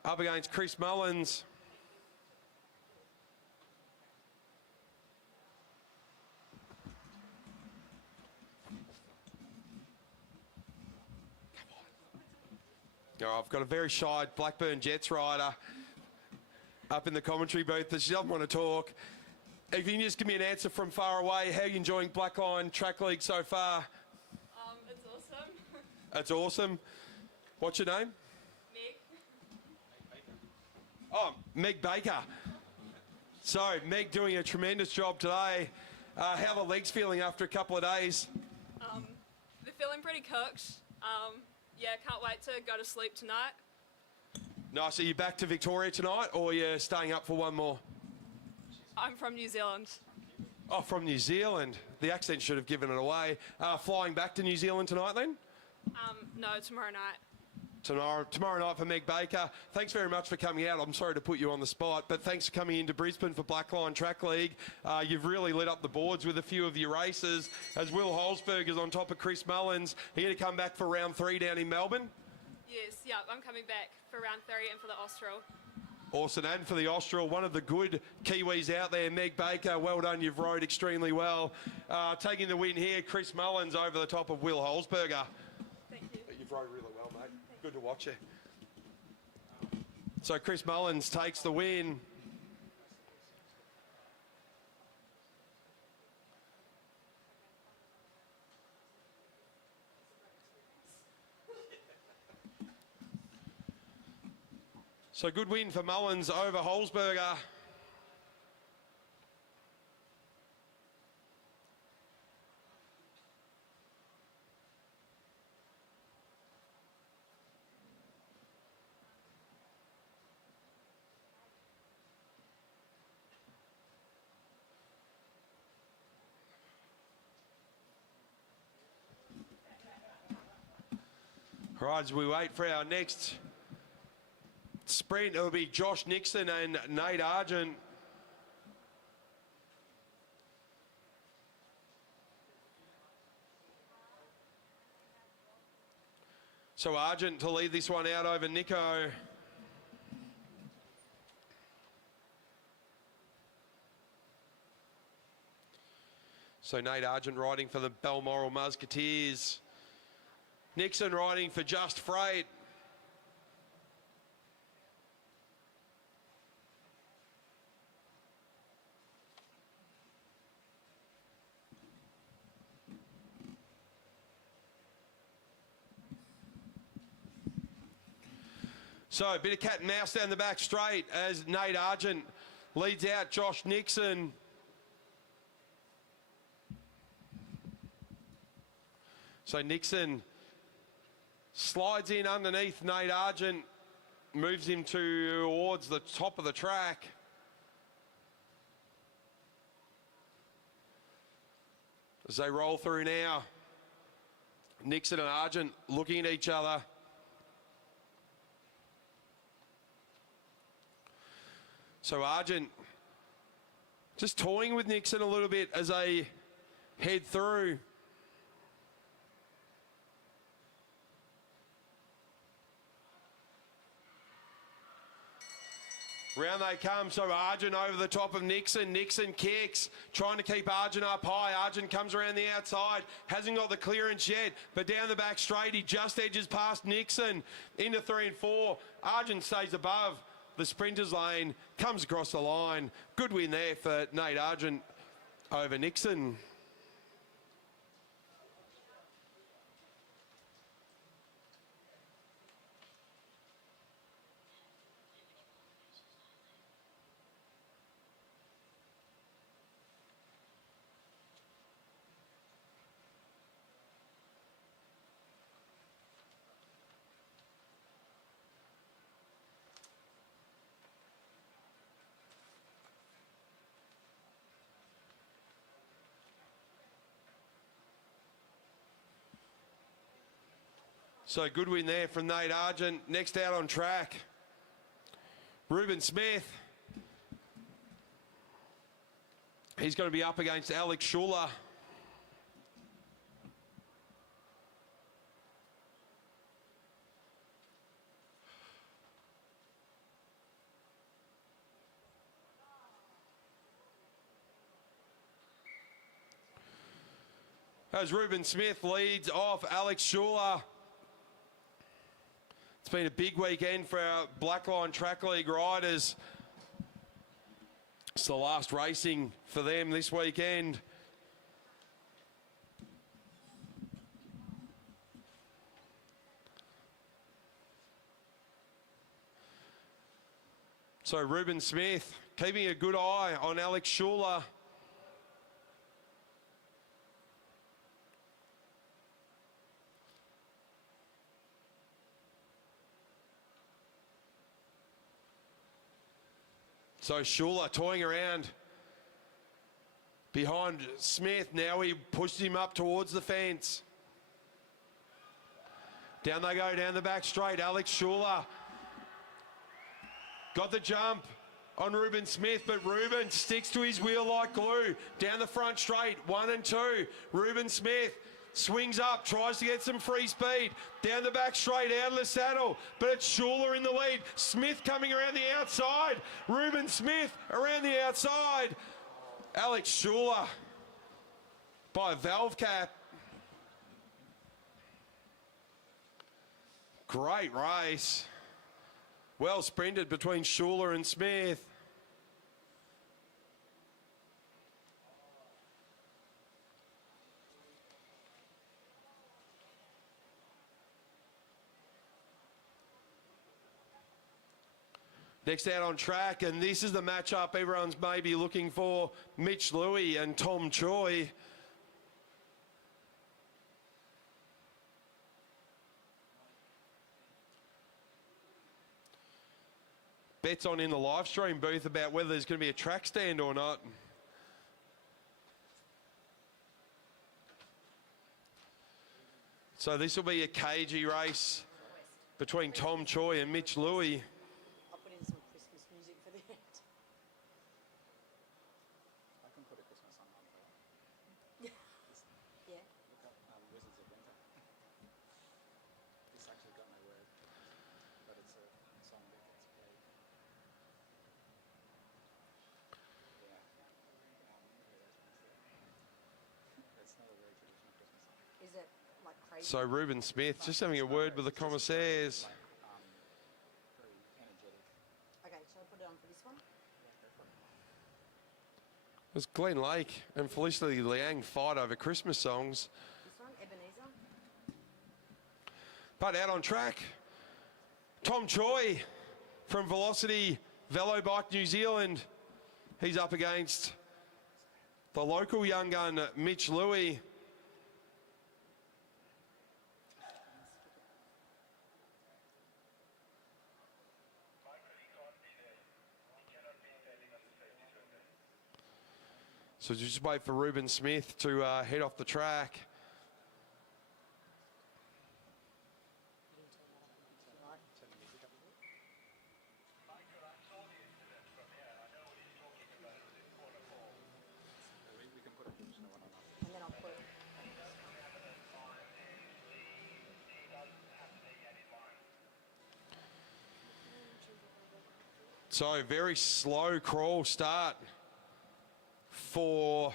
up against Chris Mullins. Oh, I've got a very shy Blackburn Jets rider up in the commentary booth, but she doesn't want to talk. If you can just give me an answer from far away, how are you enjoying Blackline Track League so far? It's awesome. That's awesome. What's your name? Meg. Oh, Meg Baker. So, Meg doing a tremendous job today. How are the legs feeling after a couple of days? They're feeling pretty cooked. Yeah, can't wait to go to sleep tonight. Nice. Are you back to Victoria tonight, or are you staying up for one more? I'm from New Zealand. Oh, from New Zealand. The accent should have given it away. Flying back to New Zealand tonight then? No, tomorrow night. Tomorrow night for Meg Baker. Thanks very much for coming out. I'm sorry to put you on the spot, but thanks for coming into Brisbane for Blackline Track League. You've really lit up the boards with a few of your races. As Will Holzberg is on top of Chris Mullins, are you going to come back for round 3 down in Melbourne? Yes, yeah, I'm coming back for round 3 and for the Austral. Awesome, and for the Austral, one of the good Kiwis out there, Meg Baker. Well done, you've rode extremely well. Taking the win here, Chris Mullins over the top of Will Holzberger. Thank you. You've rode really well, mate. Good to watch you. So Chris Mullins takes the win. So good win for Mullins over Holzberger. All right, as we wait for our next sprint, it'll be Josh Nixon and Nate Argent. So Argent to lead this one out over Nico. So Nate Argent riding for the Balmoral Musketeers. Nixon riding for Just Freight. So a bit of cat and mouse down the back straight as Nate Argent leads out Josh Nixon. So Nixon slides in underneath Nate Argent, moves him towards the top of the track. As they roll through now, Nixon and Argent looking at each other. So Argent just toying with Nixon a little bit as they head through. Round they come, so Argent over the top of Nixon. Nixon kicks, trying to keep Argent up high. Argent comes around the outside, hasn't got the clearance yet, but down the back straight, he just edges past Nixon into 3 and 4. Argent stays above the sprinters lane, comes across the line. Good win there for Nate Argent over Nixon. So good win there from Nate Argent. Next out on track, Ruben Smith. He's going to be up against Alex Schuller. As Ruben Smith leads off Alex Schuler. It's been a big weekend for our Blackline Track League riders. It's the last racing for them this weekend. So Ruben Smith keeping a good eye on Alex Schuler. So Schuler toying around behind Smith. Now he pushes him up towards the fence. Down they go, down the back straight. Alex Schuler got the jump on Ruben Smith, but Ruben sticks to his wheel like glue. Down the front straight, 1 and 2. Ruben Smith swings up, tries to get some free speed. Down the back straight, out of the saddle. But it's Schuler in the lead. Smith coming around the outside. Ruben Smith around the outside. Alex Schuler by a valve cap. Great race. Well sprinted between Schuler and Smith. Next out on track, and this is the matchup everyone's maybe looking for. Mitch Louis and Tom Choi. Bets on in the live stream booth about whether there's going to be a track stand or not. So this will be a cagey race between Tom Choi and Mitch Louis. I'll put in some Christmas music for the end. I can put a Christmas song on for that. Yeah. Look up Wizards of Winter. It's actually got no word, but it's a song that gets played. Yeah. It's not a very traditional Christmas song. Is it like crazy? So Ruben Smith just having a word with the commissaires. Very energetic. Okay, shall I put it on for this one? It was Glenn Lake and Felicity Liang fight over Christmas songs. This one, Ebenezer. But out on track, Tom Choi from Velocity Velobike New Zealand. He's up against the local young gun, Mitch Louis. So just wait for Ruben Smith to head off the track. We can put a traditional one on after. And then I'll put So very slow crawl start for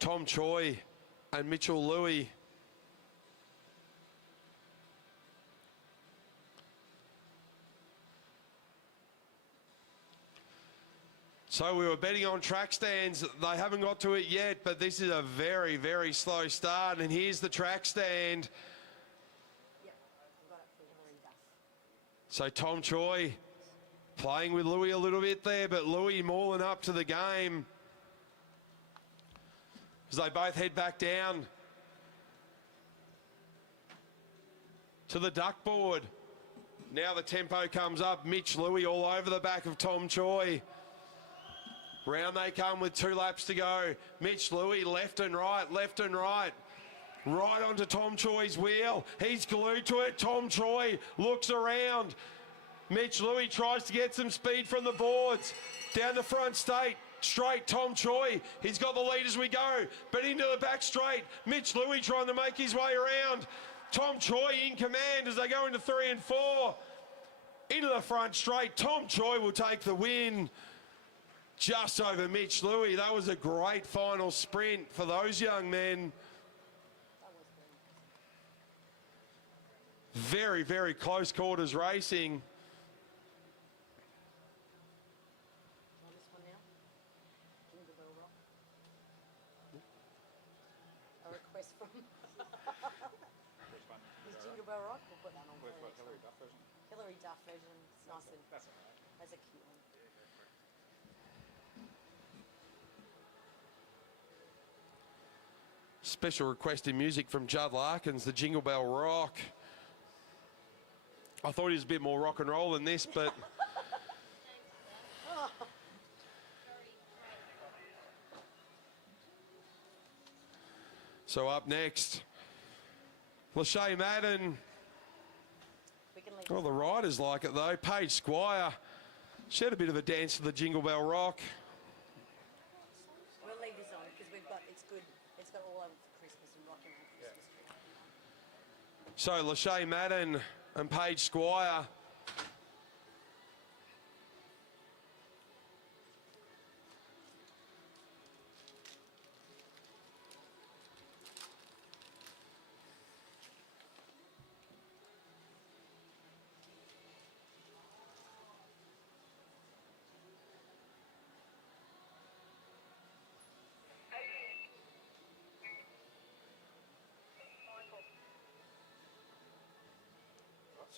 Tom Choi and Mitchell Louis. So we were betting on track stands. They haven't got to it yet, but this is a very, very slow start. And here's the track stand. Yep, I've got it for Hillary Duff. So Tom Choi playing with Louis a little bit there, but Louis mauling up to the game as they both head back down to the duck board. Now the tempo comes up. Mitch Louis all over the back of Tom Choi. Round they come with 2 laps to go. Mitch Louis left and right, left and right. Right onto Tom Choi's wheel. He's glued to it. Tom Choi looks around. Mitch Louis tries to get some speed from the boards. Down the front straight, Tom Choi. He's got the lead as we go, but into the back straight. Mitch Louis trying to make his way around. Tom Choi in command as they go into 3 and 4. Into the front straight. Tom Choi will take the win. Just over Mitch Louis. That was a great final sprint for those young men. Very, very close quarters racing. On this one now. Jingle Bell Rock. A request from. Which one? Is Jingle Bell Rock? We'll put that on. Which for one? the next Hillary one. Duff version? Hillary Duff version. It's nice and That's all right. has a cute one. Special requested music from Judd Larkins, the Jingle Bell Rock. I thought he was a bit more rock and roll than this, but so up next, Lachey Madden. We can leave. Oh, the riders like it though. Paige Squire. She had a bit of a dance to the Jingle Bell Rock. We'll leave this on because we've got. It's good. It's got all over for Christmas and rocking on Christmas. So Lachey Madden and Paige Squire.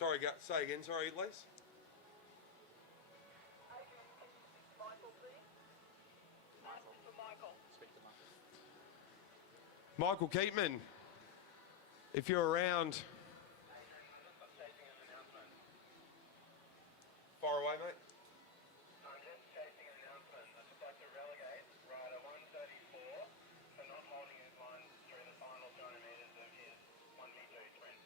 Sorry, say again. Sorry, Les. Michael Keatman, if you're around. Far away, mate. I'm just chasing an announcement. I'd just like to relegate rider 134 for not holding his line through the final 200 metres of his 1v2 sprint.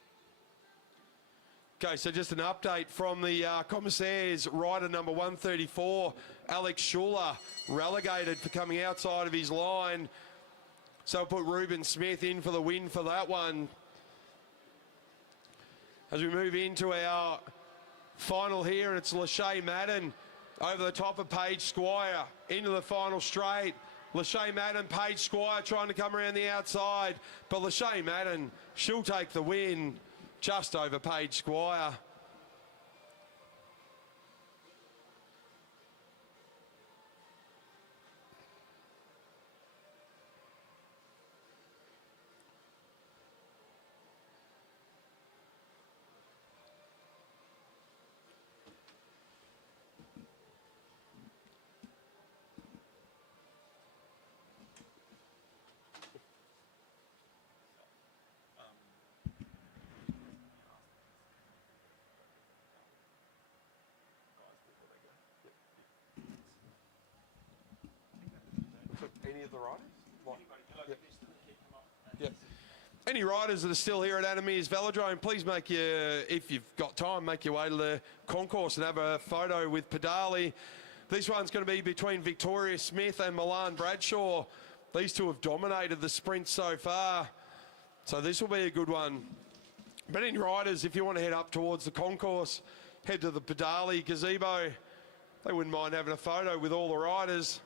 Okay, so just an update from the commissaires. Rider number 134, Alex Schuler, relegated for coming outside of his line. So we'll put Ruben Smith in for the win for that one. As we move into our final here, and it's Lachey Madden over the top of Paige Squire into the final straight. Lachey Madden, Paige Squire trying to come around the outside, but Lachey Madden, she'll take the win just over Paige Squire. Any of the riders? Yeah. Any riders that are still here at Meares Velodrome, please if you've got time, make your way to the concourse and have a photo with Pedali. This one's going to be between Victoria Smith and Milan Bradshaw. These two have dominated the sprint so far, so this will be a good one. But any riders, if you want to head up towards the concourse, head to the Pedali gazebo. They wouldn't mind having a photo with all the riders.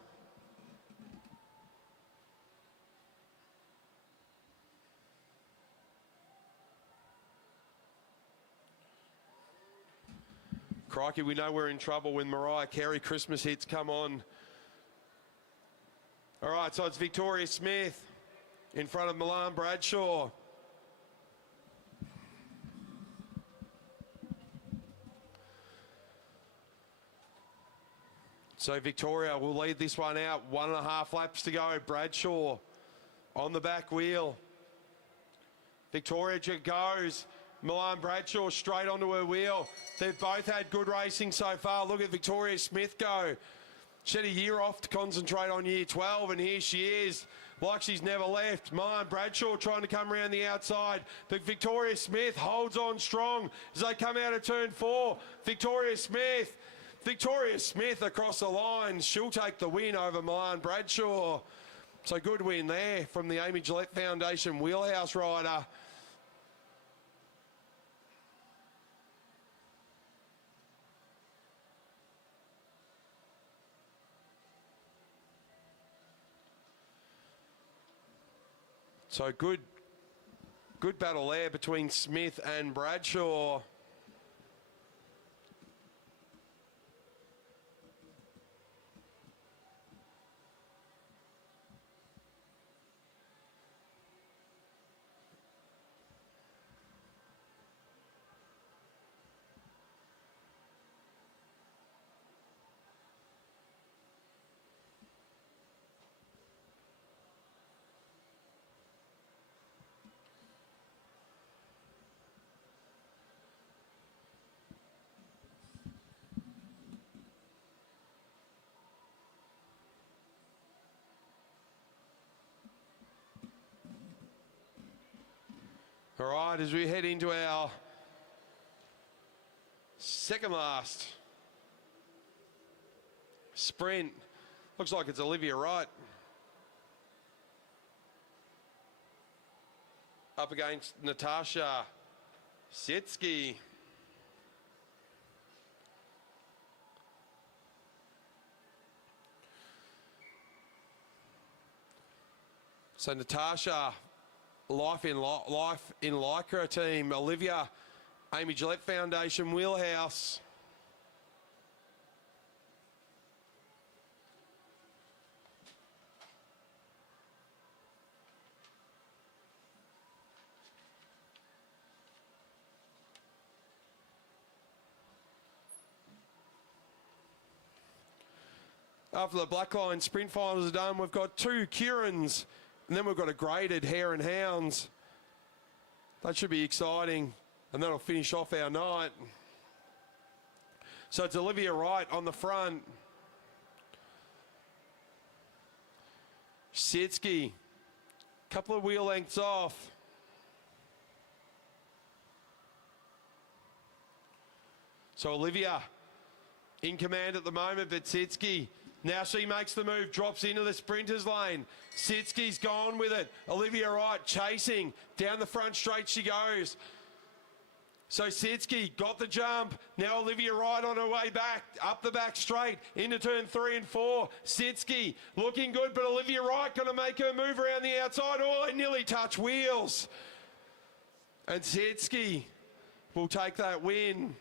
Crikey, we know we're in trouble when Mariah Carey Christmas hits come on. All right, so it's Victoria Smith in front of Milan Bradshaw. So Victoria will lead this one out. 1.5 laps to go. Bradshaw on the back wheel. Victoria goes. Milan Bradshaw straight onto her wheel. They've both had good racing so far. Look at Victoria Smith go. She had a year off to concentrate on year 12, and here she is, like she's never left. Milan Bradshaw trying to come around the outside, but Victoria Smith holds on strong as they come out of turn 4. Victoria Smith across the line. She'll take the win over Milan Bradshaw. So good win there from the Amy Gillette Foundation wheelhouse rider. So good Good battle there between Smith and Bradshaw. All right, as we head into our second last sprint, looks like it's Olivia Wright up against Natasha Sietsky. So Natasha, Life in Lycra team, Olivia, Amy Gillette Foundation, Wheelhouse. After the Blackline sprint finals are done, we've got 2 Kiirins, and then we've got a graded Hare and Hounds. That should be exciting, and that'll finish off our night. So it's Olivia Wright on the front. Sietsky, couple of wheel lengths off. So Olivia in command at the moment, but Sietsky, now she makes the move, drops into the sprinters lane. Sietsky's gone with it. Olivia Wright chasing. Down the front straight she goes. So Sietsky got the jump. Now Olivia Wright on her way back. Up the back straight. Into turn 3 and 4. Sietsky looking good, but Olivia Wright going to make her move around the outside. Oh, they nearly touch wheels. And Sietsky will take that win.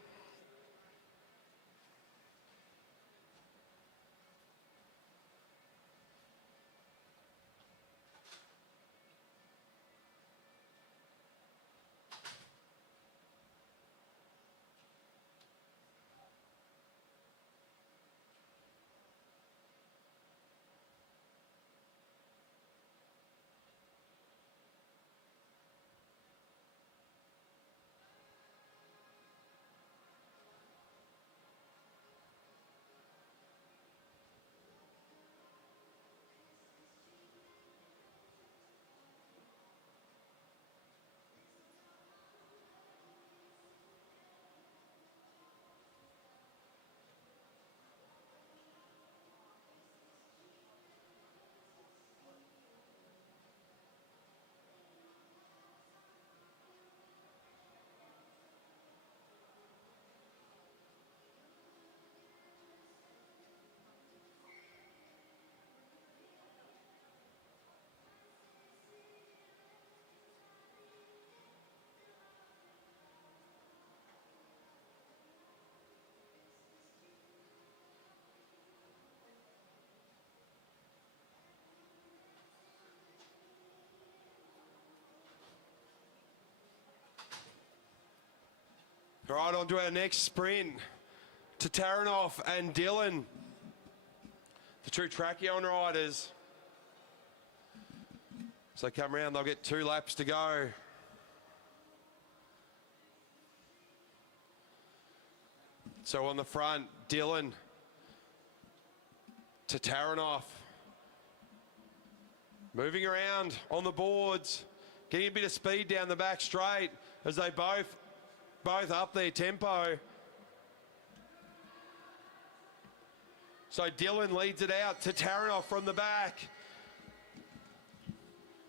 All right, on to our next sprint. To Taranoff and Dylan, the 2 Trachyon riders. So they come around, they'll get 2 laps to go. So on the front, Dylan to Taranoff. Moving around on the boards, getting a bit of speed down the back straight as they both up their tempo. So Dylan leads it out to Taranoff from the back.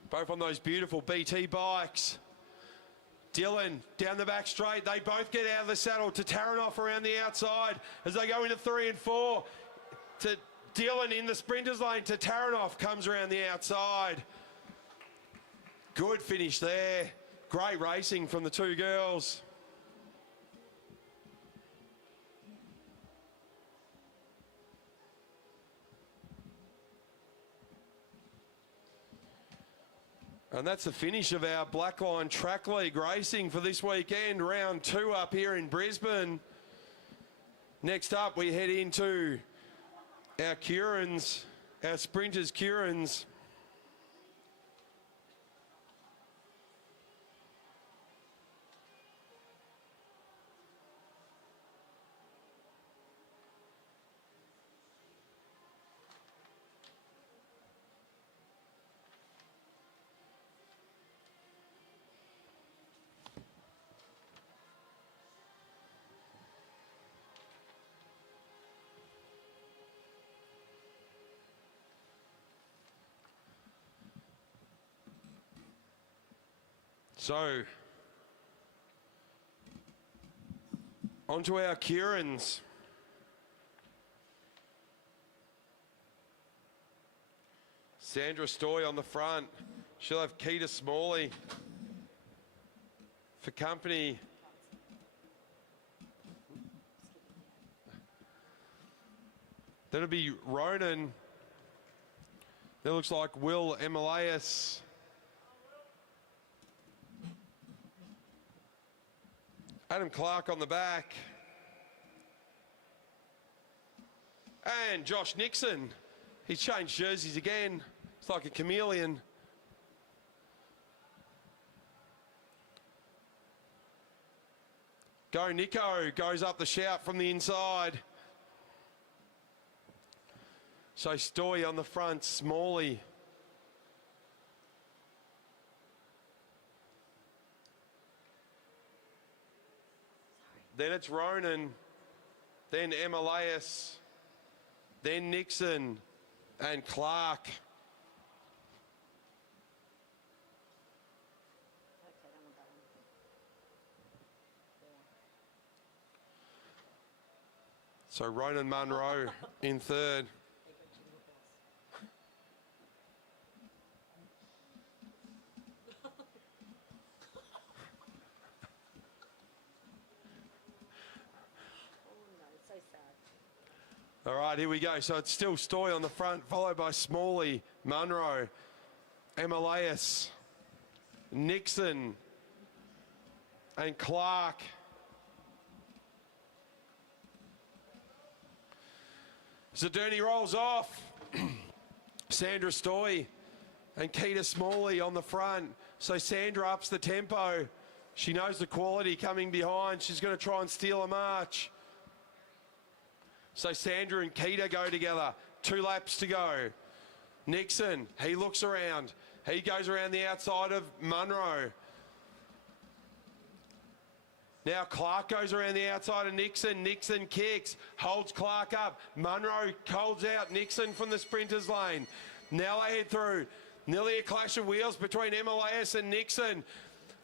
Both on those beautiful BT bikes. Dylan down the back straight. They both get out of the saddle to Taranoff around the outside as they go into 3 and 4. To Dylan in the sprinters lane to Taranoff comes around the outside. Good finish there. Great racing from the two girls. And that's the finish of our Blackline Track League racing for this weekend. Round 2 up here in Brisbane. Next up, we head into our Kierin's, our sprinters Kierin's. So, onto our Kierin's. Sandra Stoy on the front. She'll have Keita Smalley for company. That'll be Ronan. That looks like Will Emilias. Adam Clark on the back. And Josh Nixon. He's changed jerseys again. It's like a chameleon. Go Nico goes up the shout from the inside. So Stoy on the front, Smalley. Then it's Ronan, then Emilias, then Nixon and Clark. So Ronan Munro in third. All right, here we go. So it's still Stoy on the front, followed by Smalley, Munro, Emilias, Nixon, and Clark. Zadurni rolls off. Sandra Stoy and Keita Smalley on the front. So Sandra ups the tempo. She knows the quality coming behind. She's going to try and steal a march. So Sandra and Keita go together. 2 laps to go. Nixon, he looks around. He goes around the outside of Munro. Now Clark goes around the outside of Nixon. Nixon kicks, holds Clark up. Munro holds out Nixon from the sprinters lane. Now they head through. Nearly a clash of wheels between Emilias and Nixon.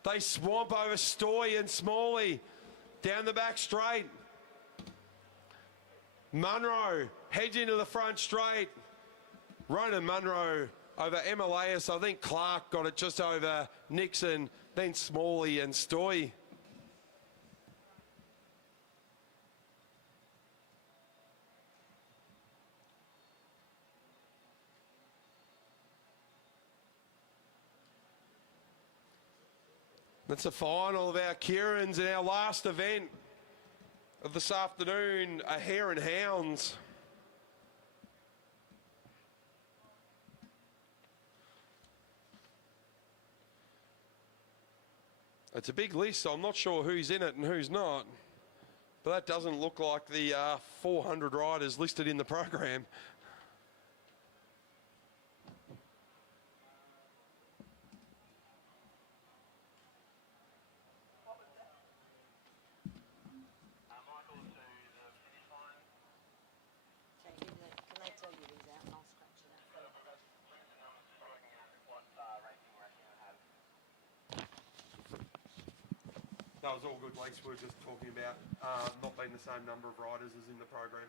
They swamp over Stoy and Smalley. Down the back straight. Munro heads into the front straight. Ronan Munro over Emilias. I think Clark got it just over Nixon, then Smalley and Stoy. That's the final of our Kierin's and our last event of this afternoon, a Hare and Hounds. It's a big list, so I'm not sure who's in it and who's not. But that doesn't look like the 400 riders listed in the program. That was all good, Lex. We were just talking about not being the same number of riders as in the program.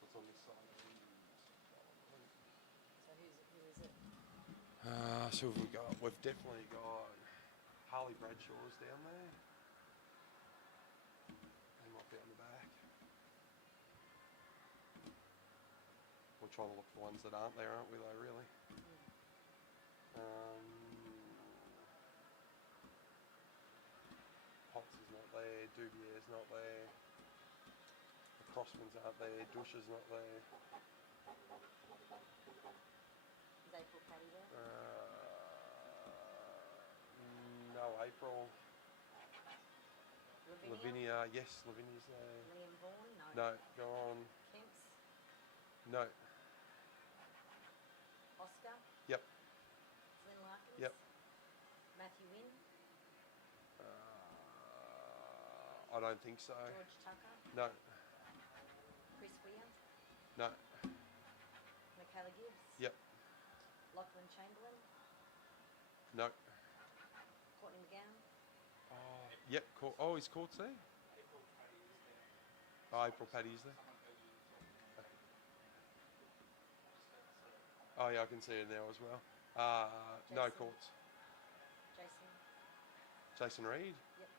What's on this side? So who is it? So have we got? We've definitely got Harley Bradshaw's down there. They might be on the back. We're trying to look for ones that aren't there, aren't we? Though, really. Potts is not there. Dubier's not there. The Crossmans aren't there. Dusher's not there. Is April Paddy there? No, April. Lavinia, yes, Lavinia's there. Liam Vaughan? No, go on. Kemps? No. Oscar? Yep. Flynn Larkins? Yep. Matthew Wynn? I don't think so. George Tucker? No. Chris Weir? No. Michaela Gibbs? Yep. Lachlan Chamberlain? No. Courtney McGowan? Yep. Oh, his court's there. Oh, April Paddy's there. Oh yeah, I can see it now as well. No Jason. courts. Jason? Jason Reed? Yep.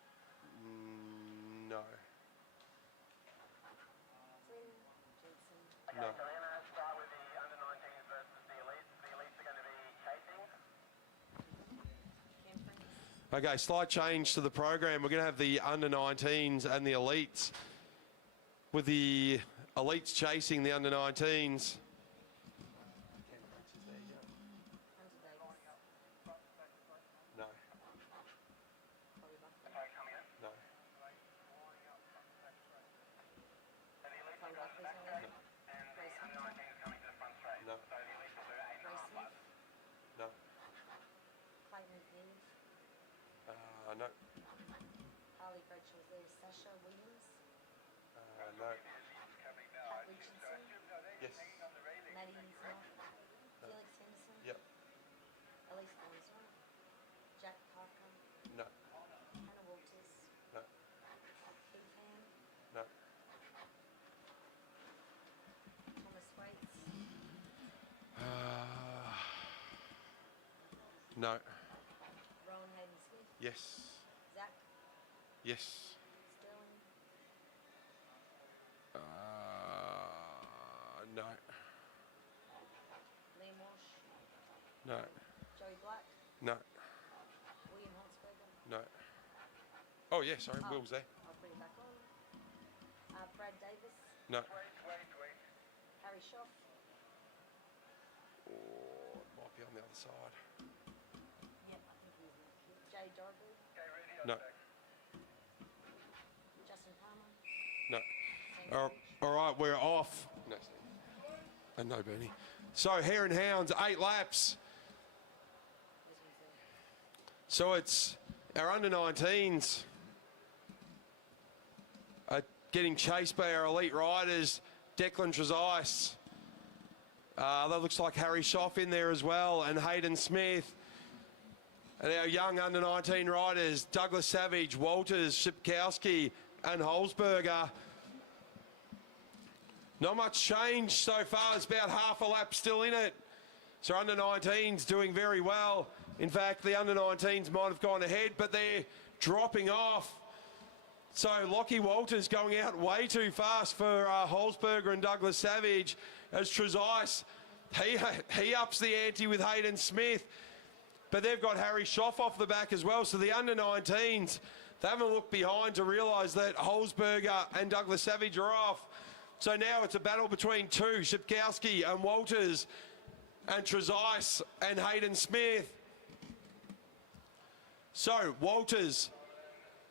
No. Flynn? Jensen? No. Start with the under-19s versus the elites. The elites are going to be chasing. Cam Prince? Okay, slight change to the program. We're going to have the under-19s and the elites, with the elites chasing the under-19s. Hunter Davis? No. Bobby Buckley? No. Chloe Buckley's not there? Grace Hunter? No. Grace Smith? No. Clayton McNeil? No. Harley Bradshaw's there. Sasha Williams? No. Pat Richardson? Yes. Maddie Smith? Felix Henderson? Yep. Elise Bonzo? Jack Parker? No. Hannah Walters? No. Keith Ham? No. Thomas Waits? No. Rowan Hayden Smith? Yes. Zach? Yes. Sterling? No. Liam Walsh? No. Joey Black? No. William Holtzberger? No. Oh, yeah, sorry, Oh, Will's there. I'll put it back on. Brad Davis? No. Harry Schoff? Oh, it might be on the other side. Yep, I think he's in here. Jay Dorgood? No. Justin Palmer? No. Sam All right, we're off. No, and no Bernie. So, Hare and Hounds, 8 laps. This one's there. So it's our under-19s are getting chased by our elite riders, Declan Trezise. That looks like Harry Schoff in there as well, and Hayden Smith. And our young under-19 riders, Douglas Savage, Walters, Shipkowski, and Holzberger. Not much change so far. It's about half a lap still in it. So under-19s doing very well. In fact, the under-19s might have gone ahead, but they're dropping off. So Lockie Walters going out way too fast for Holzberger and Douglas Savage, as Trezise, he ups the ante with Hayden Smith. But they've got Harry Schoff off the back as well. So the under-19s, they haven't looked behind to realise that Holzberger and Douglas Savage are off. So now it's a battle between two, Shipkowski and Walters, and Trezise and Hayden Smith. So Walters,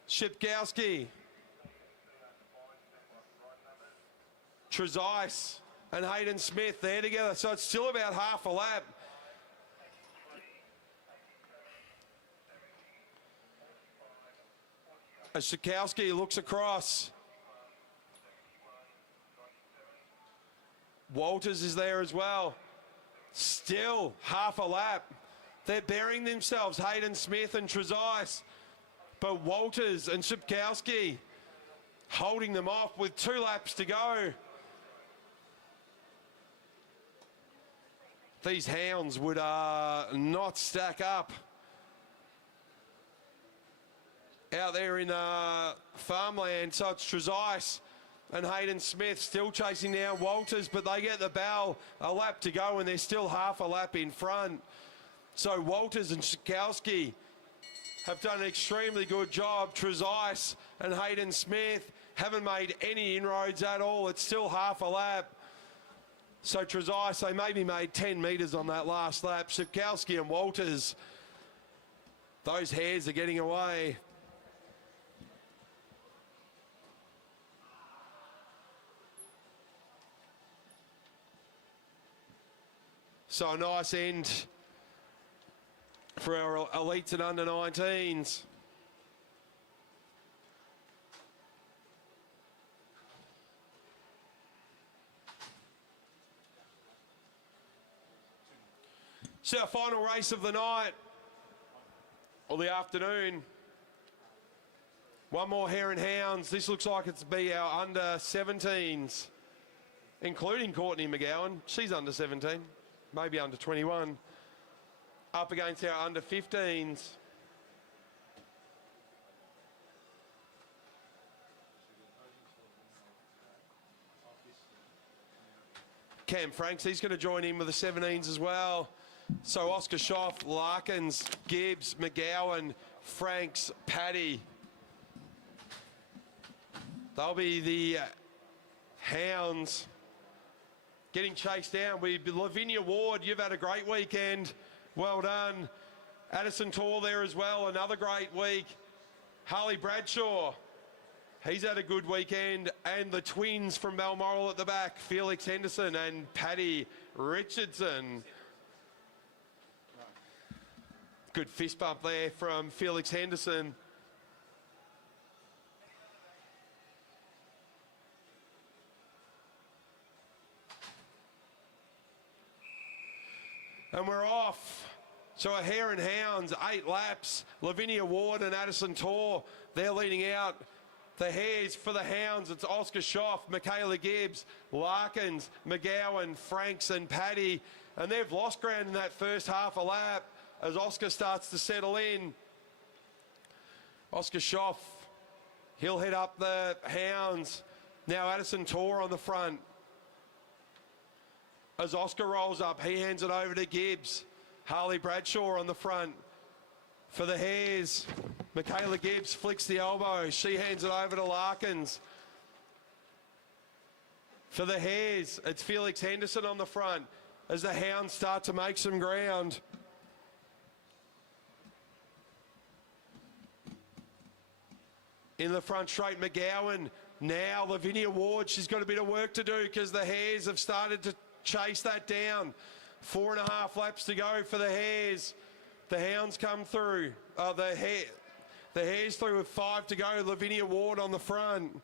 Shipkowski, Trezise and Hayden Smith, they're together. So it's still about half a lap. As Shipkowski looks across, Walters is there as well. Still half a lap. They're burying themselves, Hayden Smith and Trezise. But Walters and Shipkowski holding them off with 2 laps to go. these hounds would not stack up out there in farmland. So it's Trezise and Hayden Smith still chasing down Walters, but they get the bell, a lap to go, and they're still half a lap in front. So Walters and Sikowski have done an extremely good job. Trezise and Hayden Smith haven't made any inroads at all. It's still half a lap. So Trezise, they maybe made 10 metres on that last lap. Sikowski and Walters, those hares are getting away. So a nice end for our elites and under 19s. It's our final race of the night, or the afternoon. One more hare and hounds. This looks like it's be our under 17s, including Courtney McGowan. She's under 17, maybe under 21. Up against our under 15s. Cam Franks, he's going to join in with the 17s as well. So Oscar Schoff, Larkins, Gibbs, McGowan, Franks, Paddy. They'll be the hounds getting chased down. Lavinia Ward, you've had a great weekend. Well done. Addison Tall there as well, another great week. Harley Bradshaw, he's had a good weekend. And the twins from Balmoral at the back, Felix Henderson and Paddy Richardson. Good fist bump there from Felix Henderson. And we're off. So a hare and hounds, 8 laps. Lavinia Ward and Addison Tor, they're leading out. The hares for the hounds, it's Oscar Schoff, Michaela Gibbs, Larkins, McGowan, Franks and Paddy. And they've lost ground in that first half a lap as Oscar starts to settle in. Oscar Schoff, he'll head up the hounds. Now Addison Tor on the front. As Oscar rolls up, he hands it over to Gibbs. Harley Bradshaw on the front for the hares. Michaela Gibbs flicks the elbow. She hands it over to Larkins. For the hares, it's Felix Henderson on the front as the hounds start to make some ground. In the front straight, McGowan. Now Lavinia Ward, she's got a bit of work to do because the hares have started to chase that down. 4.5 laps to go for the hares. The hounds come through. The hares through with 5 to go. Lavinia Ward on the front.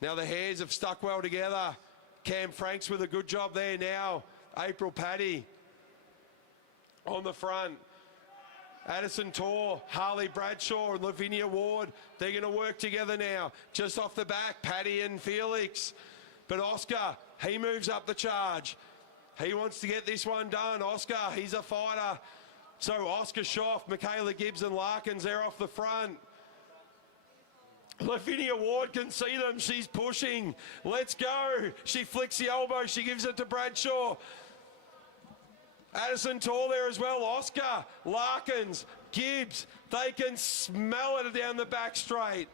Now the hares have stuck well together. Cam Franks with a good job there now. April Paddy on the front. Addison Tor, Harley Bradshaw and Lavinia Ward, they're going to work together now. Just off the back, Paddy and Felix. But Oscar, he moves up the charge. He wants to get this one done. Oscar, he's a fighter. So Oscar Schoff, Michaela Gibbs and Larkins, they're off the front. Lavinia Ward can see them. She's pushing. Let's go. She flicks the elbow. She gives it to Bradshaw. Addison Tall there as well. Oscar, Larkins, Gibbs, they can smell it down the back straight.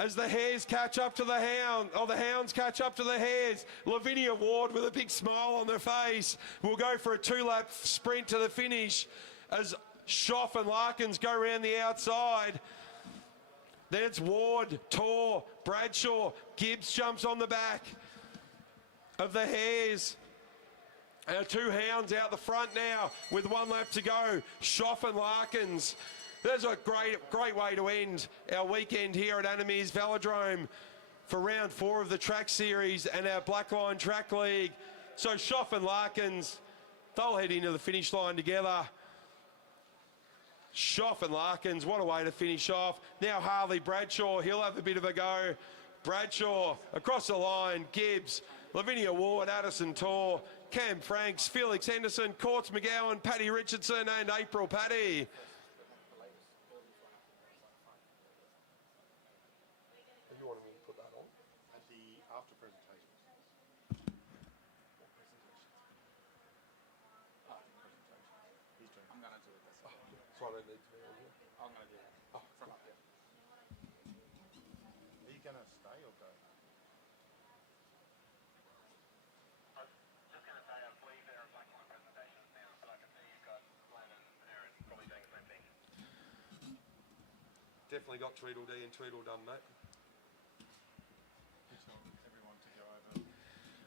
As the hares catch up to the hound, or the hounds catch up to the hares. Lavinia Ward with a big smile on their face will go for a 2-lap sprint to the finish as Schoff and Larkins go around the outside. Then it's Ward, Tor, Bradshaw, Gibbs jumps on the back of the hares. Our 2 hounds out the front now with 1 lap to go. Schoff and Larkins. There's a great way to end our weekend here at Meares Velodrome for round 4 of the track series and our Blackline Track League. So Schoff and Larkins, they'll head into the finish line together. Schoff and Larkins, what a way to finish off. Now Harley Bradshaw, he'll have a bit of a go. Bradshaw, across the line, Gibbs, Lavinia Ward, Addison Tor, Cam Franks, Felix Henderson, Courts McGowan, Paddy Richardson and April Paddy. You wanted me to put that on? At the after presentation. He's doing. I'm going to do it this way. So I don't need to be on here. I'm going to do it from up here. Are you going to stay or go? Just going to say, I believe there are Blackline presentations now, but I can see you've got Glenn and Aaron probably doing the same thing. Definitely got Tweedledee and Tweedledum, mate. Everyone to go over.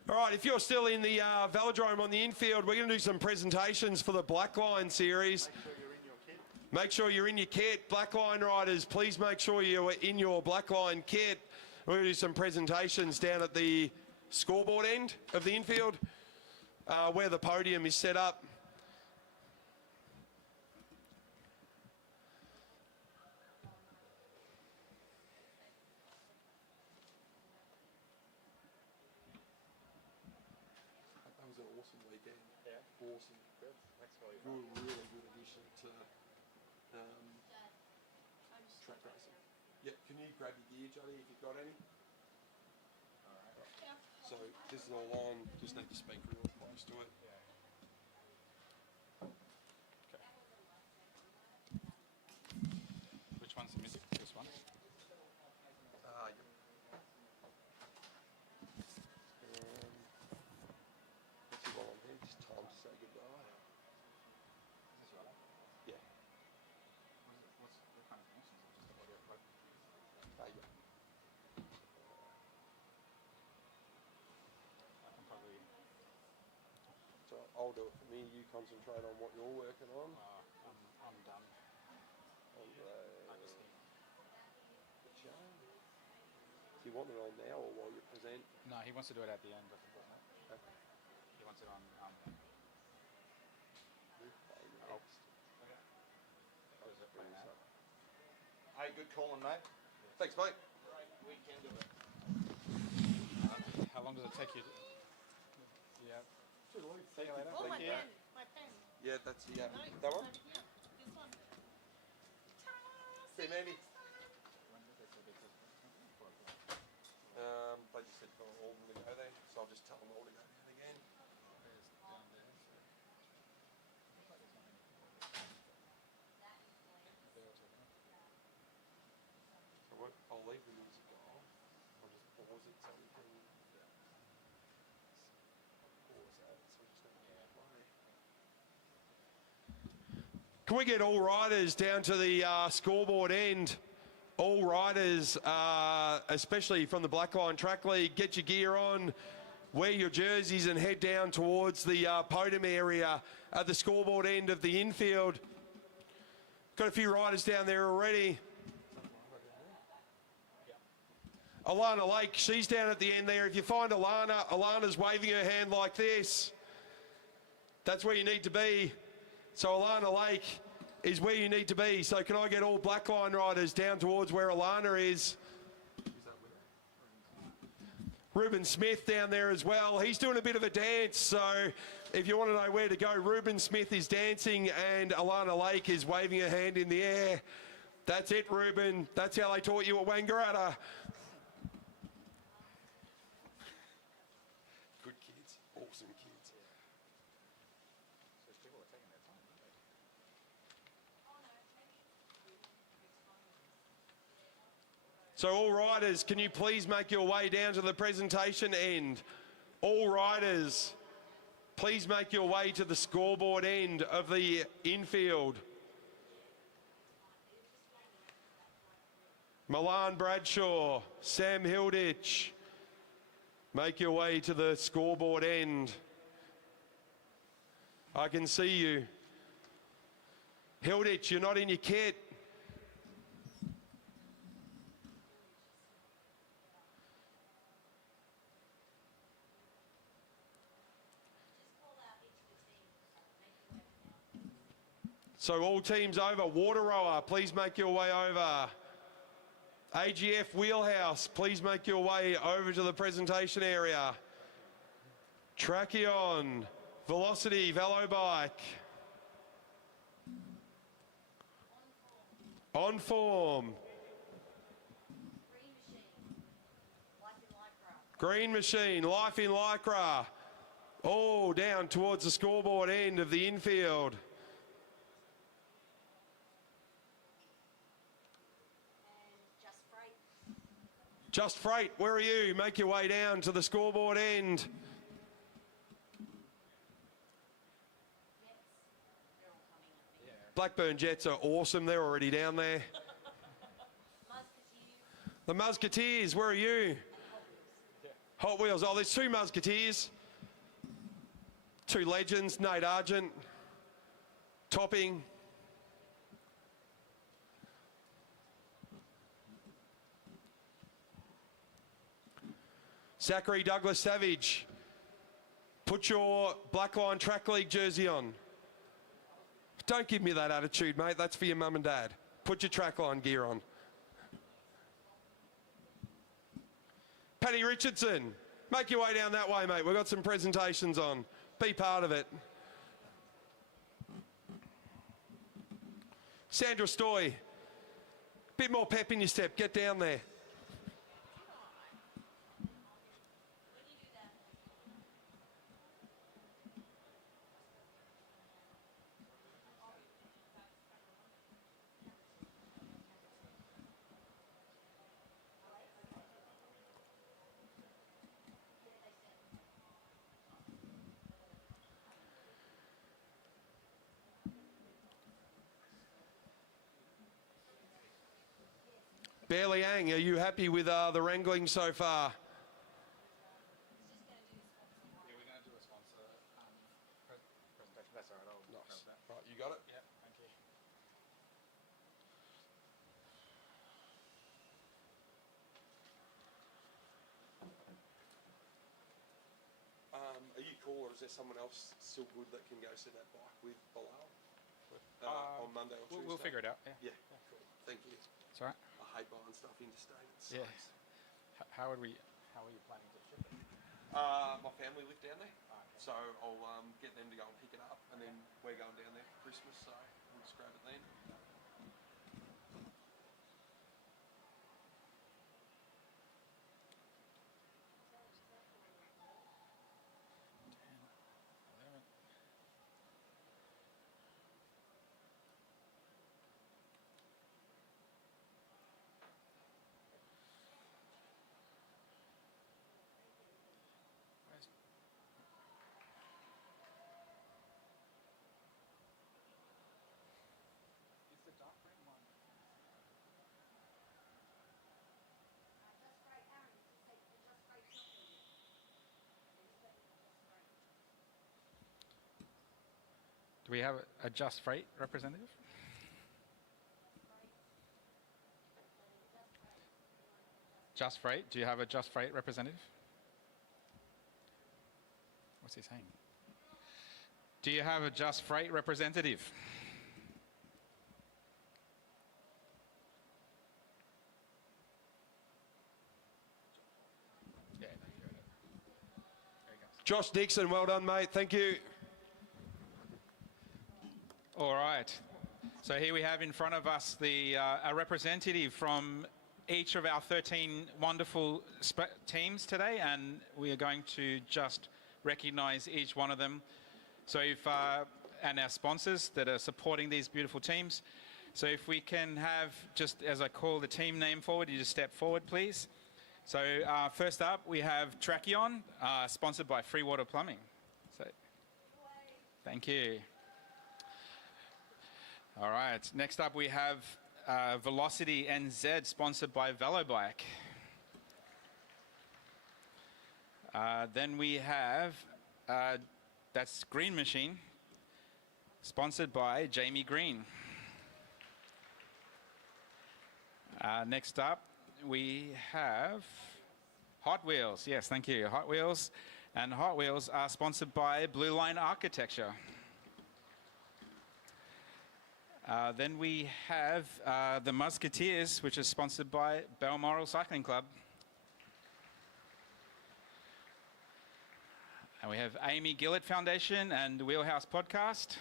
All right, if you're still in the Velodrome on the infield, we're going to do some presentations for the Blackline series. Make sure you're in your kit. Blackline riders, please make sure you're in your Blackline kit. We're going to do some presentations down at the scoreboard end of the infield, where the podium is set up. That was an awesome weekend. Yeah. Awesome. Good. Thanks for You're a really good addition to track racing. Yeah, can you grab your gear, Johnny, if you've got any? Alright. So this is all on, just need to speak real close to it. Which one's the music? This one? Yeah. Let's see while I'm here, just time to say goodbye. Is this right? Yeah. What kind of functions? Just the audio plug? Yeah. I can probably... So I'll do it for me, you concentrate on what you're working on. I'm done. I just need... The show. Do you want it on now or while you present? No, he wants to do it at the end of the book. Okay. He wants it on... Hey, good calling, mate. Thanks, mate. Weekend of it. How long does it take you? Yeah. See you later. Oh, my pen. My pen. Yeah, that's No, that one? over here. This one. See, Mandy. They just said for all of them to go there, so I'll just tell them all to go down again. I'll leave the music on. I'll just pause it so we can pause that. So we're just going to play. Can we get all riders down to the scoreboard end? All riders, especially from the Blackline Track League, get your gear on, wear your jerseys and head down towards the podium area at the scoreboard end of the infield. Got a few riders down there already. Alana Lake, she's down at the end there. If you find Alana's waving her hand like this. That's where you need to be. So Alana Lake is where you need to be. So can I get all Blackline riders down towards where Alana is? Ruben Smith down there as well. He's doing a bit of a dance. So if you want to know where to go, Ruben Smith is dancing and Alana Lake is waving her hand in the air. That's it, Ruben. That's how they taught you at Wangaratta. Good kids, awesome kids. So people are taking their time, aren't they? So all riders, can you please make your way down to the presentation end? All riders, please make your way to the scoreboard end of the infield. Milan Bradshaw, Sam Hilditch, make your way to the scoreboard end. I can see you. Hilditch, you're not in your kit. So all teams over. Water rower, please make your way over. AGF Wheelhouse, please make your way over to the presentation area. Tracheon, Velocity Velobike. On form. Green Machine, Life in Lycra. All down towards the scoreboard end of the infield. Just Freight, where are you? Make your way down to the scoreboard end. Blackburn Jets are awesome. They're already down there. The Musketeers, where are you? Hot Wheels. Oh, there's two Musketeers. Two legends, Nate Argent, Topping. Zachary Douglas Savage, put your Blackline Track League jersey on. Don't give me that attitude, mate. That's for your mum and dad. Put your Trackline gear on. Paddy Richardson, make your way down that way, mate. We've got some presentations on. Be part of it. Sandra Stoy, bit more pep in your step. Get down there. Bear Liang, are you happy with the wrangling so far? Yeah, we're going to do a sponsor presentation. That's all right. I'll grab that. Right, you got it? Yeah, thank you. Are you cool, or is there someone else still good that can go see that bike with Bilal on Monday or Tuesday? We'll figure it out. Yeah. Yeah, cool. Thank you. It's all right. I hate buying stuff interstate. It Yeah. sucks. How are you planning to ship it? My family live down there, Okay. so I'll get them to go and pick it up, and then we're going down there for Christmas, so we'll just grab it then. Is the dark green one? Do we have a Just Freight representative? Just Freight? Do you have a Just Freight representative? What's he saying? Do you have a Just Freight representative? Yeah, there you go. Josh Dixon, well done, mate. Thank you. All right. So here we have in front of us a representative from each of our 13 wonderful teams today, and we are going to just recognize each one of them. So and our sponsors that are supporting these beautiful teams. So if we can have, just as I call the team name forward, you just step forward, please. So first up, we have Tracheon, sponsored by Freewater Plumbing. So, thank you. All right, next up we have Velocity NZ, sponsored by Velobike. Then we have, that's Green Machine, sponsored by Jamie Green. Next up, we have Hot Wheels. Yes, thank you, Hot Wheels. And Hot Wheels are sponsored by Blue Line Architecture. Then we have the Musketeers, which is sponsored by Balmoral Cycling Club. And we have Amy Gillett Foundation and Wheelhouse Podcast.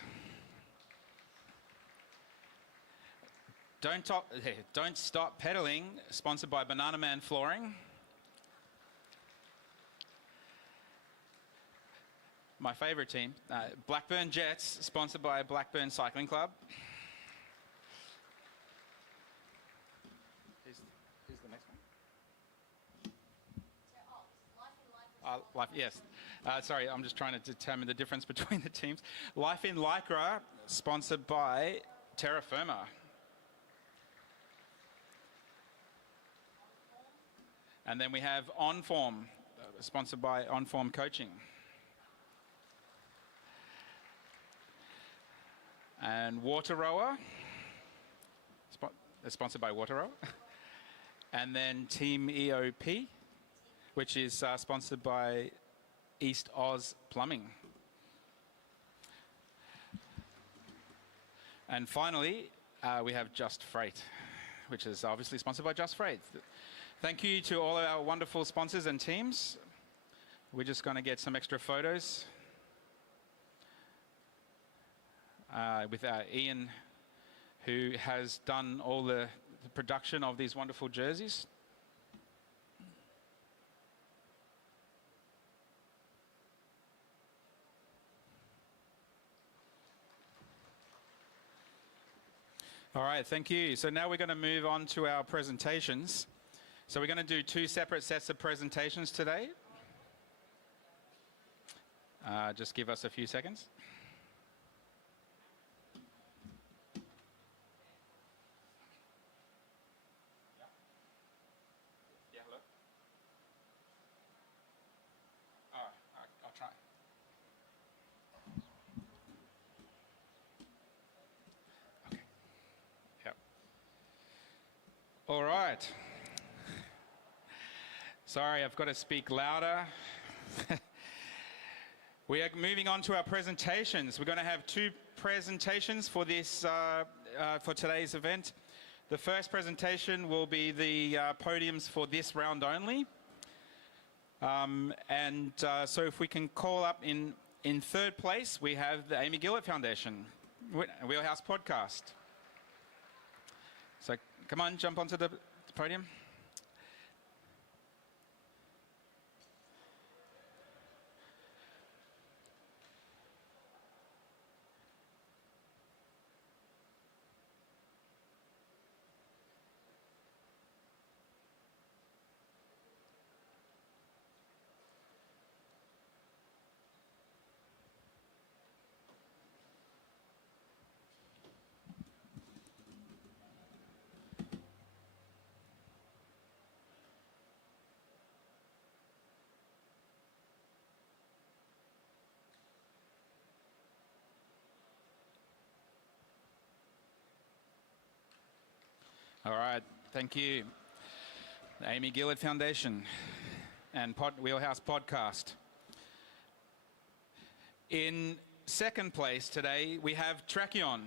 Don't Stop Pedaling, sponsored by Banana Man Flooring. My favourite team, Blackburn Jets, sponsored by Blackburn Cycling Club. Here's the next one. Yes. Sorry, I'm just trying to determine the difference between the teams. Life in Lycra, sponsored by Terra Firma. And then we have OnForm, sponsored by OnForm Coaching. And Water Rower, sponsored by Water Rower. And then Team EOP, which is sponsored by East Oz Plumbing. And finally, we have Just Freight, which is obviously sponsored by Just Freight. Thank you to all our wonderful sponsors and teams. We're just going to get some extra photos with Ian, who has done all the production of these wonderful jerseys. All right, thank you. So now we're going to move on to our presentations. So we're going to do two separate sets of presentations today. Just give us a few seconds. Yeah, hello? I'll try. Okay. Yep. All right. Sorry, I've got to speak louder. We are moving on to our presentations. We're going to have two presentations for this for today's event. The first presentation will be the podiums for this round only. So if we can call up in third place, we have the Amy Gillett Foundation, Wheelhouse Podcast. So come on, jump onto the podium. All right, thank you. The Amy Gillett Foundation and Wheelhouse Podcast. In second place today, we have Tracheon.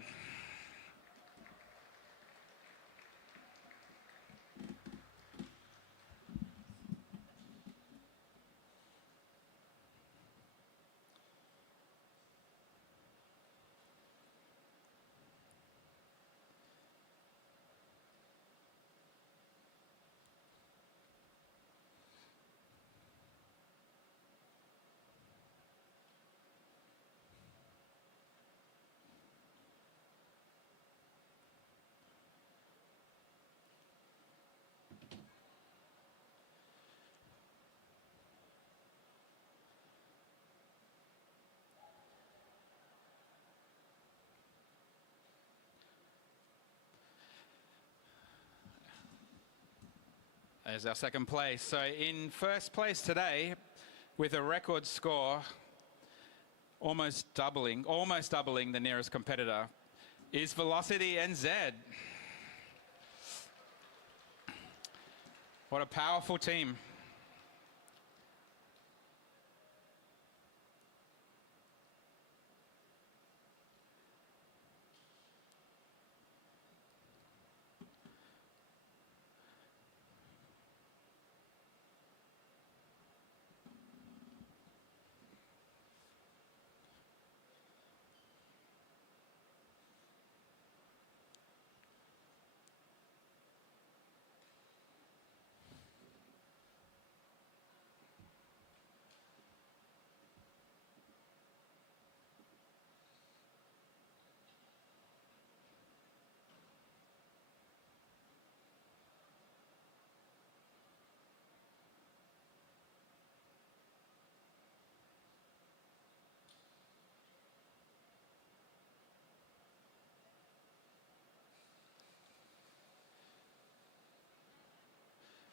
There's our second place. So in first place today, with a record score, almost doubling the nearest competitor, is Velocity NZ. What a powerful team.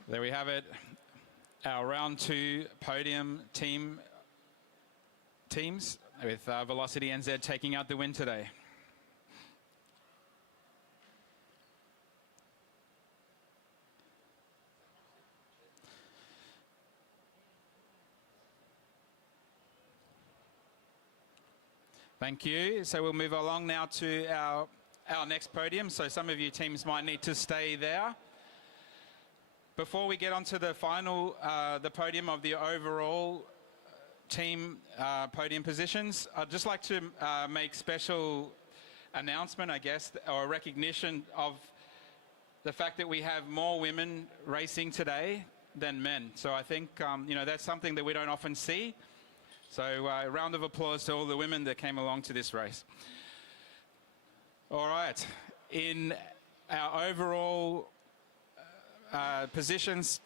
There we have it. Our round 2 podium teams with Velocity NZ taking out the win today. Thank you. So we'll move along now to our next podium. So some of you teams might need to stay there. Before we get onto the final, the podium of the overall team podium positions, I'd just like to make special announcement, I guess, or recognition of the fact that we have more women racing today than men. So I think, you know, that's something that we don't often see. So a round of applause to all the women that came along to this race. All right, in our overall positions,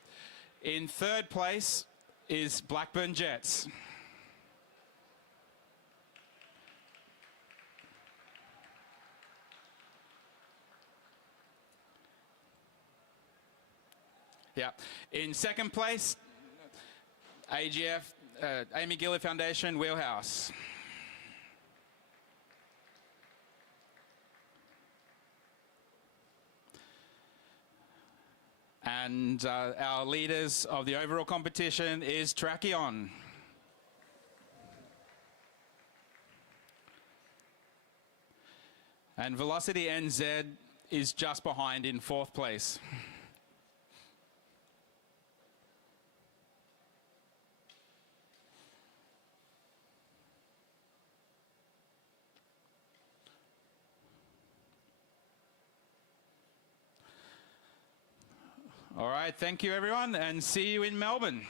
in 3rd place is Blackburn Jets. Yeah, in 2nd place, AGF, Amy Gillard Foundation, Wheelhouse. And our leaders of the overall competition is Trackion. And Velocity NZ is just behind in 4th place. All right, thank you everyone, and see you in Melbourne.